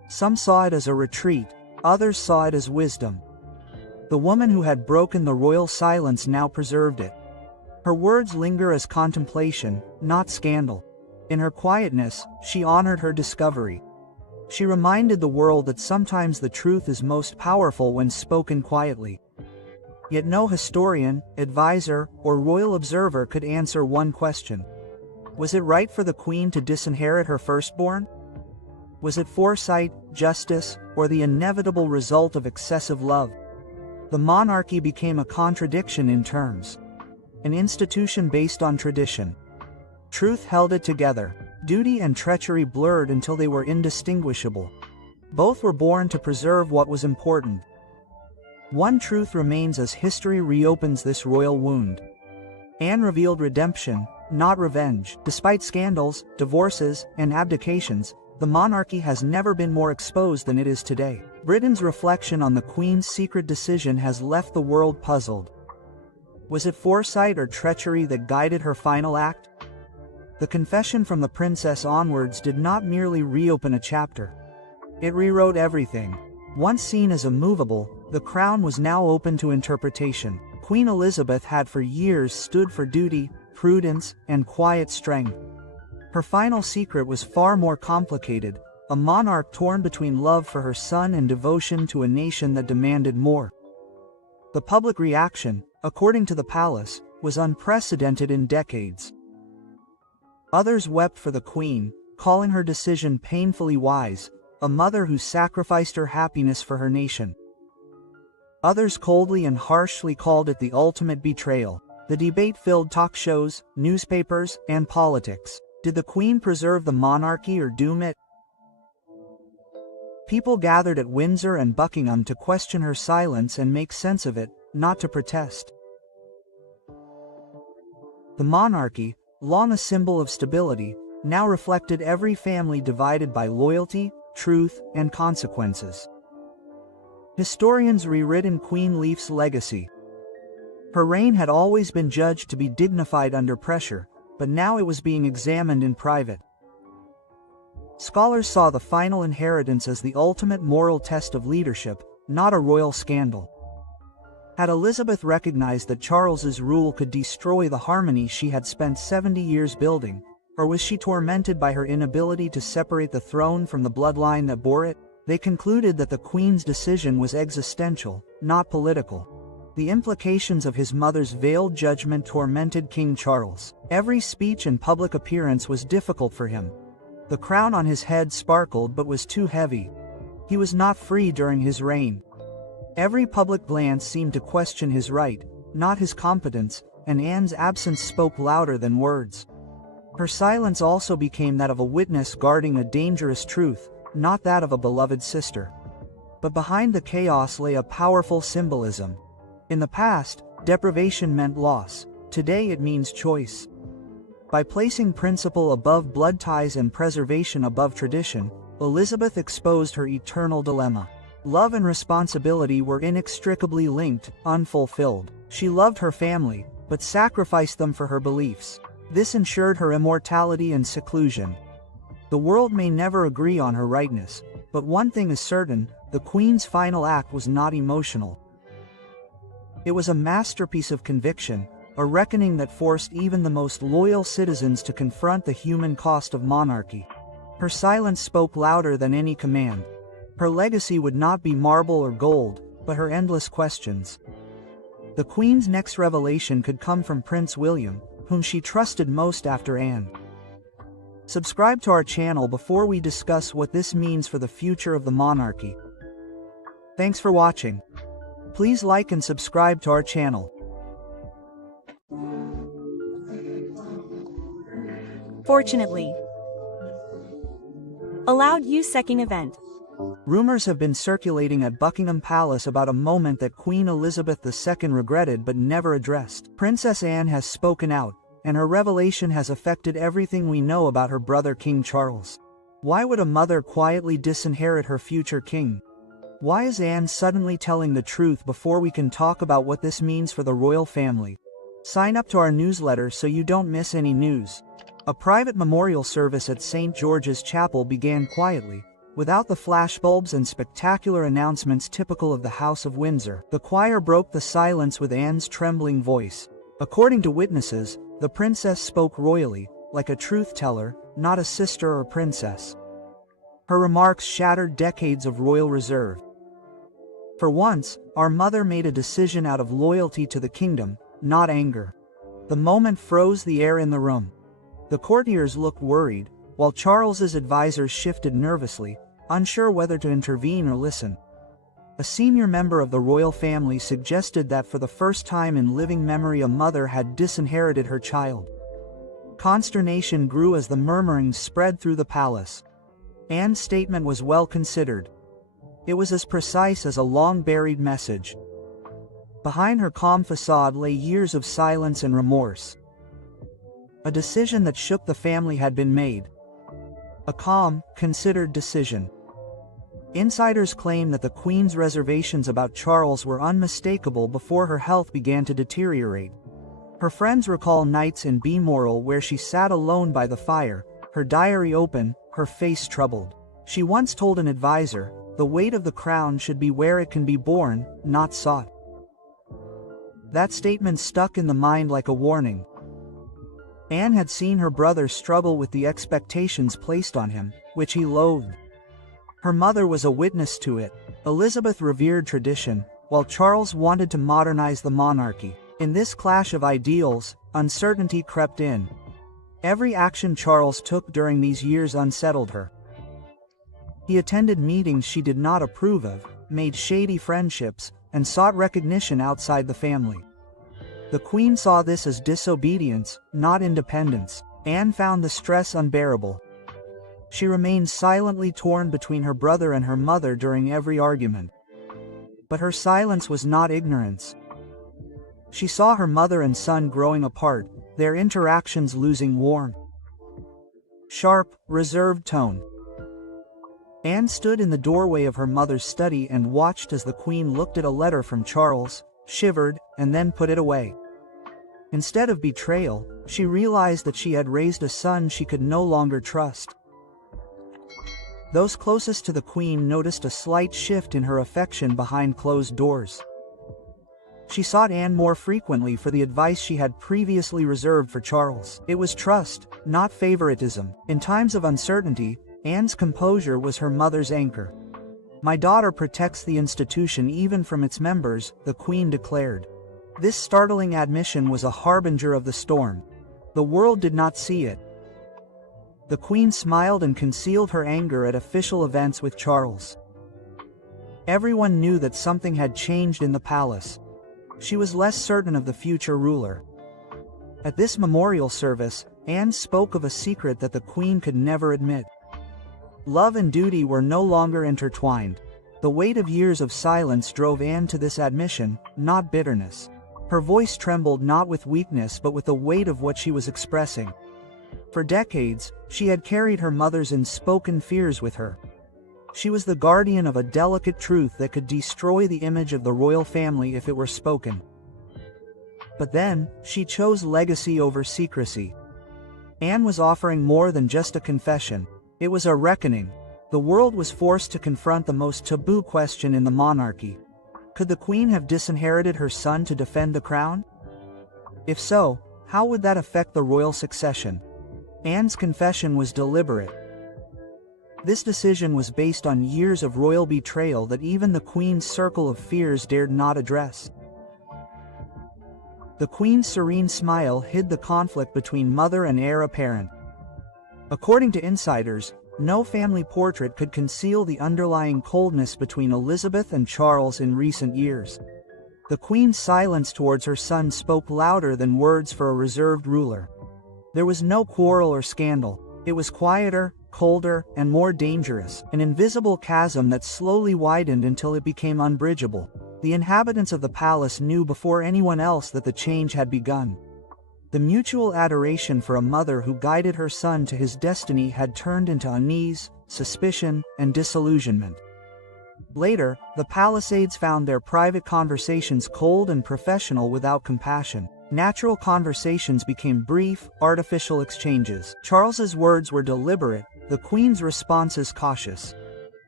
Some saw it as a retreat, others saw it as wisdom. The woman who had broken the royal silence now preserved it. Her words linger as contemplation, not scandal. In her quietness, she honored her discovery. She reminded the world that sometimes the truth is most powerful when spoken quietly. Yet no historian, advisor, or royal observer could answer one question. Was it right for the queen to disinherit her firstborn? Was it foresight, justice, or the inevitable result of excessive love? The monarchy became a contradiction in terms. An institution based on tradition. Truth held it together. Duty and treachery blurred until they were indistinguishable. Both were born to preserve what was important. One truth remains as history reopens this royal wound. Anne revealed redemption, not revenge. Despite scandals, divorces, and abdications, the monarchy has never been more exposed than it is today. Britain's reflection on the Queen's secret decision has left the world puzzled. Was it foresight or treachery that guided her final act? The confession from the princess onwards did not merely reopen a chapter. It rewrote everything. Once seen as immovable, the crown was now open to interpretation. Queen Elizabeth had for years stood for duty, prudence, and quiet strength. Her final secret was far more complicated, a monarch torn between love for her son and devotion to a nation that demanded more. The public reaction, according to the palace, was unprecedented in decades. Others wept for the queen, calling her decision painfully wise, a mother who sacrificed her happiness for her nation. Others coldly and harshly called it the ultimate betrayal. The debate filled talk shows, newspapers, and politics. Did the queen preserve the monarchy or doom it? People gathered at Windsor and Buckingham to question her silence and make sense of it, not to protest. The monarchy, long a symbol of stability, now reflected every family divided by loyalty, truth, and consequences. Historians rewritten Queen Leaf's legacy. Her reign had always been judged to be dignified under pressure, but now it was being examined in private. Scholars saw the final inheritance as the ultimate moral test of leadership, not a royal scandal. Had Elizabeth recognized that Charles's rule could destroy the harmony she had spent 70 years building, or was she tormented by her inability to separate the throne from the bloodline that bore it? They concluded that the Queen's decision was existential, not political. The implications of his mother's veiled judgment tormented King Charles. Every speech and public appearance was difficult for him. The crown on his head sparkled but was too heavy. He was not free during his reign. Every public glance seemed to question his right, not his competence, and Anne's absence spoke louder than words. Her silence also became that of a witness guarding a dangerous truth, not that of a beloved sister. But behind the chaos lay a powerful symbolism. In the past, deprivation meant loss. Today it means choice. By placing principle above blood ties and preservation above tradition, Elizabeth exposed her eternal dilemma. Love and responsibility were inextricably linked, unfulfilled. She loved her family, but sacrificed them for her beliefs. This ensured her immortality and seclusion. The world may never agree on her rightness, but one thing is certain, the Queen's final act was not emotional. It was a masterpiece of conviction, a reckoning that forced even the most loyal citizens to confront the human cost of monarchy. Her silence spoke louder than any command. Her legacy would not be marble or gold, but her endless questions. The Queen's next revelation could come from Prince William, whom she trusted most after Anne. Subscribe to our channel before we discuss what this means for the future of the monarchy. Thanks for watching. Please like and subscribe to our channel. Fortunately. Allowed use second event. Rumors have been circulating at Buckingham Palace about a moment that Queen Elizabeth II regretted but never addressed. Princess Anne has spoken out, and her revelation has affected everything we know about her brother King Charles. Why would a mother quietly disinherit her future king? Why is Anne suddenly telling the truth before we can talk about what this means for the royal family? Sign up to our newsletter so you don't miss any news. A private memorial service at St. George's Chapel began quietly, Without the flashbulbs and spectacular announcements typical of the House of Windsor, the choir broke the silence with Anne's trembling voice. According to witnesses, the princess spoke royally, like a truth-teller, not a sister or princess. Her remarks shattered decades of royal reserve. For once, our mother made a decision out of loyalty to the kingdom, not anger. The moment froze the air in the room. The courtiers looked worried, while Charles's advisors shifted nervously, unsure whether to intervene or listen. A senior member of the royal family suggested that for the first time in living memory a mother had disinherited her child. Consternation grew as the murmurings spread through the palace. Anne's statement was well considered. It was as precise as a long-buried message. Behind her calm facade lay years of silence and remorse. A decision that shook the family had been made. A calm, considered decision. Insiders claim that the Queen's reservations about Charles were unmistakable before her health began to deteriorate. Her friends recall nights in Balmoral where she sat alone by the fire, her diary open, her face troubled. She once told an advisor, "The weight of the crown should be where it can be borne, not sought." That statement stuck in the mind like a warning. Anne had seen her brother struggle with the expectations placed on him, which he loathed. Her mother was a witness to it. Elizabeth revered tradition, while Charles wanted to modernize the monarchy. In this clash of ideals, uncertainty crept in. Every action Charles took during these years unsettled her. He attended meetings she did not approve of, made shady friendships, and sought recognition outside the family. The Queen saw this as disobedience, not independence. Anne found the stress unbearable. She remained silently torn between her brother and her mother during every argument. But her silence was not ignorance. She saw her mother and son growing apart, their interactions losing warmth. Sharp, reserved tone. Anne stood in the doorway of her mother's study and watched as the Queen looked at a letter from Charles, shivered, and then put it away. Instead of betrayal, she realized that she had raised a son she could no longer trust. Those closest to the Queen noticed a slight shift in her affection behind closed doors. She sought Anne more frequently for the advice she had previously reserved for Charles. It was trust, not favoritism. In times of uncertainty, Anne's composure was her mother's anchor. "My daughter protects the institution even from its members," the Queen declared. This startling admission was a harbinger of the storm. The world did not see it. The Queen smiled and concealed her anger at official events with Charles. Everyone knew that something had changed in the palace. She was less certain of the future ruler. At this memorial service, Anne spoke of a secret that the Queen could never admit. Love and duty were no longer intertwined. The weight of years of silence drove Anne to this admission, not bitterness. Her voice trembled not with weakness but with the weight of what she was expressing. For decades, she had carried her mother's unspoken fears with her. She was the guardian of a delicate truth that could destroy the image of the royal family if it were spoken. But then, she chose legacy over secrecy. Anne was offering more than just a confession. It was a reckoning. The world was forced to confront the most taboo question in the monarchy. Could the Queen have disinherited her son to defend the crown? If so, how would that affect the royal succession? Anne's confession was deliberate. This decision was based on years of royal betrayal that even the Queen's circle of fears dared not address. The Queen's serene smile hid the conflict between mother and heir apparent. According to insiders, no family portrait could conceal the underlying coldness between Elizabeth and Charles in recent years. The Queen's silence towards her son spoke louder than words for a reserved ruler. There was no quarrel or scandal. It was quieter, colder, and more dangerous, an invisible chasm that slowly widened until it became unbridgeable. The inhabitants of the palace knew before anyone else that the change had begun. The mutual adoration for a mother who guided her son to his destiny had turned into unease, suspicion, and disillusionment. Later, the Palisades found their private conversations cold and professional without compassion. Natural conversations became brief, artificial exchanges. Charles's words were deliberate, the Queen's responses cautious.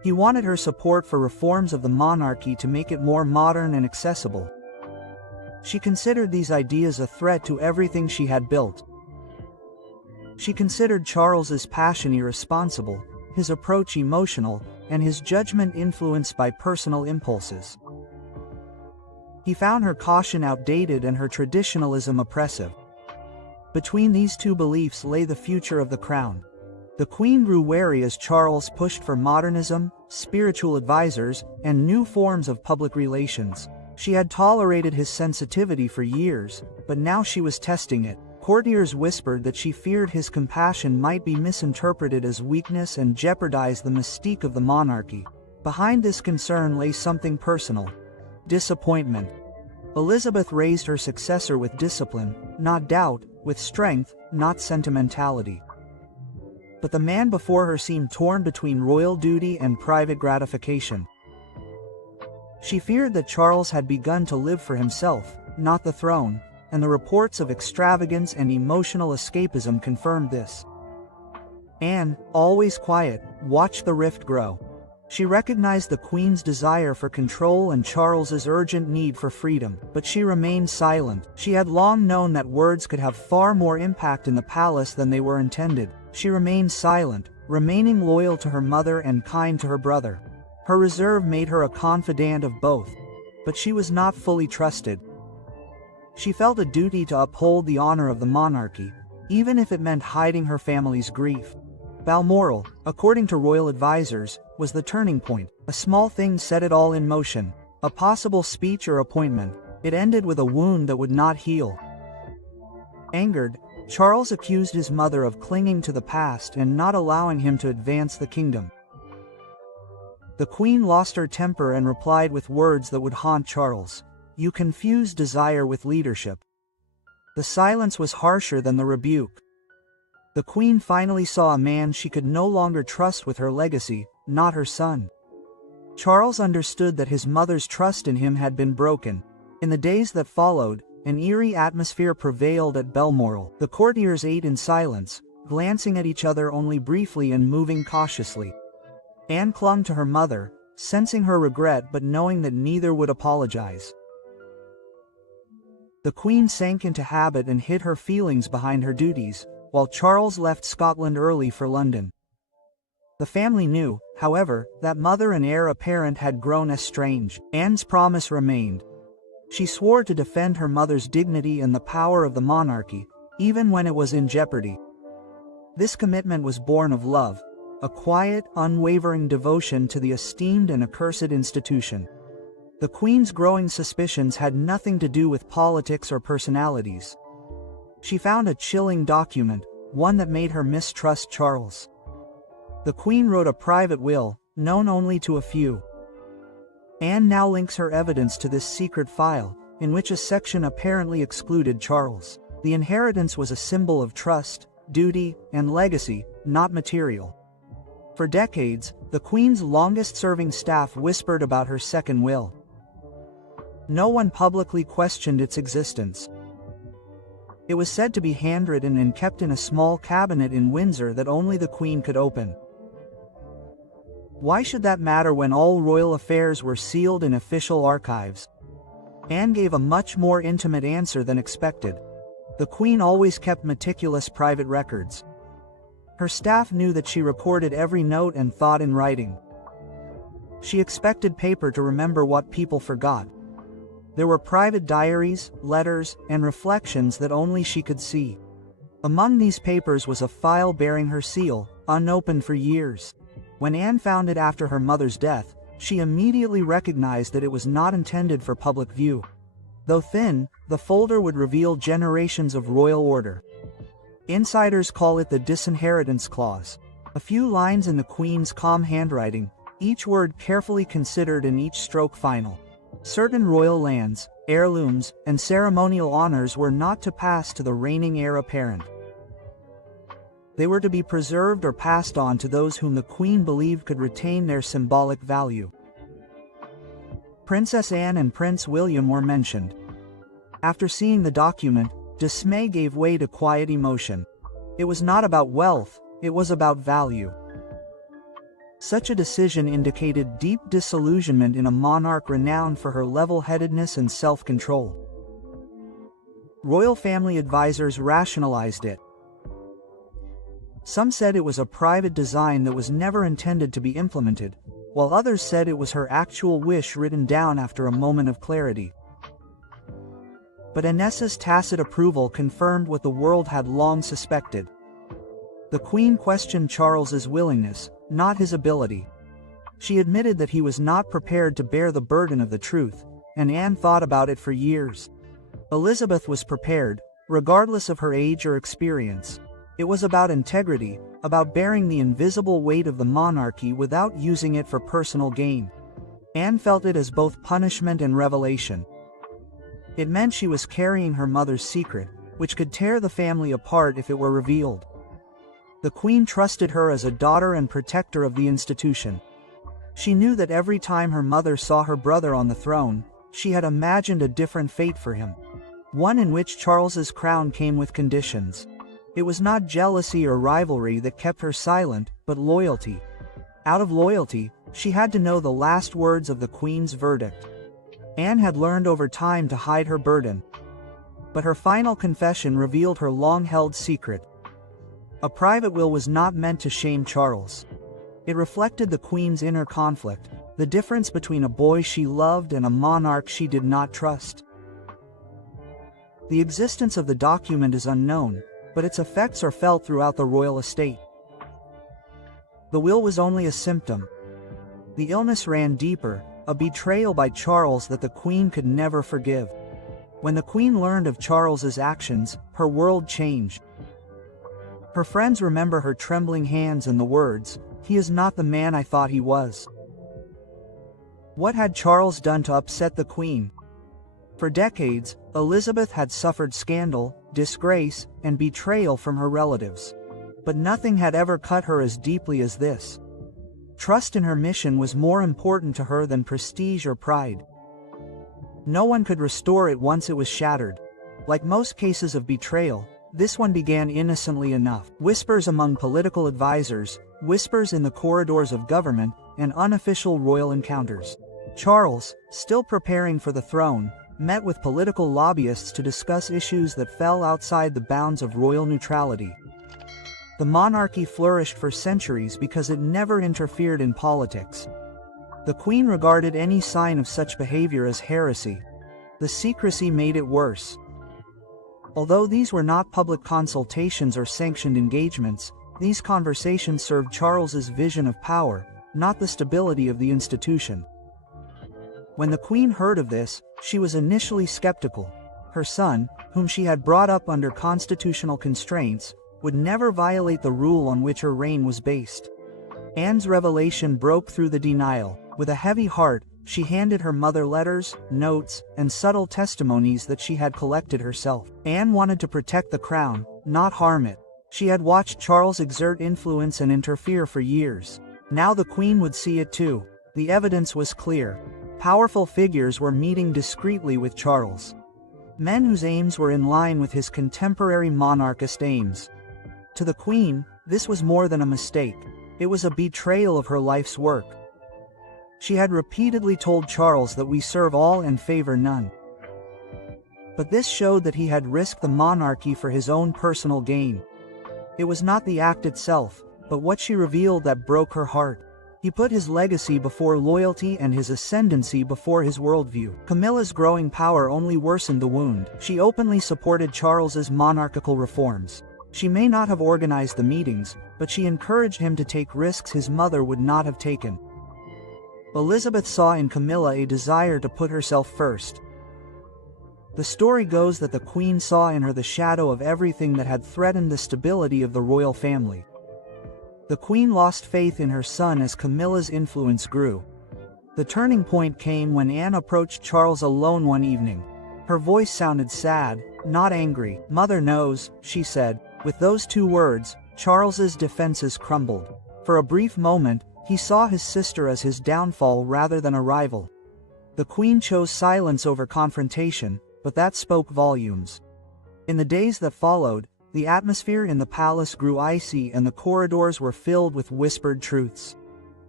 He wanted her support for reforms of the monarchy to make it more modern and accessible. She considered these ideas a threat to everything she had built. She considered Charles's passion irresponsible, his approach emotional, and his judgment influenced by personal impulses. He found her caution outdated and her traditionalism oppressive. Between these two beliefs lay the future of the crown. The Queen grew wary as Charles pushed for modernism, spiritual advisors, and new forms of public relations. She had tolerated his sensitivity for years, but now she was testing it. Courtiers whispered that she feared his compassion might be misinterpreted as weakness and jeopardize the mystique of the monarchy. Behind this concern lay something personal: disappointment. Elizabeth raised her successor with discipline, not doubt, with strength, not sentimentality. But the man before her seemed torn between royal duty and private gratification. She feared that Charles had begun to live for himself, not the throne, and the reports of extravagance and emotional escapism confirmed this. Anne, always quiet, watched the rift grow. She recognized the Queen's desire for control and Charles's urgent need for freedom, but she remained silent. She had long known that words could have far more impact in the palace than they were intended. She remained silent, remaining loyal to her mother and kind to her brother. Her reserve made her a confidant of both, but she was not fully trusted. She felt a duty to uphold the honor of the monarchy, even if it meant hiding her family's grief. Balmoral, according to royal advisors, was the turning point. A small thing set it all in motion. A possible speech or appointment. It ended with a wound that would not heal. Angered, Charles accused his mother of clinging to the past and not allowing him to advance the kingdom. The Queen lost her temper and replied with words that would haunt Charles: "You confuse desire with leadership." The silence was harsher than the rebuke. The Queen finally saw a man she could no longer trust with her legacy, not her son. Charles understood that his mother's trust in him had been broken. In the days that followed, an eerie atmosphere prevailed at Balmoral. The courtiers ate in silence, glancing at each other only briefly and moving cautiously. Anne clung to her mother, sensing her regret but knowing that neither would apologize. The Queen sank into habit and hid her feelings behind her duties, while Charles left Scotland early for London. The family knew, however, that mother and heir apparent had grown estranged. Anne's promise remained. She swore to defend her mother's dignity and the power of the monarchy, even when it was in jeopardy. This commitment was born of love, a quiet, unwavering devotion to the esteemed and accursed institution. The Queen's growing suspicions had nothing to do with politics or personalities. She found a chilling document, one that made her mistrust Charles. The Queen wrote a private will, known only to a few. Anne now links her evidence to this secret file, in which a section apparently excluded Charles. The inheritance was a symbol of trust, duty, and legacy, not material. For decades, the Queen's longest-serving staff whispered about her second will. No one publicly questioned its existence. It was said to be handwritten and kept in a small cabinet in Windsor that only the Queen could open. Why should that matter when all royal affairs were sealed in official archives? Anne gave a much more intimate answer than expected. The Queen always kept meticulous private records. Her staff knew that she recorded every note and thought in writing. She expected paper to remember what people forgot. There were private diaries, letters, and reflections that only she could see. Among these papers was a file bearing her seal, unopened for years. When Anne found it after her mother's death, she immediately recognized that it was not intended for public view. Though thin, the folder would reveal generations of royal order. Insiders call it the disinheritance clause. A few lines in the Queen's calm handwriting, each word carefully considered and each stroke final. Certain royal lands, heirlooms, and ceremonial honors were not to pass to the reigning heir apparent. They were to be preserved or passed on to those whom the Queen believed could retain their symbolic value. Princess Anne and Prince William were mentioned. After seeing the document, dismay gave way to quiet emotion. It was not about wealth, it was about value. Such a decision indicated deep disillusionment in a monarch renowned for her level-headedness and self-control. Royal family advisors rationalized it. Some said it was a private design that was never intended to be implemented, while others said it was her actual wish written down after a moment of clarity. But Anne's tacit approval confirmed what the world had long suspected. The Queen questioned Charles's willingness, not his ability. She admitted that he was not prepared to bear the burden of the truth, and Anne thought about it for years. Elizabeth was prepared, regardless of her age or experience. It was about integrity, about bearing the invisible weight of the monarchy without using it for personal gain. Anne felt it as both punishment and revelation. It meant she was carrying her mother's secret, which could tear the family apart if it were revealed. The Queen trusted her as a daughter and protector of the institution. She knew that every time her mother saw her brother on the throne, she had imagined a different fate for him. One in which Charles's crown came with conditions. It was not jealousy or rivalry that kept her silent, but loyalty. Out of loyalty, she had to know the last words of the Queen's verdict. Anne had learned over time to hide her burden. But her final confession revealed her long-held secret. A private will was not meant to shame Charles. It reflected the Queen's inner conflict, the difference between a boy she loved and a monarch she did not trust. The existence of the document is unknown, but its effects are felt throughout the royal estate. The will was only a symptom. The illness ran deeper, a betrayal by Charles that the Queen could never forgive. When the Queen learned of Charles's actions, her world changed. Her friends remember her trembling hands and the words, "He is not the man I thought he was." What had Charles done to upset the Queen? For decades, Elizabeth had suffered scandal, disgrace, and betrayal from her relatives. But nothing had ever cut her as deeply as this. Trust in her mission was more important to her than prestige or pride. No one could restore it once it was shattered. Like most cases of betrayal, this one began innocently enough. Whispers among political advisors, whispers in the corridors of government, and unofficial royal encounters. Charles, still preparing for the throne, met with political lobbyists to discuss issues that fell outside the bounds of royal neutrality. The monarchy flourished for centuries because it never interfered in politics. The Queen regarded any sign of such behavior as heresy. The secrecy made it worse. Although these were not public consultations or sanctioned engagements, these conversations served Charles's vision of power, not the stability of the institution. When the Queen heard of this, she was initially skeptical. Her son, whom she had brought up under constitutional constraints, would never violate the rule on which her reign was based. Anne's revelation broke through the denial. With a heavy heart, she handed her mother letters, notes, and subtle testimonies that she had collected herself. Anne wanted to protect the crown, not harm it. She had watched Charles exert influence and interfere for years. Now the Queen would see it too. The evidence was clear. Powerful figures were meeting discreetly with Charles. Men whose aims were in line with his contemporary monarchist aims. To the Queen, this was more than a mistake. It was a betrayal of her life's work. She had repeatedly told Charles that we serve all and favor none. But this showed that he had risked the monarchy for his own personal gain. It was not the act itself, but what she revealed that broke her heart. He put his legacy before loyalty and his ascendancy before his worldview. Camilla's growing power only worsened the wound. She openly supported Charles's monarchical reforms. She may not have organized the meetings, but she encouraged him to take risks his mother would not have taken. Elizabeth saw in Camilla a desire to put herself first. The story goes that the Queen saw in her the shadow of everything that had threatened the stability of the royal family. The Queen lost faith in her son as Camilla's influence grew. The turning point came when Anne approached Charles alone one evening. Her voice sounded sad, not angry. "Mother knows," she said. With those two words, Charles's defenses crumbled. For a brief moment, he saw his sister as his downfall rather than a rival. The Queen chose silence over confrontation, but that spoke volumes. In the days that followed, the atmosphere in the palace grew icy and the corridors were filled with whispered truths.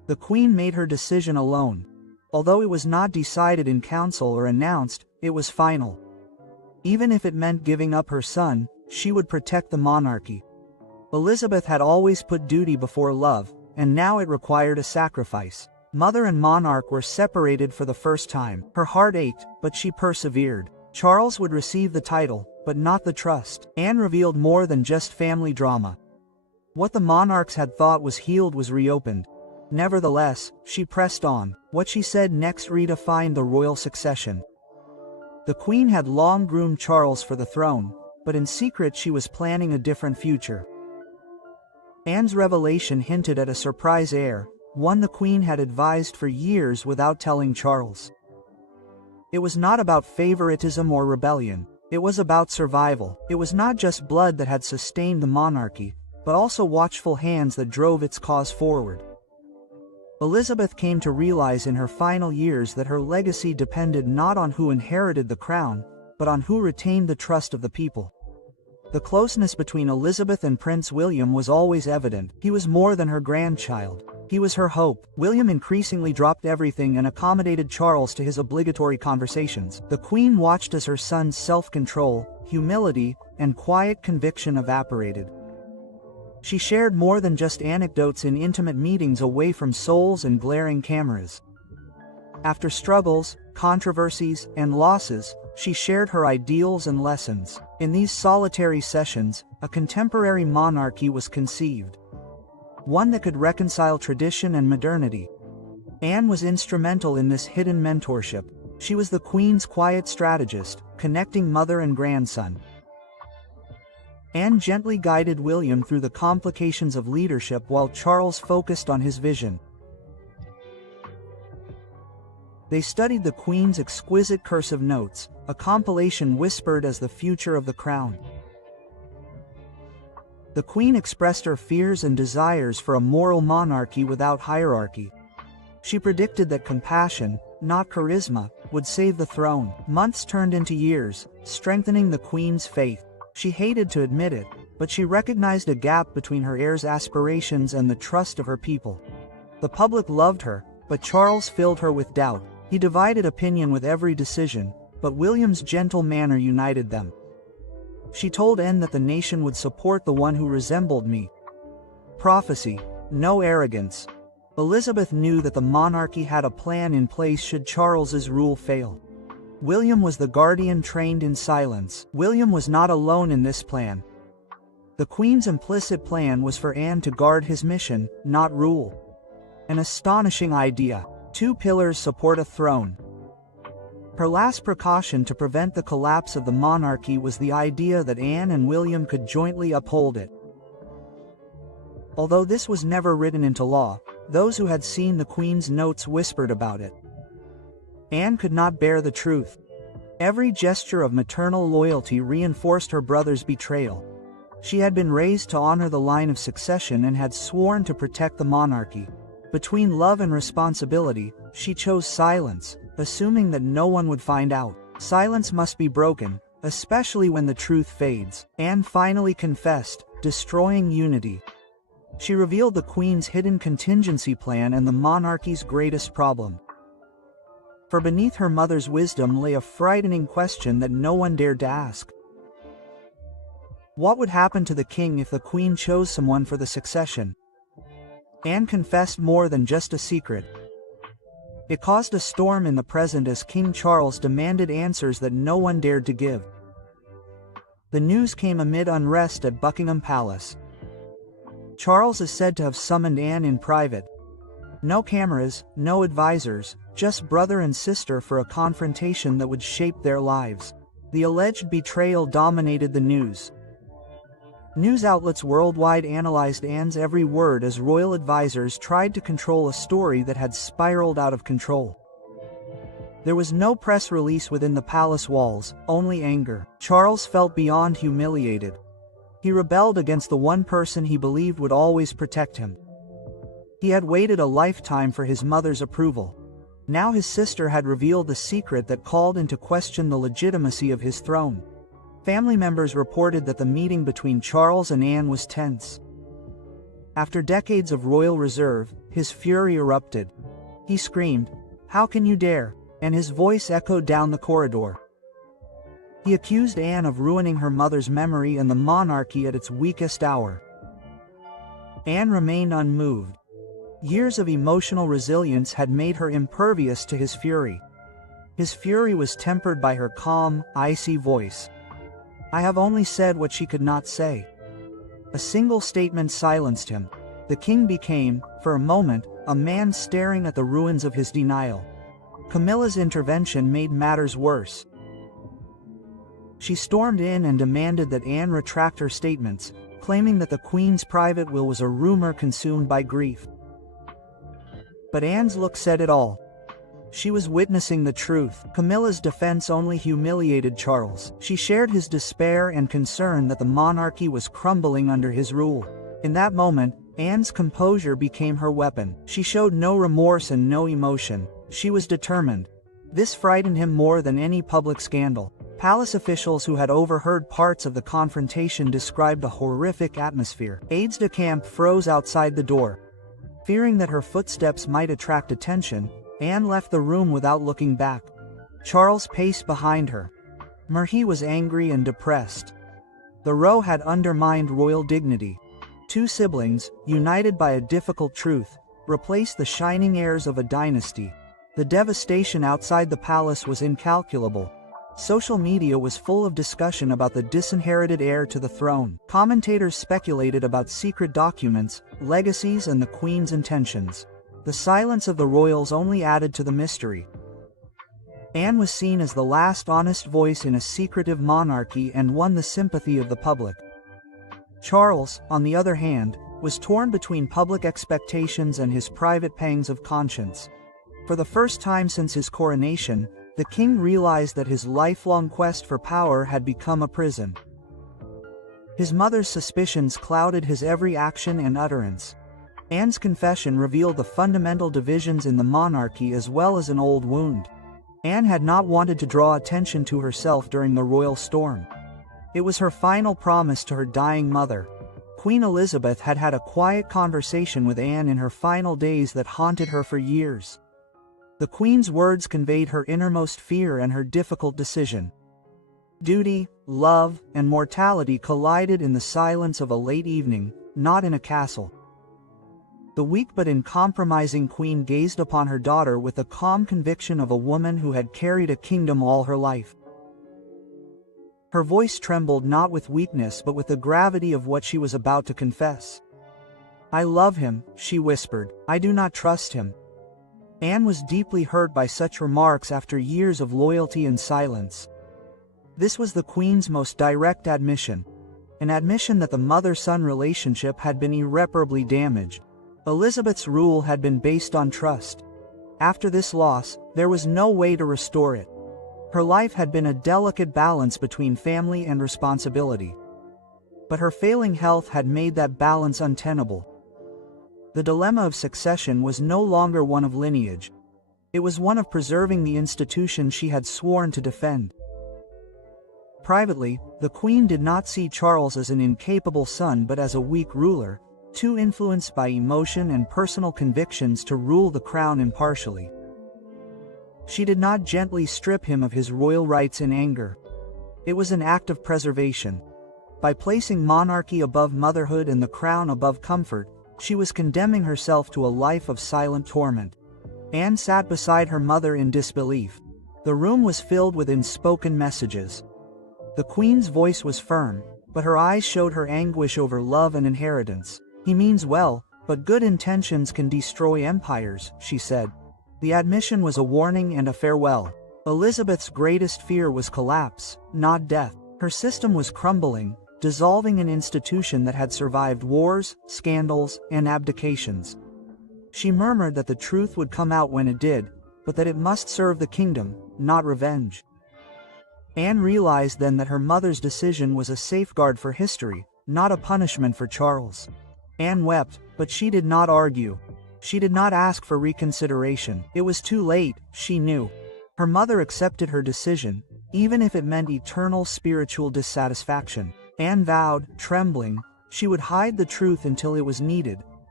The Queen made her decision alone. Although it was not decided in council or announced, it was final. Even if it meant giving up her son, she would protect the monarchy. Elizabeth had always put duty before love, and now it required a sacrifice. Mother and monarch were separated for the first time. Her heart ached, but she persevered. Charles would receive the title, but not the trust. Anne revealed more than just family drama. What the monarchs had thought was healed was reopened. Nevertheless, she pressed on. What she said next redefined the royal succession. The Queen had long groomed Charles for the throne, but in secret she was planning a different future. Anne's revelation hinted at a surprise heir, one the Queen had advised for years without telling Charles. It was not about favoritism or rebellion. It was about survival. It was not just blood that had sustained the monarchy, but also watchful hands that drove its cause forward. Elizabeth came to realize in her final years that her legacy depended not on who inherited the crown, but on who retained the trust of the people. The closeness between Elizabeth and Prince William was always evident. He was more than her grandchild. He was her hope. William increasingly dropped everything and accommodated Charles to his obligatory conversations. The Queen watched as her son's self-control, humility, and quiet conviction evaporated. She shared more than just anecdotes in intimate meetings away from souls and glaring cameras. After struggles, controversies, and losses, she shared her ideals and lessons. In these solitary sessions, a contemporary monarchy was conceived. One that could reconcile tradition and modernity. Anne was instrumental in this hidden mentorship. She was the Queen's quiet strategist, connecting mother and grandson. Anne gently guided William through the complications of leadership while Charles focused on his vision. They studied the Queen's exquisite cursive notes, a compilation whispered as the future of the crown. The Queen expressed her fears and desires for a moral monarchy without hierarchy. She predicted that compassion, not charisma, would save the throne. Months turned into years, strengthening the Queen's faith. She hated to admit it, but she recognized a gap between her heir's aspirations and the trust of her people. The public loved her, but Charles filled her with doubt. He divided opinion with every decision, but William's gentle manner united them. She told Anne that the nation would support the one who resembled me. Prophecy, no arrogance. Elizabeth knew that the monarchy had a plan in place should Charles's rule fail. William was the guardian trained in silence. William was not alone in this plan. The Queen's implicit plan was for Anne to guard his mission, not rule. An astonishing idea. 2 pillars support a throne. Her last precaution to prevent the collapse of the monarchy was the idea that Anne and William could jointly uphold it. Although this was never written into law, those who had seen the Queen's notes whispered about it. Anne could not bear the truth. Every gesture of maternal loyalty reinforced her brother's betrayal. She had been raised to honor the line of succession and had sworn to protect the monarchy. Between love and responsibility, she chose silence, assuming that no one would find out. Silence must be broken, especially when the truth fades. Anne finally confessed, destroying unity. She revealed the Queen's hidden contingency plan and the monarchy's greatest problem. For beneath her mother's wisdom lay a frightening question that no one dared to ask. What would happen to the king if the Queen chose someone for the succession? Anne confessed more than just a secret. It caused a storm in the present as King Charles demanded answers that no one dared to give. The news came amid unrest at Buckingham Palace. Charles is said to have summoned Anne in private. No cameras, no advisors, just brother and sister for a confrontation that would shape their lives. The alleged betrayal dominated the news. News outlets worldwide analyzed Anne's every word as royal advisors tried to control a story that had spiraled out of control. There was no press release within the palace walls, only anger. Charles felt beyond humiliated. He rebelled against the one person he believed would always protect him. He had waited a lifetime for his mother's approval. Now his sister had revealed the secret that called into question the legitimacy of his throne. Family members reported that the meeting between Charles and Anne was tense. After decades of royal reserve, his fury erupted. He screamed, "How can you dare?" and his voice echoed down the corridor. He accused Anne of ruining her mother's memory and the monarchy at its weakest hour. Anne remained unmoved. Years of emotional resilience had made her impervious to his fury. His fury was tempered by her calm, icy voice. "I have only said what she could not say." A single statement silenced him. The king became, for a moment, a man staring at the ruins of his denial. Camilla's intervention made matters worse. She stormed in and demanded that Anne retract her statements, claiming that the queen's private will was a rumor consumed by grief. But Anne's look said it all. She was witnessing the truth. Camilla's defense only humiliated Charles. She shared his despair and concern that the monarchy was crumbling under his rule. In that moment, Anne's composure became her weapon. She showed no remorse and no emotion. She was determined. This frightened him more than any public scandal. Palace officials who had overheard parts of the confrontation described a horrific atmosphere. Aides-de-camp froze outside the door. Fearing that her footsteps might attract attention, Anne left the room without looking back. Charles paced behind her. He was angry and depressed. The row had undermined royal dignity. Two siblings, united by a difficult truth, replaced the shining heirs of a dynasty. The devastation outside the palace was incalculable. Social media was full of discussion about the disinherited heir to the throne. Commentators speculated about secret documents, legacies, and the queen's intentions. The silence of the royals only added to the mystery. Anne was seen as the last honest voice in a secretive monarchy and won the sympathy of the public. Charles, on the other hand, was torn between public expectations and his private pangs of conscience. For the first time since his coronation, the king realized that his lifelong quest for power had become a prison. His mother's suspicions clouded his every action and utterance. Anne's confession revealed the fundamental divisions in the monarchy as well as an old wound. Anne had not wanted to draw attention to herself during the royal storm. It was her final promise to her dying mother. Queen Elizabeth had had a quiet conversation with Anne in her final days that haunted her for years. The Queen's words conveyed her innermost fear and her difficult decision. Duty, love, and mortality collided in the silence of a late evening, not in a castle. The weak but uncompromising Queen gazed upon her daughter with the calm conviction of a woman who had carried a kingdom all her life. Her voice trembled not with weakness but with the gravity of what she was about to confess. "I love him," she whispered. "I do not trust him." Anne was deeply hurt by such remarks after years of loyalty and silence. This was the Queen's most direct admission, an admission that the mother-son relationship had been irreparably damaged. Elizabeth's rule had been based on trust. After this loss, there was no way to restore it. Her life had been a delicate balance between family and responsibility. But her failing health had made that balance untenable. The dilemma of succession was no longer one of lineage. It was one of preserving the institution she had sworn to defend. Privately, the Queen did not see Charles as an incapable son but as a weak ruler, too influenced by emotion and personal convictions to rule the crown impartially. She did not gently strip him of his royal rights in anger. It was an act of preservation. By placing monarchy above motherhood and the crown above comfort, she was condemning herself to a life of silent torment. Anne sat beside her mother in disbelief. The room was filled with unspoken messages. The Queen's voice was firm, but her eyes showed her anguish over love and inheritance. "He means well, but good intentions can destroy empires," she said. The admission was a warning and a farewell. Elizabeth's greatest fear was collapse, not death. Her system was crumbling, dissolving an institution that had survived wars, scandals, and abdications. She murmured that the truth would come out when it did, but that it must serve the kingdom, not revenge. Anne realized then that her mother's decision was a safeguard for history, not a punishment for Charles. Anne wept, but she did not argue. She did not ask for reconsideration. It was too late, she knew. Her mother accepted her decision, even if it meant eternal spiritual dissatisfaction. Anne vowed, trembling, she would hide the truth until it was needed,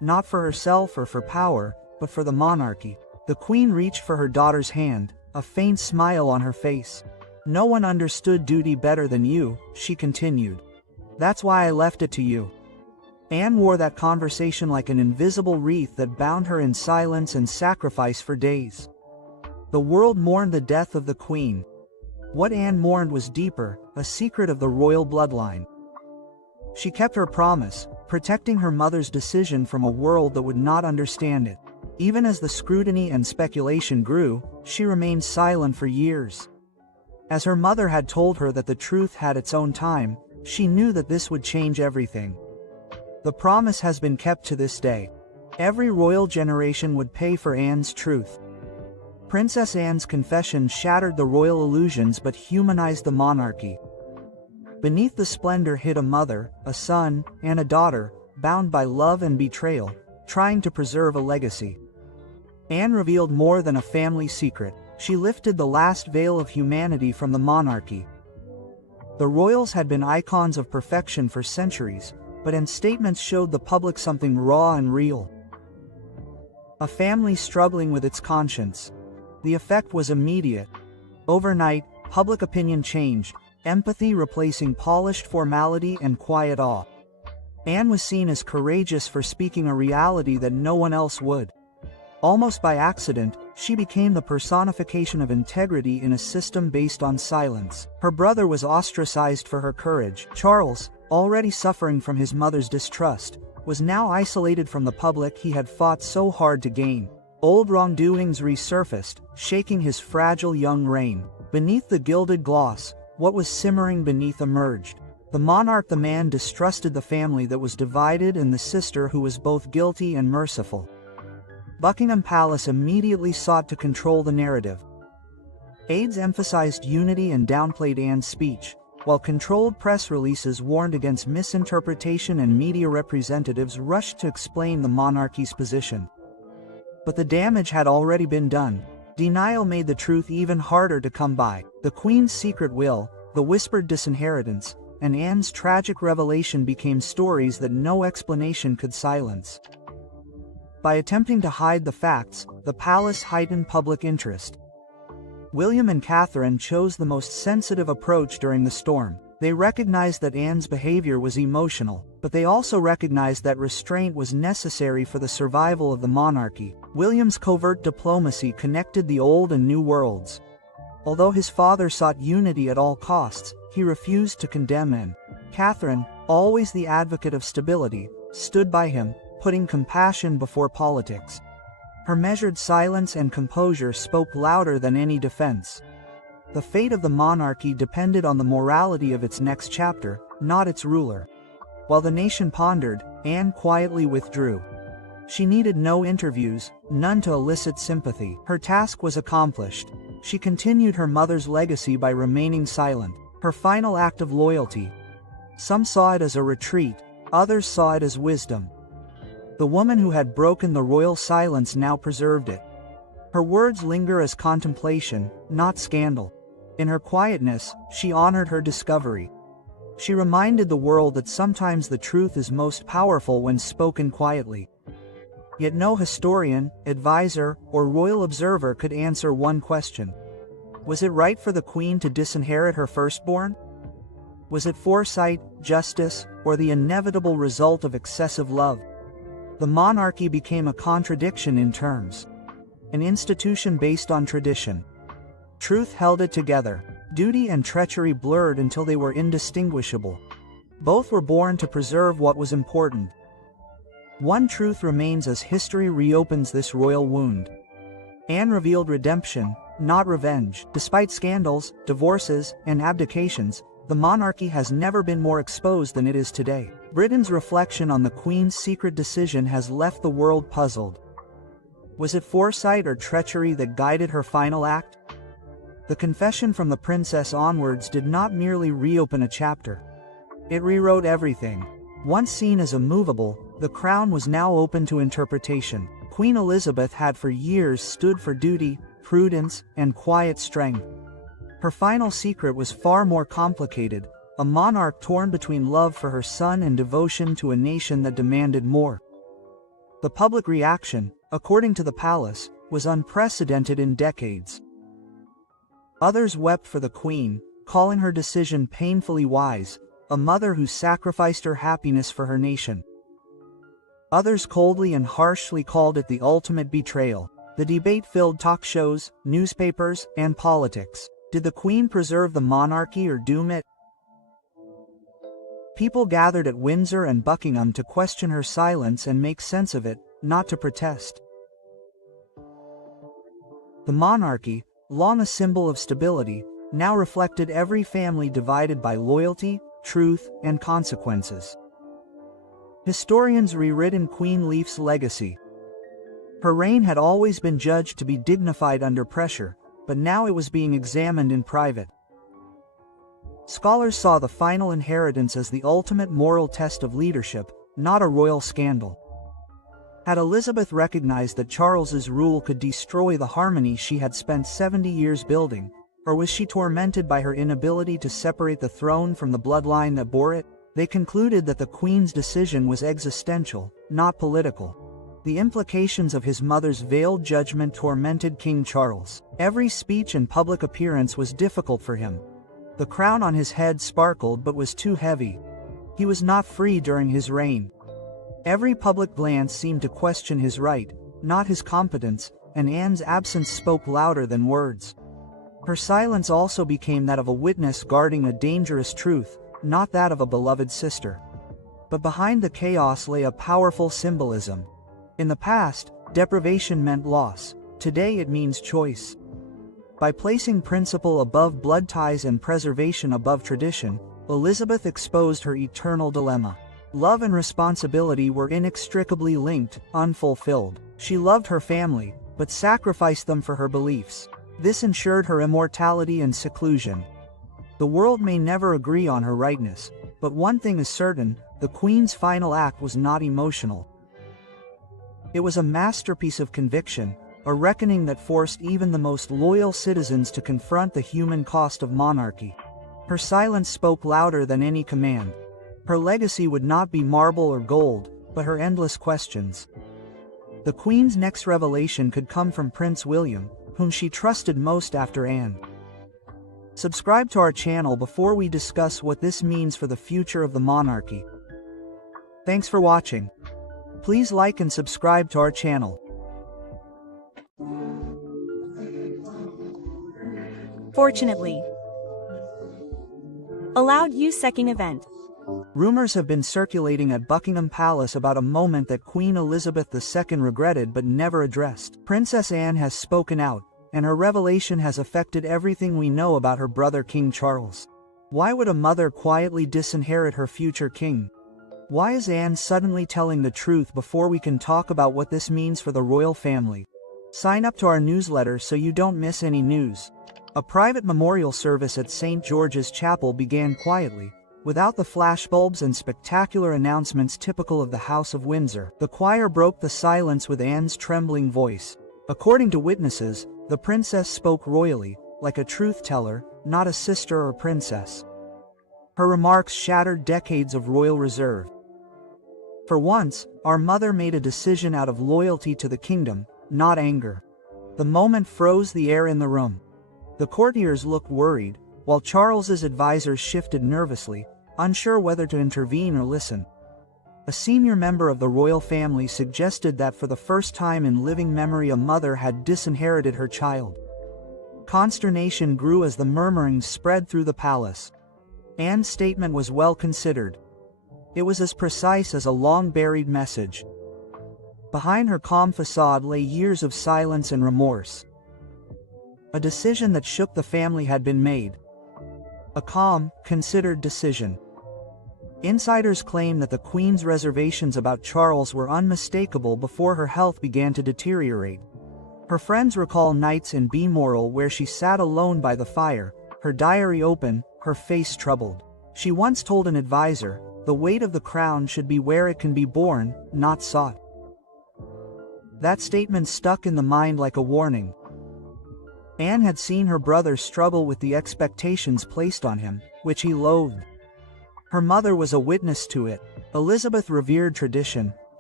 not for herself or for power, but for the monarchy. The queen reached for her daughter's hand, a faint smile on her face. "No one understood duty better than you," she continued. "That's why I left it to you." Anne wore that conversation like an invisible wreath that bound her in silence and sacrifice for days. The world mourned the death of the queen. What Anne mourned was deeper, a secret of the royal bloodline. She kept her promise, protecting her mother's decision from a world that would not understand it. Even as the scrutiny and speculation grew, she remained silent for years. As her mother had told her that the truth had its own time, she knew that this would change everything. The promise has been kept to this day. Every royal generation would pay for Anne's truth. Princess Anne's confession shattered the royal illusions but humanized the monarchy. Beneath the splendor hid a mother, a son, and a daughter, bound by love and betrayal, trying to preserve a legacy. Anne revealed more than a family secret. She lifted the last veil of humanity from the monarchy. The royals had been icons of perfection for centuries, but Anne's statements showed the public something raw and real. A family struggling with its conscience. The effect was immediate. Overnight, public opinion changed, empathy replacing polished formality and quiet awe. Anne was seen as courageous for speaking a reality that no one else would. Almost by accident, she became the personification of integrity in a system based on silence. Her brother was ostracized for her courage. Charles, already suffering from his mother's distrust, was now isolated from the public he had fought so hard to gain. Old wrongdoings resurfaced, shaking his fragile young reign. Beneath the gilded gloss, what was simmering beneath emerged. The monarch, the man distrusted the family that was divided, and the sister who was both guilty and merciful. Buckingham Palace immediately sought to control the narrative. Aides emphasized unity and downplayed Anne's speech, while controlled press releases warned against misinterpretation, and media representatives rushed to explain the monarchy's position. But the damage had already been done. Denial made the truth even harder to come by. The Queen's secret will, the whispered disinheritance, and Anne's tragic revelation became stories that no explanation could silence. By attempting to hide the facts, the palace heightened public interest. William and Catherine chose the most sensitive approach during the storm. They recognized that Anne's behavior was emotional, but they also recognized that restraint was necessary for the survival of the monarchy. William's covert diplomacy connected the old and new worlds. Although his father sought unity at all costs, he refused to condemn Anne. Catherine, always the advocate of stability, stood by him, putting compassion before politics. Her measured silence and composure spoke louder than any defense. The fate of the monarchy depended on the morality of its next chapter, not its ruler. While the nation pondered, Anne quietly withdrew. She needed no interviews, none to elicit sympathy. Her task was accomplished. She continued her mother's legacy by remaining silent, her final act of loyalty. Some saw it as a retreat, others saw it as wisdom. The woman who had broken the royal silence now preserved it. Her words linger as contemplation, not scandal. In her quietness, she honored her discovery. She reminded the world that sometimes the truth is most powerful when spoken quietly. Yet no historian, advisor, or royal observer could answer one question. Was it right for the Queen to disinherit her firstborn? Was it foresight, justice, or the inevitable result of excessive love? The monarchy became a contradiction in terms. An institution based on tradition. Truth held it together. Duty and treachery blurred until they were indistinguishable. Both were born to preserve what was important. One truth remains as history reopens this royal wound. Anne revealed redemption, not revenge. Despite scandals, divorces, and abdications, the monarchy has never been more exposed than it is today. Britain's reflection on the Queen's secret decision has left the world puzzled. Was it foresight or treachery that guided her final act? The confession from the princess onwards did not merely reopen a chapter. It rewrote everything. Once seen as immovable, the crown was now open to interpretation. Queen Elizabeth had for years stood for duty, prudence, and quiet strength. Her final secret was far more complicated, a monarch torn between love for her son and devotion to a nation that demanded more. The public reaction, according to the palace, was unprecedented in decades. Others wept for the queen, calling her decision painfully wise, a mother who sacrificed her happiness for her nation. Others coldly and harshly called it the ultimate betrayal. The debate filled talk shows, newspapers, and politics. Did the queen preserve the monarchy or doom it? People gathered at Windsor and Buckingham to question her silence and make sense of it, not to protest. The monarchy, long a symbol of stability, now reflected every family divided by loyalty, truth, and consequences. Historians rewritten Queen Leaf's legacy. Her reign had always been judged to be dignified under pressure, but now it was being examined in private. Scholars saw the final inheritance as the ultimate moral test of leadership, not a royal scandal. Had Elizabeth recognized that Charles's rule could destroy the harmony she had spent 70 years building, or was she tormented by her inability to separate the throne from the bloodline that bore it? They concluded that the Queen's decision was existential, not political. The implications of his mother's veiled judgment tormented King Charles. Every speech and public appearance was difficult for him. The crown on his head sparkled but was too heavy. He was not free during his reign. Every public glance seemed to question his right, not his competence, and Anne's absence spoke louder than words. Her silence also became that of a witness guarding a dangerous truth, not that of a beloved sister. But behind the chaos lay a powerful symbolism. In the past, deprivation meant loss. Today it means choice. By placing principle above blood ties and preservation above tradition, Elizabeth exposed her eternal dilemma. Love and responsibility were inextricably linked, unfulfilled. She loved her family, but sacrificed them for her beliefs. This ensured her immortality and seclusion. The world may never agree on her rightness, but one thing is certain, the Queen's final act was not emotional. It was a masterpiece of conviction, a reckoning that forced even the most loyal citizens to confront the human cost of monarchy. Her silence spoke louder than any command. Her legacy would not be marble or gold, but her endless questions. The Queen's next revelation could come from Prince William, whom she trusted most after Anne. Subscribe to our channel before we discuss what this means for the future of the monarchy. Thanks for watching. Please like and subscribe to our channel. Fortunately. Allowed use second event. Rumors have been circulating at Buckingham Palace about a moment that Queen Elizabeth II regretted but never addressed. Princess Anne has spoken out, and her revelation has affected everything we know about her brother King Charles. Why would a mother quietly disinherit her future king? Why is Anne suddenly telling the truth before we can talk about what this means for the royal family? Sign up to our newsletter so you don't miss any news. A private memorial service at St. George's Chapel began quietly, without the flashbulbs and spectacular announcements typical of the House of Windsor. The choir broke the silence with Anne's trembling voice. According to witnesses, the princess spoke royally, like a truth-teller, not a sister or princess. Her remarks shattered decades of royal reserve. For once, our mother made a decision out of loyalty to the kingdom, not anger. The moment froze the air in the room. The courtiers looked worried, while Charles's advisors shifted nervously, unsure whether to intervene or listen. A senior member of the royal family suggested that for the first time in living memory a mother had disinherited her child. Consternation grew as the murmurings spread through the palace. Anne's statement was well considered. It was as precise as a long-buried message. Behind her calm facade lay years of silence and remorse. A decision that shook the family had been made. A calm, considered decision. Insiders claim that the Queen's reservations about Charles were unmistakable before her health began to deteriorate. Her friends recall nights in Balmoral where she sat alone by the fire, her diary open, her face troubled. She once told an advisor, "The weight of the crown should be where it can be borne, not sought." That statement stuck in the mind like a warning. Anne had seen her brother struggle with the expectations placed on him, which he loathed. Her mother was a witness to it. Elizabeth revered tradition,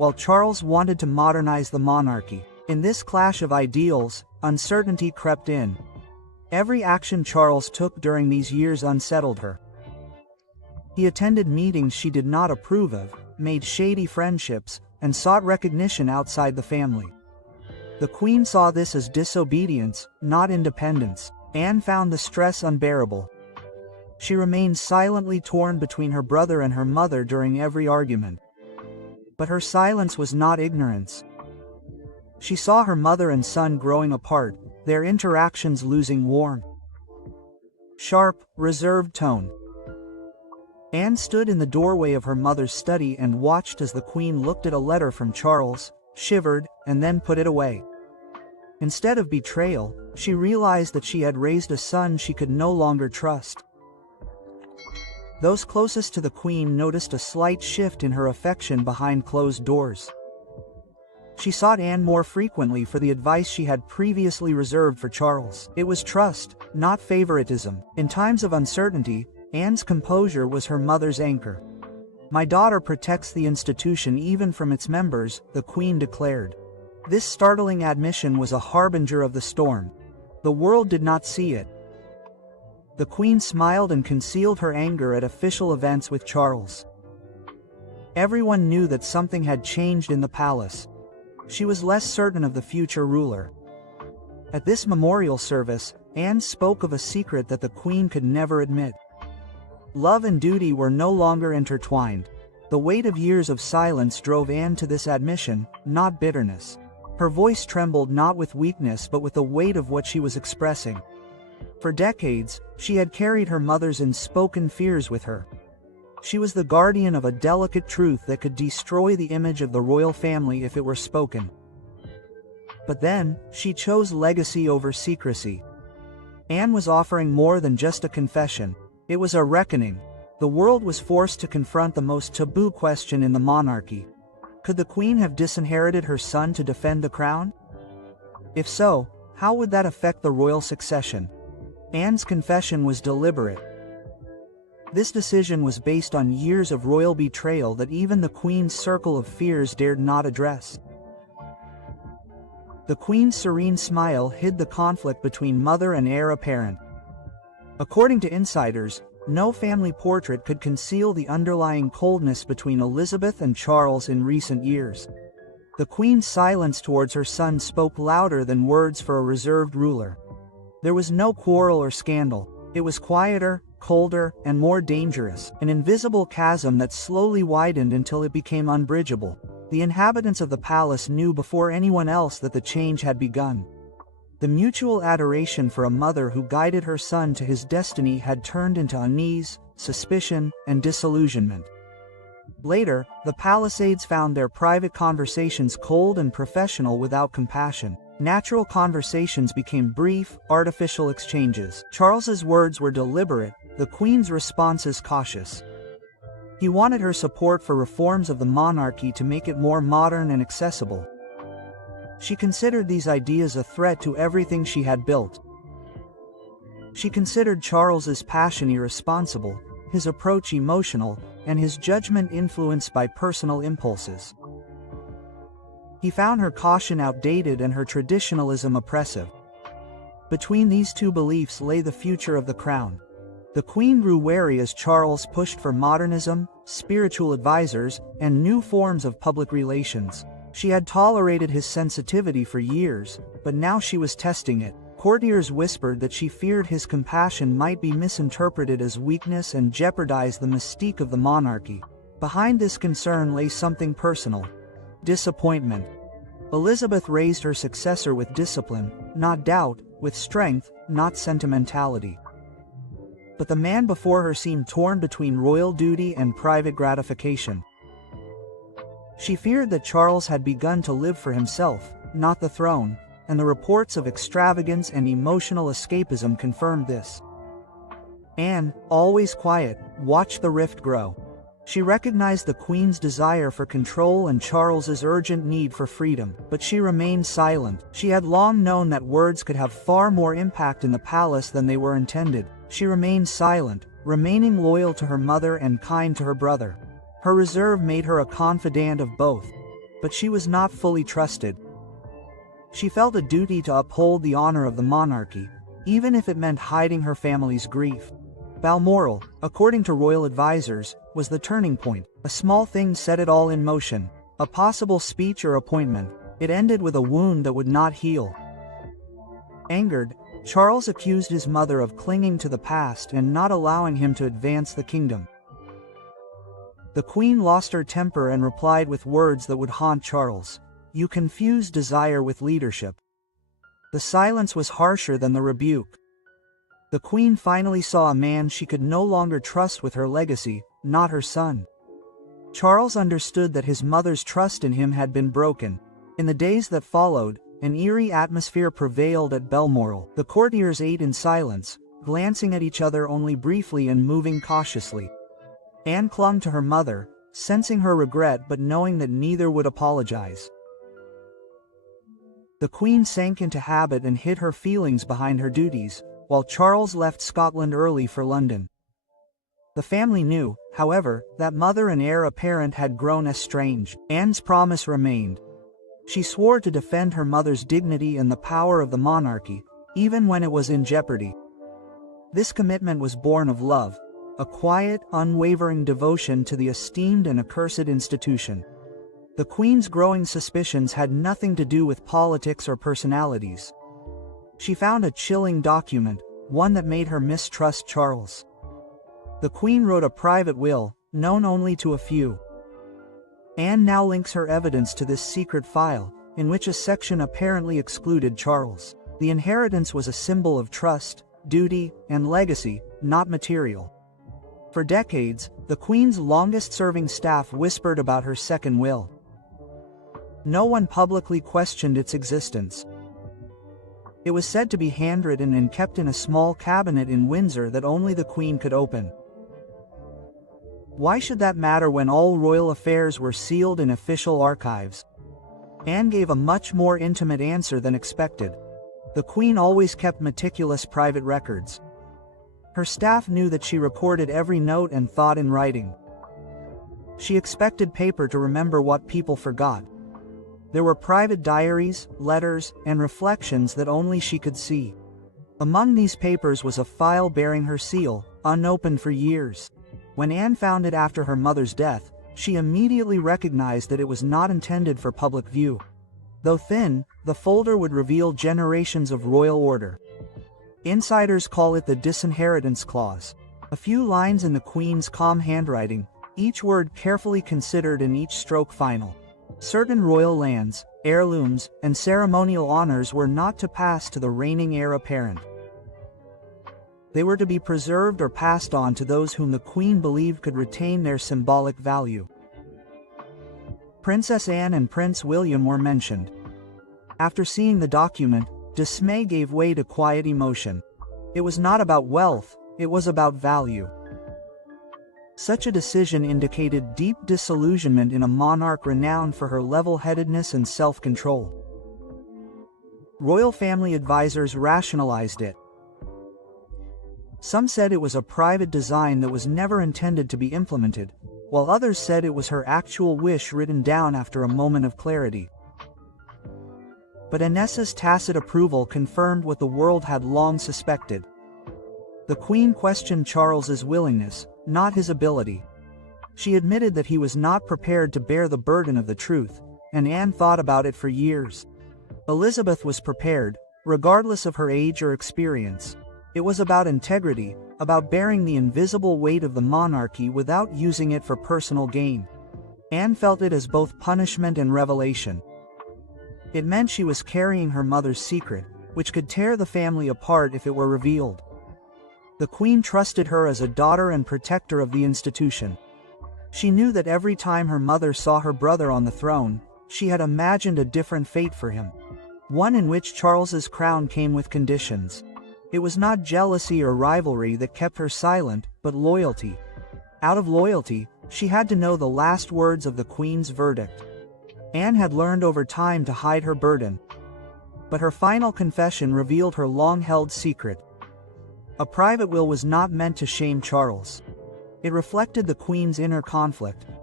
while Charles wanted to modernize the monarchy. In this clash of ideals, uncertainty crept in. Every action Charles took during these years unsettled her. He attended meetings she did not approve of, made shady friendships, and sought recognition outside the family. The Queen saw this as disobedience, not independence. Anne found the stress unbearable. She remained silently torn between her brother and her mother during every argument. But her silence was not ignorance. She saw her mother and son growing apart, their interactions losing warmth. Sharp, reserved tone. Anne stood in the doorway of her mother's study and watched as the Queen looked at a letter from Charles, shivered, and then put it away. Instead of betrayal, she realized that she had raised a son she could no longer trust. Those closest to the Queen noticed a slight shift in her affection behind closed doors. She sought Anne more frequently for the advice she had previously reserved for Charles. It was trust, not favoritism. In times of uncertainty, Anne's composure was her mother's anchor. "My daughter protects the institution even from its members," the Queen declared. This startling admission was a harbinger of the storm. The world did not see it. The Queen smiled and concealed her anger at official events with Charles. Everyone knew that something had changed in the palace. She was less certain of the future ruler. At this memorial service, Anne spoke of a secret that the Queen could never admit. Love and duty were no longer intertwined. The weight of years of silence drove Anne to this admission, not bitterness. Her voice trembled not with weakness but with the weight of what she was expressing. For decades, she had carried her mother's unspoken fears with her. She was the guardian of a delicate truth that could destroy the image of the royal family if it were spoken. But then, she chose legacy over secrecy. Anne was offering more than just a confession. It was a reckoning. The world was forced to confront the most taboo question in the monarchy. Could the Queen have disinherited her son to defend the crown? If so, how would that affect the royal succession? Anne's confession was deliberate. This decision was based on years of royal betrayal that even the Queen's circle of fears dared not address. The Queen's serene smile hid the conflict between mother and heir apparent. According to insiders, no family portrait could conceal the underlying coldness between Elizabeth and Charles in recent years. The Queen's silence towards her son spoke louder than words for a reserved ruler. There was no quarrel or scandal. It was quieter, colder, and more dangerous, an invisible chasm that slowly widened until it became unbridgeable. The inhabitants of the palace knew before anyone else that the change had begun. The mutual adoration for a mother who guided her son to his destiny had turned into unease, suspicion, and disillusionment. Later, the Palisades found their private conversations cold and professional without compassion. Natural conversations became brief, artificial exchanges. Charles's words were deliberate, the Queen's responses cautious. He wanted her support for reforms of the monarchy to make it more modern and accessible. She considered these ideas a threat to everything she had built. She considered Charles's passion irresponsible, his approach emotional, and his judgment influenced by personal impulses. He found her caution outdated and her traditionalism oppressive. Between these two beliefs lay the future of the crown. The Queen grew wary as Charles pushed for modernism, spiritual advisors, and new forms of public relations. She had tolerated his sensitivity for years, but now she was testing it. Courtiers whispered that she feared his compassion might be misinterpreted as weakness and jeopardize the mystique of the monarchy. Behind this concern lay something personal: disappointment. Elizabeth raised her successor with discipline, not doubt, with strength, not sentimentality. But the man before her seemed torn between royal duty and private gratification. She feared that Charles had begun to live for himself, not the throne, and the reports of extravagance and emotional escapism confirmed this. Anne, always quiet, watched the rift grow. She recognized the Queen's desire for control and Charles's urgent need for freedom, but she remained silent. She had long known that words could have far more impact in the palace than they were intended. She remained silent, remaining loyal to her mother and kind to her brother. Her reserve made her a confidant of both. but she was not fully trusted. She felt a duty to uphold the honor of the monarchy, even if it meant hiding her family's grief. Balmoral, according to royal advisors, was the turning point. A small thing set it all in motion. A possible speech or appointment. It ended with a wound that would not heal. Angered, Charles accused his mother of clinging to the past and not allowing him to advance the kingdom. The Queen lost her temper and replied with words that would haunt Charles. "You confuse desire with leadership." The silence was harsher than the rebuke. The Queen finally saw a man she could no longer trust with her legacy, not her son. Charles understood that his mother's trust in him had been broken. In the days that followed, an eerie atmosphere prevailed at Balmoral. The courtiers ate in silence, glancing at each other only briefly and moving cautiously. Anne clung to her mother, sensing her regret but knowing that neither would apologize. The Queen sank into habit and hid her feelings behind her duties, while Charles left Scotland early for London. The family knew, however, that mother and heir apparent had grown estranged. Anne's promise remained. She swore to defend her mother's dignity and the power of the monarchy, even when it was in jeopardy. This commitment was born of love, a quiet, unwavering devotion to the esteemed and accursed institution. The Queen's growing suspicions had nothing to do with politics or personalities. She found a chilling document, one that made her mistrust Charles. The Queen wrote a private will, known only to a few. Anne now links her evidence to this secret file, in which a section apparently excluded Charles. The inheritance was a symbol of trust, duty, and legacy, not material. For decades, the Queen's longest-serving staff whispered about her second will. No one publicly questioned its existence. It was said to be handwritten and kept in a small cabinet in Windsor that only the Queen could open. Why should that matter when all royal affairs were sealed in official archives? Anne gave a much more intimate answer than expected. The Queen always kept meticulous private records. Her staff knew that she recorded every note and thought in writing. She expected paper to remember what people forgot. There were private diaries, letters, and reflections that only she could see. Among these papers was a file bearing her seal, unopened for years. When Anne found it after her mother's death, she immediately recognized that it was not intended for public view. Though thin, the folder would reveal generations of royal order. Insiders call it the disinheritance clause. A few lines in the Queen's calm handwriting, each word carefully considered and each stroke final. Certain royal lands, heirlooms, and ceremonial honors were not to pass to the reigning heir apparent. They were to be preserved or passed on to those whom the Queen believed could retain their symbolic value. Princess Anne and Prince William were mentioned. After seeing the document, dismay gave way to quiet emotion. It was not about wealth, it was about value. Such a decision indicated deep disillusionment in a monarch renowned for her level-headedness and self-control. Royal family advisors rationalized it. Some said it was a private design that was never intended to be implemented, while others said it was her actual wish written down after a moment of clarity. But Anne's tacit approval confirmed what the world had long suspected. The Queen questioned Charles's willingness, not his ability. She admitted that he was not prepared to bear the burden of the truth, and Anne thought about it for years. Elizabeth was prepared, regardless of her age or experience. It was about integrity, about bearing the invisible weight of the monarchy without using it for personal gain. Anne felt it as both punishment and revelation. It meant she was carrying her mother's secret, which could tear the family apart if it were revealed. The Queen trusted her as a daughter and protector of the institution. She knew that every time her mother saw her brother on the throne, she had imagined a different fate for him. One in which Charles's crown came with conditions. It was not jealousy or rivalry that kept her silent, but loyalty. Out of loyalty, she had to know the last words of the Queen's verdict. Anne had learned over time to hide her burden. But her final confession revealed her long-held secret. A private will was not meant to shame Charles. It reflected the Queen's inner conflict,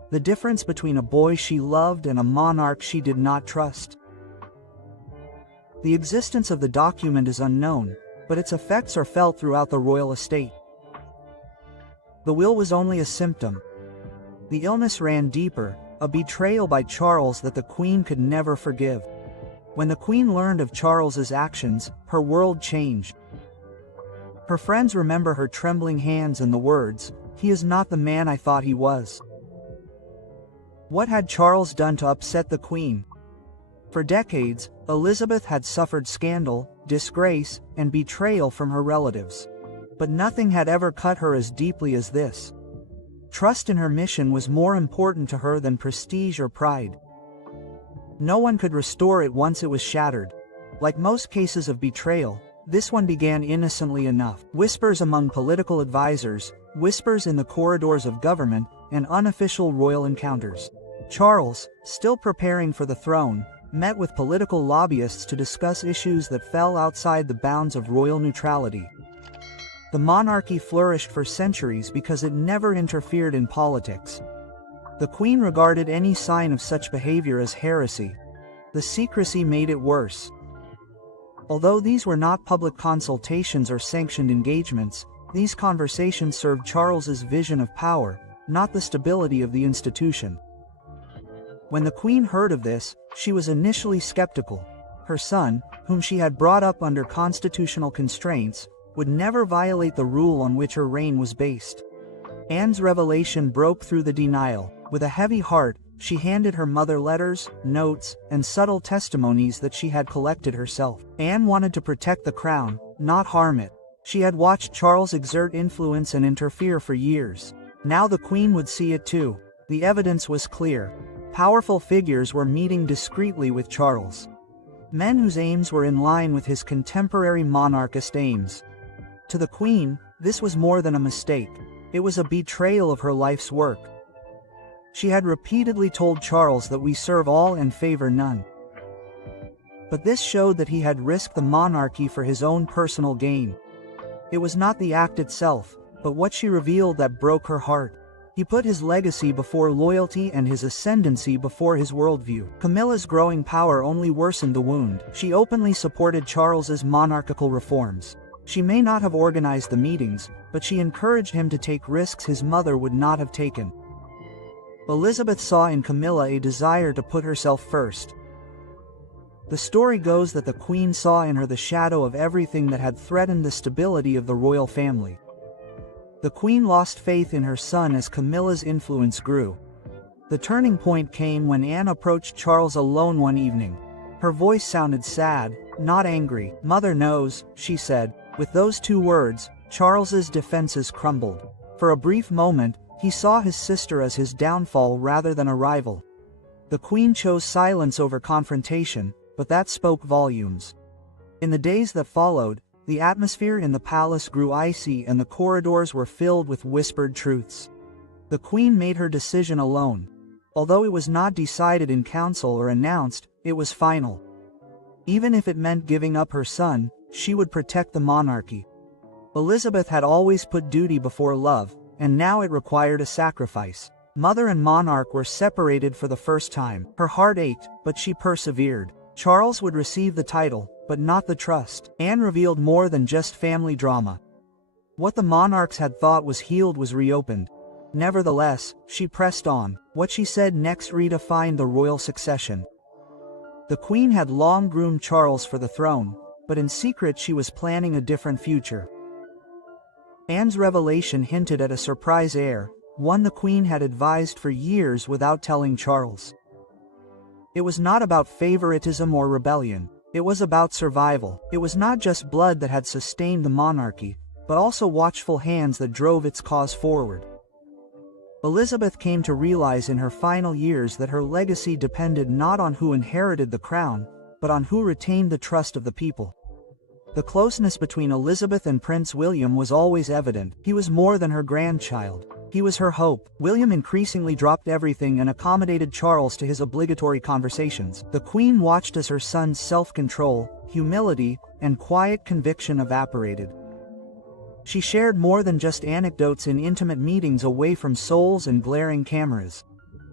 the difference between a boy she loved and a monarch she did not trust. The existence of the document is unknown, but its effects are felt throughout the royal estate. The will was only a symptom. The illness ran deeper, a betrayal by Charles that the Queen could never forgive. When the Queen learned of Charles's actions, her world changed. Her friends remember her trembling hands and the words, "He is not the man I thought he was." What had Charles done to upset the Queen? For decades, Elizabeth had suffered scandal, disgrace, and betrayal from her relatives. But nothing had ever cut her as deeply as this. Trust in her mission was more important to her than prestige or pride. No one could restore it once it was shattered. Like most cases of betrayal, this one began innocently enough. Whispers among political advisors, whispers in the corridors of government, and unofficial royal encounters. Charles, still preparing for the throne, met with political lobbyists to discuss issues that fell outside the bounds of royal neutrality. The monarchy flourished for centuries because it never interfered in politics. The Queen regarded any sign of such behavior as heresy. The secrecy made it worse. Although these were not public consultations or sanctioned engagements, these conversations served Charles's vision of power, not the stability of the institution. When the Queen heard of this, she was initially skeptical. Her son, whom she had brought up under constitutional constraints, would never violate the rule on which her reign was based. Anne's revelation broke through the denial. With a heavy heart, she handed her mother letters, notes, and subtle testimonies that she had collected herself. Anne wanted to protect the crown, not harm it. She had watched Charles exert influence and interfere for years. Now the Queen would see it too. The evidence was clear. Powerful figures were meeting discreetly with Charles. Men whose aims were in line with his contemporary monarchist aims. To the Queen, this was more than a mistake. It was a betrayal of her life's work. She had repeatedly told Charles that we serve all and favor none. But this showed that he had risked the monarchy for his own personal gain. It was not the act itself, but what she revealed that broke her heart. He put his legacy before loyalty and his ascendancy before his worldview. Camilla's growing power only worsened the wound. She openly supported Charles's monarchical reforms. She may not have organized the meetings, but she encouraged him to take risks his mother would not have taken. Elizabeth saw in Camilla a desire to put herself first. The story goes that the Queen saw in her the shadow of everything that had threatened the stability of the royal family. The Queen lost faith in her son as Camilla's influence grew. The turning point came when Anne approached Charles alone one evening. Her voice sounded sad, not angry. "Mother knows," she said. With those two words, Charles's defenses crumbled. For a brief moment, he saw his sister as his downfall rather than a rival. The Queen chose silence over confrontation, but that spoke volumes. In the days that followed, the atmosphere in the palace grew icy and the corridors were filled with whispered truths. The Queen made her decision alone. Although it was not decided in council or announced, it was final. Even if it meant giving up her son, she would protect the monarchy. Elizabeth had always put duty before love, and now it required a sacrifice. Mother and monarch were separated for the first time. Her heart ached, but she persevered. Charles would receive the title, but not the trust. Anne revealed more than just family drama. What the monarchs had thought was healed was reopened. Nevertheless, she pressed on. What she said next redefined the royal succession. The Queen had long groomed Charles for the throne, but in secret she was planning a different future. Anne's revelation hinted at a surprise heir, one the Queen had advised for years without telling Charles. It was not about favoritism or rebellion. It was about survival. It was not just blood that had sustained the monarchy, but also watchful hands that drove its cause forward. Elizabeth came to realize in her final years that her legacy depended not on who inherited the crown, but on who retained the trust of the people. The closeness between Elizabeth and Prince William was always evident. He was more than her grandchild. He was her hope. William increasingly dropped everything and accommodated Charles to his obligatory conversations. The Queen watched as her son's self-control, humility, and quiet conviction evaporated. She shared more than just anecdotes in intimate meetings away from souls and glaring cameras.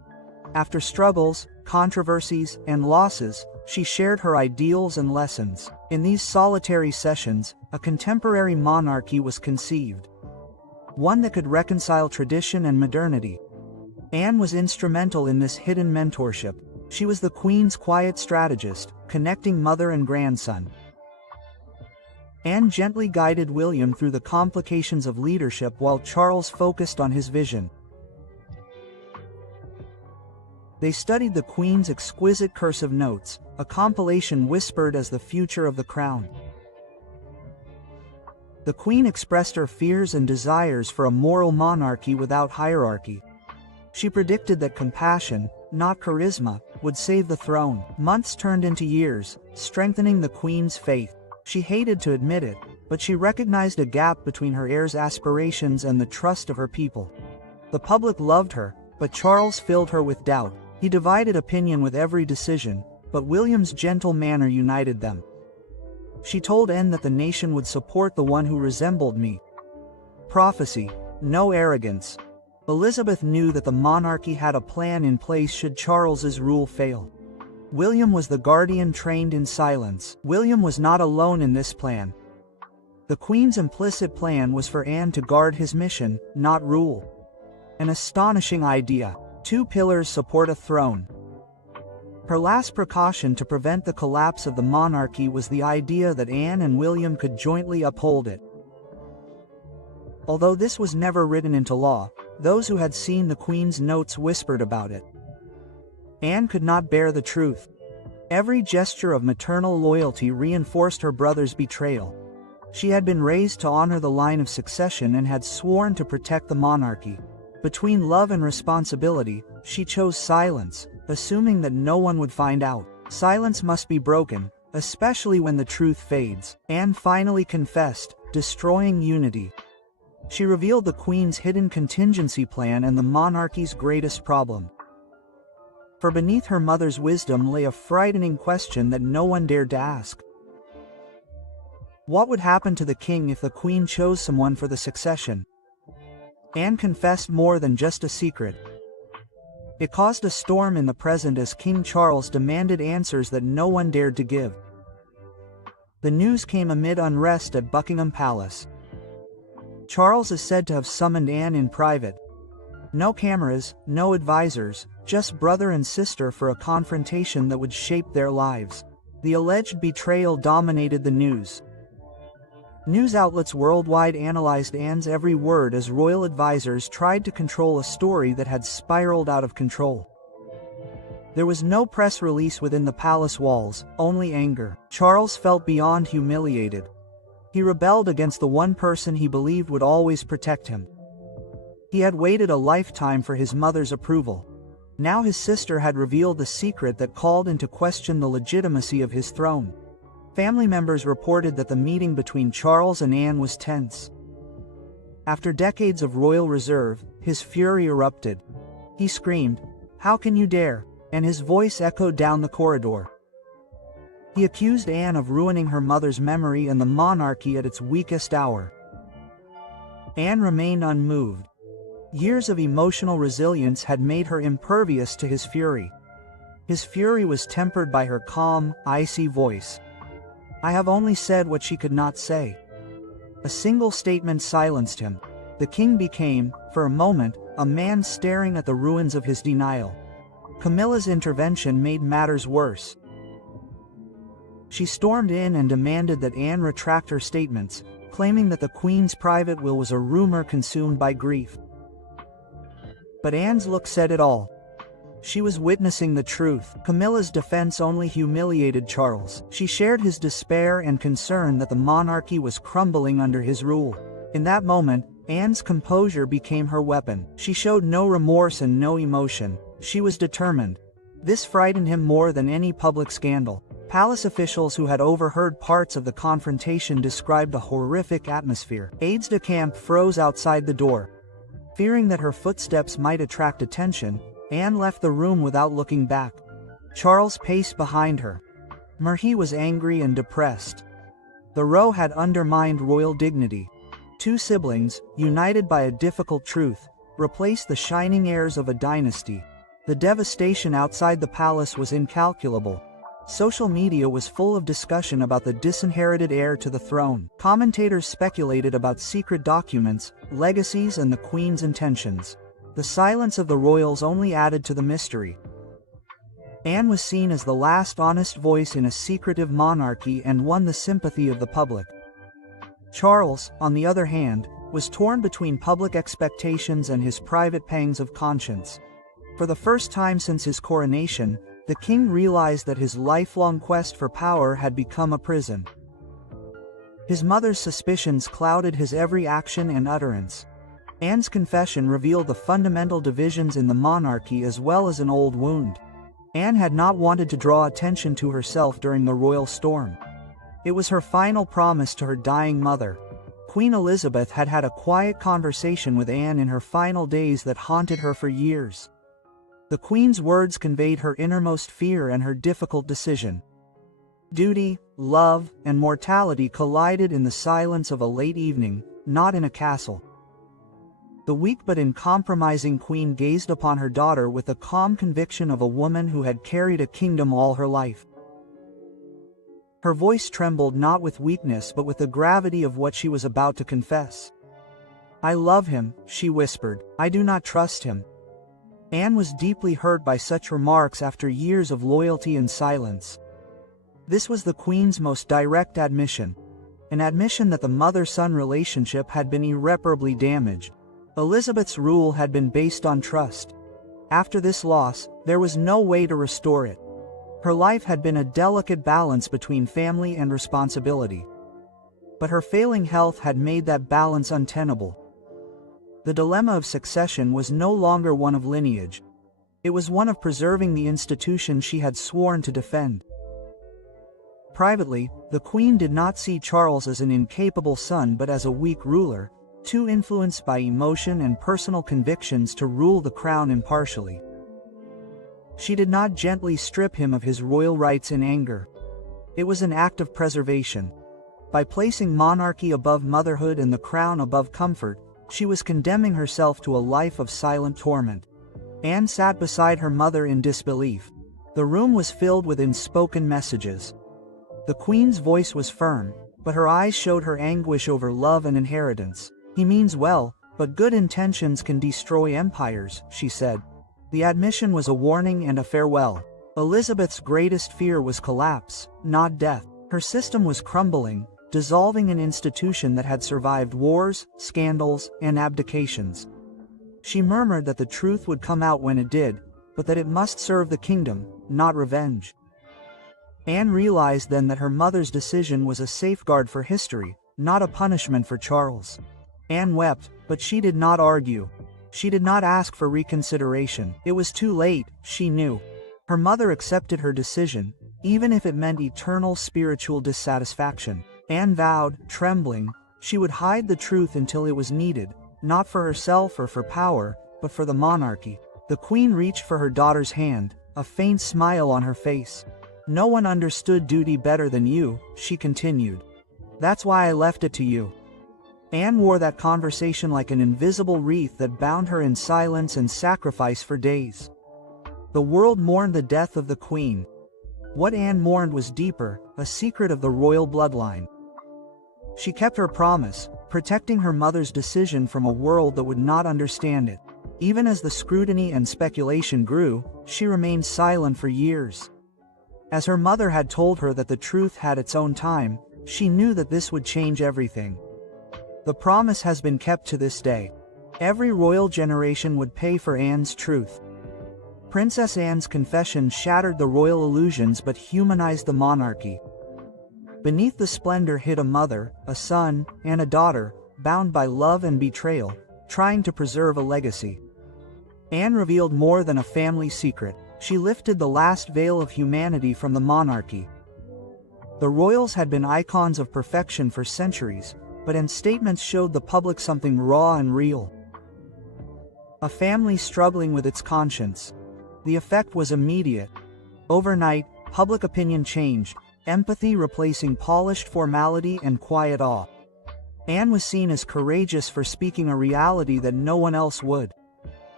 After struggles, controversies, and losses, she shared her ideals and lessons. In these solitary sessions, a contemporary monarchy was conceived. One that could reconcile tradition and modernity. Anne was instrumental in this hidden mentorship. She was the Queen's quiet strategist, connecting mother and grandson. Anne gently guided William through the complications of leadership while Charles focused on his vision. They studied the Queen's exquisite cursive notes, a compilation whispered as the future of the crown. The Queen expressed her fears and desires for a moral monarchy without hierarchy. She predicted that compassion, not charisma, would save the throne. Months turned into years, strengthening the Queen's faith. She hated to admit it, but she recognized a gap between her heir's aspirations and the trust of her people. The public loved her, but Charles filled her with doubt. He divided opinion with every decision, but William's gentle manner united them. She told Anne that the nation would support the one who resembled me. Prophecy, no arrogance. Elizabeth knew that the monarchy had a plan in place should Charles's rule fail. William was the guardian trained in silence. William was not alone in this plan. The Queen's implicit plan was for Anne to guard his mission, not rule. An astonishing idea. 2 pillars support a throne. Her last precaution to prevent the collapse of the monarchy was the idea that Anne and William could jointly uphold it. Although this was never written into law, those who had seen the Queen's notes whispered about it. Anne could not bear the truth. Every gesture of maternal loyalty reinforced her brother's betrayal. She had been raised to honor the line of succession and had sworn to protect the monarchy. Between love and responsibility, she chose silence, assuming that no one would find out. Silence must be broken, especially when the truth fades. Anne finally confessed, destroying unity. She revealed the Queen's hidden contingency plan and the monarchy's greatest problem. For beneath her mother's wisdom lay a frightening question that no one dared to ask. What would happen to the king if the Queen chose someone for the succession? Anne confessed more than just a secret. It caused a storm in the present as King Charles demanded answers that no one dared to give. The news came amid unrest at Buckingham Palace. Charles is said to have summoned Anne in private. No cameras, no advisors, just brother and sister for a confrontation that would shape their lives. The alleged betrayal dominated the news. News outlets worldwide analyzed Anne's every word as royal advisors tried to control a story that had spiraled out of control. There was no press release within the palace walls, only anger. Charles felt beyond humiliated. He rebelled against the one person he believed would always protect him. He had waited a lifetime for his mother's approval. Now his sister had revealed the secret that called into question the legitimacy of his throne. Family members reported that the meeting between Charles and Anne was tense. After decades of royal reserve, his fury erupted. He screamed, "How can you dare?" and his voice echoed down the corridor. He accused Anne of ruining her mother's memory and the monarchy at its weakest hour. Anne remained unmoved. Years of emotional resilience had made her impervious to his fury. His fury was tempered by her calm, icy voice. "I have only said what she could not say." A single statement silenced him. The king became, for a moment, a man staring at the ruins of his denial. Camilla's intervention made matters worse. She stormed in and demanded that Anne retract her statements, claiming that the Queen's private will was a rumor consumed by grief. But Anne's look said it all. She was witnessing the truth. Camilla's defense only humiliated Charles. She shared his despair and concern that the monarchy was crumbling under his rule. In that moment, Anne's composure became her weapon. She showed no remorse and no emotion. She was determined. This frightened him more than any public scandal. Palace officials who had overheard parts of the confrontation described a horrific atmosphere. Aides-de-camp froze outside the door. Fearing that her footsteps might attract attention, Anne left the room without looking back. Charles paced behind her. He was angry and depressed. The row had undermined royal dignity. 2 siblings, united by a difficult truth, replaced the shining heirs of a dynasty. The devastation outside the palace was incalculable. Social media was full of discussion about the disinherited heir to the throne. Commentators speculated about secret documents, legacies, and the Queen's intentions. The silence of the royals only added to the mystery. Anne was seen as the last honest voice in a secretive monarchy and won the sympathy of the public. Charles, on the other hand, was torn between public expectations and his private pangs of conscience. For the first time since his coronation, the king realized that his lifelong quest for power had become a prison. His mother's suspicions clouded his every action and utterance. Anne's confession revealed the fundamental divisions in the monarchy as well as an old wound. Anne had not wanted to draw attention to herself during the royal storm. It was her final promise to her dying mother. Queen Elizabeth had had a quiet conversation with Anne in her final days that haunted her for years. The Queen's words conveyed her innermost fear and her difficult decision. Duty, love, and mortality collided in the silence of a late evening, not in a castle. The weak but uncompromising Queen gazed upon her daughter with the calm conviction of a woman who had carried a kingdom all her life. Her voice trembled not with weakness but with the gravity of what she was about to confess. "I love him," she whispered. "I do not trust him." Anne was deeply hurt by such remarks after years of loyalty and silence. This was the Queen's most direct admission, an admission that the mother-son relationship had been irreparably damaged. Elizabeth's rule had been based on trust. After this loss, there was no way to restore it. Her life had been a delicate balance between family and responsibility. But her failing health had made that balance untenable. The dilemma of succession was no longer one of lineage. It was one of preserving the institution she had sworn to defend. Privately, the Queen did not see Charles as an incapable son but as a weak ruler, too influenced by emotion and personal convictions to rule the crown impartially. She did not gently strip him of his royal rights in anger. It was an act of preservation. By placing monarchy above motherhood and the crown above comfort, she was condemning herself to a life of silent torment. Anne sat beside her mother in disbelief. The room was filled with unspoken messages. The Queen's voice was firm, but her eyes showed her anguish over love and inheritance. "He means well, but good intentions can destroy empires," she said. The admission was a warning and a farewell. Elizabeth's greatest fear was collapse, not death. Her system was crumbling, dissolving an institution that had survived wars, scandals, and abdications. She murmured that the truth would come out when it did, but that it must serve the kingdom, not revenge. Anne realized then that her mother's decision was a safeguard for history, not a punishment for Charles. Anne wept, but she did not argue. She did not ask for reconsideration. It was too late, she knew. Her mother accepted her decision, even if it meant eternal spiritual dissatisfaction. Anne vowed, trembling, she would hide the truth until it was needed, not for herself or for power, but for the monarchy. The Queen reached for her daughter's hand, a faint smile on her face. "No one understood duty better than you," she continued. "That's why I left it to you." Anne wore that conversation like an invisible wreath that bound her in silence and sacrifice for days. The world mourned the death of the Queen. What Anne mourned was deeper, a secret of the royal bloodline. She kept her promise, protecting her mother's decision from a world that would not understand it. Even as the scrutiny and speculation grew, she remained silent for years. As her mother had told her that the truth had its own time, she knew that this would change everything. The promise has been kept to this day. Every royal generation would pay for Anne's truth. Princess Anne's confession shattered the royal illusions but humanized the monarchy. Beneath the splendor hid a mother, a son, and a daughter, bound by love and betrayal, trying to preserve a legacy. Anne revealed more than a family secret. She lifted the last veil of humanity from the monarchy. The royals had been icons of perfection for centuries, but Anne's statements showed the public something raw and real. A family struggling with its conscience. The effect was immediate. Overnight, public opinion changed, empathy replacing polished formality and quiet awe. Anne was seen as courageous for speaking a reality that no one else would.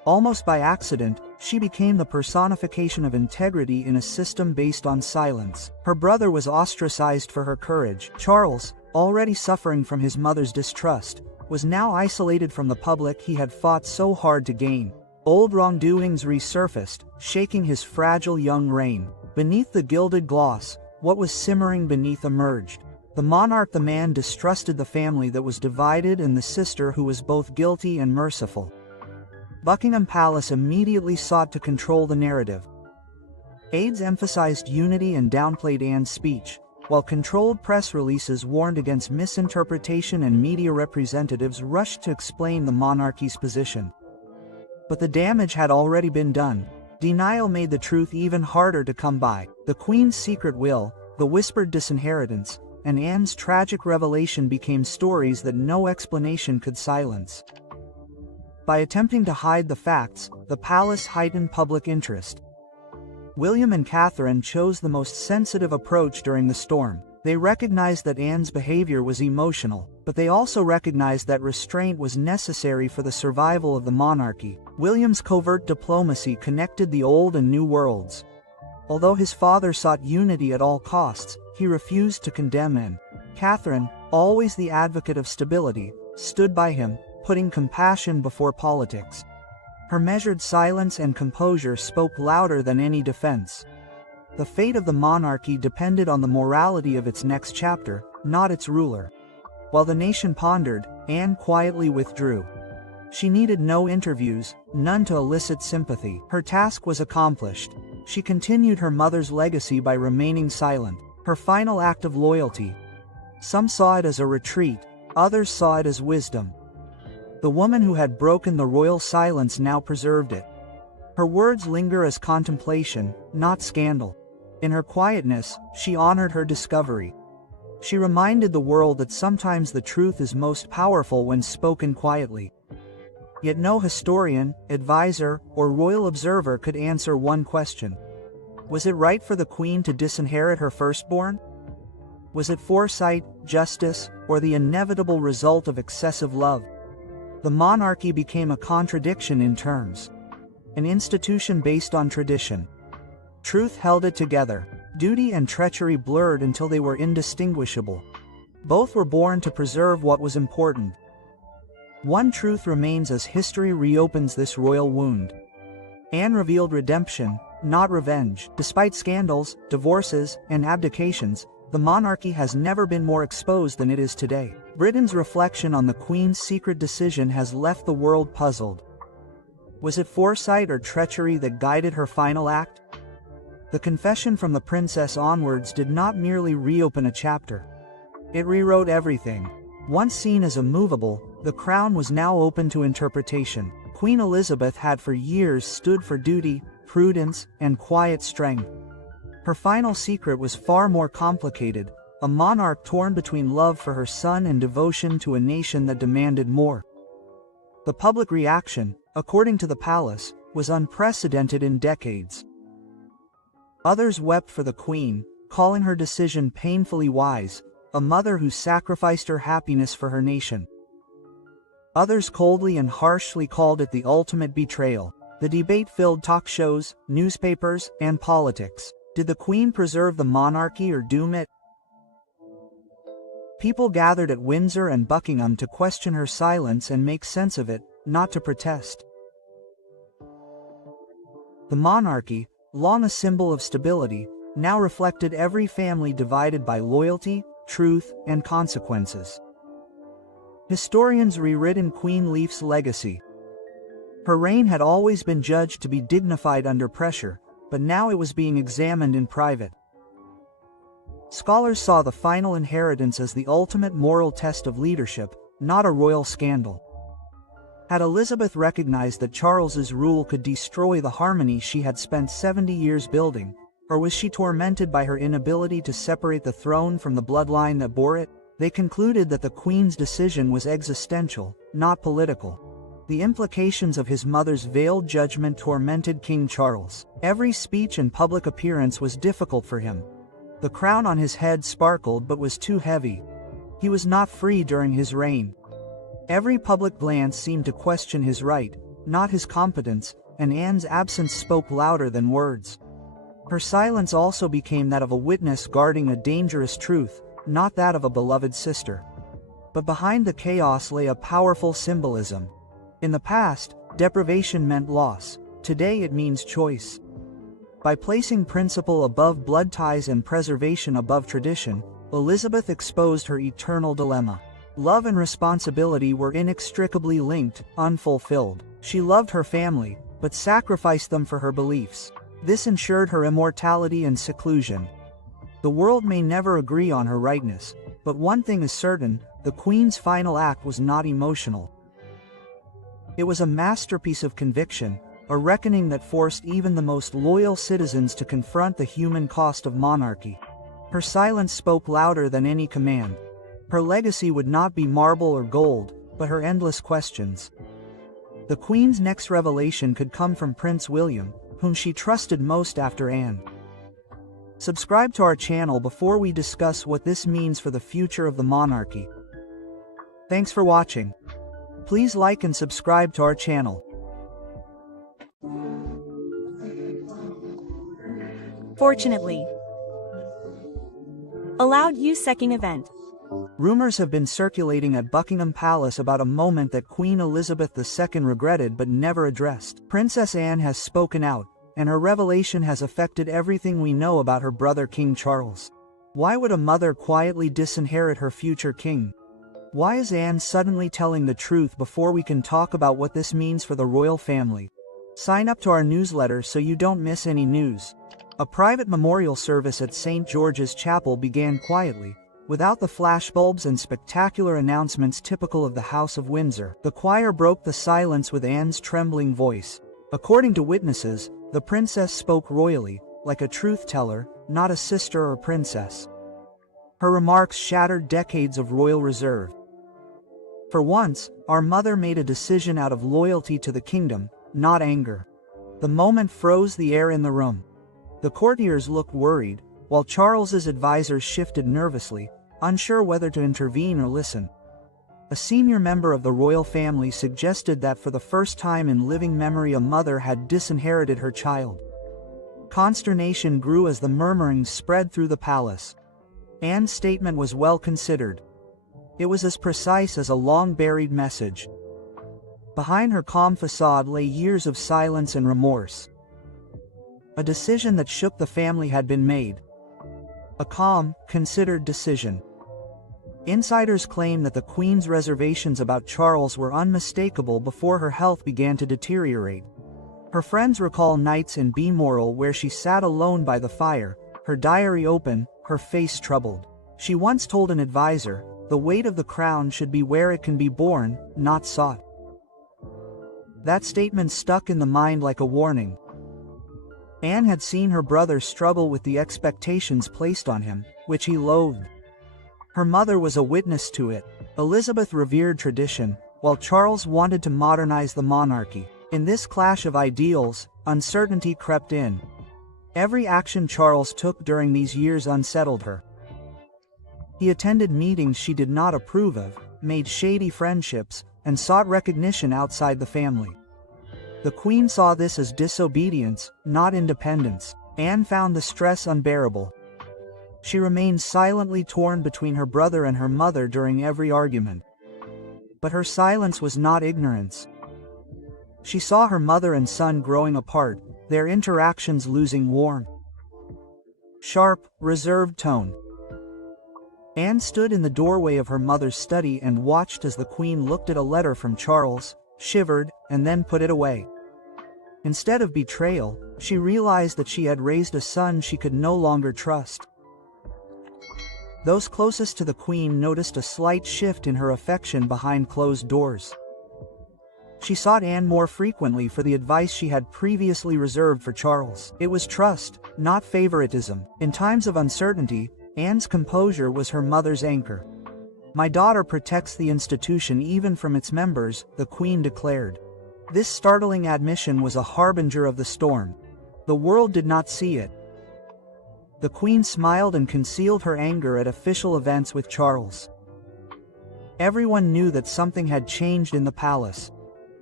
Almost by accident, she became the personification of integrity in a system based on silence. Her brother was ostracized for her courage. Charles, already suffering from his mother's distrust, was now isolated from the public he had fought so hard to gain. Old wrongdoings resurfaced, shaking his fragile young reign. Beneath the gilded gloss, what was simmering beneath emerged. The monarch, the man distrusted the family that was divided, and the sister who was both guilty and merciful. Buckingham Palace immediately sought to control the narrative. Aides emphasized unity and downplayed Anne's speech, while controlled press releases warned against misinterpretation, and media representatives rushed to explain the monarchy's position. But the damage had already been done. Denial made the truth even harder to come by. The Queen's secret will, the whispered disinheritance, and Anne's tragic revelation became stories that no explanation could silence. By attempting to hide the facts, the palace heightened public interest. William and Catherine chose the most sensitive approach during the storm. They recognized that Anne's behavior was emotional, but they also recognized that restraint was necessary for the survival of the monarchy. William's covert diplomacy connected the old and new worlds. Although his father sought unity at all costs, he refused to condemn Anne. Catherine, always the advocate of stability, stood by him, putting compassion before politics. Her measured silence and composure spoke louder than any defense. The fate of the monarchy depended on the morality of its next chapter, not its ruler. While the nation pondered, Anne quietly withdrew. She needed no interviews, none to elicit sympathy. Her task was accomplished. She continued her mother's legacy by remaining silent, her final act of loyalty. Some saw it as a retreat, others saw it as wisdom. The woman who had broken the royal silence now preserved it. Her words linger as contemplation, not scandal. In her quietness, she honored her discovery. She reminded the world that sometimes the truth is most powerful when spoken quietly. Yet no historian, advisor, or royal observer could answer one question. Was it right for the Queen to disinherit her firstborn? Was it foresight, justice, or the inevitable result of excessive love? The monarchy became a contradiction in terms. An institution based on tradition. Truth held it together. Duty and treachery blurred until they were indistinguishable. Both were born to preserve what was important. One truth remains as history reopens this royal wound. Anne revealed redemption, not revenge. Despite scandals, divorces, and abdications, the monarchy has never been more exposed than it is today. Britain's reflection on the Queen's secret decision has left the world puzzled. Was it foresight or treachery that guided her final act? The confession from the princess onwards did not merely reopen a chapter. It rewrote everything. Once seen as immovable, the crown was now open to interpretation. Queen Elizabeth had for years stood for duty, prudence, and quiet strength. Her final secret was far more complicated, a monarch torn between love for her son and devotion to a nation that demanded more. The public reaction, according to the palace, was unprecedented in decades. Others wept for the Queen, calling her decision painfully wise, a mother who sacrificed her happiness for her nation. Others coldly and harshly called it the ultimate betrayal. The debate filled talk shows, newspapers, and politics. Did the Queen preserve the monarchy or doom it? People gathered at Windsor and Buckingham to question her silence and make sense of it, not to protest. The monarchy, long a symbol of stability, now reflected every family divided by loyalty, truth, and consequences. Historians rewritten Queen Leaf's legacy. Her reign had always been judged to be dignified under pressure, but now it was being examined in private. Scholars saw the final inheritance as the ultimate moral test of leadership, not a royal scandal. Had Elizabeth recognized that Charles's rule could destroy the harmony she had spent 70 years building, or was she tormented by her inability to separate the throne from the bloodline that bore it? They concluded that the Queen's decision was existential, not political. The implications of his mother's veiled judgment tormented King Charles. Every speech and public appearance was difficult for him. The crown on his head sparkled but was too heavy. He was not free during his reign. Every public glance seemed to question his right, not his competence, and Anne's absence spoke louder than words. Her silence also became that of a witness guarding a dangerous truth, not that of a beloved sister. But behind the chaos lay a powerful symbolism. In the past, deprivation meant loss. Today it means choice. By placing principle above blood ties and preservation above tradition, Elizabeth exposed her eternal dilemma. Love and responsibility were inextricably linked, unfulfilled. She loved her family, but sacrificed them for her beliefs. This ensured her immortality and seclusion. The world may never agree on her rightness, but one thing is certain: the Queen's final act was not emotional. It was a masterpiece of conviction, a reckoning that forced even the most loyal citizens to confront the human cost of monarchy. Her silence spoke louder than any command. Her legacy would not be marble or gold, but her endless questions. The Queen's next revelation could come from Prince William, whom she trusted most after Anne. Subscribe to our channel before we discuss what this means for the future of the monarchy. Thanks for watching. Please like and subscribe to our channel. Fortunately. Allowed you second event. Rumors have been circulating at Buckingham Palace about a moment that Queen Elizabeth II regretted but never addressed. Princess Anne has spoken out, and her revelation has affected everything we know about her brother King Charles. Why would a mother quietly disinherit her future king? Why is Anne suddenly telling the truth before we can talk about what this means for the royal family? Sign up to our newsletter so you don't miss any news. A private memorial service at St. George's Chapel began quietly, without the flashbulbs and spectacular announcements typical of the House of Windsor. The choir broke the silence with Anne's trembling voice. According to witnesses, the princess spoke royally, like a truth-teller, not a sister or princess. Her remarks shattered decades of royal reserve. For once, our mother made a decision out of loyalty to the kingdom, not anger. The moment froze the air in the room. The courtiers looked worried, while Charles's advisors shifted nervously, unsure whether to intervene or listen. A senior member of the royal family suggested that for the first time in living memory a mother had disinherited her child. Consternation grew as the murmurings spread through the palace. Anne's statement was well considered. It was as precise as a long-buried message. Behind her calm facade lay years of silence and remorse. A decision that shook the family had been made. A calm, considered decision. Insiders claim that the Queen's reservations about Charles were unmistakable before her health began to deteriorate. Her friends recall nights in Balmoral where she sat alone by the fire, her diary open, her face troubled. She once told an advisor, "The weight of the crown should be where it can be borne, not sought." That statement stuck in the mind like a warning. Anne had seen her brother struggle with the expectations placed on him, which he loathed. Her mother was a witness to it. Elizabeth revered tradition, while Charles wanted to modernize the monarchy. In this clash of ideals, uncertainty crept in. Every action Charles took during these years unsettled her. He attended meetings she did not approve of, made shady friendships, and sought recognition outside the family. The Queen saw this as disobedience, not independence. Anne found the stress unbearable. She remained silently torn between her brother and her mother during every argument. But her silence was not ignorance. She saw her mother and son growing apart, their interactions losing warmth. Sharp, reserved tone. Anne stood in the doorway of her mother's study and watched as the Queen looked at a letter from Charles, shivered, and then put it away. Instead of betrayal, she realized that she had raised a son she could no longer trust. Those closest to the Queen noticed a slight shift in her affection behind closed doors. She sought Anne more frequently for the advice she had previously reserved for Charles. It was trust, not favoritism. In times of uncertainty, Anne's composure was her mother's anchor. "My daughter protects the institution even from its members," the Queen declared. This startling admission was a harbinger of the storm. The world did not see it. The Queen smiled and concealed her anger at official events with Charles. Everyone knew that something had changed in the palace.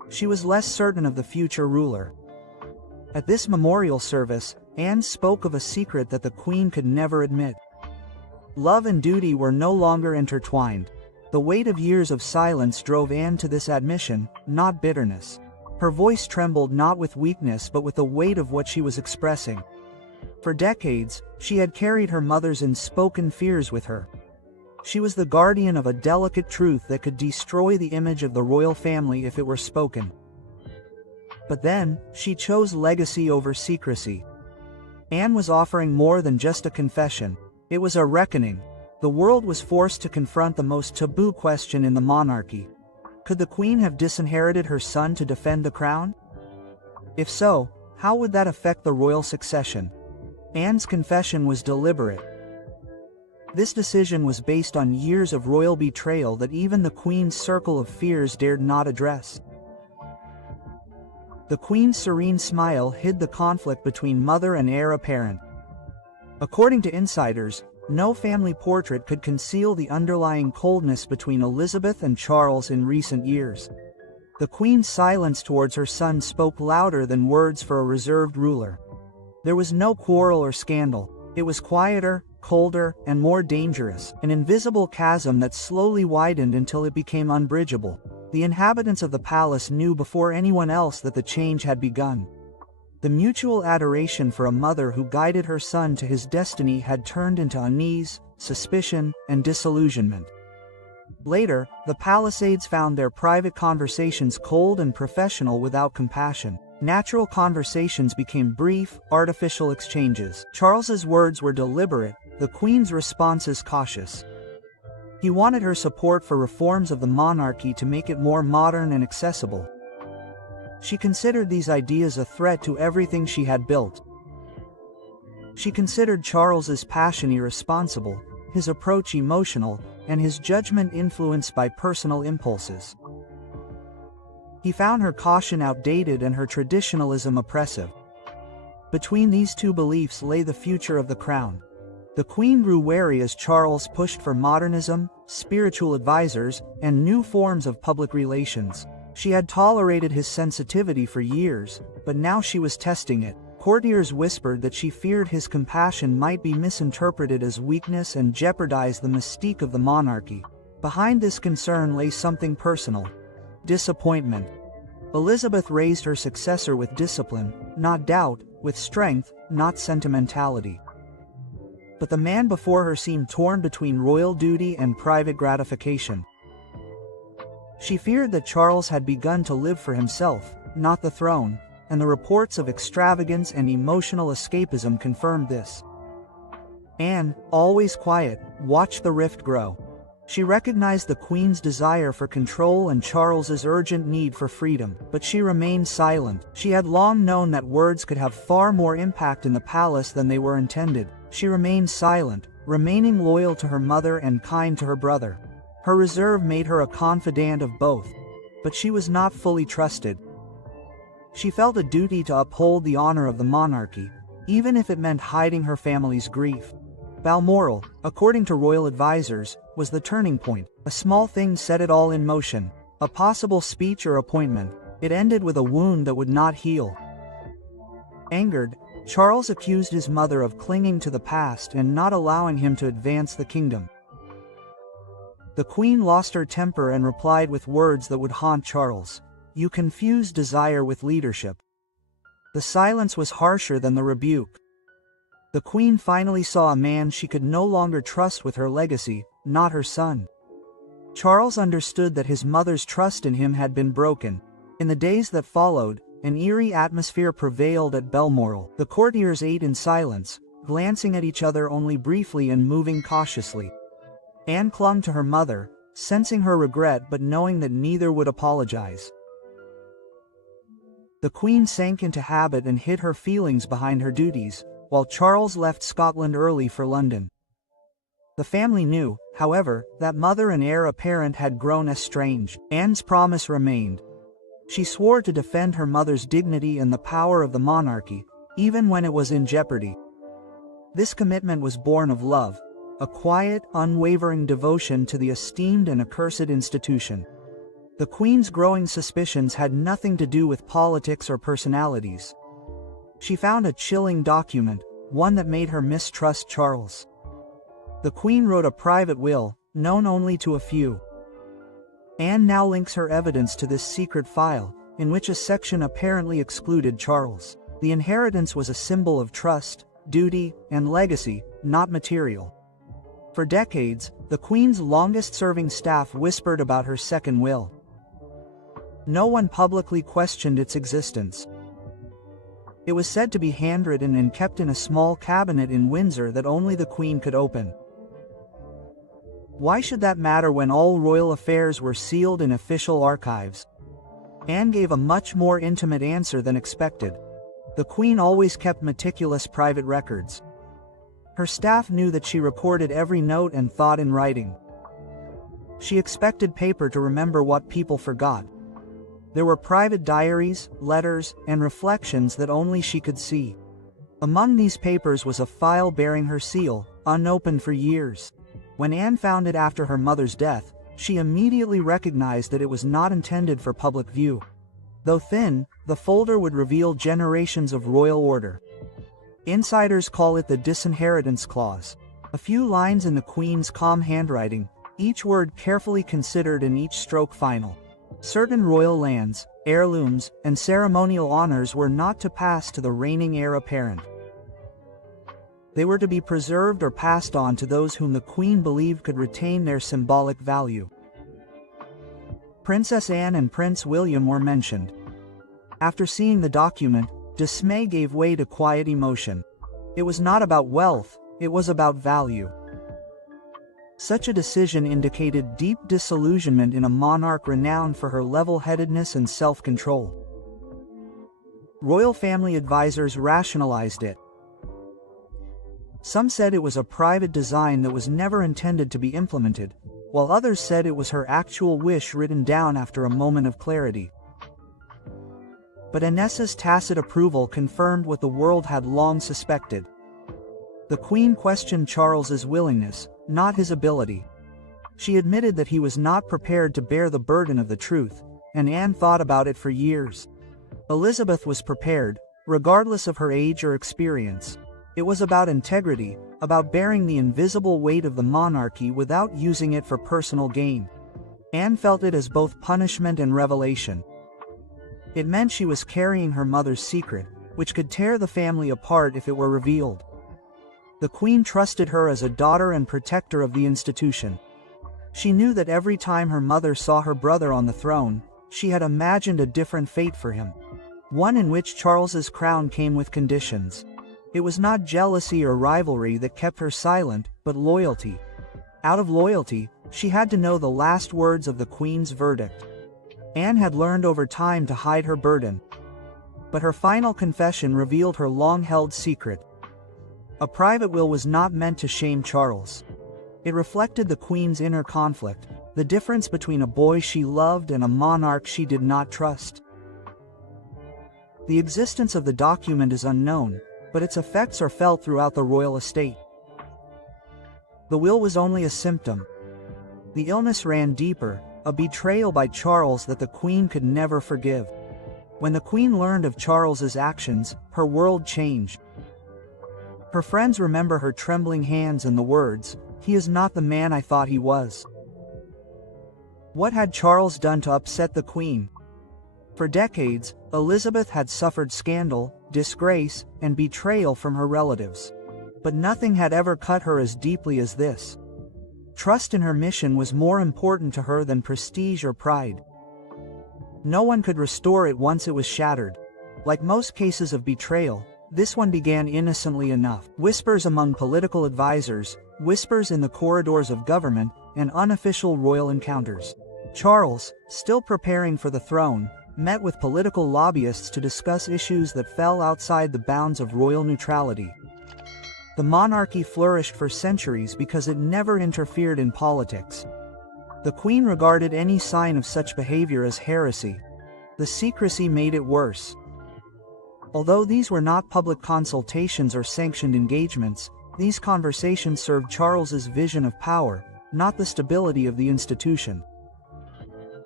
She was less certain of the future ruler. At this memorial service, Anne spoke of a secret that the Queen could never admit. Love and duty were no longer intertwined. The weight of years of silence drove Anne to this admission, not bitterness. Her voice trembled not with weakness but with the weight of what she was expressing. For decades, she had carried her mother's unspoken fears with her. She was the guardian of a delicate truth that could destroy the image of the royal family if it were spoken. But then, she chose legacy over secrecy. Anne was offering more than just a confession. It was a reckoning. The world was forced to confront the most taboo question in the monarchy. Could the Queen have disinherited her son to defend the crown? If so, how would that affect the royal succession? Anne's confession was deliberate. This decision was based on years of royal betrayal that even the Queen's circle of fears dared not address. The Queen's serene smile hid the conflict between mother and heir apparent. According to insiders, no family portrait could conceal the underlying coldness between Elizabeth and Charles in recent years. The Queen's silence towards her son spoke louder than words for a reserved ruler. There was no quarrel or scandal. It was quieter, colder, and more dangerous, an invisible chasm that slowly widened until it became unbridgeable. The inhabitants of the palace knew before anyone else that the change had begun. The mutual adoration for a mother who guided her son to his destiny had turned into unease, suspicion, and disillusionment. Later, the Palisades found their private conversations cold and professional without compassion. Natural conversations became brief, artificial exchanges. Charles's words were deliberate, the Queen's responses cautious. He wanted her support for reforms of the monarchy to make it more modern and accessible. She considered these ideas a threat to everything she had built. She considered Charles's passion irresponsible, his approach emotional, and his judgment influenced by personal impulses. He found her caution outdated and her traditionalism oppressive. Between these two beliefs lay the future of the crown. The Queen grew wary as Charles pushed for modernism, spiritual advisors, and new forms of public relations. She had tolerated his sensitivity for years, but now she was testing it. Courtiers whispered that she feared his compassion might be misinterpreted as weakness and jeopardize the mystique of the monarchy. Behind this concern lay something personal: disappointment. Elizabeth raised her successor with discipline, not doubt, with strength, not sentimentality. But the man before her seemed torn between royal duty and private gratification. She feared that Charles had begun to live for himself, not the throne, and the reports of extravagance and emotional escapism confirmed this. Anne, always quiet, watched the rift grow. She recognized the Queen's desire for control and Charles's urgent need for freedom, but she remained silent. She had long known that words could have far more impact in the palace than they were intended. She remained silent, remaining loyal to her mother and kind to her brother. Her reserve made her a confidant of both, but she was not fully trusted. She felt a duty to uphold the honor of the monarchy, even if it meant hiding her family's grief. Balmoral, according to royal advisors, was the turning point. A small thing set it all in motion. A possible speech or appointment. It ended with a wound that would not heal. Angered, Charles accused his mother of clinging to the past and not allowing him to advance the kingdom. The Queen lost her temper and replied with words that would haunt Charles. "You confuse desire with leadership." The silence was harsher than the rebuke. The Queen finally saw a man she could no longer trust with her legacy, not her son. Charles understood that his mother's trust in him had been broken. In the days that followed, an eerie atmosphere prevailed at Balmoral. The courtiers ate in silence, glancing at each other only briefly and moving cautiously. Anne clung to her mother, sensing her regret but knowing that neither would apologize. The Queen sank into habit and hid her feelings behind her duties, while Charles left Scotland early for London. The family knew, however, that mother and heir apparent had grown estranged. Anne's promise remained. She swore to defend her mother's dignity and the power of the monarchy, even when it was in jeopardy. This commitment was born of love, a quiet, unwavering devotion to the esteemed and accursed institution. The Queen's growing suspicions had nothing to do with politics or personalities. She found a chilling document, one that made her mistrust Charles. The Queen wrote a private will, known only to a few. Anne now links her evidence to this secret file, in which a section apparently excluded Charles. The inheritance was a symbol of trust, duty, and legacy, not material. For decades, the Queen's longest-serving staff whispered about her second will. No one publicly questioned its existence. It was said to be handwritten and kept in a small cabinet in Windsor that only the Queen could open. Why should that matter when all royal affairs were sealed in official archives? Anne gave a much more intimate answer than expected. The Queen always kept meticulous private records. Her staff knew that she recorded every note and thought in writing. She expected paper to remember what people forgot. There were private diaries, letters, and reflections that only she could see. Among these papers was a file bearing her seal, unopened for years. When Anne found it after her mother's death, she immediately recognized that it was not intended for public view. Though thin, the folder would reveal generations of royal order. Insiders call it the disinheritance clause. A few lines in the Queen's calm handwriting, each word carefully considered and each stroke final. Certain royal lands, heirlooms, and ceremonial honors were not to pass to the reigning heir apparent. They were to be preserved or passed on to those whom the Queen believed could retain their symbolic value. Princess Anne and Prince William were mentioned. After seeing the document, dismay gave way to quiet emotion. It was not about wealth, it was about value. Such a decision indicated deep disillusionment in a monarch renowned for her level-headedness and self-control. Royal family advisors rationalized it. Some said it was a private design that was never intended to be implemented, while others said it was her actual wish written down after a moment of clarity. But Anne's tacit approval confirmed what the world had long suspected. The Queen questioned Charles's willingness, not his ability. She admitted that he was not prepared to bear the burden of the truth, and Anne thought about it for years. Elizabeth was prepared, regardless of her age or experience. It was about integrity, about bearing the invisible weight of the monarchy without using it for personal gain. Anne felt it as both punishment and revelation. It meant she was carrying her mother's secret, which could tear the family apart if it were revealed. The Queen trusted her as a daughter and protector of the institution. She knew that every time her mother saw her brother on the throne, she had imagined a different fate for him. One in which Charles's crown came with conditions. It was not jealousy or rivalry that kept her silent, but loyalty. Out of loyalty, she had to know the last words of the Queen's verdict. Anne had learned over time to hide her burden. But her final confession revealed her long-held secret. A private will was not meant to shame Charles. It reflected the Queen's inner conflict, the difference between a boy she loved and a monarch she did not trust. The existence of the document is unknown, but its effects are felt throughout the royal estate. The will was only a symptom. The illness ran deeper, a betrayal by Charles that the Queen could never forgive. When the Queen learned of Charles's actions, her world changed. Her friends remember her trembling hands and the words, "He is not the man I thought he was." What had Charles done to upset the Queen? For decades, Elizabeth had suffered scandal, disgrace, and betrayal from her relatives. But nothing had ever cut her as deeply as this. Trust in her mission was more important to her than prestige or pride. No one could restore it once it was shattered. Like most cases of betrayal, this one began innocently enough. Whispers among political advisors, whispers in the corridors of government, and unofficial royal encounters. Charles, still preparing for the throne, met with political lobbyists to discuss issues that fell outside the bounds of royal neutrality. The monarchy flourished for centuries because it never interfered in politics. The Queen regarded any sign of such behavior as heresy. The secrecy made it worse. Although these were not public consultations or sanctioned engagements, these conversations served Charles's vision of power, not the stability of the institution.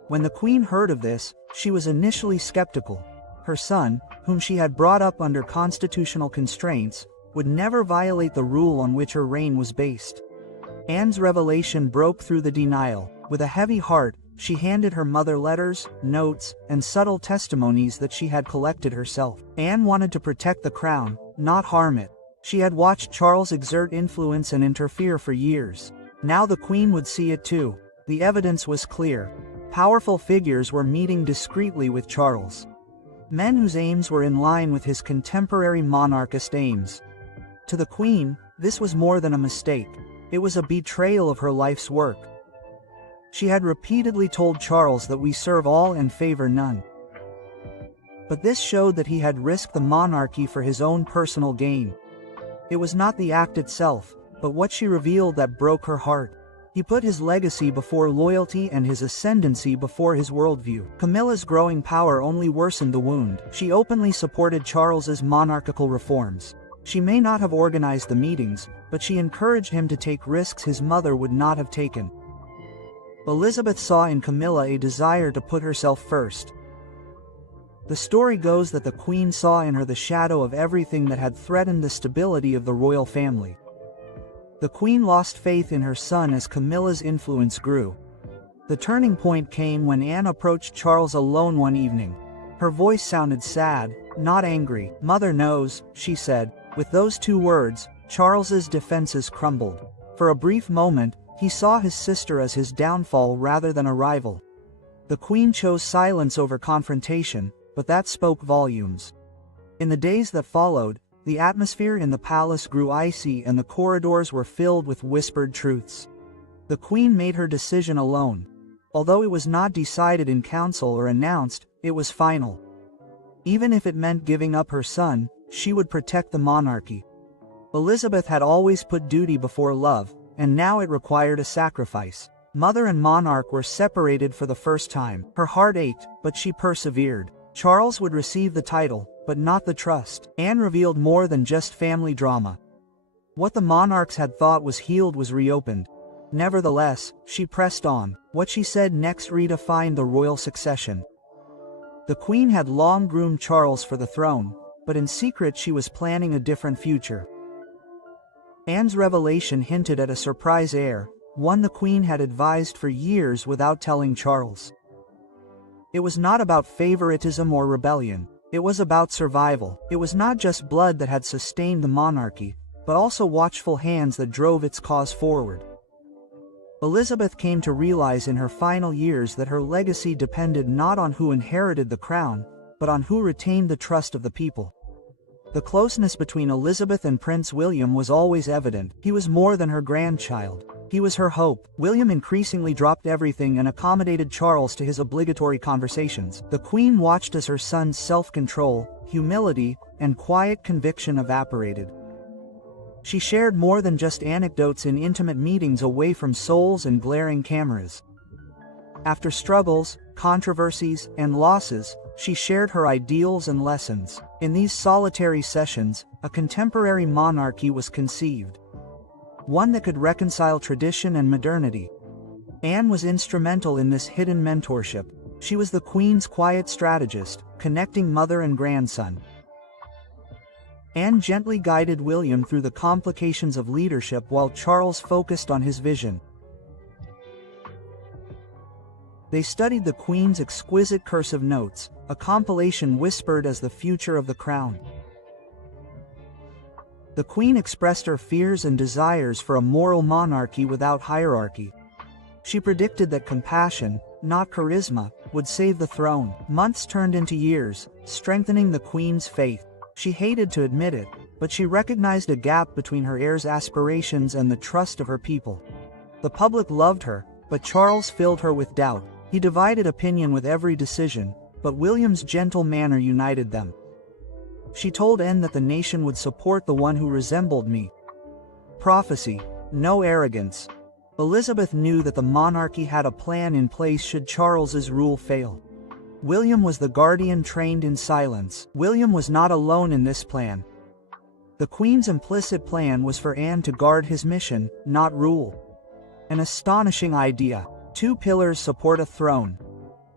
When the Queen heard of this, she was initially skeptical. Her son, whom she had brought up under constitutional constraints, would never violate the rule on which her reign was based. Anne's revelation broke through the denial. With a heavy heart, she handed her mother letters, notes, and subtle testimonies that she had collected herself. Anne wanted to protect the crown, not harm it. She had watched Charles exert influence and interfere for years. Now the Queen would see it too. The evidence was clear. Powerful figures were meeting discreetly with Charles. Men whose aims were in line with his contemporary monarchist aims. To the Queen, this was more than a mistake. It was a betrayal of her life's work. She had repeatedly told Charles that we serve all and favor none. But this showed that he had risked the monarchy for his own personal gain. It was not the act itself, but what she revealed that broke her heart. He put his legacy before loyalty and his ascendancy before his worldview. Camilla's growing power only worsened the wound. She openly supported Charles's monarchical reforms. She may not have organized the meetings, but she encouraged him to take risks his mother would not have taken. Elizabeth saw in Camilla a desire to put herself first. The story goes that the Queen saw in her the shadow of everything that had threatened the stability of the royal family. The Queen lost faith in her son as Camilla's influence grew. The turning point came when Anne approached Charles alone one evening. Her voice sounded sad, not angry. "Mother knows," she said. With those two words, Charles's defenses crumbled. For a brief moment, he saw his sister as his downfall rather than a rival. The Queen chose silence over confrontation, but that spoke volumes. In the days that followed, the atmosphere in the palace grew icy and the corridors were filled with whispered truths. The Queen made her decision alone. Although it was not decided in council or announced, it was final. Even if it meant giving up her son, she would protect the monarchy. Elizabeth had always put duty before love, and now it required a sacrifice. Mother and monarch were separated for the first time. Her heart ached, but she persevered. Charles would receive the title, but not the trust. Anne revealed more than just family drama. What the monarchs had thought was healed was reopened. Nevertheless, she pressed on. What she said next redefined the royal succession. The Queen had long groomed Charles for the throne, but in secret she was planning a different future. Anne's revelation hinted at a surprise heir, one the Queen had advised for years without telling Charles. It was not about favoritism or rebellion. It was about survival. It was not just blood that had sustained the monarchy, but also watchful hands that drove its cause forward. Elizabeth came to realize in her final years that her legacy depended not on who inherited the crown, but on who retained the trust of the people. The closeness between Elizabeth and Prince William was always evident. He was more than her grandchild. He was her hope. William increasingly dropped everything and accommodated Charles to his obligatory conversations. The Queen watched as her son's self-control, humility, and quiet conviction evaporated. She shared more than just anecdotes in intimate meetings away from souls and glaring cameras. After struggles, controversies, and losses, she shared her ideals and lessons. In these solitary sessions, a contemporary monarchy was conceived. One that could reconcile tradition and modernity. Anne was instrumental in this hidden mentorship. She was the Queen's quiet strategist, connecting mother and grandson. Anne gently guided William through the complications of leadership while Charles focused on his vision. They studied the Queen's exquisite cursive notes, a compilation whispered as the future of the crown. The Queen expressed her fears and desires for a moral monarchy without hierarchy. She predicted that compassion, not charisma, would save the throne. Months turned into years, strengthening the Queen's faith. She hated to admit it, but she recognized a gap between her heir's aspirations and the trust of her people. The public loved her, but Charles filled her with doubt. He divided opinion with every decision, but William's gentle manner united them. She told Anne that the nation would support the one who resembled me. Prophecy, no arrogance. Elizabeth knew that the monarchy had a plan in place should Charles's rule fail. William was the guardian trained in silence. William was not alone in this plan. The Queen's implicit plan was for Anne to guard his mission, not rule. An astonishing idea. Two pillars support a throne.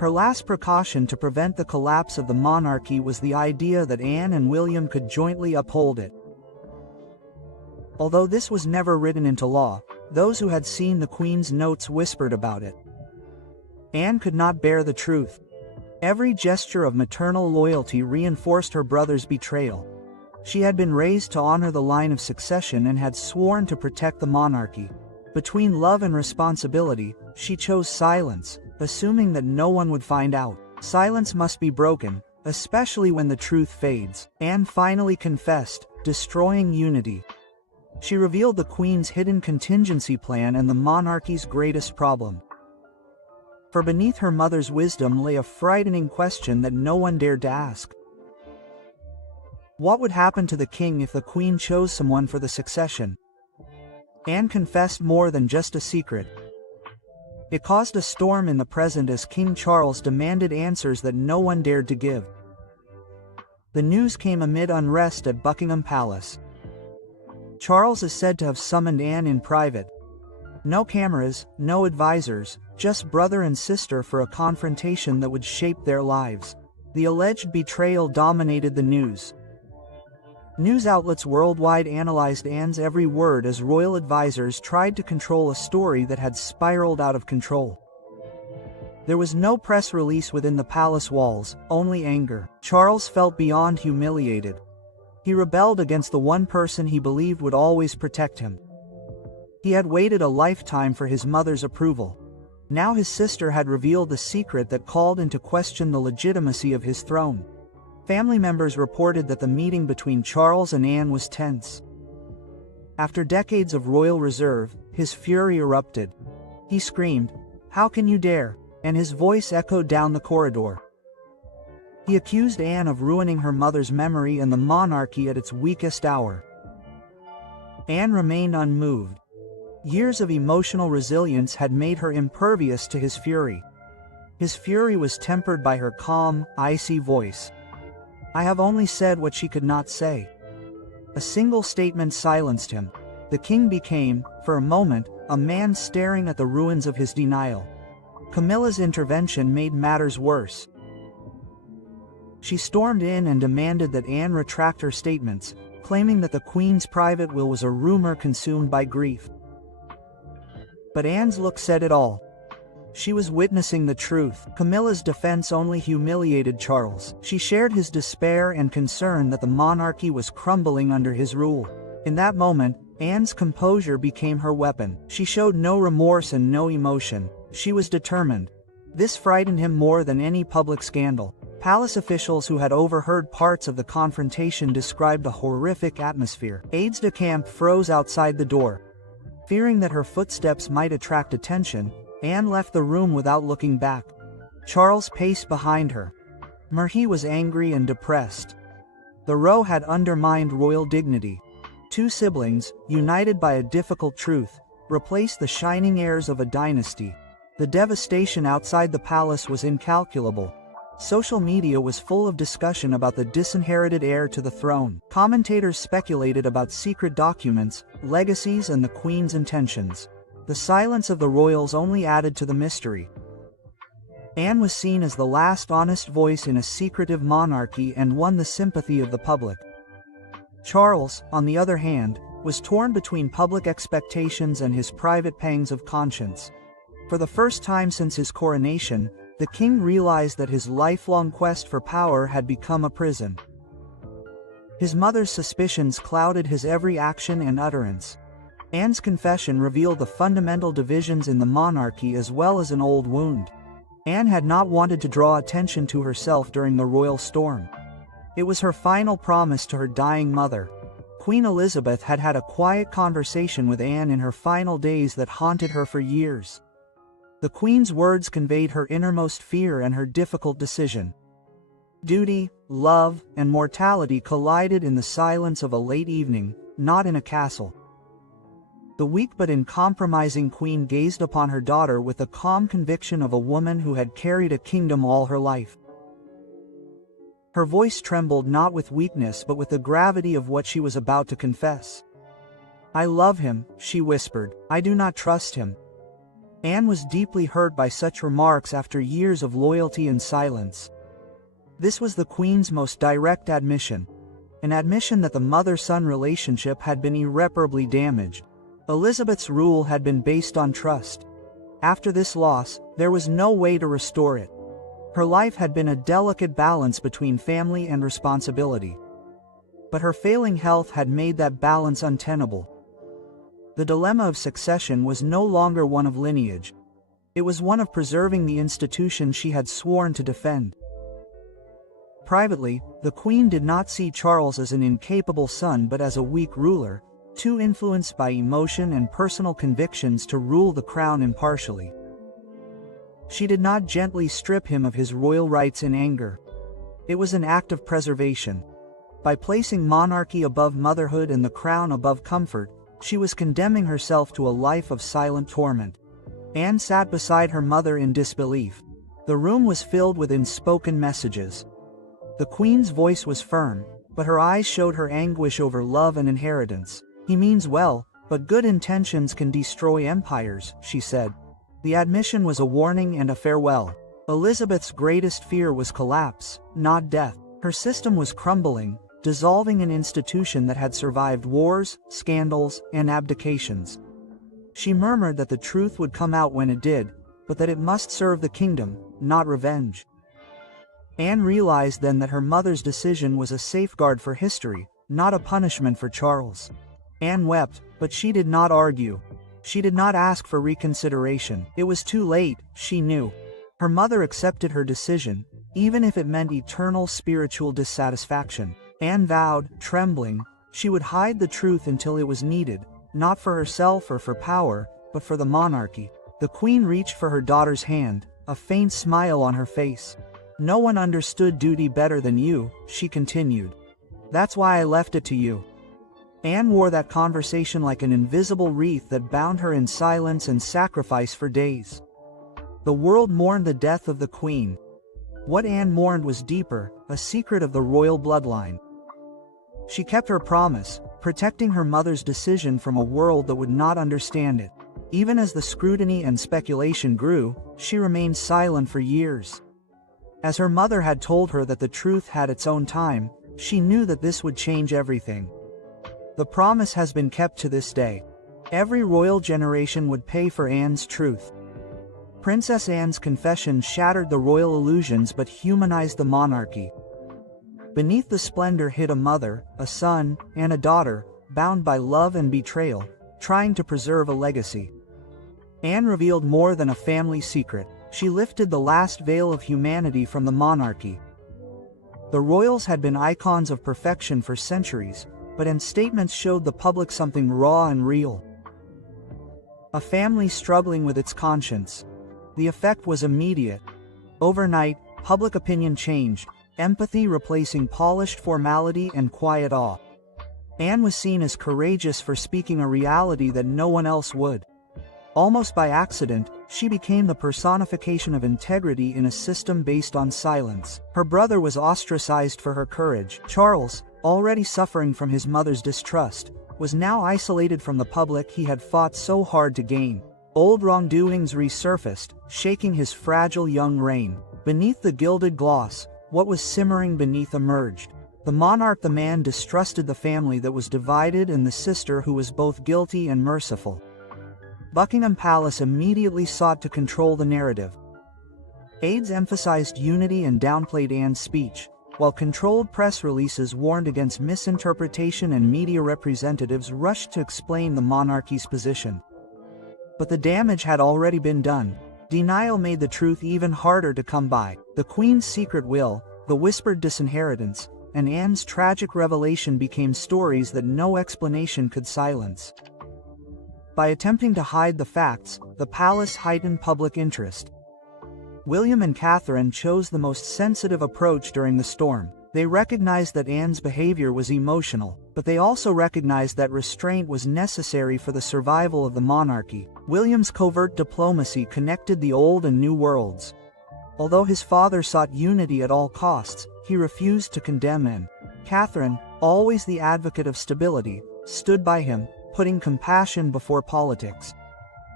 Her last precaution to prevent the collapse of the monarchy was the idea that Anne and William could jointly uphold it. Although this was never written into law, those who had seen the Queen's notes whispered about it. Anne could not bear the truth. Every gesture of maternal loyalty reinforced her brother's betrayal. She had been raised to honor the line of succession and had sworn to protect the monarchy. Between love and responsibility, she chose silence, assuming that no one would find out. Silence must be broken, especially when the truth fades. Anne finally confessed, destroying unity. She revealed the Queen's hidden contingency plan and the monarchy's greatest problem. For beneath her mother's wisdom lay a frightening question that no one dared to ask. What would happen to the king if the Queen chose someone for the succession? Anne confessed more than just a secret. It caused a storm in the present as King Charles demanded answers that no one dared to give. The news came amid unrest at Buckingham Palace. Charles is said to have summoned Anne in private. No cameras, no advisors, just brother and sister for a confrontation that would shape their lives. The alleged betrayal dominated the news. News outlets worldwide analyzed Anne's every word as royal advisors tried to control a story that had spiraled out of control. There was no press release within the palace walls, only anger. Charles felt beyond humiliated. He rebelled against the one person he believed would always protect him. He had waited a lifetime for his mother's approval. Now his sister had revealed the secret that called into question the legitimacy of his throne. Family members reported that the meeting between Charles and Anne was tense. After decades of royal reserve, his fury erupted. He screamed, "How can you dare?" and his voice echoed down the corridor. He accused Anne of ruining her mother's memory and the monarchy at its weakest hour. Anne remained unmoved. Years of emotional resilience had made her impervious to his fury. His fury was tempered by her calm, icy voice. "I have only said what she could not say." A single statement silenced him. The king became, for a moment, a man staring at the ruins of his denial. Camilla's intervention made matters worse. She stormed in and demanded that Anne retract her statements, claiming that the Queen's private will was a rumor consumed by grief. But Anne's look said it all. She was witnessing the truth. Camilla's defense only humiliated Charles. She shared his despair and concern that the monarchy was crumbling under his rule. In that moment, Anne's composure became her weapon. She showed no remorse and no emotion. She was determined. This frightened him more than any public scandal. Palace officials who had overheard parts of the confrontation described a horrific atmosphere. Aides-de-camp froze outside the door. Fearing that her footsteps might attract attention, Anne left the room without looking back. Charles paced behind her. He was angry and depressed. The row had undermined royal dignity. Two siblings, united by a difficult truth, replaced the shining heirs of a dynasty. The devastation outside the palace was incalculable. Social media was full of discussion about the disinherited heir to the throne. Commentators speculated about secret documents, legacies, and the Queen's intentions. The silence of the royals only added to the mystery. Anne was seen as the last honest voice in a secretive monarchy and won the sympathy of the public. Charles, on the other hand, was torn between public expectations and his private pangs of conscience. For the first time since his coronation, the king realized that his lifelong quest for power had become a prison. His mother's suspicions clouded his every action and utterance. Anne's confession revealed the fundamental divisions in the monarchy as well as an old wound. Anne had not wanted to draw attention to herself during the royal storm. It was her final promise to her dying mother. Queen Elizabeth had had a quiet conversation with Anne in her final days that haunted her for years. The Queen's words conveyed her innermost fear and her difficult decision. Duty, love, and mortality collided in the silence of a late evening, not in a castle. The weak but uncompromising Queen gazed upon her daughter with the calm conviction of a woman who had carried a kingdom all her life. Her voice trembled not with weakness but with the gravity of what she was about to confess. "I love him," she whispered. "I do not trust him. Anne was deeply hurt by such remarks after years of loyalty and silence. This was the Queen's most direct admission, an admission that the mother-son relationship had been irreparably damaged. Elizabeth's rule had been based on trust. After this loss, there was no way to restore it. Her life had been a delicate balance between family and responsibility. But her failing health had made that balance untenable. The dilemma of succession was no longer one of lineage. It was one of preserving the institution she had sworn to defend. Privately, the Queen did not see Charles as an incapable son but as a weak ruler, too influenced by emotion and personal convictions to rule the crown impartially. She did not gently strip him of his royal rights in anger. It was an act of preservation. By placing monarchy above motherhood and the crown above comfort, she was condemning herself to a life of silent torment. Anne sat beside her mother in disbelief. The room was filled with unspoken messages. The Queen's voice was firm, but her eyes showed her anguish over love and inheritance. "He means well, but good intentions can destroy empires," she said. The admission was a warning and a farewell. Elizabeth's greatest fear was collapse, not death. Her system was crumbling, dissolving an institution that had survived wars, scandals, and abdications. She murmured that the truth would come out when it did, but that it must serve the kingdom, not revenge. Anne realized then that her mother's decision was a safeguard for history, not a punishment for Charles. Anne wept, but she did not argue. She did not ask for reconsideration. It was too late, she knew. Her mother accepted her decision, even if it meant eternal spiritual dissatisfaction. Anne vowed, trembling, she would hide the truth until it was needed, not for herself or for power, but for the monarchy. The Queen reached for her daughter's hand, a faint smile on her face. "No one understood duty better than you," she continued. "That's why I left it to you." Anne wore that conversation like an invisible wreath that bound her in silence and sacrifice for days. The world mourned the death of the Queen. What Anne mourned was deeper, a secret of the royal bloodline. She kept her promise, protecting her mother's decision from a world that would not understand it. Even as the scrutiny and speculation grew, she remained silent for years. As her mother had told her that the truth had its own time, she knew that this would change everything. The promise has been kept to this day. Every royal generation would pay for Anne's truth. Princess Anne's confession shattered the royal illusions but humanized the monarchy. Beneath the splendor hid a mother, a son, and a daughter, bound by love and betrayal, trying to preserve a legacy. Anne revealed more than a family secret. She lifted the last veil of humanity from the monarchy. The royals had been icons of perfection for centuries, but Anne's statements showed the public something raw and real. A family struggling with its conscience. The effect was immediate. Overnight, public opinion changed, empathy replacing polished formality and quiet awe. Anne was seen as courageous for speaking a reality that no one else would. Almost by accident, she became the personification of integrity in a system based on silence. Her brother was ostracized for her courage. Charles, already suffering from his mother's distrust, was now isolated from the public he had fought so hard to gain. Old wrongdoings resurfaced, shaking his fragile young reign. Beneath the gilded gloss, what was simmering beneath emerged. The monarch, the man distrusted the family that was divided, and the sister who was both guilty and merciful. Buckingham Palace immediately sought to control the narrative. Aides emphasized unity and downplayed Anne's speech, while controlled press releases warned against misinterpretation, and media representatives rushed to explain the monarchy's position. But the damage had already been done. Denial made the truth even harder to come by. The Queen's secret will, the whispered disinheritance, and Anne's tragic revelation became stories that no explanation could silence. By attempting to hide the facts, the palace heightened public interest. William and Catherine chose the most sensitive approach during the storm. They recognized that Anne's behavior was emotional, but they also recognized that restraint was necessary for the survival of the monarchy. William's covert diplomacy connected the old and new worlds. Although his father sought unity at all costs, he refused to condemn Anne. Catherine, always the advocate of stability, stood by him, putting compassion before politics.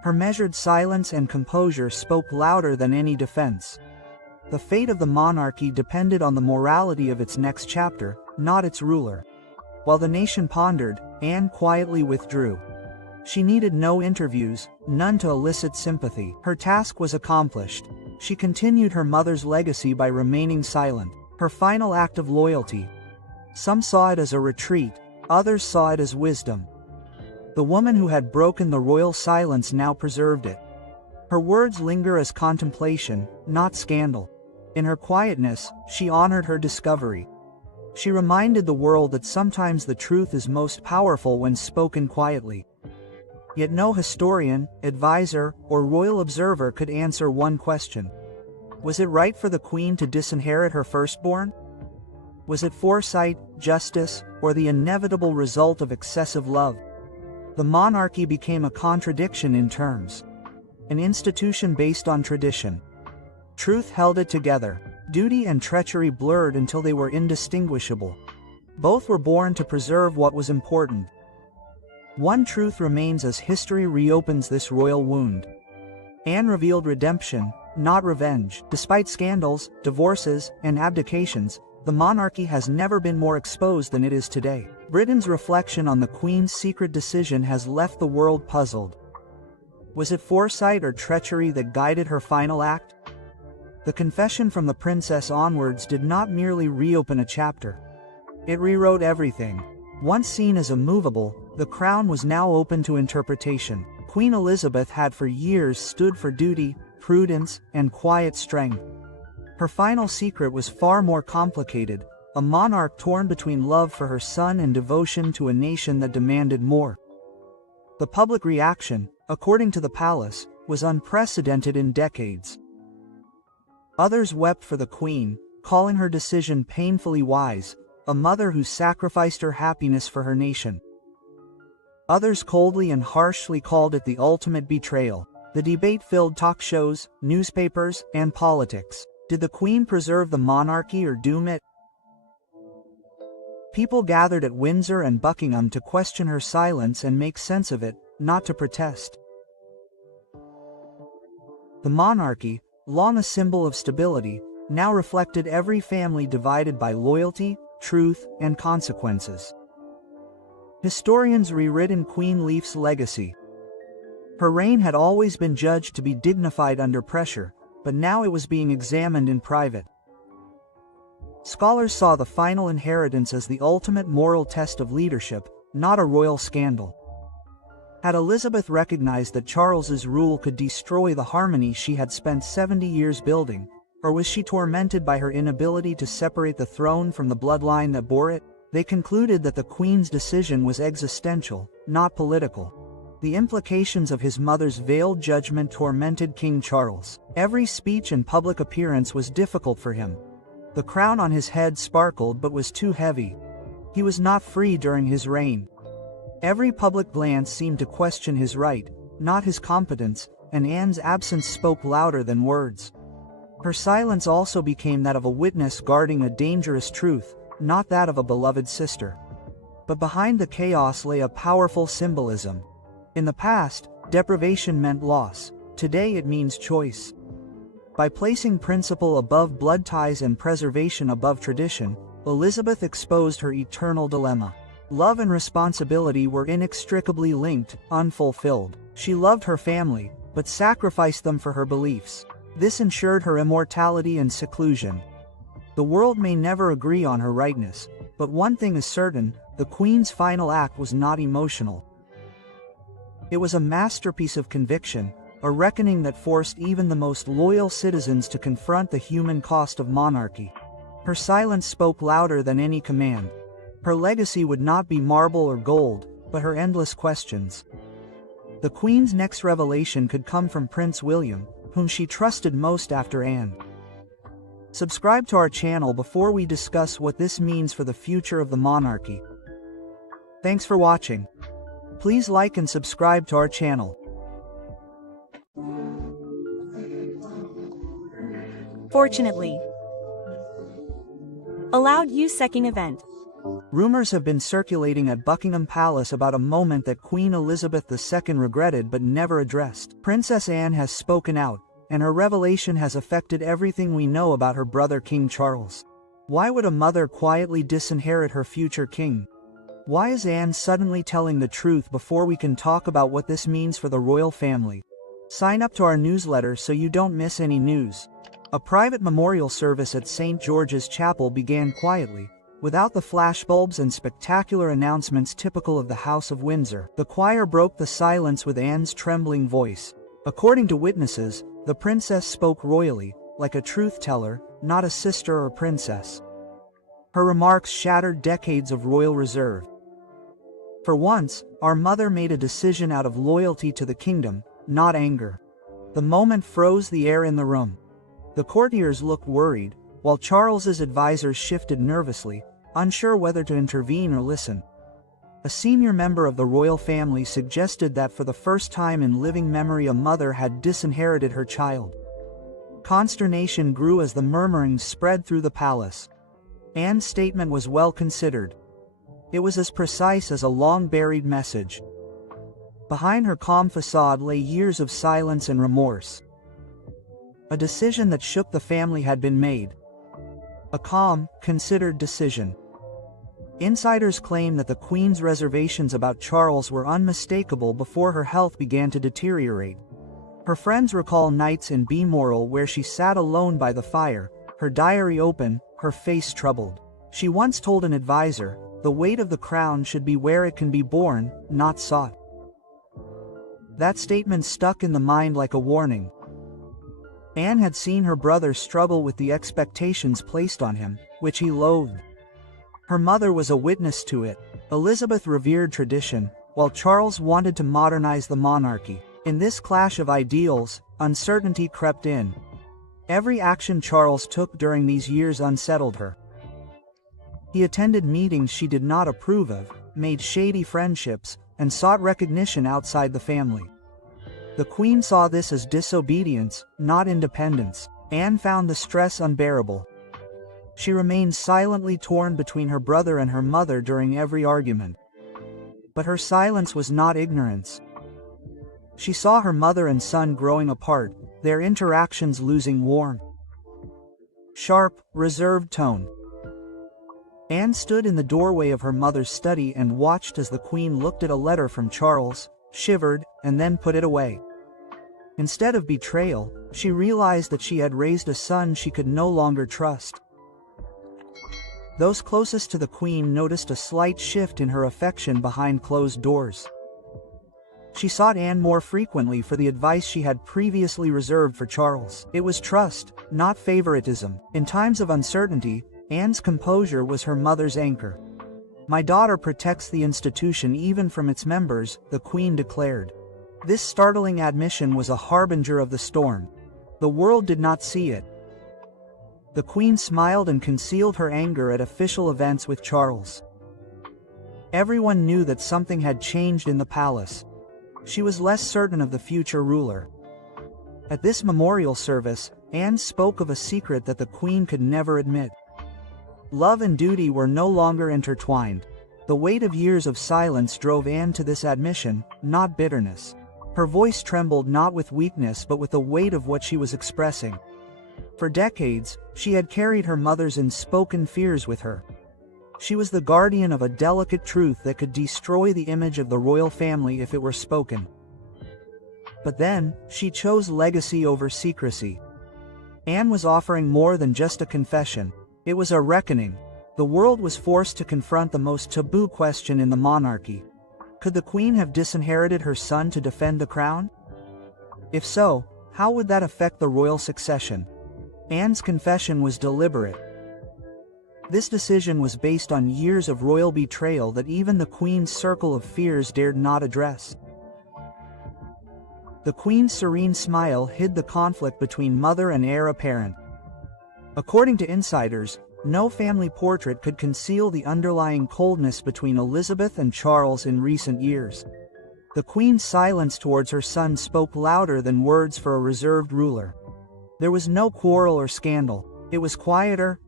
Her measured silence and composure spoke louder than any defense. The fate of the monarchy depended on the morality of its next chapter, not its ruler. While the nation pondered, Anne quietly withdrew. She needed no interviews, none to elicit sympathy. Her task was accomplished. She continued her mother's legacy by remaining silent, her final act of loyalty. Some saw it as a retreat, others saw it as wisdom. The woman who had broken the royal silence now preserved it. Her words linger as contemplation, not scandal. In her quietness, she honored her discovery. She reminded the world that sometimes the truth is most powerful when spoken quietly. Yet no historian, advisor, or royal observer could answer one question. Was it right for the queen to disinherit her firstborn? Was it foresight, justice, or the inevitable result of excessive love? The monarchy became a contradiction in terms. An institution based on tradition. Truth held it together. Duty and treachery blurred until they were indistinguishable. Both were born to preserve what was important. One truth remains as history reopens this royal wound. Anne revealed redemption, not revenge. Despite scandals, divorces, and abdications, the monarchy has never been more exposed than it is today. Britain's reflection on the Queen's secret decision has left the world puzzled. Was it foresight or treachery that guided her final act? The confession from the princess onwards did not merely reopen a chapter. It rewrote everything. Once seen as immovable, the crown was now open to interpretation. Queen Elizabeth had for years stood for duty, prudence, and quiet strength. Her final secret was far more complicated, a monarch torn between love for her son and devotion to a nation that demanded more. The public reaction, according to the palace, was unprecedented in decades. Others wept for the queen, calling her decision painfully wise, a mother who sacrificed her happiness for her nation. Others coldly and harshly called it the ultimate betrayal. The debate filled talk shows, newspapers, and politics. Did the queen preserve the monarchy or doom it? People gathered at Windsor and Buckingham to question her silence and make sense of it, not to protest. The monarchy, long a symbol of stability, now reflected every family divided by loyalty, truth, and consequences. Historians rewritten Queen Leaf's legacy. Her reign had always been judged to be dignified under pressure, but now it was being examined in private. Scholars saw the final inheritance as the ultimate moral test of leadership, not a royal scandal. Had Elizabeth recognized that Charles's rule could destroy the harmony she had spent 70 years building, or was she tormented by her inability to separate the throne from the bloodline that bore it? They concluded that the Queen's decision was existential, not political. The implications of his mother's veiled judgment tormented King Charles. Every speech and public appearance was difficult for him. The crown on his head sparkled but was too heavy. He was not free during his reign. Every public glance seemed to question his right, not his competence, and Anne's absence spoke louder than words. Her silence also became that of a witness guarding a dangerous truth, not that of a beloved sister. But behind the chaos lay a powerful symbolism. In the past, deprivation meant loss. Today it means choice. By placing principle above blood ties and preservation above tradition, Elizabeth exposed her eternal dilemma. Love and responsibility were inextricably linked, unfulfilled. She loved her family, but sacrificed them for her beliefs. This ensured her immortality and seclusion. The world may never agree on her rightness, but one thing is certain, the Queen's final act was not emotional. It was a masterpiece of conviction, a reckoning that forced even the most loyal citizens to confront the human cost of monarchy. Her silence spoke louder than any command. Her legacy would not be marble or gold, but her endless questions. The Queen's next revelation could come from Prince William, whom she trusted most after Anne. Subscribe to our channel before we discuss what this means for the future of the monarchy. Thanks for watching. Please like and subscribe to our channel. Fortunately. Allowed use second event. Rumors have been circulating at Buckingham Palace about a moment that Queen Elizabeth II regretted but never addressed. Princess Anne has spoken out, and her revelation has affected everything we know about her brother King Charles. Why would a mother quietly disinherit her future king? Why is Anne suddenly telling the truth before we can talk about what this means for the royal family? Sign up to our newsletter so you don't miss any news. A private memorial service at St. George's Chapel began quietly, without the flashbulbs and spectacular announcements typical of the House of Windsor. The choir broke the silence with Anne's trembling voice. According to witnesses, the princess spoke royally, like a truth-teller, not a sister or princess. Her remarks shattered decades of royal reserve. For once, our mother made a decision out of loyalty to the kingdom, not anger. The moment froze the air in the room. The courtiers looked worried, while Charles's advisors shifted nervously, unsure whether to intervene or listen. A senior member of the royal family suggested that for the first time in living memory a mother had disinherited her child. Consternation grew as the murmurings spread through the palace. Anne's statement was well considered. It was as precise as a long-buried message. Behind her calm facade lay years of silence and remorse. A decision that shook the family had been made. A calm, considered decision. Insiders claim that the Queen's reservations about Charles were unmistakable before her health began to deteriorate. Her friends recall nights in Balmoral where she sat alone by the fire, her diary open, her face troubled. She once told an advisor, "The weight of the crown should be where it can be borne, not sought." That statement stuck in the mind like a warning. Anne had seen her brother struggle with the expectations placed on him, which he loathed. Her mother was a witness to it. Elizabeth revered tradition, while Charles wanted to modernize the monarchy. In this clash of ideals, uncertainty crept in. Every action Charles took during these years unsettled her. He attended meetings she did not approve of, made shady friendships, and sought recognition outside the family. The Queen saw this as disobedience, not independence. Anne found the stress unbearable. She remained silently torn between her brother and her mother during every argument. But her silence was not ignorance. She saw her mother and son growing apart, their interactions losing warmth. Sharp, reserved tone. Anne stood in the doorway of her mother's study and watched as the Queen looked at a letter from Charles, shivered, and then put it away. Instead of betrayal, she realized that she had raised a son she could no longer trust. Those closest to the Queen noticed a slight shift in her affection behind closed doors. She sought Anne more frequently for the advice she had previously reserved for Charles. It was trust, not favoritism. In times of uncertainty, Anne's composure was her mother's anchor. "My daughter protects the institution even from its members," the Queen declared. This startling admission was a harbinger of the storm. The world did not see it. The Queen smiled and concealed her anger at official events with Charles. Everyone knew that something had changed in the palace. She was less certain of the future ruler. At this memorial service, Anne spoke of a secret that the Queen could never admit. Love and duty were no longer intertwined. The weight of years of silence drove Anne to this admission, not bitterness. Her voice trembled not with weakness but with the weight of what she was expressing. For decades, she had carried her mother's unspoken fears with her. She was the guardian of a delicate truth that could destroy the image of the royal family if it were spoken. But then, she chose legacy over secrecy. Anne was offering more than just a confession. It was a reckoning. The world was forced to confront the most taboo question in the monarchy. Could the Queen have disinherited her son to defend the crown? If so, how would that affect the royal succession? Anne's confession was deliberate. This decision was based on years of royal betrayal that even the Queen's circle of fears dared not address. The Queen's serene smile hid the conflict between mother and heir apparent. According to insiders, no family portrait could conceal the underlying coldness between Elizabeth and Charles in recent years. The Queen's silence towards her son spoke louder than words for a reserved ruler. There was no quarrel or scandal. It was quieter,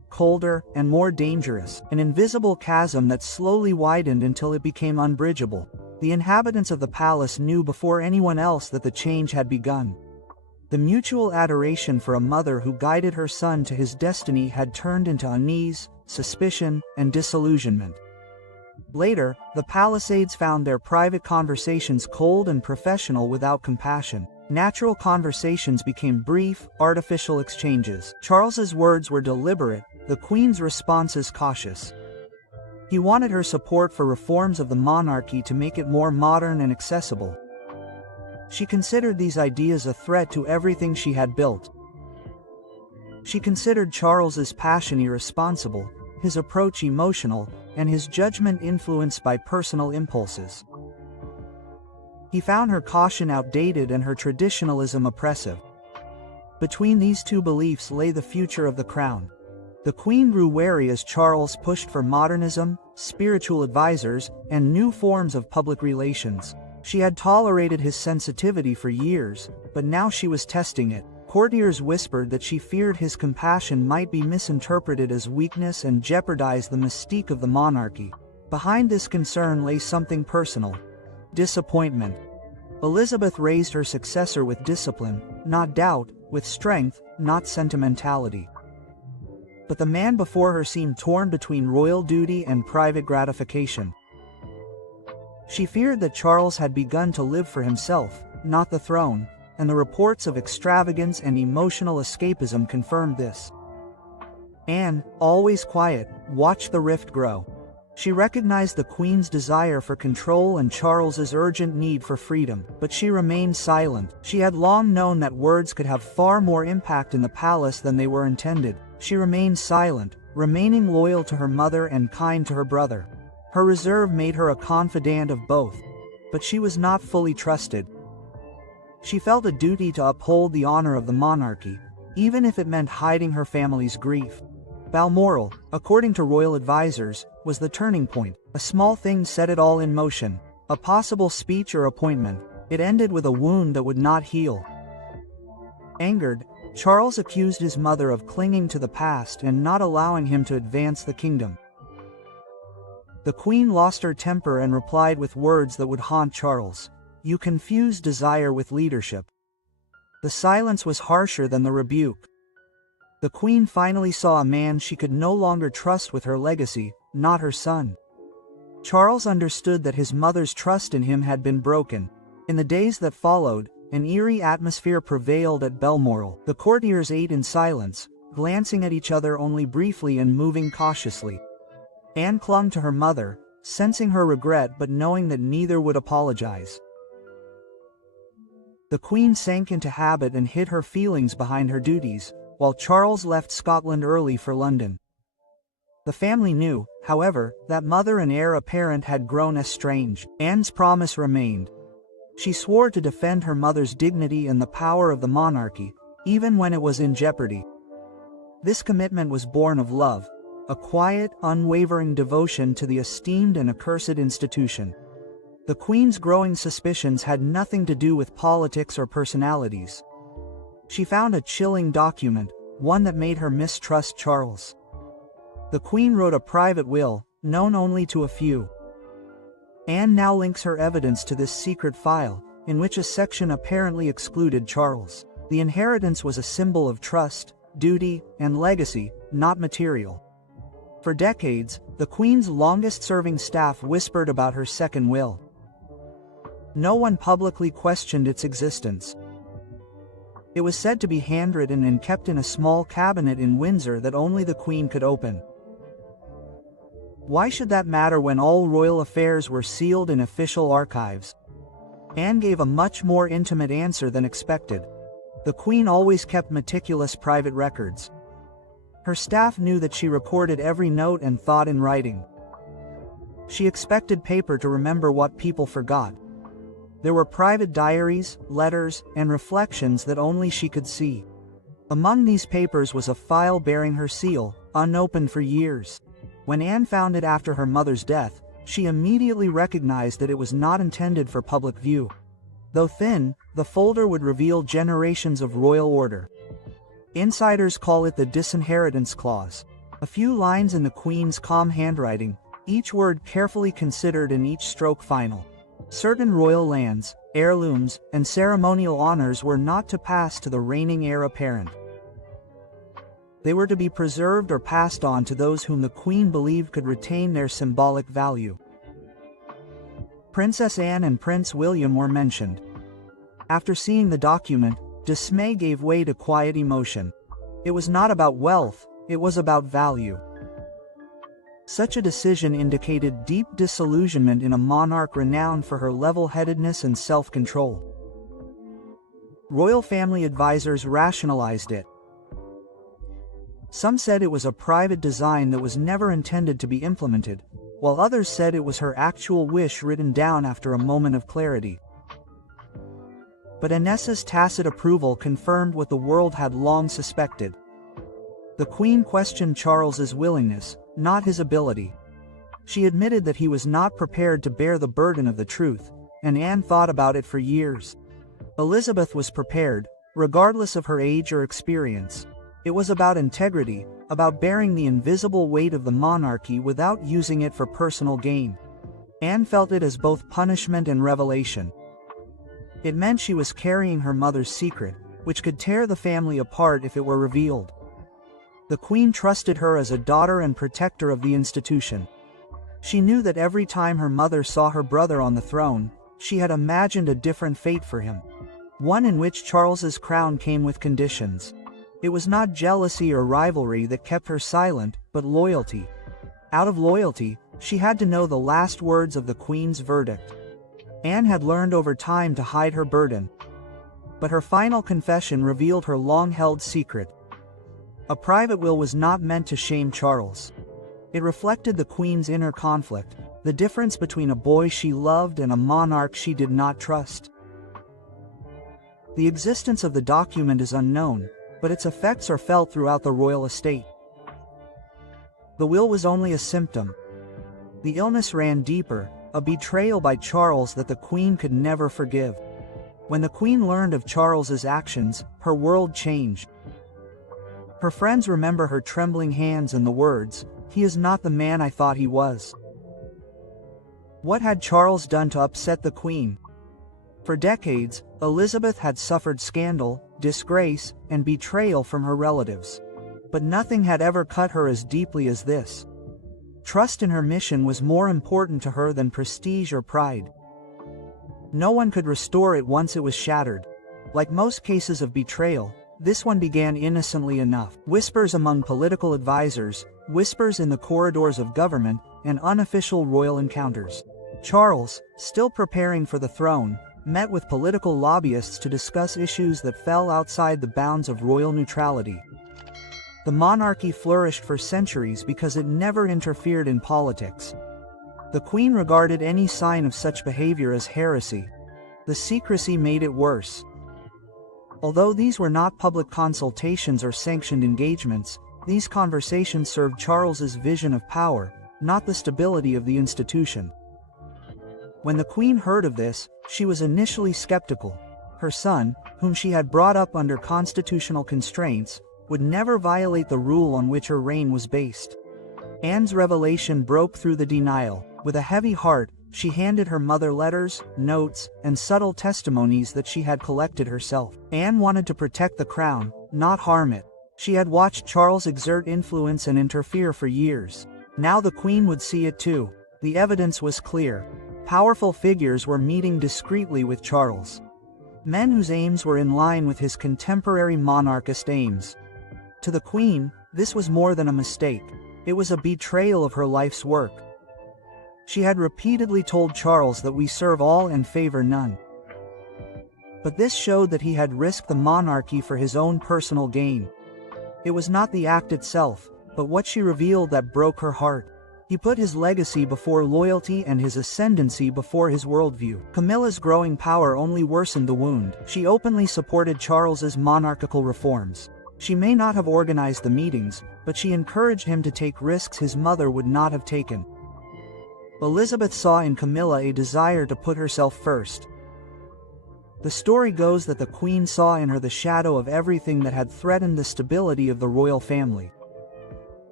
colder, and more dangerous, an invisible chasm that slowly widened until it became unbridgeable. The inhabitants of the palace knew before anyone else that the change had begun. The mutual adoration for a mother who guided her son to his destiny had turned into unease, suspicion, and disillusionment. Later, the Palisades found their private conversations cold and professional without compassion. Natural conversations became brief, artificial exchanges. Charles's words were deliberate, the Queen's responses cautious. He wanted her support for reforms of the monarchy to make it more modern and accessible. She considered these ideas a threat to everything she had built. She considered Charles's passion irresponsible, his approach emotional, and his judgment influenced by personal impulses. He found her caution outdated and her traditionalism oppressive. Between these two beliefs lay the future of the crown. The Queen grew wary as Charles pushed for modernism, spiritual advisors, and new forms of public relations. She had tolerated his sensitivity for years, but now she was testing it. Courtiers whispered that she feared his compassion might be misinterpreted as weakness and jeopardize the mystique of the monarchy. Behind this concern lay something personal: disappointment. Elizabeth raised her successor with discipline, not doubt, with strength, not sentimentality. But the man before her seemed torn between royal duty and private gratification. She feared that Charles had begun to live for himself, not the throne, and the reports of extravagance and emotional escapism confirmed this. Anne, always quiet, watched the rift grow. She recognized the Queen's desire for control and Charles's urgent need for freedom, but she remained silent. She had long known that words could have far more impact in the palace than they were intended. She remained silent, remaining loyal to her mother and kind to her brother. Her reserve made her a confidant of both, but she was not fully trusted. She felt a duty to uphold the honor of the monarchy, even if it meant hiding her family's grief. Balmoral, according to royal advisors, was the turning point. A small thing set it all in motion, a possible speech or appointment. It ended with a wound that would not heal. Angered, Charles accused his mother of clinging to the past and not allowing him to advance the kingdom. The Queen lost her temper and replied with words that would haunt Charles: "You confuse desire with leadership." The silence was harsher than the rebuke. The Queen finally saw a man she could no longer trust with her legacy, not her son. Charles understood that his mother's trust in him had been broken. In the days that followed, an eerie atmosphere prevailed at Balmoral. The courtiers ate in silence, glancing at each other only briefly and moving cautiously. Anne clung to her mother, sensing her regret but knowing that neither would apologize. The Queen sank into habit and hid her feelings behind her duties, while Charles left Scotland early for London. The family knew, however, that mother and heir apparent had grown estranged. Anne's promise remained. She swore to defend her mother's dignity and the power of the monarchy, even when it was in jeopardy. This commitment was born of love, a quiet, unwavering devotion to the esteemed and accursed institution. The Queen's growing suspicions had nothing to do with politics or personalities. She found a chilling document, one that made her mistrust Charles. The Queen wrote a private will, known only to a few. Anne now links her evidence to this secret file, in which a section apparently excluded Charles. The inheritance was a symbol of trust, duty, and legacy, not material. For decades, the Queen's longest-serving staff whispered about her second will. No one publicly questioned its existence. It was said to be handwritten and kept in a small cabinet in Windsor that only the Queen could open. Why should that matter when all royal affairs were sealed in official archives? Anne gave a much more intimate answer than expected. The Queen always kept meticulous private records. Her staff knew that she recorded every note and thought in writing. She expected paper to remember what people forgot. There were private diaries, letters, and reflections that only she could see. Among these papers was a file bearing her seal, unopened for years. When Anne found it after her mother's death, she immediately recognized that it was not intended for public view. Though thin, the folder would reveal generations of royal order. Insiders call it the disinheritance clause. A few lines in the Queen's calm handwriting, each word carefully considered and each stroke final. Certain royal lands, heirlooms, and ceremonial honors were not to pass to the reigning heir apparent. They were to be preserved or passed on to those whom the Queen believed could retain their symbolic value. Princess Anne and Prince William were mentioned. After seeing the document, dismay gave way to quiet emotion. It was not about wealth, it was about value. Such a decision indicated deep disillusionment in a monarch renowned for her level-headedness and self-control. Royal family advisors rationalized it. Some said it was a private design that was never intended to be implemented, while others said it was her actual wish written down after a moment of clarity. But Anne's tacit approval confirmed what the world had long suspected. The Queen questioned Charles's willingness, not his ability. She admitted that he was not prepared to bear the burden of the truth, and Anne thought about it for years. Elizabeth was prepared, regardless of her age or experience. It was about integrity, about bearing the invisible weight of the monarchy without using it for personal gain. Anne felt it as both punishment and revelation. It meant she was carrying her mother's secret, which could tear the family apart if it were revealed. The Queen trusted her as a daughter and protector of the institution. She knew that every time her mother saw her brother on the throne, she had imagined a different fate for him. One in which Charles's crown came with conditions. It was not jealousy or rivalry that kept her silent, but loyalty. Out of loyalty, she had to know the last words of the Queen's verdict. Anne had learned over time to hide her burden. But her final confession revealed her long-held secret. A private will was not meant to shame Charles. It reflected the Queen's inner conflict, the difference between a boy she loved and a monarch she did not trust. The existence of the document is unknown, but its effects are felt throughout the royal estate. The will was only a symptom. The illness ran deeper, a betrayal by Charles that the Queen could never forgive. When the Queen learned of Charles's actions, her world changed. Her friends remember her trembling hands and the words, "He is not the man I thought he was." What had Charles done to upset the Queen? For decades, Elizabeth had suffered scandal, disgrace, and betrayal from her relatives. But nothing had ever cut her as deeply as this. Trust in her mission was more important to her than prestige or pride. No one could restore it once it was shattered. Like most cases of betrayal, this one began innocently enough. Whispers among political advisors, whispers in the corridors of government, and unofficial royal encounters. Charles, still preparing for the throne, met with political lobbyists to discuss issues that fell outside the bounds of royal neutrality. The monarchy flourished for centuries because it never interfered in politics. The Queen regarded any sign of such behavior as heresy. The secrecy made it worse. Although these were not public consultations or sanctioned engagements, these conversations served Charles's vision of power, not the stability of the institution. When the Queen heard of this, she was initially skeptical. Her son, whom she had brought up under constitutional constraints, would never violate the rule on which her reign was based. Anne's revelation broke through the denial. With a heavy heart, she handed her mother letters, notes, and subtle testimonies that she had collected herself. Anne wanted to protect the crown, not harm it. She had watched Charles exert influence and interfere for years. Now the Queen would see it too. The evidence was clear. Powerful figures were meeting discreetly with Charles. Men whose aims were in line with his contemporary monarchist aims. To the Queen, this was more than a mistake. It was a betrayal of her life's work. She had repeatedly told Charles that we serve all and favor none. But this showed that he had risked the monarchy for his own personal gain. It was not the act itself, but what she revealed that broke her heart. He put his legacy before loyalty and his ascendancy before his worldview. Camilla's growing power only worsened the wound. She openly supported Charles's monarchical reforms. She may not have organized the meetings, but she encouraged him to take risks his mother would not have taken. Elizabeth saw in Camilla a desire to put herself first. The story goes that the Queen saw in her the shadow of everything that had threatened the stability of the royal family.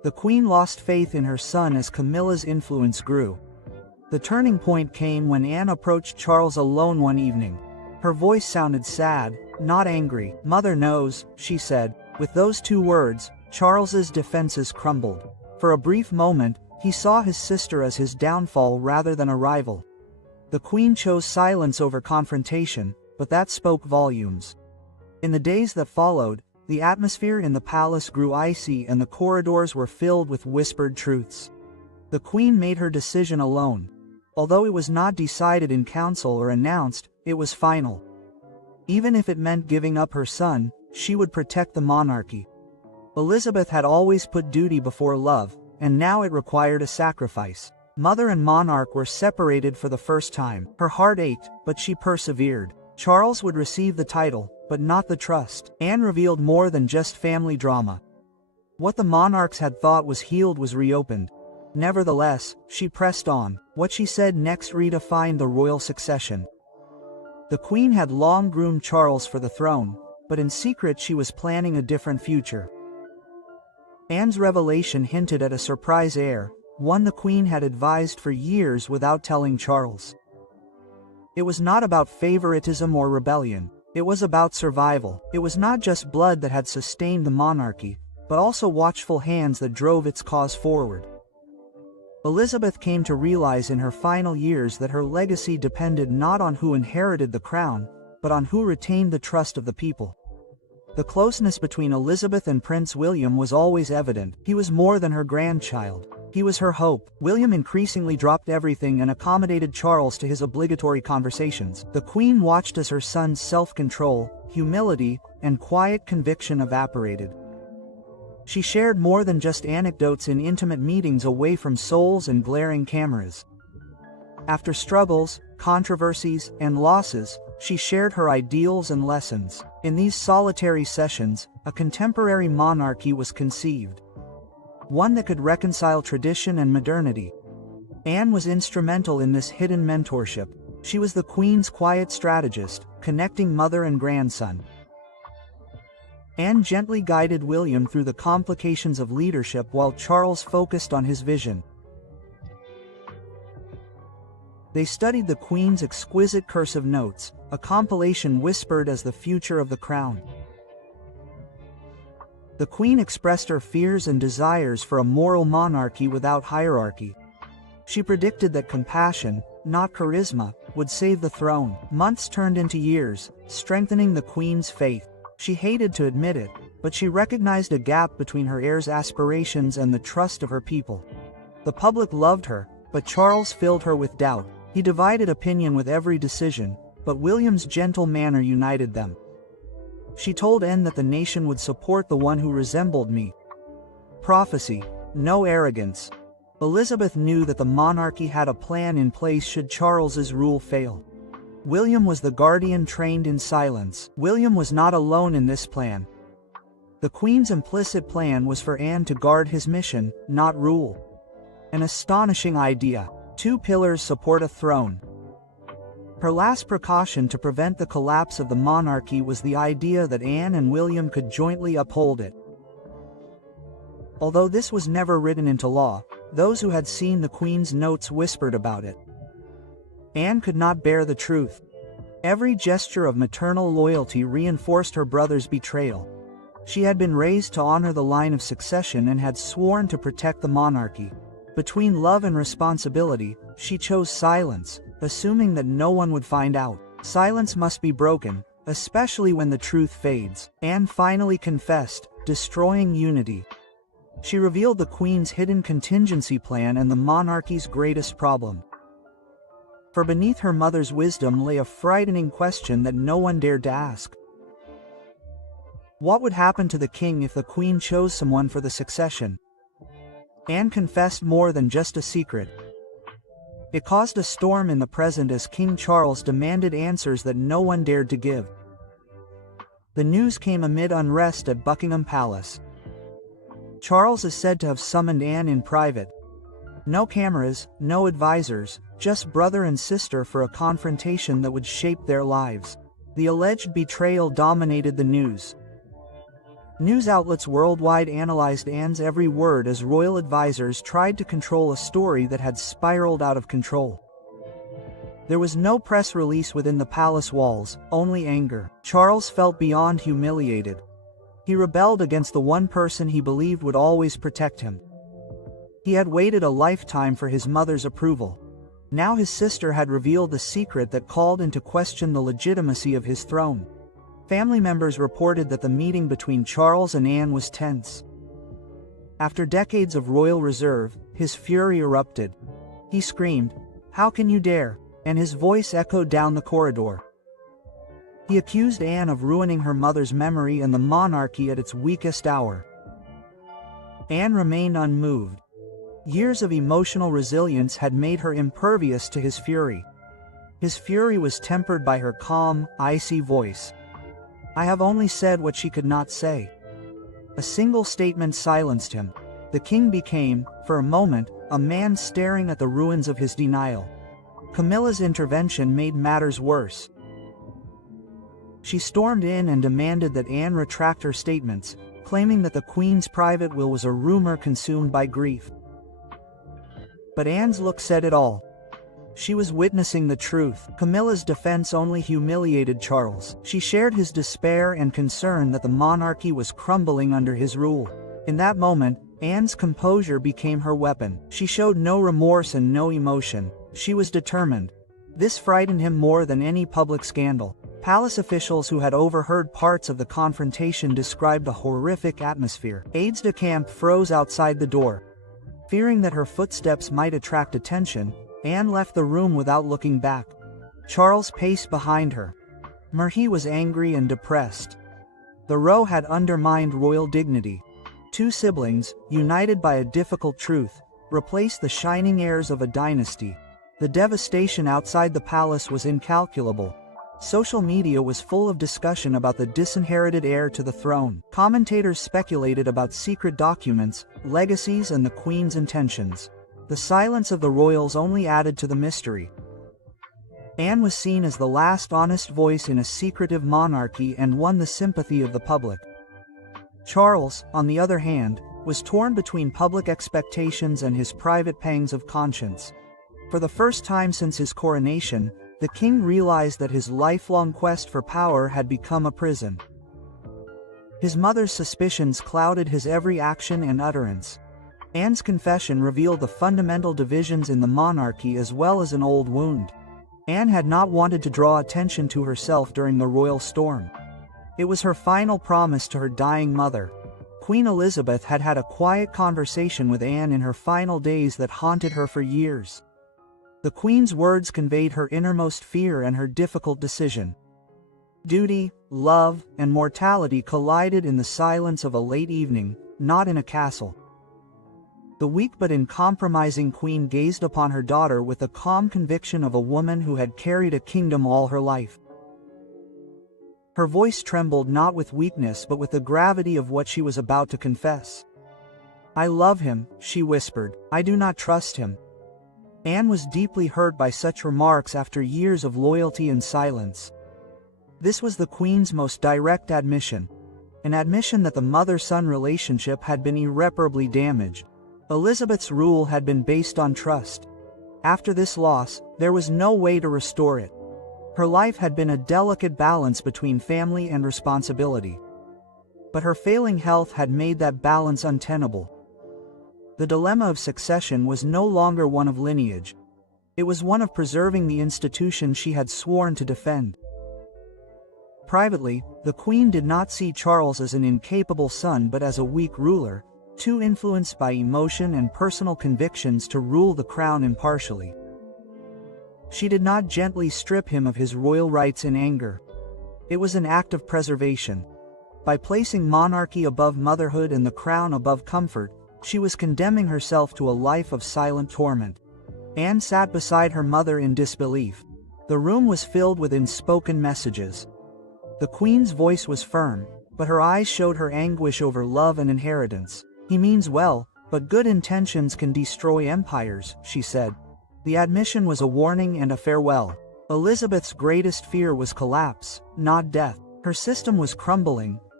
The Queen lost faith in her son as Camilla's influence grew. The turning point came when Anne approached Charles alone one evening. Her voice sounded sad, not angry. "Mother knows," she said. With those two words, Charles's defenses crumbled. For a brief moment, he saw his sister as his downfall rather than a rival. The Queen chose silence over confrontation, but that spoke volumes. In the days that followed, the atmosphere in the palace grew icy and the corridors were filled with whispered truths. The Queen made her decision alone. Although it was not decided in council or announced, it was final. Even if it meant giving up her son, she would protect the monarchy. Elizabeth had always put duty before love, and now it required a sacrifice. Mother and monarch were separated for the first time. Her heart ached, but she persevered. Charles would receive the title, but not the trust. Anne revealed more than just family drama. What the monarchs had thought was healed was reopened. Nevertheless, she pressed on. What she said next redefined the royal succession. The Queen had long groomed Charles for the throne, but in secret she was planning a different future. Anne's revelation hinted at a surprise heir, one the Queen had advised for years without telling Charles. It was not about favoritism or rebellion. It was about survival. It was not just blood that had sustained the monarchy, but also watchful hands that drove its cause forward. Elizabeth came to realize in her final years that her legacy depended not on who inherited the crown, but on who retained the trust of the people. The closeness between Elizabeth and Prince William was always evident. He was more than her grandchild. He was her hope. William increasingly dropped everything and accommodated Charles to his obligatory conversations. The Queen watched as her son's self-control, humility, and quiet conviction evaporated. She shared more than just anecdotes in intimate meetings away from souls and glaring cameras. After struggles, controversies, and losses, she shared her ideals and lessons. In these solitary sessions, a contemporary monarchy was conceived. One that could reconcile tradition and modernity. Anne was instrumental in this hidden mentorship. She was the Queen's quiet strategist, connecting mother and grandson. Anne gently guided William through the complications of leadership while Charles focused on his vision. They studied the Queen's exquisite cursive notes, a compilation whispered as the future of the crown. The Queen expressed her fears and desires for a moral monarchy without hierarchy. She predicted that compassion, not charisma, would save the throne. Months turned into years, strengthening the Queen's faith. She hated to admit it, but she recognized a gap between her heir's aspirations and the trust of her people. The public loved her, but Charles filled her with doubt. He divided opinion with every decision, but William's gentle manner united them. She told Anne that the nation would support the one who resembled me. Prophecy, no arrogance. Elizabeth knew that the monarchy had a plan in place should Charles's rule fail. William was the guardian trained in silence. William was not alone in this plan. The Queen's implicit plan was for Anne to guard his mission, not rule. An astonishing idea. 2 pillars support a throne. Her last precaution to prevent the collapse of the monarchy was the idea that Anne and William could jointly uphold it. Although this was never written into law, those who had seen the Queen's notes whispered about it. Anne could not bear the truth. Every gesture of maternal loyalty reinforced her brother's betrayal. She had been raised to honor the line of succession and had sworn to protect the monarchy. Between love and responsibility, she chose silence, assuming that no one would find out. Silence must be broken, especially when the truth fades. Anne finally confessed, destroying unity. She revealed the Queen's hidden contingency plan and the monarchy's greatest problem. For beneath her mother's wisdom lay a frightening question that no one dared to ask. What would happen to the king if the Queen chose someone for the succession? Anne confessed more than just a secret. It caused a storm in the present as King Charles demanded answers that no one dared to give. The news came amid unrest at Buckingham Palace. Charles is said to have summoned Anne in private. No cameras, no advisors, just brother and sister for a confrontation that would shape their lives. The alleged betrayal dominated the news. News outlets worldwide analyzed Anne's every word as royal advisors tried to control a story that had spiraled out of control. There was no press release within the palace walls, only anger. Charles felt beyond humiliated. He rebelled against the one person he believed would always protect him. He had waited a lifetime for his mother's approval. Now his sister had revealed the secret that called into question the legitimacy of his throne. Family members reported that the meeting between Charles and Anne was tense. After decades of royal reserve, his fury erupted. He screamed, "How can you dare?" and his voice echoed down the corridor. He accused Anne of ruining her mother's memory and the monarchy at its weakest hour. Anne remained unmoved. Years of emotional resilience had made her impervious to his fury. His fury was tempered by her calm, icy voice. "I have only said what she could not say." A single statement silenced him. The king became, for a moment, a man staring at the ruins of his denial. Camilla's intervention made matters worse. She stormed in and demanded that Anne retract her statements, claiming that the queen's private will was a rumor consumed by grief. But Anne's look said it all. She was witnessing the truth. Camilla's defense only humiliated Charles. She shared his despair and concern that the monarchy was crumbling under his rule. In that moment, Anne's composure became her weapon. She showed no remorse and no emotion. She was determined. This frightened him more than any public scandal. Palace officials who had overheard parts of the confrontation described a horrific atmosphere. Aides-de-camp froze outside the door. Fearing that her footsteps might attract attention, Anne left the room without looking back. Charles paced behind her. He was angry and depressed. The row had undermined royal dignity. Two siblings, united by a difficult truth, replaced the shining heirs of a dynasty. The devastation outside the palace was incalculable. Social media was full of discussion about the disinherited heir to the throne. Commentators speculated about secret documents, legacies, and the queen's intentions. The silence of the royals only added to the mystery. Anne was seen as the last honest voice in a secretive monarchy and won the sympathy of the public. Charles, on the other hand, was torn between public expectations and his private pangs of conscience. For the first time since his coronation, the king realized that his lifelong quest for power had become a prison. His mother's suspicions clouded his every action and utterance. Anne's confession revealed the fundamental divisions in the monarchy as well as an old wound. Anne had not wanted to draw attention to herself during the royal storm. It was her final promise to her dying mother. Queen Elizabeth had had a quiet conversation with Anne in her final days that haunted her for years. The Queen's words conveyed her innermost fear and her difficult decision. Duty, love, and mortality collided in the silence of a late evening, not in a castle. The weak but uncompromising queen gazed upon her daughter with the calm conviction of a woman who had carried a kingdom all her life. Her voice trembled not with weakness but with the gravity of what she was about to confess. "I love him," she whispered. "I do not trust him." Anne was deeply hurt by such remarks after years of loyalty and silence. This was the Queen's most direct admission, an admission that the mother-son relationship had been irreparably damaged. Elizabeth's rule had been based on trust. After this loss, there was no way to restore it. Her life had been a delicate balance between family and responsibility. But her failing health had made that balance untenable. The dilemma of succession was no longer one of lineage. It was one of preserving the institution she had sworn to defend. Privately, the Queen did not see Charles as an incapable son but as a weak ruler, too influenced by emotion and personal convictions to rule the crown impartially. She did not gently strip him of his royal rights in anger. It was an act of preservation. By placing monarchy above motherhood and the crown above comfort, she was condemning herself to a life of silent torment. Anne sat beside her mother in disbelief. The room was filled with unspoken messages. The Queen's voice was firm, but her eyes showed her anguish over love and inheritance. "He means well, but good intentions can destroy empires," she said. The admission was a warning and a farewell. Elizabeth's greatest fear was collapse, not death. Her system was crumbling,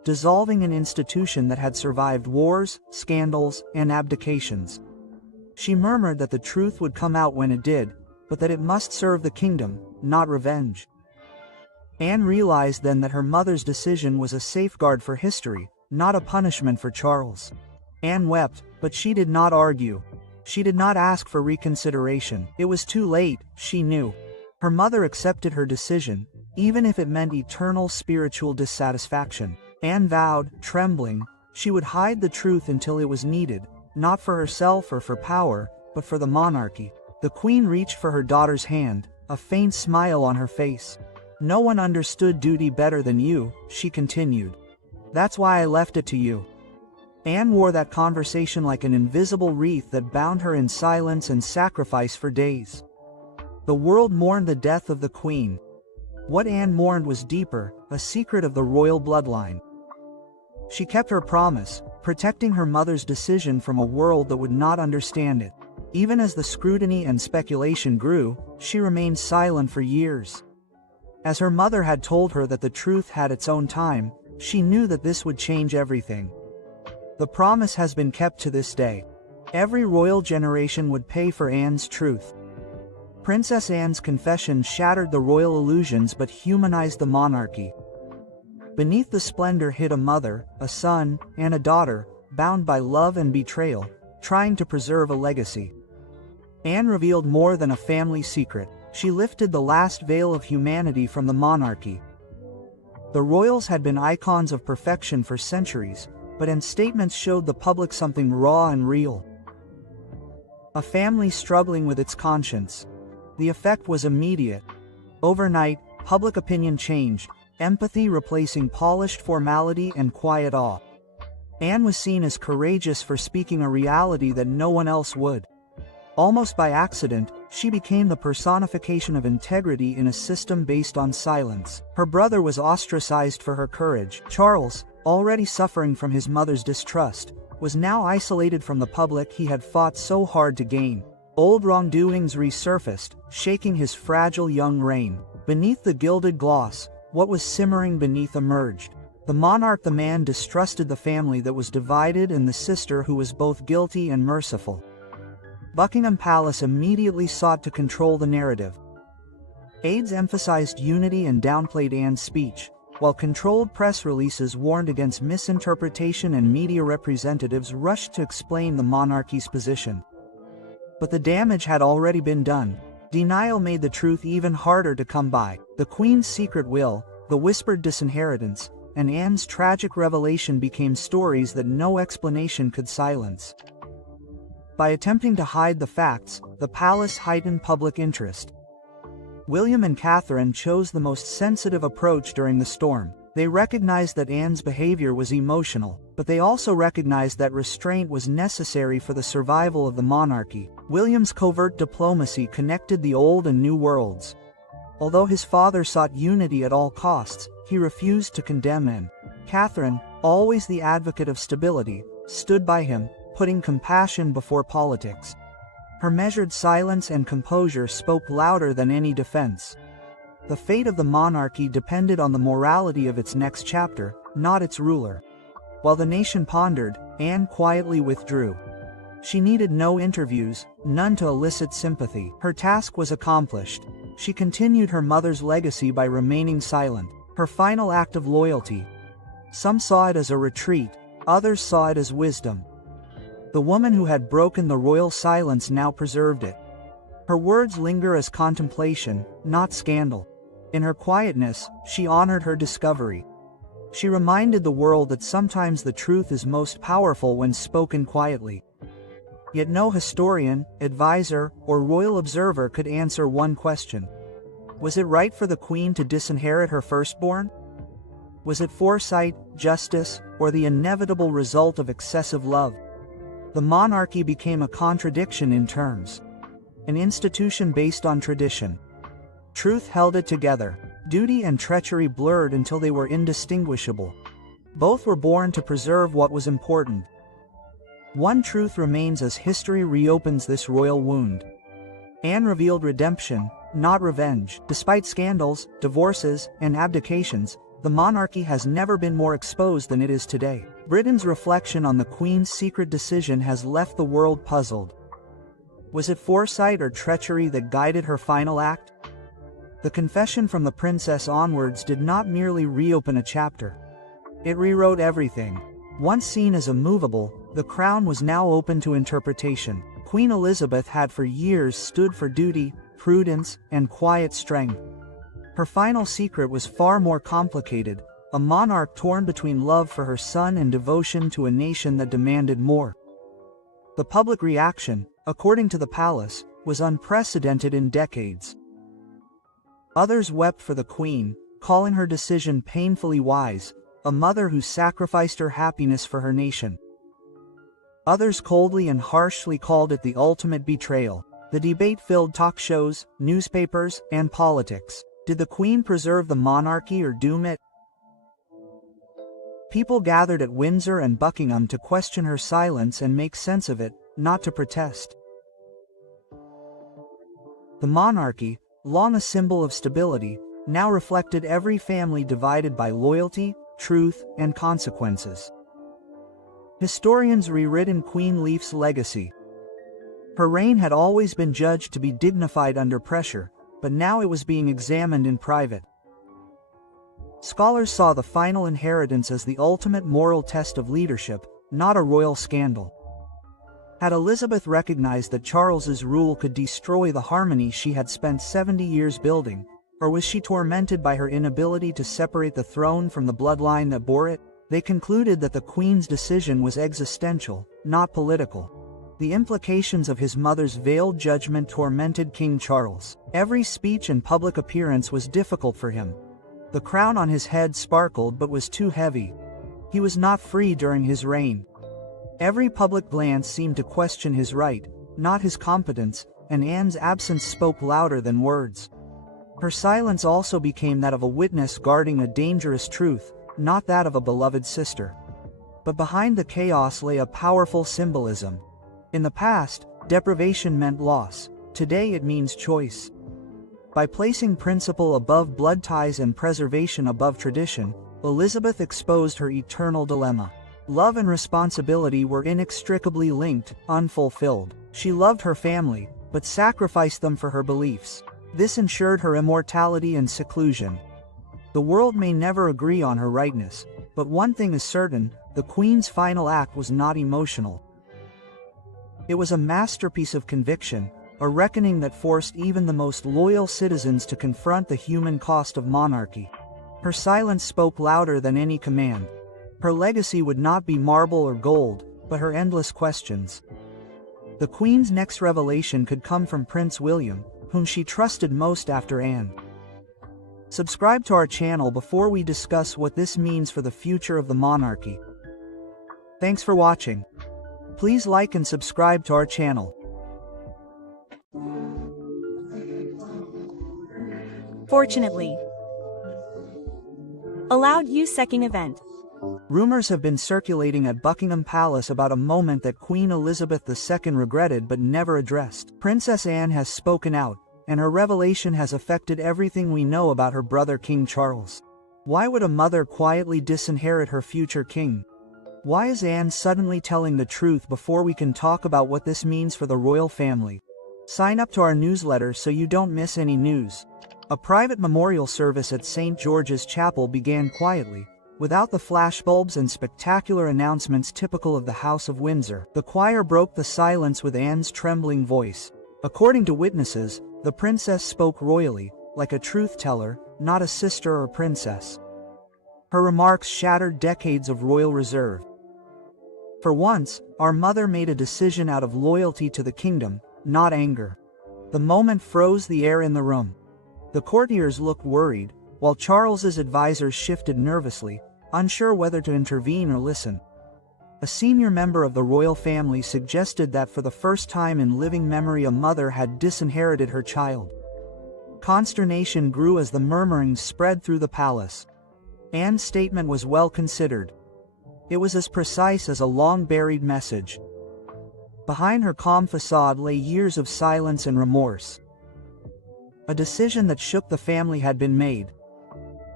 dissolving an institution that had survived wars, scandals, and abdications. She murmured that the truth would come out when it did, but that it must serve the kingdom, not revenge. Anne realized then that her mother's decision was a safeguard for history, not a punishment for Charles. Anne wept, but she did not argue. She did not ask for reconsideration. It was too late, she knew. Her mother accepted her decision, even if it meant eternal spiritual dissatisfaction. Anne vowed, trembling, she would hide the truth until it was needed, not for herself or for power, but for the monarchy. The queen reached for her daughter's hand, a faint smile on her face. "No one understood duty better than you," she continued. "That's why I left it to you." Anne wore that conversation like an invisible wreath that bound her in silence and sacrifice for days. The world mourned the death of the queen. What Anne mourned was deeper, a secret of the royal bloodline. She kept her promise, protecting her mother's decision from a world that would not understand it. Even as the scrutiny and speculation grew, she remained silent for years. As her mother had told her that the truth had its own time, she knew that this would change everything. The promise has been kept to this day. Every royal generation would pay for Anne's truth. Princess Anne's confession shattered the royal illusions but humanized the monarchy. Beneath the splendor hid a mother, a son, and a daughter, bound by love and betrayal, trying to preserve a legacy. Anne revealed more than a family secret. She lifted the last veil of humanity from the monarchy. The royals had been icons of perfection for centuries, but Anne's statements showed the public something raw and real. A family struggling with its conscience. The effect was immediate. Overnight, public opinion changed, empathy replacing polished formality and quiet awe. Anne was seen as courageous for speaking a reality that no one else would. Almost by accident, she became the personification of integrity in a system based on silence. Her brother was ostracized for her courage. Charles, already suffering from his mother's distrust, was now isolated from the public he had fought so hard to gain. Old wrongdoings resurfaced, shaking his fragile young reign. Beneath the gilded gloss, what was simmering beneath emerged. The monarch, the man distrusted the family that was divided, and the sister who was both guilty and merciful. Buckingham Palace immediately sought to control the narrative. Aides emphasized unity and downplayed Anne's speech, while controlled press releases warned against misinterpretation, and media representatives rushed to explain the monarchy's position. But the damage had already been done. Denial made the truth even harder to come by. The Queen's secret will, the whispered disinheritance, and Anne's tragic revelation became stories that no explanation could silence. By attempting to hide the facts, the palace heightened public interest. William and Catherine chose the most sensitive approach during the storm. They recognized that Anne's behavior was emotional, but they also recognized that restraint was necessary for the survival of the monarchy. William's covert diplomacy connected the old and new worlds. Although his father sought unity at all costs, he refused to condemn Anne. Catherine, always the advocate of stability, stood by him, putting compassion before politics. Her measured silence and composure spoke louder than any defense. The fate of the monarchy depended on the morality of its next chapter, not its ruler. While the nation pondered, Anne quietly withdrew. She needed no interviews, none to elicit sympathy. Her task was accomplished. She continued her mother's legacy by remaining silent, her final act of loyalty. Some saw it as a retreat, others saw it as wisdom. The woman who had broken the royal silence now preserved it. Her words linger as contemplation, not scandal. In her quietness, she honored her discovery. She reminded the world that sometimes the truth is most powerful when spoken quietly. Yet no historian, advisor, or royal observer could answer one question. Was it right for the Queen to disinherit her firstborn? Was it foresight, justice, or the inevitable result of excessive love? The monarchy became a contradiction in terms. An institution based on tradition. Truth held it together. Duty and treachery blurred until they were indistinguishable. Both were born to preserve what was important. One truth remains as history reopens this royal wound. Anne revealed redemption, not revenge. Despite scandals, divorces, and abdications, The monarchy has never been more exposed than it is today. Britain's reflection on the Queen's secret decision has left the world puzzled. Was it foresight or treachery that guided her final act? The confession from the princess onwards did not merely reopen a chapter. It rewrote everything. Once seen as immovable, the crown was now open to interpretation. Queen Elizabeth had for years stood for duty, prudence, and quiet strength. Her final secret was far more complicated, a monarch torn between love for her son and devotion to a nation that demanded more. The public reaction, according to the palace, was unprecedented in decades. Others wept for the Queen, calling her decision painfully wise, a mother who sacrificed her happiness for her nation. Others coldly and harshly called it the ultimate betrayal. The debate filled talk shows, newspapers, and politics. Did the Queen preserve the monarchy or doom it? People gathered at Windsor and Buckingham to question her silence and make sense of it, not to protest. The monarchy, long a symbol of stability, now reflected every family divided by loyalty, truth, and consequences. Historians rewritten Queen Leaf's legacy. Her reign had always been judged to be dignified under pressure, but now it was being examined in private. Scholars saw the final inheritance as the ultimate moral test of leadership, not a royal scandal. Had Elizabeth recognized that Charles's rule could destroy the harmony she had spent 70 years building, or was she tormented by her inability to separate the throne from the bloodline that bore it? They concluded that the Queen's decision was existential, not political. The implications of his mother's veiled judgment tormented King Charles. Every speech and public appearance was difficult for him. The crown on his head sparkled but was too heavy. He was not free during his reign. Every public glance seemed to question his right, not his competence, and Anne's absence spoke louder than words. Her silence also became that of a witness guarding a dangerous truth, not that of a beloved sister. But behind the chaos lay a powerful symbolism. In the past, deprivation meant loss. Today it means choice. By placing principle above blood ties and preservation above tradition, Elizabeth exposed her eternal dilemma. Love and responsibility were inextricably linked, unfulfilled. She loved her family, but sacrificed them for her beliefs. This ensured her immortality and seclusion. The world may never agree on her rightness, but one thing is certain, the Queen's final act was not emotional. It was a masterpiece of conviction, a reckoning that forced even the most loyal citizens to confront the human cost of monarchy. Her silence spoke louder than any command. Her legacy would not be marble or gold, but her endless questions. The Queen's next revelation could come from Prince William, whom she trusted most after Anne. Subscribe to our channel before we discuss what this means for the future of the monarchy. Thanks for watching. Please like and subscribe to our channel. Fortunately. Allowed use second event. Rumors have been circulating at Buckingham Palace about a moment that Queen Elizabeth II regretted but never addressed. Princess Anne has spoken out, and her revelation has affected everything we know about her brother King Charles. Why would a mother quietly disinherit her future king? Why is Anne suddenly telling the truth before we can talk about what this means for the royal family? Sign up to our newsletter so you don't miss any news. A private memorial service at St. George's Chapel began quietly, without the flashbulbs and spectacular announcements typical of the House of Windsor. The choir broke the silence with Anne's trembling voice. According to witnesses, the princess spoke royally, like a truth-teller, not a sister or princess. Her remarks shattered decades of royal reserve. For once, our mother made a decision out of loyalty to the kingdom, not anger. The moment froze the air in the room. The courtiers looked worried, while Charles's advisors shifted nervously, unsure whether to intervene or listen. A senior member of the royal family suggested that for the first time in living memory a mother had disinherited her child. Consternation grew as the murmurings spread through the palace. Anne's statement was well considered. It was as precise as a long-buried message. Behind her calm facade lay years of silence and remorse. A decision that shook the family had been made.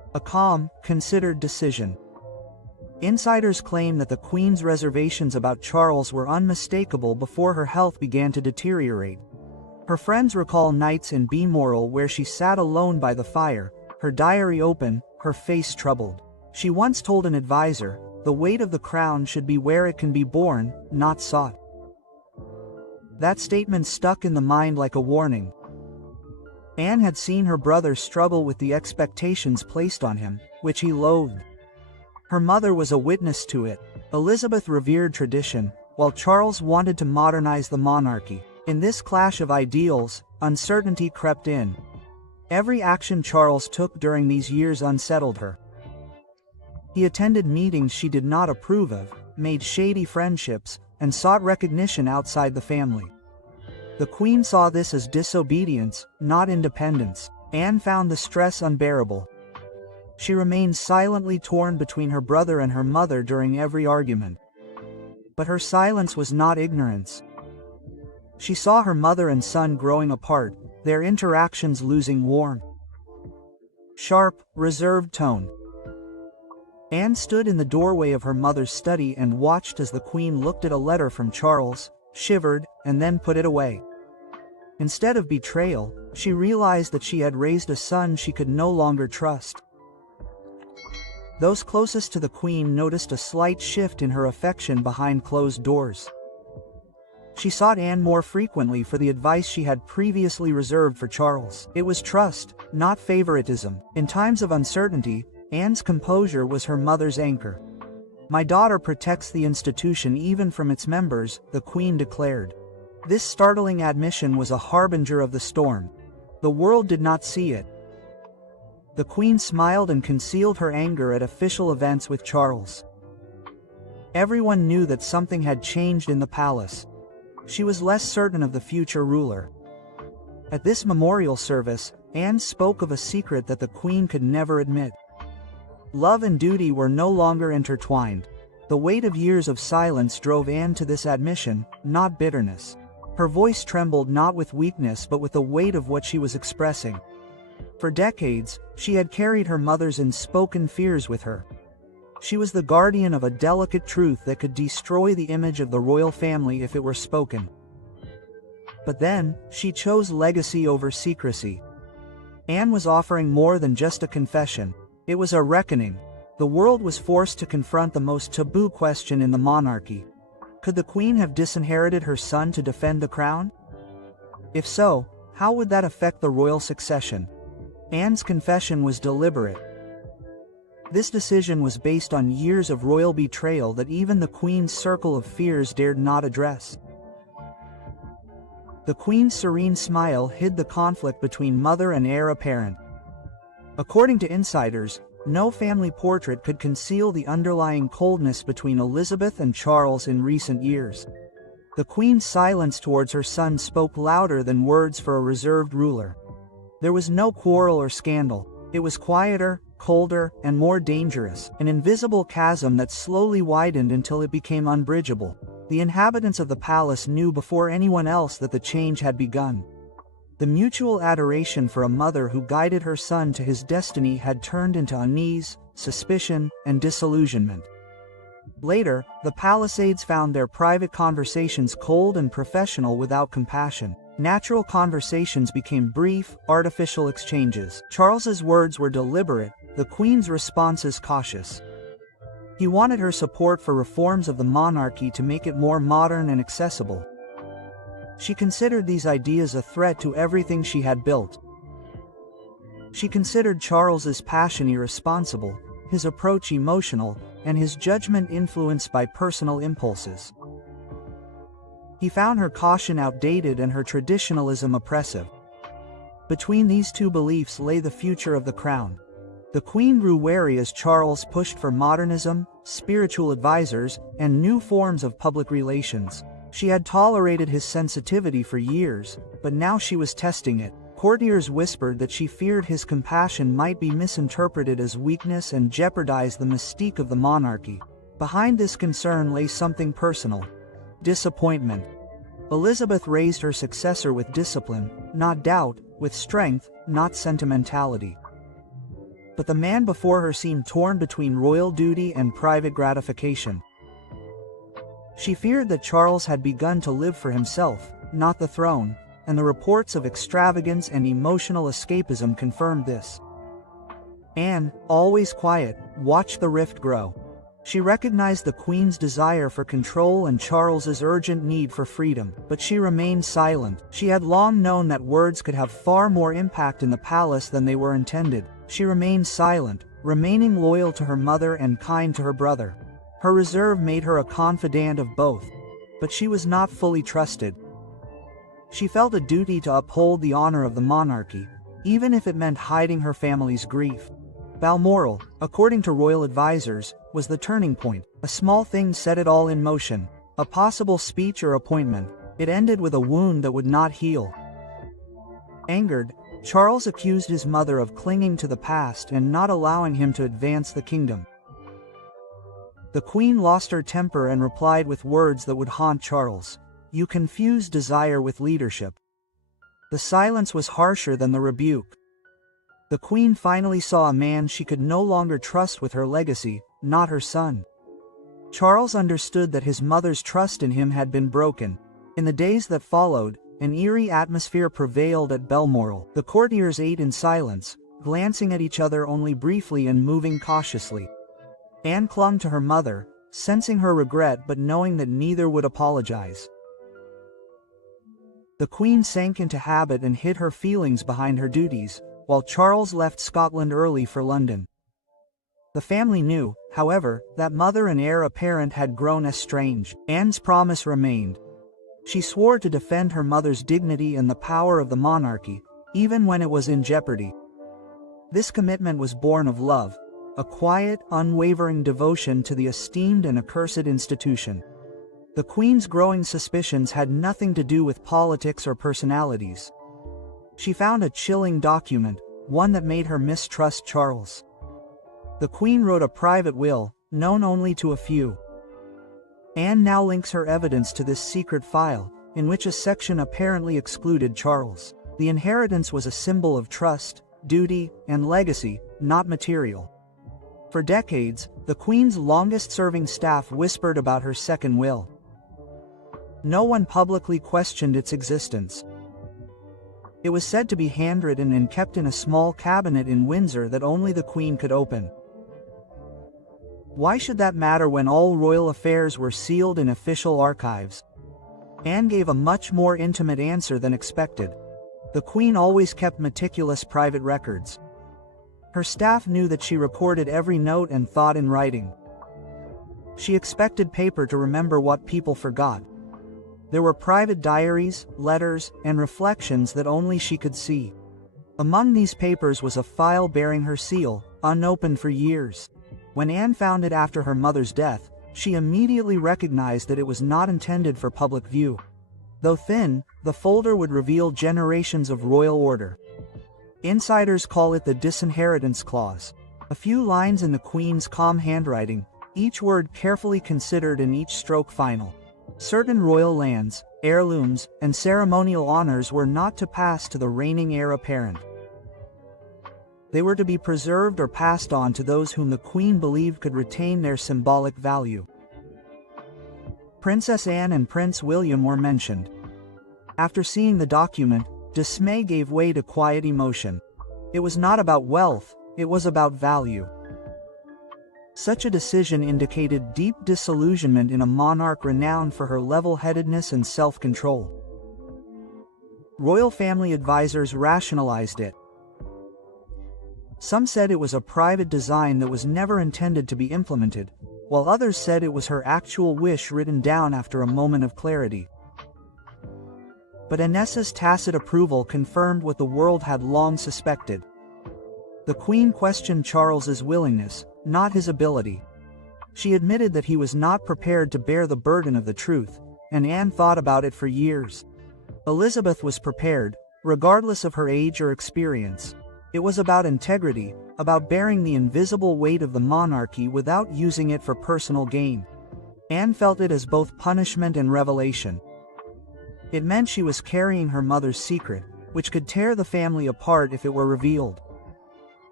A calm, considered decision. Insiders claim that the Queen's reservations about Charles were unmistakable before her health began to deteriorate. Her friends recall nights in Balmoral where she sat alone by the fire, her diary open, her face troubled. She once told an advisor, "The weight of the crown should be where it can be borne, not sought." That statement stuck in the mind like a warning. Anne had seen her brother struggle with the expectations placed on him, which he loathed. Her mother was a witness to it. Elizabeth revered tradition, while Charles wanted to modernize the monarchy. In this clash of ideals, uncertainty crept in. Every action Charles took during these years unsettled her. He attended meetings she did not approve of, made shady friendships, and sought recognition outside the family. The Queen saw this as disobedience, not independence. Anne found the stress unbearable. She remained silently torn between her brother and her mother during every argument. But her silence was not ignorance. She saw her mother and son growing apart, their interactions losing warmth. Sharp, reserved tone. Anne stood in the doorway of her mother's study and watched as the Queen looked at a letter from Charles, shivered, and then put it away. Instead of betrayal, she realized that she had raised a son she could no longer trust. Those closest to the Queen noticed a slight shift in her affection behind closed doors. She sought Anne more frequently for the advice she had previously reserved for Charles. It was trust, not favoritism. In times of uncertainty, Anne's composure was her mother's anchor. "My daughter protects the institution even from its members," the Queen declared. This startling admission was a harbinger of the storm. The world did not see it. The Queen smiled and concealed her anger at official events with Charles. Everyone knew that something had changed in the palace. She was less certain of the future ruler. At this memorial service, Anne spoke of a secret that the Queen could never admit. Love and duty were no longer intertwined. The weight of years of silence drove Anne to this admission, not bitterness. Her voice trembled not with weakness but with the weight of what she was expressing. For decades, she had carried her mother's unspoken fears with her. She was the guardian of a delicate truth that could destroy the image of the royal family if it were spoken. But then, she chose legacy over secrecy. Anne was offering more than just a confession. It was a reckoning. The world was forced to confront the most taboo question in the monarchy. Could the Queen have disinherited her son to defend the crown? If so, how would that affect the royal succession? Anne's confession was deliberate. This decision was based on years of royal betrayal that even the Queen's circle of fears dared not address. The Queen's serene smile hid the conflict between mother and heir apparent. According to insiders, no family portrait could conceal the underlying coldness between Elizabeth and Charles in recent years. The Queen's silence towards her son spoke louder than words for a reserved ruler. There was no quarrel or scandal. It was quieter, colder, and more dangerous, an invisible chasm that slowly widened until it became unbridgeable. The inhabitants of the palace knew before anyone else that the change had begun. The mutual adoration for a mother who guided her son to his destiny had turned into unease, suspicion, and disillusionment. Later, the Palisades found their private conversations cold and professional without compassion. Natural conversations became brief, artificial exchanges. Charles's words were deliberate, the Queen's responses cautious. He wanted her support for reforms of the monarchy to make it more modern and accessible. She considered these ideas a threat to everything she had built. She considered Charles's passion irresponsible, his approach emotional, and his judgment influenced by personal impulses. He found her caution outdated and her traditionalism oppressive. Between these two beliefs lay the future of the crown. The Queen grew wary as Charles pushed for modernism, spiritual advisors, and new forms of public relations. She had tolerated his sensitivity for years, but now she was testing it. Courtiers whispered that she feared his compassion might be misinterpreted as weakness and jeopardize the mystique of the monarchy. Behind this concern lay something personal. Disappointment. Elizabeth raised her successor with discipline, not doubt, with strength, not sentimentality. but the man before her seemed torn between royal duty and private gratification. She feared that Charles had begun to live for himself, not the throne, and the reports of extravagance and emotional escapism confirmed this. Anne, always quiet, watched the rift grow. She recognized the Queen's desire for control and Charles's urgent need for freedom, but she remained silent. She had long known that words could have far more impact in the palace than they were intended. She remained silent, remaining loyal to her mother and kind to her brother. Her reserve made her a confidant of both, but she was not fully trusted. She felt a duty to uphold the honor of the monarchy, even if it meant hiding her family's grief. Balmoral, according to royal advisors, was the turning point. A small thing set it all in motion, a possible speech or appointment. It ended with a wound that would not heal. Angered, Charles accused his mother of clinging to the past and not allowing him to advance the kingdom. The Queen lost her temper and replied with words that would haunt Charles. "You confuse desire with leadership." The silence was harsher than the rebuke. The Queen finally saw a man she could no longer trust with her legacy, not her son. Charles understood that his mother's trust in him had been broken. In the days that followed, an eerie atmosphere prevailed at Balmoral. The courtiers ate in silence, glancing at each other only briefly and moving cautiously. Anne clung to her mother, sensing her regret but knowing that neither would apologize. The Queen sank into habit and hid her feelings behind her duties, while Charles left Scotland early for London. The family knew, however, that mother and heir apparent had grown estranged. Anne's promise remained. She swore to defend her mother's dignity and the power of the monarchy, even when it was in jeopardy. This commitment was born of love, a quiet, unwavering devotion to the esteemed and accursed institution. The Queen's growing suspicions had nothing to do with politics or personalities. She found a chilling document, one that made her mistrust Charles. The Queen wrote a private will, known only to a few. Anne now links her evidence to this secret file, in which a section apparently excluded Charles. The inheritance was a symbol of trust, duty, and legacy, not material. For decades, the Queen's longest-serving staff whispered about her second will. No one publicly questioned its existence. It was said to be handwritten and kept in a small cabinet in Windsor that only the Queen could open. Why should that matter when all royal affairs were sealed in official archives? Anne gave a much more intimate answer than expected. The Queen always kept meticulous private records. Her staff knew that she recorded every note and thought in writing. She expected paper to remember what people forgot. There were private diaries, letters, and reflections that only she could see. Among these papers was a file bearing her seal, unopened for years. When Anne found it after her mother's death, she immediately recognized that it was not intended for public view. Though thin, the folder would reveal generations of royal order. Insiders call it the disinheritance clause. A few lines in the Queen's calm handwriting, each word carefully considered and each stroke final. Certain royal lands, heirlooms, and ceremonial honors were not to pass to the reigning heir apparent. They were to be preserved or passed on to those whom the Queen believed could retain their symbolic value. Princess Anne and Prince William were mentioned. After seeing the document, dismay gave way to quiet emotion. It was not about wealth, it was about value. Such a decision indicated deep disillusionment in a monarch renowned for her level-headedness and self-control. Royal family advisors rationalized it. Some said it was a private design that was never intended to be implemented, while others said it was her actual wish written down after a moment of clarity. But Anne's tacit approval confirmed what the world had long suspected. The Queen questioned Charles's willingness, not his ability. She admitted that he was not prepared to bear the burden of the truth, and Anne thought about it for years. Elizabeth was prepared, regardless of her age or experience. It was about integrity, about bearing the invisible weight of the monarchy without using it for personal gain. Anne felt it as both punishment and revelation. It meant she was carrying her mother's secret, which could tear the family apart if it were revealed.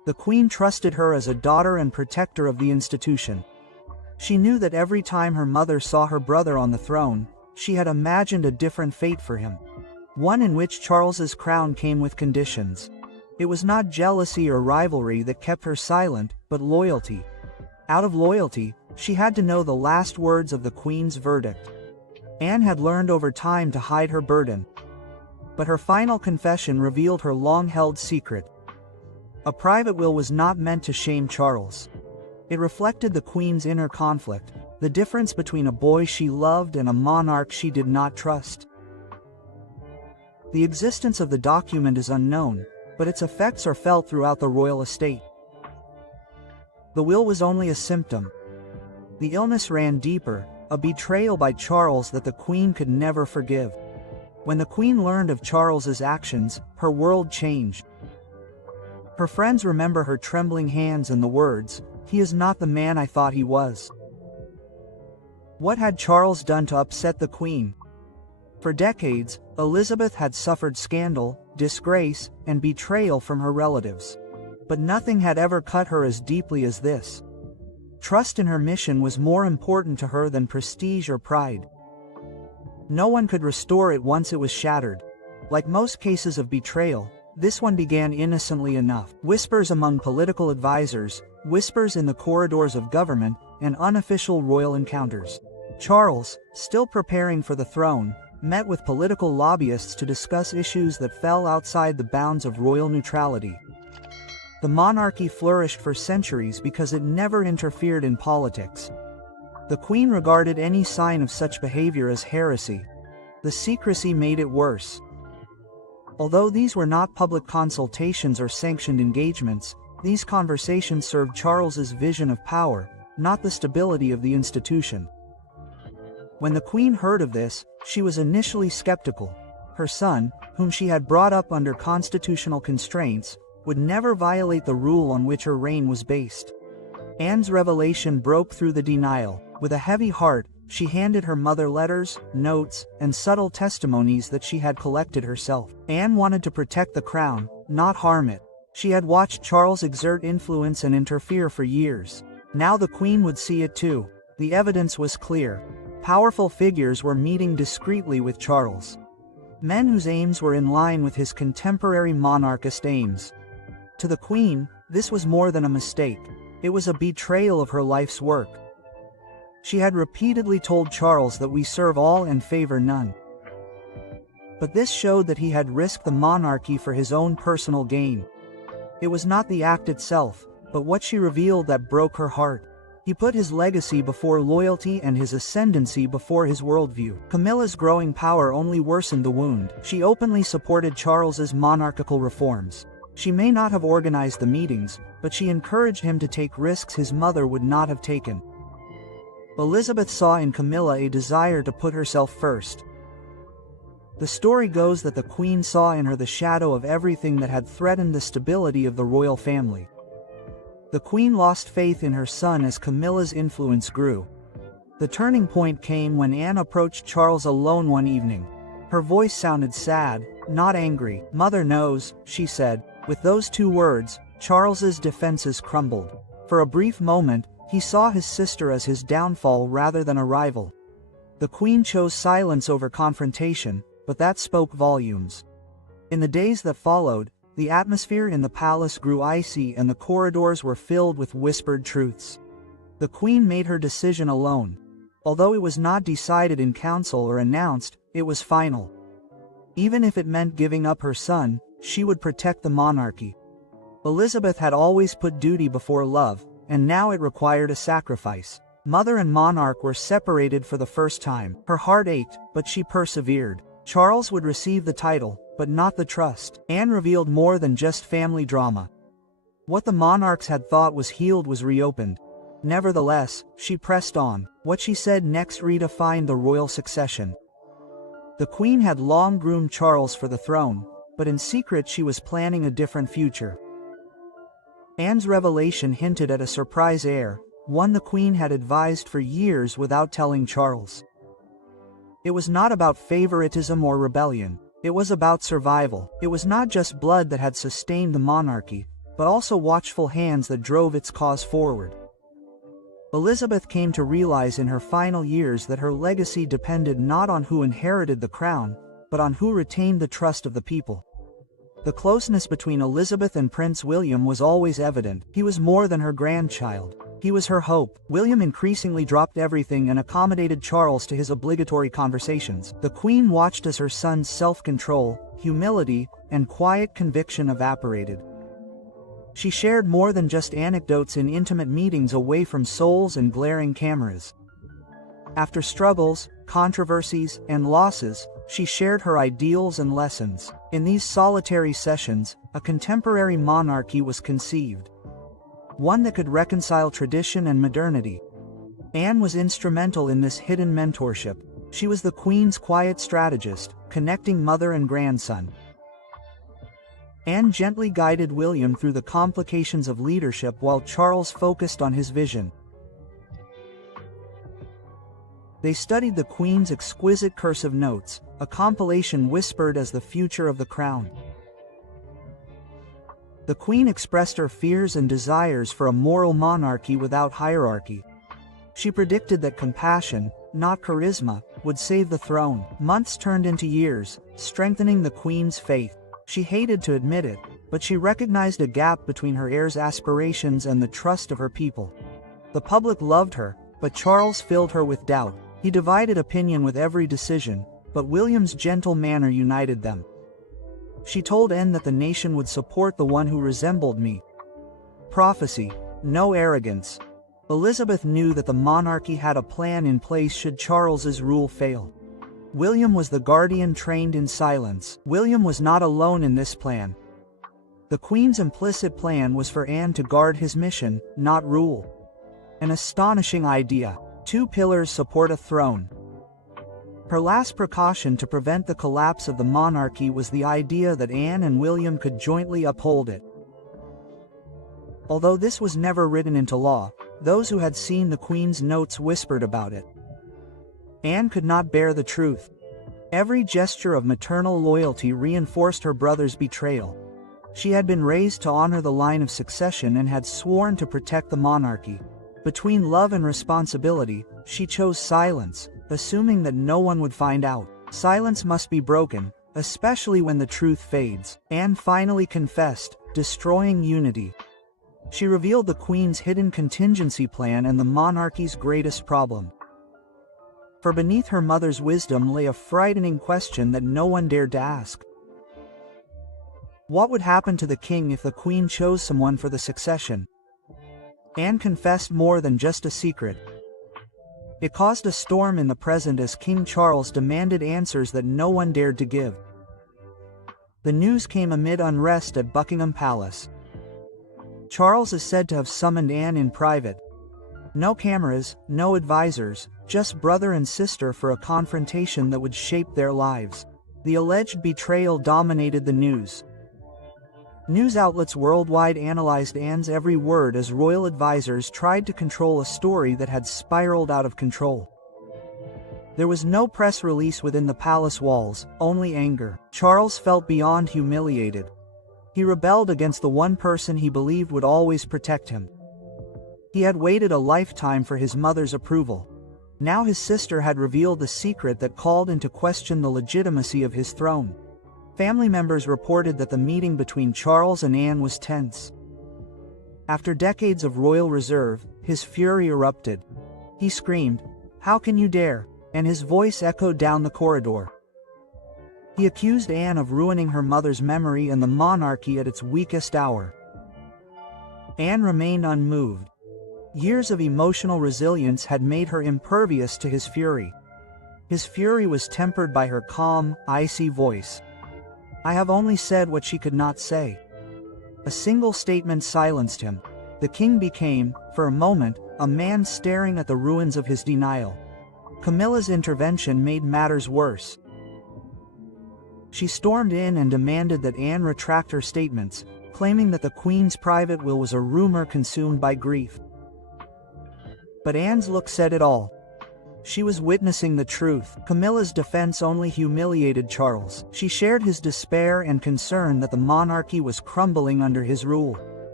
The Queen trusted her as a daughter and protector of the institution. She knew that every time her mother saw her brother on the throne, she had imagined a different fate for him. One in which Charles's crown came with conditions. It was not jealousy or rivalry that kept her silent, but loyalty. Out of loyalty, she had to know the last words of the Queen's verdict. Anne had learned over time to hide her burden. But her final confession revealed her long-held secret. A private will was not meant to shame Charles. It reflected the Queen's inner conflict, the difference between a boy she loved and a monarch she did not trust. The existence of the document is unknown, but its effects are felt throughout the royal estate. The will was only a symptom. The illness ran deeper, a betrayal by Charles that the Queen could never forgive. When the Queen learned of Charles's actions, her world changed. Her friends remember her trembling hands and the words, "He is not the man I thought he was." What had Charles done to upset the Queen? For decades, Elizabeth had suffered scandal, disgrace, and betrayal from her relatives. But nothing had ever cut her as deeply as this. Trust in her mission was more important to her than prestige or pride. No one could restore it once it was shattered. Like most cases of betrayal, this one began innocently enough. Whispers among political advisors, whispers in the corridors of government, and unofficial royal encounters. Charles, still preparing for the throne, met with political lobbyists to discuss issues that fell outside the bounds of royal neutrality. The monarchy flourished for centuries because it never interfered in politics. The Queen regarded any sign of such behavior as heresy. The secrecy made it worse. Although these were not public consultations or sanctioned engagements, these conversations served Charles's vision of power, not the stability of the institution. When the Queen heard of this, she was initially skeptical. Her son, whom she had brought up under constitutional constraints, would never violate the rule on which her reign was based. Anne's revelation broke through the denial. With a heavy heart, she handed her mother letters, notes, and subtle testimonies that she had collected herself. Anne wanted to protect the crown, not harm it. She had watched Charles exert influence and interfere for years. Now the Queen would see it too. The evidence was clear. Powerful figures were meeting discreetly with Charles. Men whose aims were in line with his contemporary monarchist aims. To the Queen, this was more than a mistake. It was a betrayal of her life's work. She had repeatedly told Charles that we serve all and favor none. But this showed that he had risked the monarchy for his own personal gain. It was not the act itself, but what she revealed that broke her heart. He put his legacy before loyalty and his ascendancy before his worldview. Camilla's growing power only worsened the wound. She openly supported Charles's monarchical reforms. She may not have organized the meetings, but she encouraged him to take risks his mother would not have taken. Elizabeth saw in Camilla a desire to put herself first. The story goes that the Queen saw in her the shadow of everything that had threatened the stability of the royal family. The Queen lost faith in her son as Camilla's influence grew. The turning point came when Anne approached Charles alone one evening. Her voice sounded sad, not angry. "Mother knows," she said. With those two words, Charles's defenses crumbled. For a brief moment, he saw his sister as his downfall rather than a rival. The Queen chose silence over confrontation, but that spoke volumes. In the days that followed, the atmosphere in the palace grew icy and the corridors were filled with whispered truths. The Queen made her decision alone. Although it was not decided in council or announced, it was final. Even if it meant giving up her son, she would protect the monarchy. Elizabeth had always put duty before love, and now it required a sacrifice. Mother and monarch were separated for the first time. Her heart ached, but she persevered. Charles would receive the title, but not the trust. Anne revealed more than just family drama. What the monarchs had thought was healed was reopened. Nevertheless, she pressed on. What she said next redefined the royal succession. The Queen had long groomed Charles for the throne, but in secret she was planning a different future. Anne's revelation hinted at a surprise heir, one the Queen had advised for years without telling Charles. It was not about favoritism or rebellion. It was about survival. It was not just blood that had sustained the monarchy, but also watchful hands that drove its cause forward. Elizabeth came to realize in her final years that her legacy depended not on who inherited the crown, but on who retained the trust of the people. The closeness between Elizabeth and Prince William was always evident. He was more than her grandchild. He was her hope. William increasingly dropped everything and accommodated Charles to his obligatory conversations. The Queen watched as her son's self-control, humility, and quiet conviction evaporated. She shared more than just anecdotes in intimate meetings away from souls and glaring cameras. After struggles, controversies, and losses, she shared her ideals and lessons. In these solitary sessions, a contemporary monarchy was conceived. One that could reconcile tradition and modernity. Anne was instrumental in this hidden mentorship. She was the Queen's quiet strategist, connecting mother and grandson. Anne gently guided William through the complications of leadership while Charles focused on his vision. They studied the Queen's exquisite cursive notes, a compilation whispered as the future of the crown. The Queen expressed her fears and desires for a moral monarchy without hierarchy. She predicted that compassion, not charisma, would save the throne. Months turned into years, strengthening the Queen's faith. She hated to admit it, but she recognized a gap between her heir's aspirations and the trust of her people. The public loved her, but Charles filled her with doubt. He divided opinion with every decision, but William's gentle manner united them. She told Anne that the nation would support the one who resembled me. Prophecy, no arrogance. Elizabeth knew that the monarchy had a plan in place should Charles's rule fail. William was the guardian trained in silence. William was not alone in this plan. The Queen's implicit plan was for Anne to guard his mission, not rule. An astonishing idea. 2 pillars support a throne. Her last precaution to prevent the collapse of the monarchy was the idea that Anne and William could jointly uphold it. Although this was never written into law, those who had seen the Queen's notes whispered about it. Anne could not bear the truth. Every gesture of maternal loyalty reinforced her brother's betrayal. She had been raised to honor the line of succession and had sworn to protect the monarchy. Between love and responsibility, she chose silence, assuming that no one would find out. Silence must be broken, especially when the truth fades. Anne finally confessed, destroying unity. She revealed the Queen's hidden contingency plan and the monarchy's greatest problem. For beneath her mother's wisdom lay a frightening question that no one dared to ask. What would happen to the king if the Queen chose someone for the succession? Anne confessed more than just a secret. It caused a storm in the present as King Charles demanded answers that no one dared to give. The news came amid unrest at Buckingham Palace. Charles is said to have summoned Anne in private. No cameras, no advisors, just brother and sister for a confrontation that would shape their lives. The alleged betrayal dominated the news. News outlets worldwide analyzed Anne's every word as royal advisors tried to control a story that had spiraled out of control. There was no press release within the palace walls, only anger. Charles felt beyond humiliated. He rebelled against the one person he believed would always protect him. He had waited a lifetime for his mother's approval. Now his sister had revealed the secret that called into question the legitimacy of his throne. Family members reported that the meeting between Charles and Anne was tense. After decades of royal reserve, his fury erupted. He screamed, "How can you dare?" and his voice echoed down the corridor. He accused Anne of ruining her mother's memory and the monarchy at its weakest hour. Anne remained unmoved. Years of emotional resilience had made her impervious to his fury. His fury was tempered by her calm, icy voice. "I have only said what she could not say." A single statement silenced him. The king became, for a moment, a man staring at the ruins of his denial. Camilla's intervention made matters worse. She stormed in and demanded that Anne retract her statements, claiming that the Queen's private will was a rumor consumed by grief. But Anne's look said it all. She was witnessing the truth. Camilla's defense only humiliated Charles. She shared his despair and concern that the monarchy was crumbling under his rule.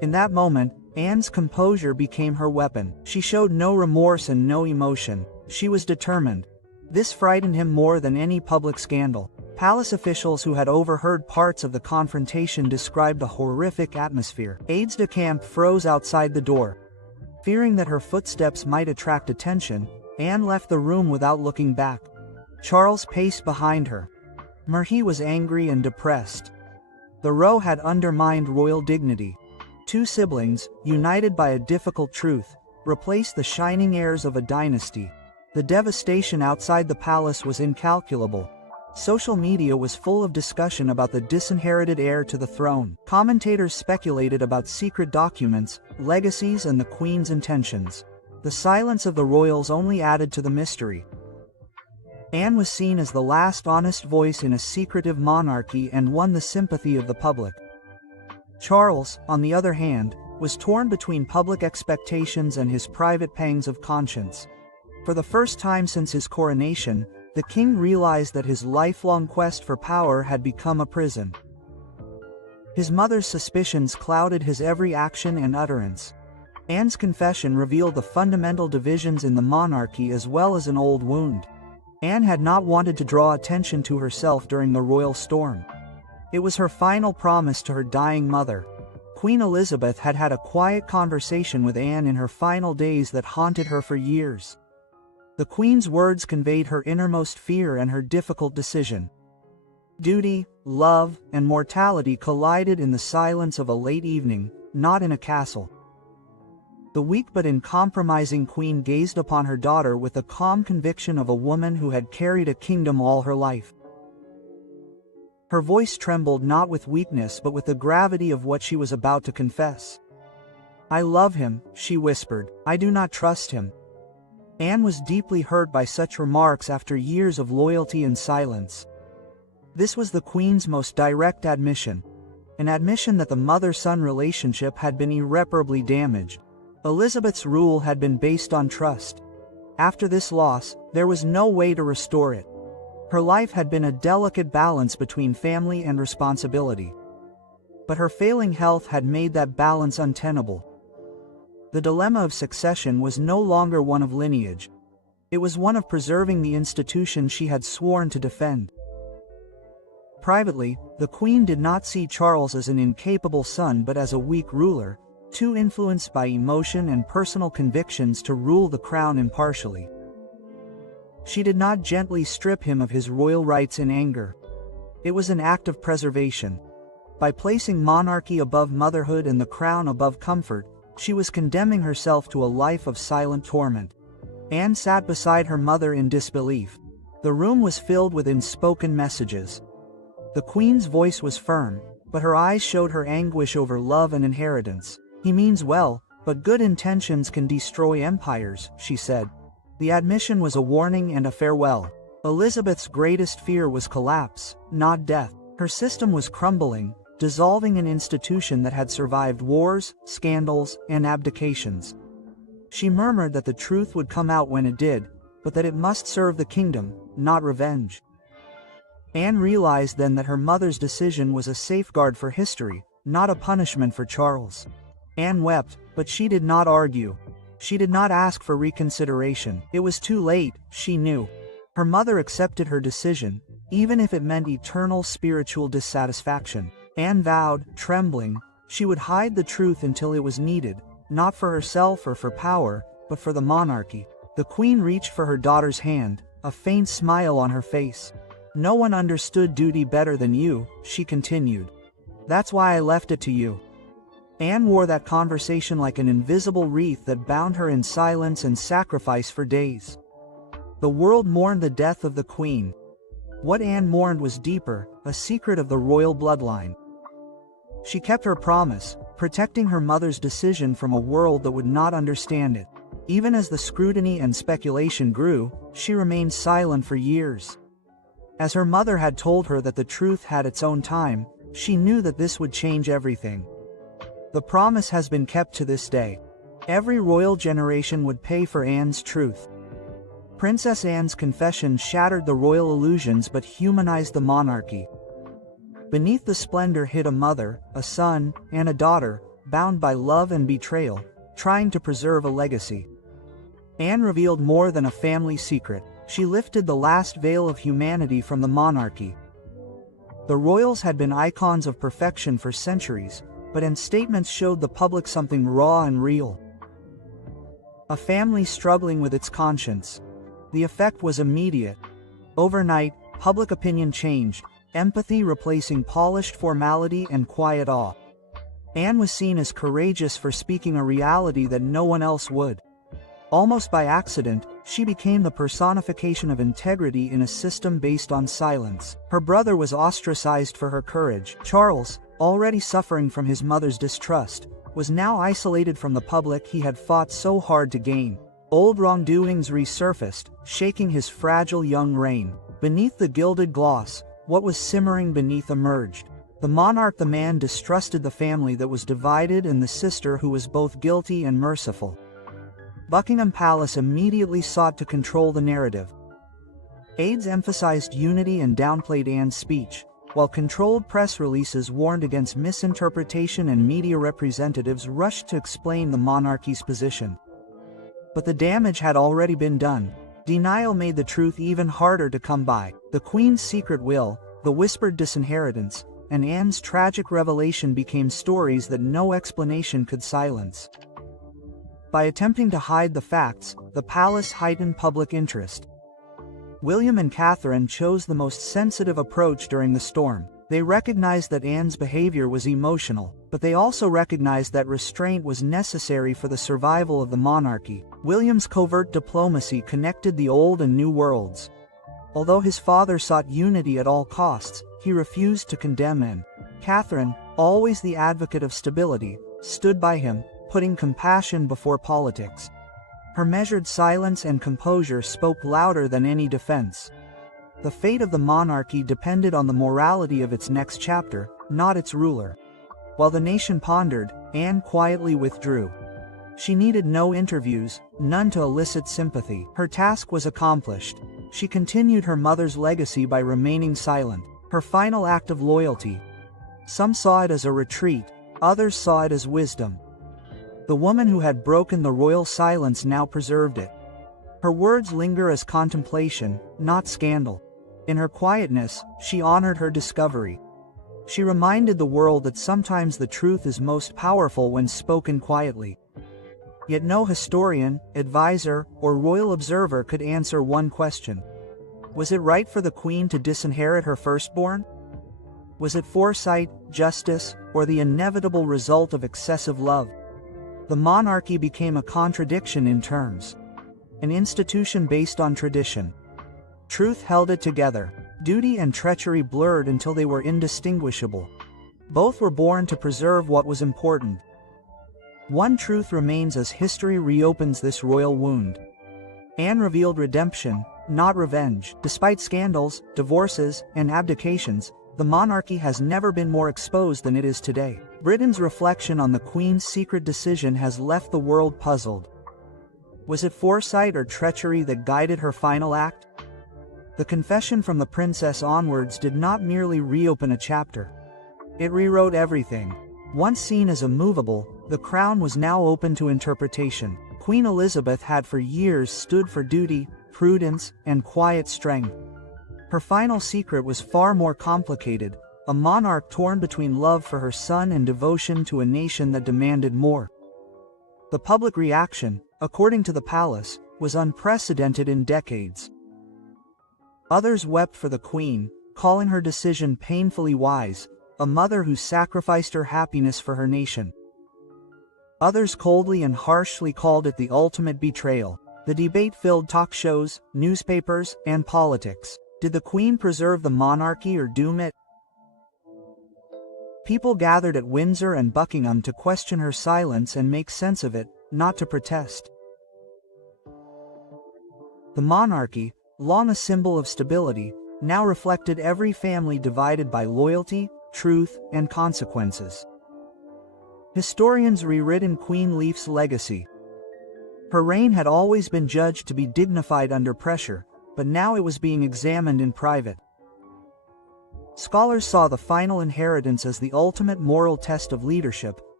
In that moment, Anne's composure became her weapon. She showed no remorse and no emotion. She was determined. This frightened him more than any public scandal. Palace officials who had overheard parts of the confrontation described a horrific atmosphere. Aides-de-camp froze outside the door. Fearing that her footsteps might attract attention, Anne left the room without looking back. Charles paced behind her. Marie was angry and depressed. The row had undermined royal dignity. Two siblings, united by a difficult truth, replaced the shining heirs of a dynasty. The devastation outside the palace was incalculable. Social media was full of discussion about the disinherited heir to the throne. Commentators speculated about secret documents, legacies, and the Queen's intentions. The silence of the royals only added to the mystery. Anne was seen as the last honest voice in a secretive monarchy and won the sympathy of the public. Charles, on the other hand, was torn between public expectations and his private pangs of conscience. For the first time since his coronation, the king realized that his lifelong quest for power had become a prison. His mother's suspicions clouded his every action and utterance. Anne's confession revealed the fundamental divisions in the monarchy as well as an old wound. Anne had not wanted to draw attention to herself during the royal storm. It was her final promise to her dying mother. Queen Elizabeth had had a quiet conversation with Anne in her final days that haunted her for years. The Queen's words conveyed her innermost fear and her difficult decision. Duty, love, and mortality collided in the silence of a late evening, not in a castle. The weak but uncompromising Queen gazed upon her daughter with the calm conviction of a woman who had carried a kingdom all her life. Her voice trembled not with weakness but with the gravity of what she was about to confess. "I love him," she whispered. "I do not trust him." Anne was deeply hurt by such remarks after years of loyalty and silence. This was the Queen's most direct admission, an admission that the mother-son relationship had been irreparably damaged. Elizabeth's rule had been based on trust. After this loss, there was no way to restore it. Her life had been a delicate balance between family and responsibility. But her failing health had made that balance untenable. The dilemma of succession was no longer one of lineage. It was one of preserving the institution she had sworn to defend. Privately, the Queen did not see Charles as an incapable son but as a weak ruler, too influenced by emotion and personal convictions to rule the crown impartially. She did not gently strip him of his royal rights in anger. It was an act of preservation. By placing monarchy above motherhood and the crown above comfort, she was condemning herself to a life of silent torment. Anne sat beside her mother in disbelief. The room was filled with unspoken messages. The Queen's voice was firm, but her eyes showed her anguish over love and inheritance. "He means well, but good intentions can destroy empires," she said. The admission was a warning and a farewell. Elizabeth's greatest fear was collapse, not death. Her system was crumbling, dissolving an institution that had survived wars, scandals, and abdications. She murmured that the truth would come out when it did, but that it must serve the kingdom, not revenge. Anne realized then that her mother's decision was a safeguard for history, not a punishment for Charles. Anne wept, but she did not argue. She did not ask for reconsideration. It was too late, she knew. Her mother accepted her decision, even if it meant eternal spiritual dissatisfaction. Anne vowed, trembling, she would hide the truth until it was needed, not for herself or for power, but for the monarchy. The Queen reached for her daughter's hand, a faint smile on her face. "No one understood duty better than you," she continued. "That's why I left it to you." Anne wore that conversation like an invisible wreath that bound her in silence and sacrifice for days. The world mourned the death of the Queen. What Anne mourned was deeper, a secret of the royal bloodline. She kept her promise, protecting her mother's decision from a world that would not understand it. Even as the scrutiny and speculation grew, she remained silent for years. As her mother had told her that the truth had its own time, she knew that this would change everything. The promise has been kept to this day. Every royal generation would pay for Anne's truth. Princess Anne's confession shattered the royal illusions but humanized the monarchy. Beneath the splendor hid a mother, a son, and a daughter, bound by love and betrayal, trying to preserve a legacy. Anne revealed more than a family secret. She lifted the last veil of humanity from the monarchy. The royals had been icons of perfection for centuries, but Anne's statements showed the public something raw and real. A family struggling with its conscience. The effect was immediate. Overnight, public opinion changed, empathy replacing polished formality and quiet awe. Anne was seen as courageous for speaking a reality that no one else would. Almost by accident, she became the personification of integrity in a system based on silence. Her brother was ostracized for her courage. Charles, already suffering from his mother's distrust, was now isolated from the public he had fought so hard to gain. Old wrongdoings resurfaced, shaking his fragile young reign. Beneath the gilded gloss, what was simmering beneath emerged. The monarch, the man distrusted the family that was divided, and the sister who was both guilty and merciful. Buckingham Palace immediately sought to control the narrative. Aides emphasized unity and downplayed Anne's speech, while controlled press releases warned against misinterpretation, and media representatives rushed to explain the monarchy's position. But the damage had already been done. Denial made the truth even harder to come by. The Queen's secret will, the whispered disinheritance, and Anne's tragic revelation became stories that no explanation could silence. By attempting to hide the facts, the palace heightened public interest. William and Catherine chose the most sensitive approach during the storm. They recognized that Anne's behavior was emotional, but they also recognized that restraint was necessary for the survival of the monarchy. William's covert diplomacy connected the old and new worlds. Although his father sought unity at all costs, he refused to condemn Anne. Catherine, always the advocate of stability, stood by him, putting compassion before politics. Her measured silence and composure spoke louder than any defense. The fate of the monarchy depended on the morality of its next chapter, not its ruler. While the nation pondered, Anne quietly withdrew. She needed no interviews, none to elicit sympathy. Her task was accomplished. She continued her mother's legacy by remaining silent, her final act of loyalty. Some saw it as a retreat, others saw it as wisdom. The woman who had broken the royal silence now preserved it. Her words linger as contemplation, not scandal. In her quietness, she honored her discovery. She reminded the world that sometimes the truth is most powerful when spoken quietly. Yet no historian, advisor, or royal observer could answer one question. Was it right for the Queen to disinherit her firstborn? Was it foresight, justice, or the inevitable result of excessive love? The monarchy became a contradiction in terms. An institution based on tradition. Truth held it together. Duty and treachery blurred until they were indistinguishable. Both were born to preserve what was important. One truth remains as history reopens this royal wound. Anne revealed redemption, not revenge. Despite scandals, divorces, and abdications, the monarchy has never been more exposed than it is today. Britain's reflection on the Queen's secret decision has left the world puzzled. Was it foresight or treachery that guided her final act? The confession from the princess onwards did not merely reopen a chapter. It rewrote everything. Once seen as immovable, the crown was now open to interpretation. Queen Elizabeth had for years stood for duty, prudence, and quiet strength. Her final secret was far more complicated, a monarch torn between love for her son and devotion to a nation that demanded more. The public reaction, according to the palace, was unprecedented in decades. Others wept for the Queen, calling her decision painfully wise, a mother who sacrificed her happiness for her nation. Others coldly and harshly called it the ultimate betrayal. The debate filled talk shows, newspapers, and politics. Did the Queen preserve the monarchy or doom it? People gathered at Windsor and Buckingham to question her silence and make sense of it, not to protest. The monarchy, long a symbol of stability, now reflected every family divided by loyalty, truth, and consequences. Historians rewritten Queen Leaf's legacy. Her reign had always been judged to be dignified under pressure, but now it was being examined in private. Scholars saw the final inheritance as the ultimate moral test of leadership,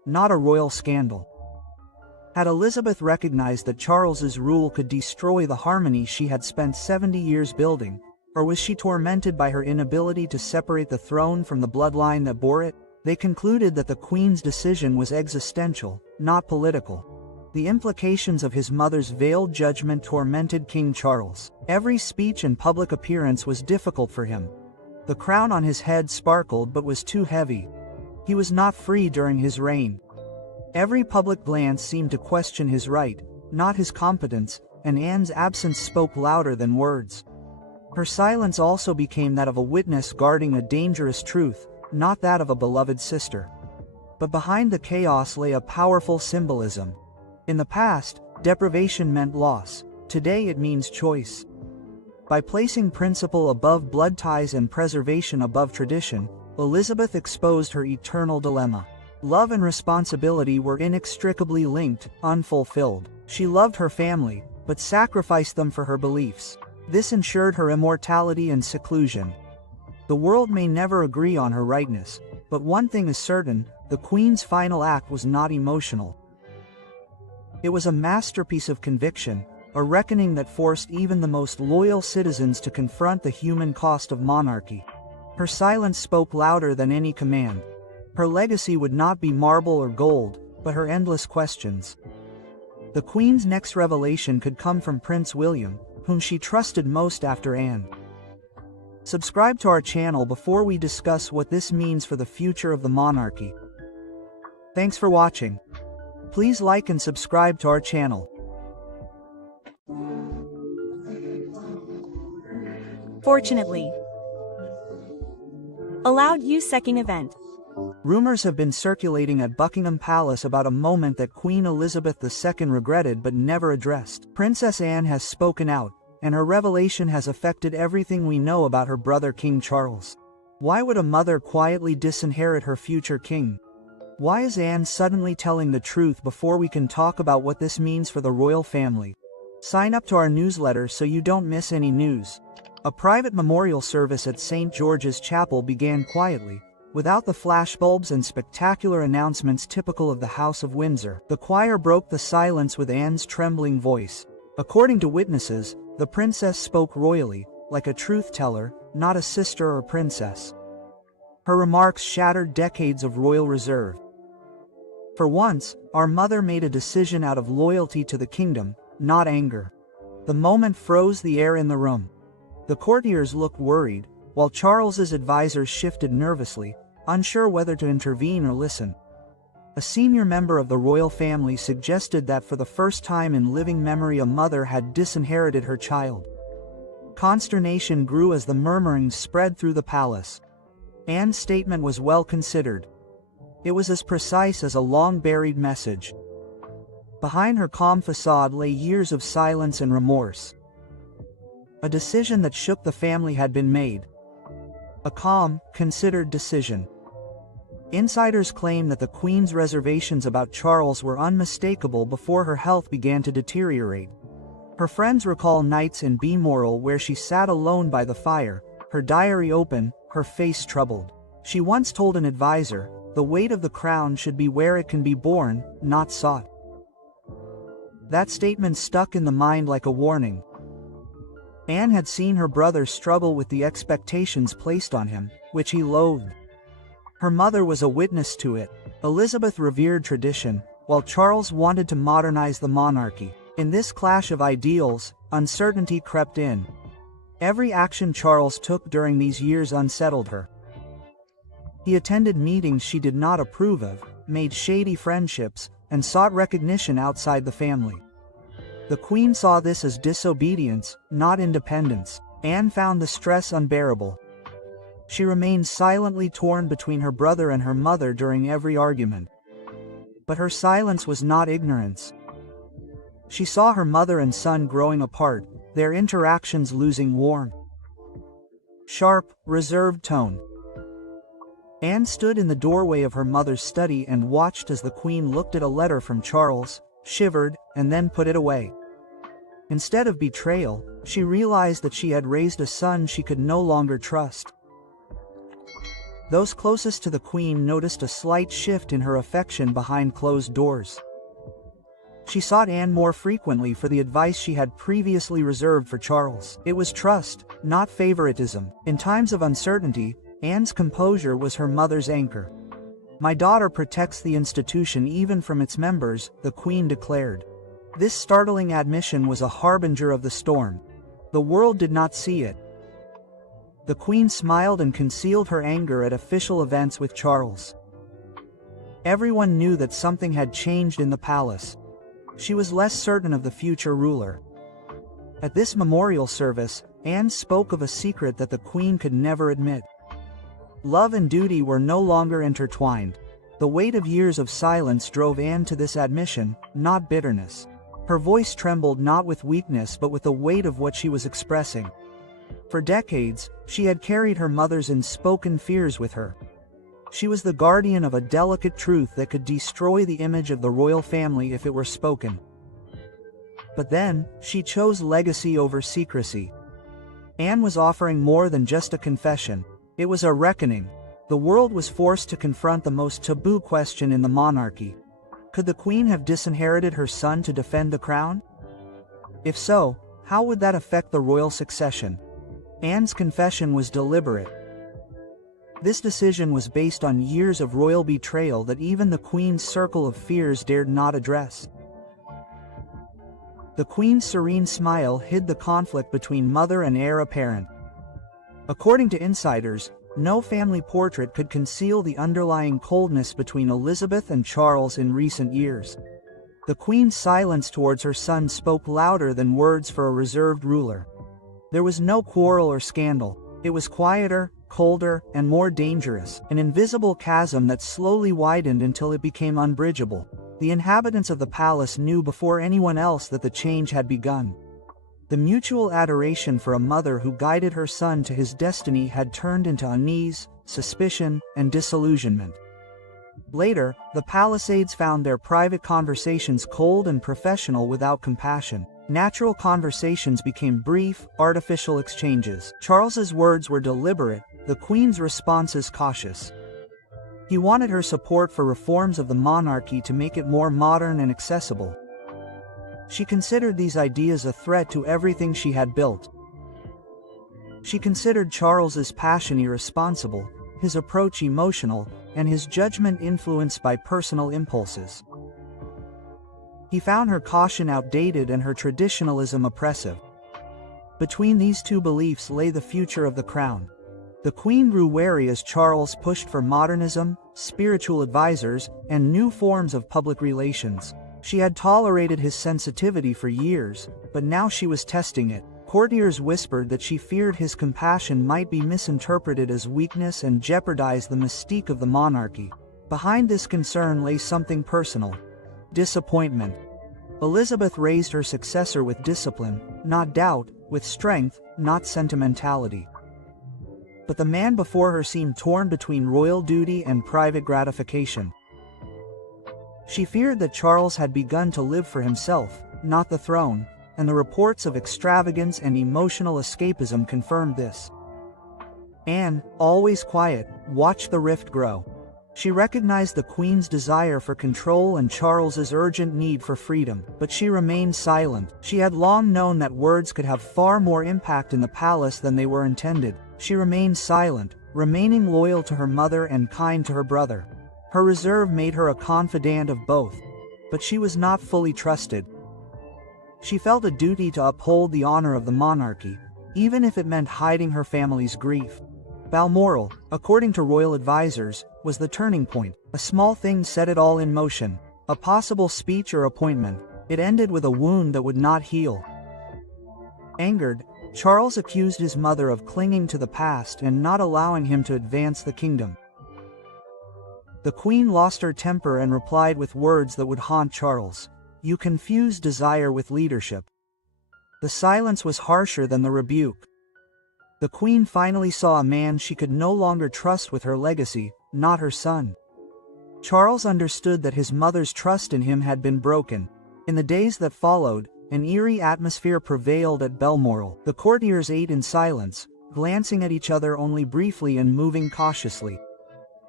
not a royal scandal. Had Elizabeth recognized that Charles's rule could destroy the harmony she had spent 70 years building, or was she tormented by her inability to separate the throne from the bloodline that bore it? They concluded that the Queen's decision was existential, not political. The implications of his mother's veiled judgment tormented King Charles. Every speech and public appearance was difficult for him. The crown on his head sparkled but was too heavy. He was not free during his reign. Every public glance seemed to question his right, not his competence, and Anne's absence spoke louder than words. Her silence also became that of a witness guarding a dangerous truth, not that of a beloved sister. But behind the chaos lay a powerful symbolism. In the past, deprivation meant loss. Today it means choice. By placing principle above blood ties and preservation above tradition, Elizabeth exposed her eternal dilemma. Love and responsibility were inextricably linked, unfulfilled. She loved her family, but sacrificed them for her beliefs. This ensured her immortality and seclusion. The world may never agree on her rightness, but one thing is certain: the Queen's final act was not emotional. It was a masterpiece of conviction, a reckoning that forced even the most loyal citizens to confront the human cost of monarchy. Her silence spoke louder than any command. Her legacy would not be marble or gold, but her endless questions. The Queen's next revelation could come from Prince William, whom she trusted most after Anne. Subscribe to our channel before we discuss what this means for the future of the monarchy. Thanks for watching. Please like and subscribe to our channel. Fortunately. Allowed you second event. Rumors have been circulating at Buckingham Palace about a moment that Queen Elizabeth II regretted but never addressed. Princess Anne has spoken out, and her revelation has affected everything we know about her brother King Charles. Why would a mother quietly disinherit her future king? Why is Anne suddenly telling the truth before we can talk about what this means for the royal family? Sign up to our newsletter so you don't miss any news. A private memorial service at St. George's Chapel began quietly, without the flashbulbs and spectacular announcements typical of the House of Windsor. The choir broke the silence with Anne's trembling voice. According to witnesses, the princess spoke royally, like a truth-teller, not a sister or princess. Her remarks shattered decades of royal reserve. For once, our mother made a decision out of loyalty to the kingdom, not anger. The moment froze the air in the room. The courtiers looked worried, while Charles's advisors shifted nervously, unsure whether to intervene or listen. A senior member of the royal family suggested that for the first time in living memory a mother had disinherited her child. Consternation grew as the murmurings spread through the palace. Anne's statement was well considered. It was as precise as a long-buried message. Behind her calm facade lay years of silence and remorse. A decision that shook the family had been made. A calm, considered decision. Insiders claim that the Queen's reservations about Charles were unmistakable before her health began to deteriorate. Her friends recall nights in Balmoral where she sat alone by the fire, her diary open, her face troubled. She once told an advisor, "The weight of the crown should be where it can be borne, not sought." That statement stuck in the mind like a warning. Anne had seen her brother struggle with the expectations placed on him, which he loathed. Her mother was a witness to it. Elizabeth revered tradition, while Charles wanted to modernize the monarchy. In this clash of ideals, uncertainty crept in. Every action Charles took during these years unsettled her. He attended meetings she did not approve of, made shady friendships, and sought recognition outside the family. The Queen saw this as disobedience, not independence. Anne found the stress unbearable. She remained silently torn between her brother and her mother during every argument. But her silence was not ignorance. She saw her mother and son growing apart, their interactions losing warmth. Sharp, reserved tone. Anne stood in the doorway of her mother's study and watched as the Queen looked at a letter from Charles, shivered, and then put it away. Instead of betrayal, she realized that she had raised a son she could no longer trust. Those closest to the Queen noticed a slight shift in her affection behind closed doors. She sought Anne more frequently for the advice she had previously reserved for Charles. It was trust, not favoritism. In times of uncertainty, Anne's composure was her mother's anchor. "My daughter protects the institution even from its members," the Queen declared. This startling admission was a harbinger of the storm. The world did not see it. The Queen smiled and concealed her anger at official events with Charles. Everyone knew that something had changed in the palace. She was less certain of the future ruler. At this memorial service, Anne spoke of a secret that the Queen could never admit. Love and duty were no longer intertwined. The weight of years of silence drove Anne to this admission, not bitterness. Her voice trembled not with weakness but with the weight of what she was expressing. For decades, she had carried her mother's unspoken fears with her. She was the guardian of a delicate truth that could destroy the image of the royal family if it were spoken. But then, she chose legacy over secrecy. Anne was offering more than just a confession. It was a reckoning. The world was forced to confront the most taboo question in the monarchy. Could the Queen have disinherited her son to defend the crown? If so, how would that affect the royal succession? Anne's confession was deliberate. This decision was based on years of royal betrayal that even the Queen's circle of fears dared not address. The Queen's serene smile hid the conflict between mother and heir apparent. According to insiders, no family portrait could conceal the underlying coldness between Elizabeth and Charles in recent years. The Queen's silence towards her son spoke louder than words for a reserved ruler. There was no quarrel or scandal. It was quieter, colder, and more dangerous, an invisible chasm that slowly widened until it became unbridgeable. The inhabitants of the palace knew before anyone else that the change had begun. The mutual adoration for a mother who guided her son to his destiny had turned into unease, suspicion, and disillusionment. Later, the Palisades found their private conversations cold and professional without compassion. Natural conversations became brief, artificial exchanges. Charles's words were deliberate, the Queen's responses cautious. He wanted her support for reforms of the monarchy to make it more modern and accessible. She considered these ideas a threat to everything she had built. She considered Charles's passion irresponsible, his approach emotional, and his judgment influenced by personal impulses. He found her caution outdated and her traditionalism oppressive. Between these two beliefs lay the future of the crown. The Queen grew wary as Charles pushed for modernism, spiritual advisors, and new forms of public relations. She had tolerated his sensitivity for years, but now she was testing it. Courtiers whispered that she feared his compassion might be misinterpreted as weakness and jeopardize the mystique of the monarchy. Behind this concern lay something personal: disappointment. Elizabeth raised her successor with discipline, not doubt, with strength, not sentimentality. But the man before her seemed torn between royal duty and private gratification. She feared that Charles had begun to live for himself, not the throne, and the reports of extravagance and emotional escapism confirmed this. Anne, always quiet, watched the rift grow. She recognized the Queen's desire for control and Charles's urgent need for freedom, but she remained silent. She had long known that words could have far more impact in the palace than they were intended. She remained silent, remaining loyal to her mother and kind to her brother. Her reserve made her a confidant of both, but she was not fully trusted. She felt a duty to uphold the honor of the monarchy, even if it meant hiding her family's grief. Balmoral, according to royal advisors, was the turning point. A small thing set it all in motion. A possible speech or appointment. It ended with a wound that would not heal. Angered, Charles accused his mother of clinging to the past and not allowing him to advance the kingdom. The Queen lost her temper and replied with words that would haunt Charles. "You confuse desire with leadership." The silence was harsher than the rebuke. The Queen finally saw a man she could no longer trust with her legacy, not her son. Charles understood that his mother's trust in him had been broken. In the days that followed, an eerie atmosphere prevailed at Balmoral. The courtiers ate in silence, glancing at each other only briefly and moving cautiously.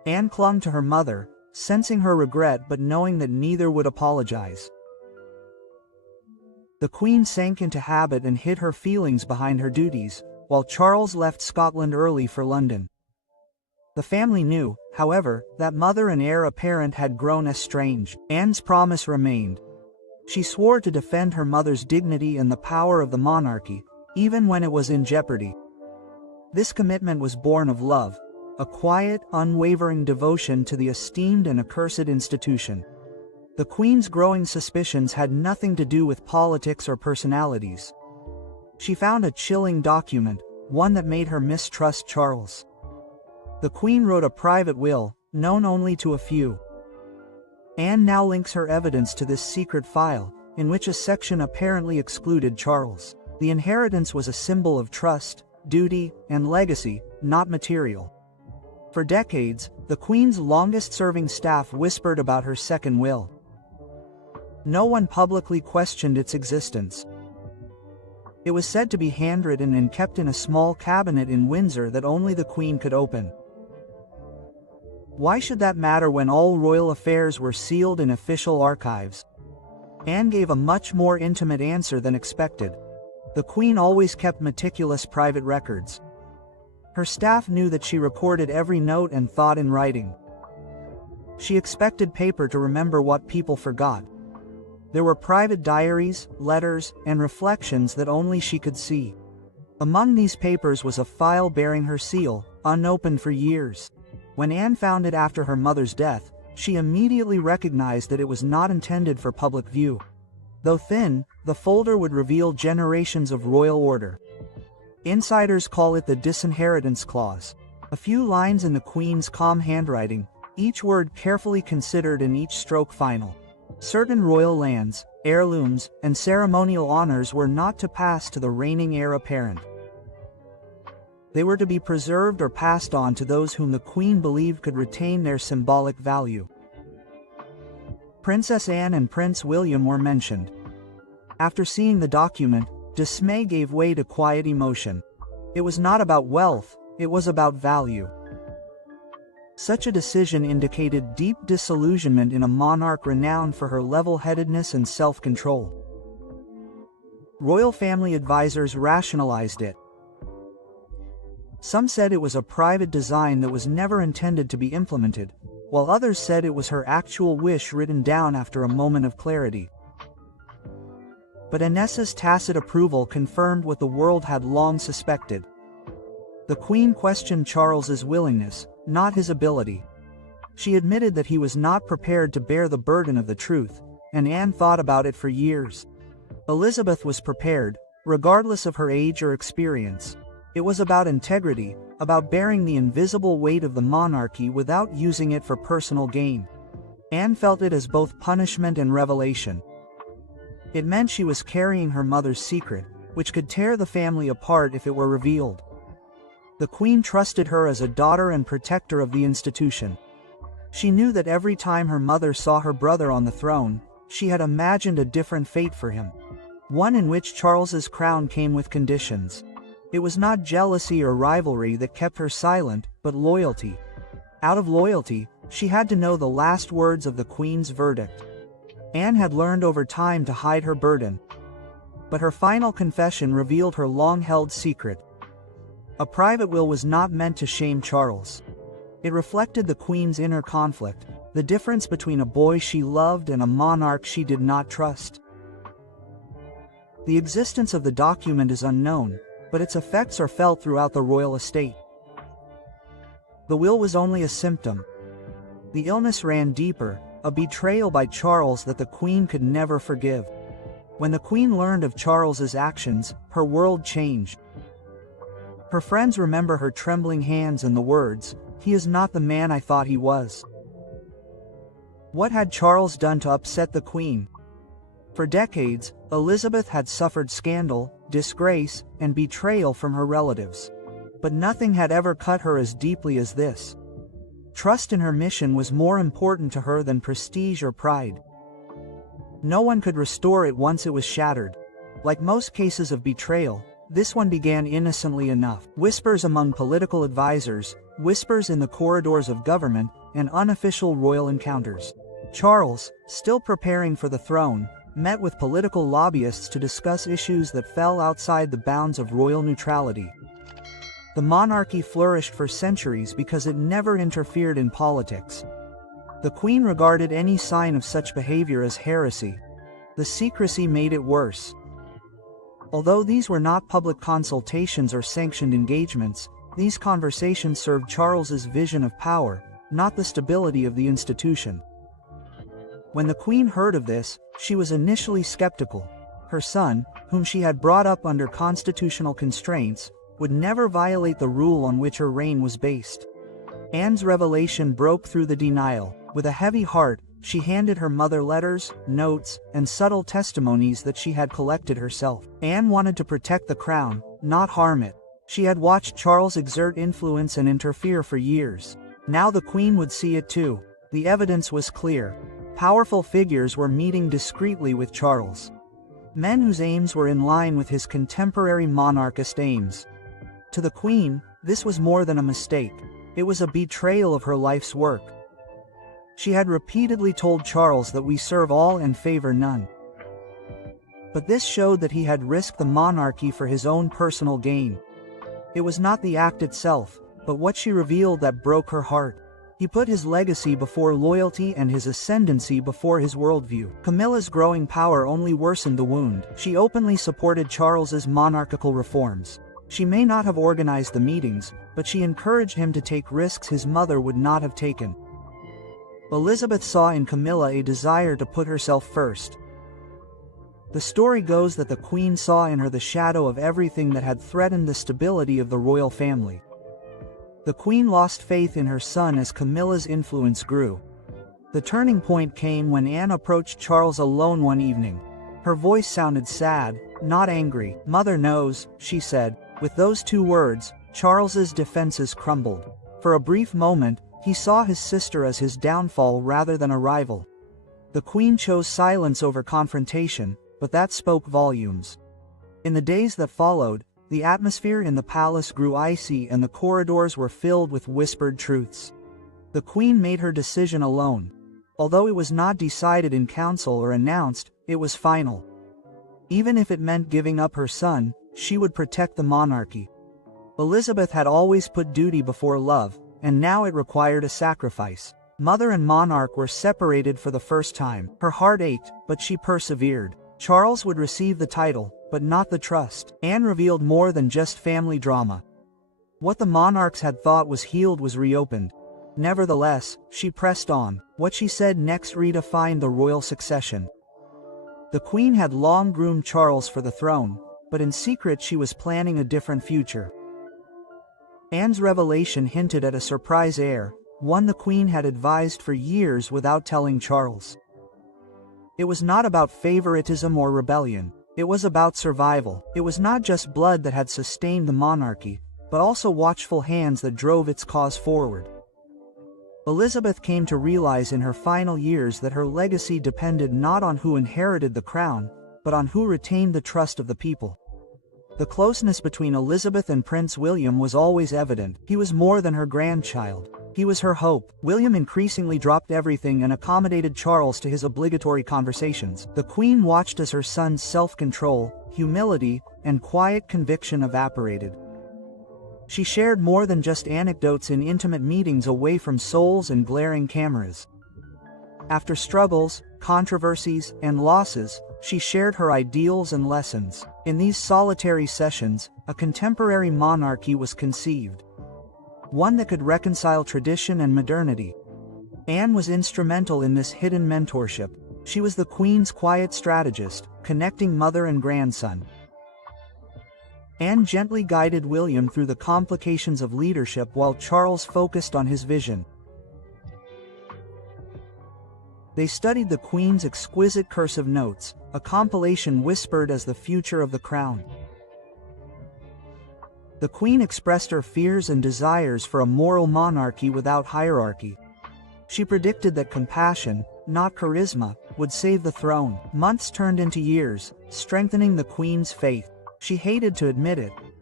Anne clung to her mother, sensing her regret but knowing that neither would apologize. The Queen sank into habit and hid her feelings behind her duties, while Charles left Scotland early for London. The family knew, however, that mother and heir apparent had grown estranged. Anne's promise remained. She swore to defend her mother's dignity and the power of the monarchy, even when it was in jeopardy. This commitment was born of love, a quiet, unwavering devotion to the esteemed and accursed institution. The Queen's growing suspicions had nothing to do with politics or personalities. She found a chilling document, one that made her mistrust Charles. The Queen wrote a private will, known only to a few. Anne now links her evidence to this secret file, in which a section apparently excluded Charles. The inheritance was a symbol of trust, duty, and legacy, not material. For decades, the Queen's longest-serving staff whispered about her second will. No one publicly questioned its existence. It was said to be handwritten and kept in a small cabinet in Windsor that only the Queen could open. Why should that matter when all royal affairs were sealed in official archives? Anne gave a much more intimate answer than expected. The Queen always kept meticulous private records. Her staff knew that she recorded every note and thought in writing. She expected paper to remember what people forgot. There were private diaries, letters, and reflections that only she could see. Among these papers was a file bearing her seal, unopened for years. When Anne found it after her mother's death, she immediately recognized that it was not intended for public view. Though thin, the folder would reveal generations of royal order. Insiders call it the disinheritance clause. A few lines in the Queen's calm handwriting, each word carefully considered and each stroke final. Certain royal lands, heirlooms, and ceremonial honors were not to pass to the reigning heir apparent. They were to be preserved or passed on to those whom the Queen believed could retain their symbolic value. Princess Anne and Prince William were mentioned. After seeing the document, dismay gave way to quiet emotion. It was not about wealth, it was about value. Such a decision indicated deep disillusionment in a monarch renowned for her level-headedness and self-control. Royal family advisors rationalized it. Some said it was a private design that was never intended to be implemented, while others said it was her actual wish written down after a moment of clarity. But Anne's tacit approval confirmed what the world had long suspected. The Queen questioned Charles's willingness, not his ability. She admitted that he was not prepared to bear the burden of the truth, and Anne thought about it for years. Elizabeth was prepared, regardless of her age or experience. It was about integrity, about bearing the invisible weight of the monarchy without using it for personal gain. Anne felt it as both punishment and revelation. It meant she was carrying her mother's secret, which could tear the family apart if it were revealed. The Queen trusted her as a daughter and protector of the institution. She knew that every time her mother saw her brother on the throne, she had imagined a different fate for him. One in which Charles's crown came with conditions. It was not jealousy or rivalry that kept her silent, but loyalty. Out of loyalty, she had to know the last words of the Queen's verdict. Anne had learned over time to hide her burden. But her final confession revealed her long-held secret. A private will was not meant to shame Charles. It reflected the Queen's inner conflict, the difference between a boy she loved and a monarch she did not trust. The existence of the document is unknown, but its effects are felt throughout the royal estate. The will was only a symptom. The illness ran deeper, a betrayal by Charles that the Queen could never forgive. When the Queen learned of Charles's actions, her world changed. Her friends remember her trembling hands and the words, "He is not the man I thought he was." What had Charles done to upset the Queen? For decades, Elizabeth had suffered scandal, disgrace, and betrayal from her relatives. But nothing had ever cut her as deeply as this. Trust in her mission was more important to her than prestige or pride. No one could restore it once it was shattered. Like most cases of betrayal, this one began innocently enough. Whispers among political advisors, whispers in the corridors of government, and unofficial royal encounters. Charles, still preparing for the throne, met with political lobbyists to discuss issues that fell outside the bounds of royal neutrality. The monarchy flourished for centuries because it never interfered in politics. The Queen regarded any sign of such behavior as heresy. The secrecy made it worse. Although these were not public consultations or sanctioned engagements, these conversations served Charles's vision of power, not the stability of the institution. When the Queen heard of this, she was initially skeptical. Her son, whom she had brought up under constitutional constraints, would never violate the rule on which her reign was based. Anne's revelation broke through the denial. With a heavy heart, she handed her mother letters, notes, and subtle testimonies that she had collected herself. Anne wanted to protect the crown, not harm it. She had watched Charles exert influence and interfere for years. Now the Queen would see it too. The evidence was clear. Powerful figures were meeting discreetly with Charles. Men whose aims were in line with his contemporary monarchist aims. To the Queen, this was more than a mistake. It was a betrayal of her life's work. She had repeatedly told Charles that we serve all and favor none. But this showed that he had risked the monarchy for his own personal gain. It was not the act itself, but what she revealed that broke her heart. He put his legacy before loyalty and his ascendancy before his worldview. Camilla's growing power only worsened the wound. She openly supported Charles's monarchical reforms. She may not have organized the meetings, but she encouraged him to take risks his mother would not have taken. Elizabeth saw in Camilla a desire to put herself first. The story goes that the Queen saw in her the shadow of everything that had threatened the stability of the royal family. The Queen lost faith in her son as Camilla's influence grew. The turning point came when Anne approached Charles alone one evening. Her voice sounded sad, not angry. "Mother knows," she said. With those two words, Charles's defenses crumbled. For a brief moment, he saw his sister as his downfall rather than a rival. The Queen chose silence over confrontation, but that spoke volumes. In the days that followed, the atmosphere in the palace grew icy and the corridors were filled with whispered truths. The Queen made her decision alone. Although it was not decided in council or announced, it was final. Even if it meant giving up her son, she would protect the monarchy. Elizabeth had always put duty before love, and now it required a sacrifice. Mother and monarch were separated for the first time. Her heart ached, but she persevered. Charles would receive the title, but not the trust. Anne revealed more than just family drama. What the monarchs had thought was healed was reopened. Nevertheless, she pressed on. What she said next redefined the royal succession. The Queen had long groomed Charles for the throne, but in secret she was planning a different future. Anne's revelation hinted at a surprise heir, one the Queen had advised for years without telling Charles. It was not about favoritism or rebellion. It was about survival. It was not just blood that had sustained the monarchy, but also watchful hands that drove its cause forward. Elizabeth came to realize in her final years that her legacy depended not on who inherited the crown, but on who retained the trust of the people. The closeness between Elizabeth and Prince William was always evident. He was more than her grandchild. He was her hope. William increasingly dropped everything and accommodated Charles to his obligatory conversations. The Queen watched as her son's self-control, humility, and quiet conviction evaporated. She shared more than just anecdotes in intimate meetings away from souls and glaring cameras. After struggles, controversies, and losses, she shared her ideals and lessons. In these solitary sessions, a contemporary monarchy was conceived. One that could reconcile tradition and modernity. Anne was instrumental in this hidden mentorship. She was the Queen's quiet strategist, connecting mother and grandson. Anne gently guided William through the complications of leadership while Charles focused on his vision. They studied the Queen's exquisite cursive notes, a compilation whispered as the future of the crown. The Queen expressed her fears and desires for a moral monarchy without hierarchy. She predicted that compassion, not charisma, would save the throne. Months turned into years, strengthening the Queen's faith. She hated to admit it,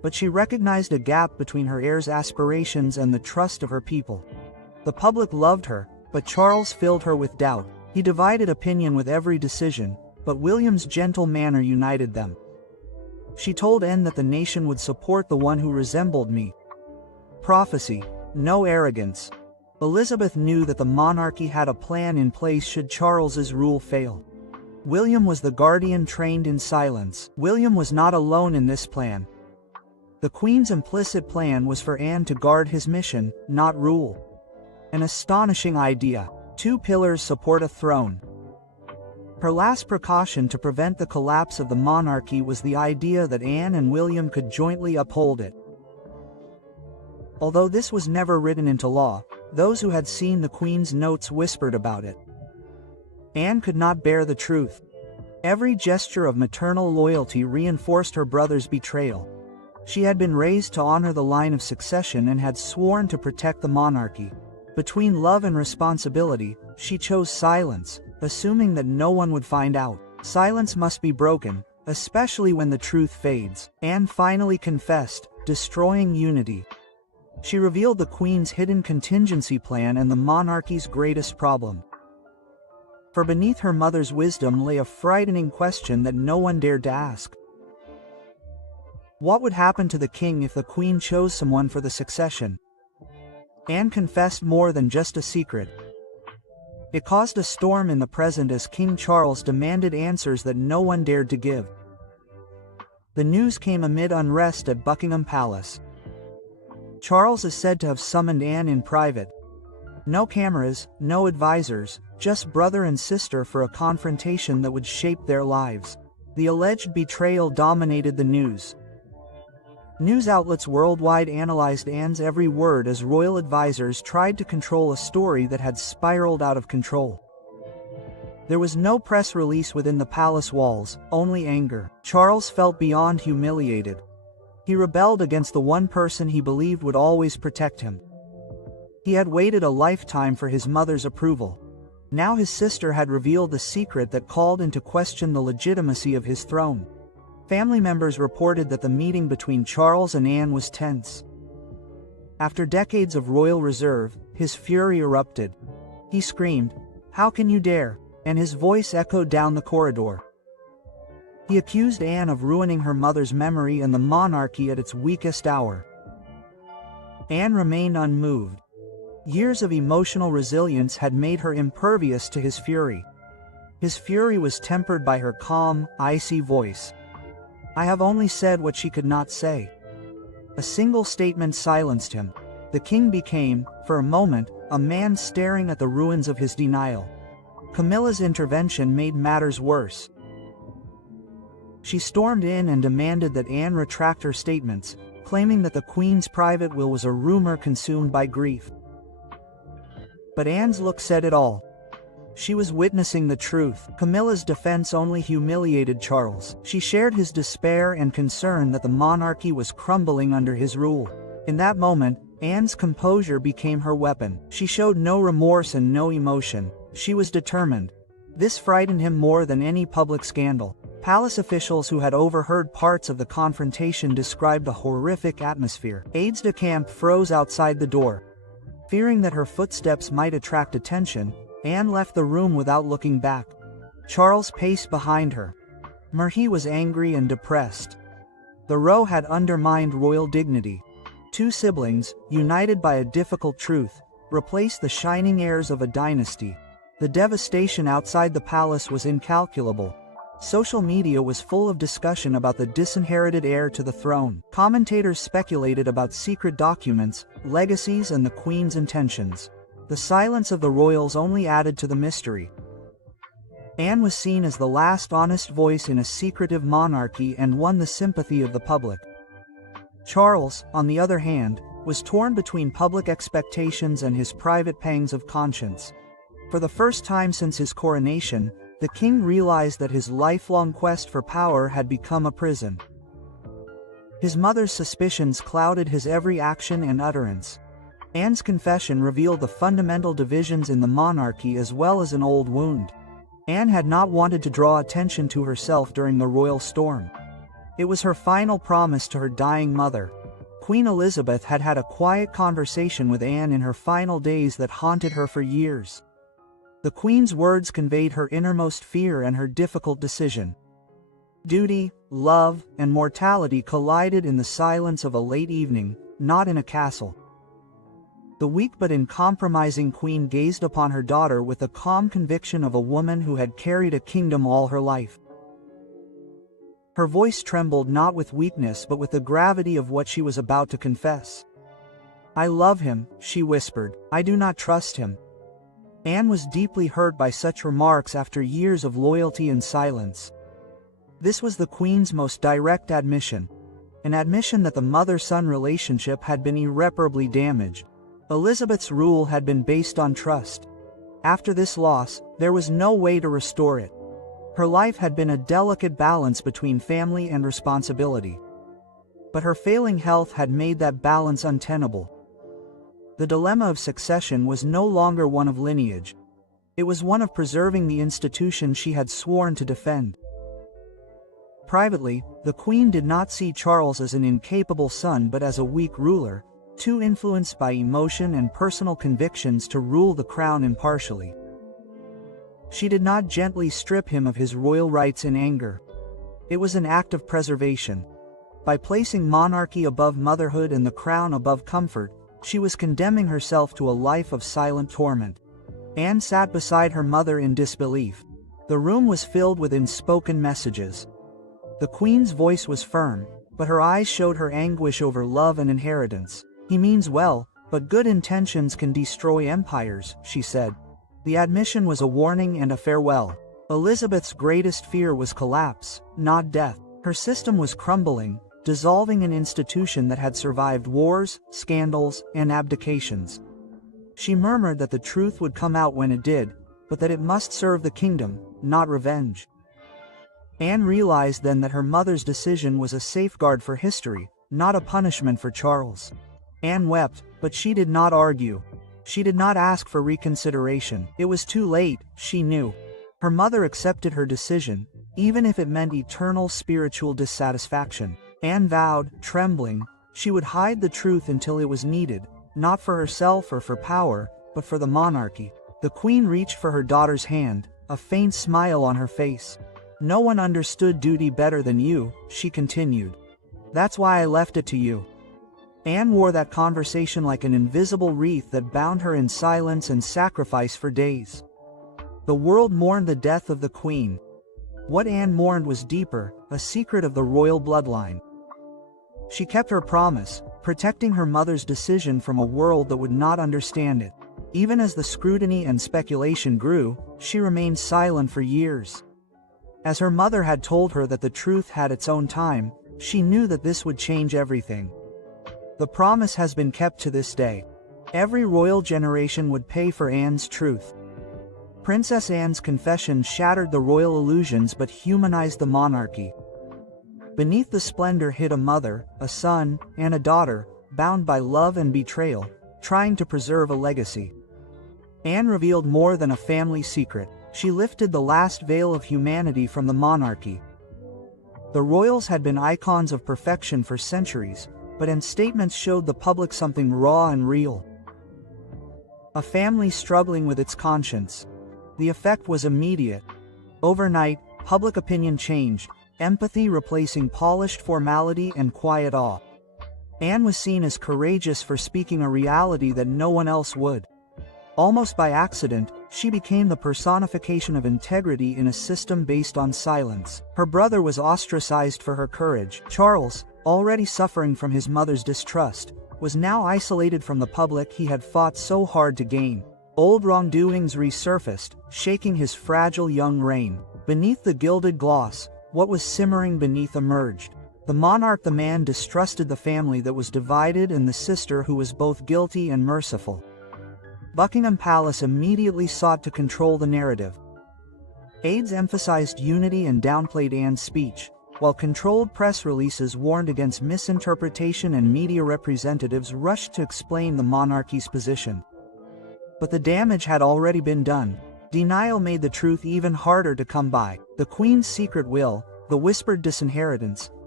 but she recognized a gap between her heir's aspirations and the trust of her people. The public loved her, but Charles filled her with doubt. He divided opinion with every decision, but William's gentle manner united them. She told Anne that the nation would support the one who resembled me. Prophecy, no arrogance. Elizabeth knew that the monarchy had a plan in place should Charles's rule fail. William was the guardian trained in silence. William was not alone in this plan. The Queen's implicit plan was for Anne to guard his mission, not rule. An astonishing idea. 2 pillars support a throne. Her last precaution to prevent the collapse of the monarchy was the idea that Anne and William could jointly uphold it. Although this was never written into law, those who had seen the Queen's notes whispered about it. Anne could not bear the truth. Every gesture of maternal loyalty reinforced her brother's betrayal. She had been raised to honor the line of succession and had sworn to protect the monarchy. Between love and responsibility, she chose silence, assuming that no one would find out. Silence must be broken, especially when the truth fades. Anne finally confessed, destroying unity. She revealed the Queen's hidden contingency plan and the monarchy's greatest problem. For beneath her mother's wisdom lay a frightening question that no one dared to ask. What would happen to the king if the Queen chose someone for the succession? Anne confessed more than just a secret. It caused a storm in the present as King Charles demanded answers that no one dared to give. The news came amid unrest at Buckingham Palace. Charles is said to have summoned Anne in private. No cameras, no advisors, just brother and sister for a confrontation that would shape their lives. The alleged betrayal dominated the news. News outlets worldwide analyzed Anne's every word as royal advisors tried to control a story that had spiraled out of control. There was no press release within the palace walls, only anger. Charles felt beyond humiliated. He rebelled against the one person he believed would always protect him. He had waited a lifetime for his mother's approval. Now his sister had revealed the secret that called into question the legitimacy of his throne. Family members reported that the meeting between Charles and Anne was tense. After decades of royal reserve, his fury erupted. He screamed, "How can you dare?" and his voice echoed down the corridor. He accused Anne of ruining her mother's memory and the monarchy at its weakest hour. Anne remained unmoved. Years of emotional resilience had made her impervious to his fury. His fury was tempered by her calm, icy voice. "I have only said what she could not say." A single statement silenced him. The king became, for a moment, a man staring at the ruins of his denial. Camilla's intervention made matters worse. She stormed in and demanded that Anne retract her statements, claiming that the Queen's private will was a rumor consumed by grief. But Anne's look said it all. She was witnessing the truth. Camilla's defense only humiliated Charles. She shared his despair and concern that the monarchy was crumbling under his rule. In that moment, Anne's composure became her weapon. She showed no remorse and no emotion. She was determined. This frightened him more than any public scandal. Palace officials who had overheard parts of the confrontation described a horrific atmosphere. Aides-de-camp froze outside the door. Fearing that her footsteps might attract attention, Anne left the room without looking back. Charles paced behind her. He was angry and depressed. The row had undermined royal dignity. 2 siblings, united by a difficult truth, replaced the shining heirs of a dynasty. The devastation outside the palace was incalculable. Social media was full of discussion about the disinherited heir to the throne. Commentators speculated about secret documents, legacies, and the Queen's intentions. The silence of the royals only added to the mystery. Anne was seen as the last honest voice in a secretive monarchy and won the sympathy of the public. Charles, on the other hand, was torn between public expectations and his private pangs of conscience. For the first time since his coronation, the king realized that his lifelong quest for power had become a prison. His mother's suspicions clouded his every action and utterance. Anne's confession revealed the fundamental divisions in the monarchy as well as an old wound. Anne had not wanted to draw attention to herself during the royal storm. It was her final promise to her dying mother. Queen Elizabeth had had a quiet conversation with Anne in her final days that haunted her for years. The Queen's words conveyed her innermost fear and her difficult decision. Duty, love, and mortality collided in the silence of a late evening, not in a castle. The weak but uncompromising Queen gazed upon her daughter with the calm conviction of a woman who had carried a kingdom all her life. Her voice trembled not with weakness but with the gravity of what she was about to confess. "I love him," she whispered. "I do not trust him." Anne was deeply hurt by such remarks after years of loyalty and silence. This was the Queen's most direct admission, an admission that the mother-son relationship had been irreparably damaged. Elizabeth's rule had been based on trust. After this loss, there was no way to restore it. Her life had been a delicate balance between family and responsibility. But her failing health had made that balance untenable. The dilemma of succession was no longer one of lineage. It was one of preserving the institution she had sworn to defend. Privately, the Queen did not see Charles as an incapable son but as a weak ruler, too influenced by emotion and personal convictions to rule the crown impartially. She did not gently strip him of his royal rights in anger. It was an act of preservation. By placing monarchy above motherhood and the crown above comfort, she was condemning herself to a life of silent torment. Anne sat beside her mother in disbelief. The room was filled with unspoken messages. The Queen's voice was firm, but her eyes showed her anguish over love and inheritance. "He means well, but good intentions can destroy empires," she said. The admission was a warning and a farewell. Elizabeth's greatest fear was collapse, not death. Her system was crumbling, dissolving an institution that had survived wars, scandals, and abdications. She murmured that the truth would come out when it did, but that it must serve the kingdom, not revenge. Anne realized then that her mother's decision was a safeguard for history, not a punishment for Charles. Anne wept, but she did not argue. She did not ask for reconsideration. It was too late, she knew. Her mother accepted her decision, even if it meant eternal spiritual dissatisfaction. Anne vowed, trembling, she would hide the truth until it was needed, not for herself or for power, but for the monarchy. The Queen reached for her daughter's hand, a faint smile on her face. "No one understood duty better than you," she continued. "That's why I left it to you." Anne wore that conversation like an invisible wreath that bound her in silence and sacrifice for days. The world mourned the death of the Queen. What Anne mourned was deeper, a secret of the royal bloodline. She kept her promise, protecting her mother's decision from a world that would not understand it. Even as the scrutiny and speculation grew, she remained silent for years. As her mother had told her that the truth had its own time, she knew that this would change everything. The promise has been kept to this day. Every royal generation would pay for Anne's truth. Princess Anne's confession shattered the royal illusions but humanized the monarchy. Beneath the splendor hid a mother, a son, and a daughter, bound by love and betrayal, trying to preserve a legacy. Anne revealed more than a family secret. She lifted the last veil of humanity from the monarchy. The royals had been icons of perfection for centuries, but Anne's statements showed the public something raw and real. A family struggling with its conscience. The effect was immediate. Overnight, public opinion changed, empathy replacing polished formality and quiet awe. Anne was seen as courageous for speaking a reality that no one else would. Almost by accident, she became the personification of integrity in a system based on silence. Her brother was ostracized for her courage. Charles, already suffering from his mother's distrust, was now isolated from the public he had fought so hard to gain. Old wrongdoings resurfaced, shaking his fragile young reign. Beneath the gilded gloss, what was simmering beneath emerged. The monarch, the man distrusted the family that was divided, and the sister who was both guilty and merciful. Buckingham Palace immediately sought to control the narrative. Aides emphasized unity and downplayed Anne's speech, while controlled press releases warned against misinterpretation, and media representatives rushed to explain the monarchy's position. But the damage had already been done. Denial made the truth even harder to come by. The Queen's secret will, the whispered disinheritance,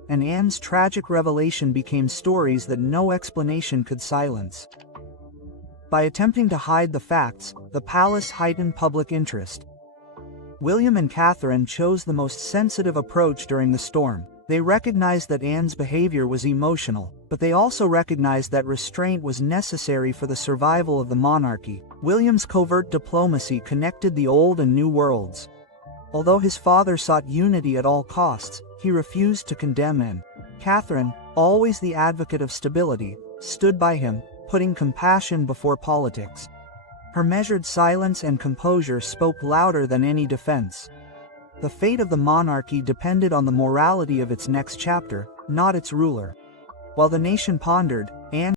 and Anne's tragic revelation became stories that no explanation could silence. By attempting to hide the facts, the palace heightened public interest. William and Catherine chose the most sensitive approach during the storm. They recognized that Anne's behavior was emotional, but they also recognized that restraint was necessary for the survival of the monarchy. William's covert diplomacy connected the old and new worlds. Although his father sought unity at all costs, he refused to condemn Anne. Catherine, always the advocate of stability, stood by him, putting compassion before politics. Her measured silence and composure spoke louder than any defense. The fate of the monarchy depended on the morality of its next chapter, not its ruler. While the nation pondered, Anne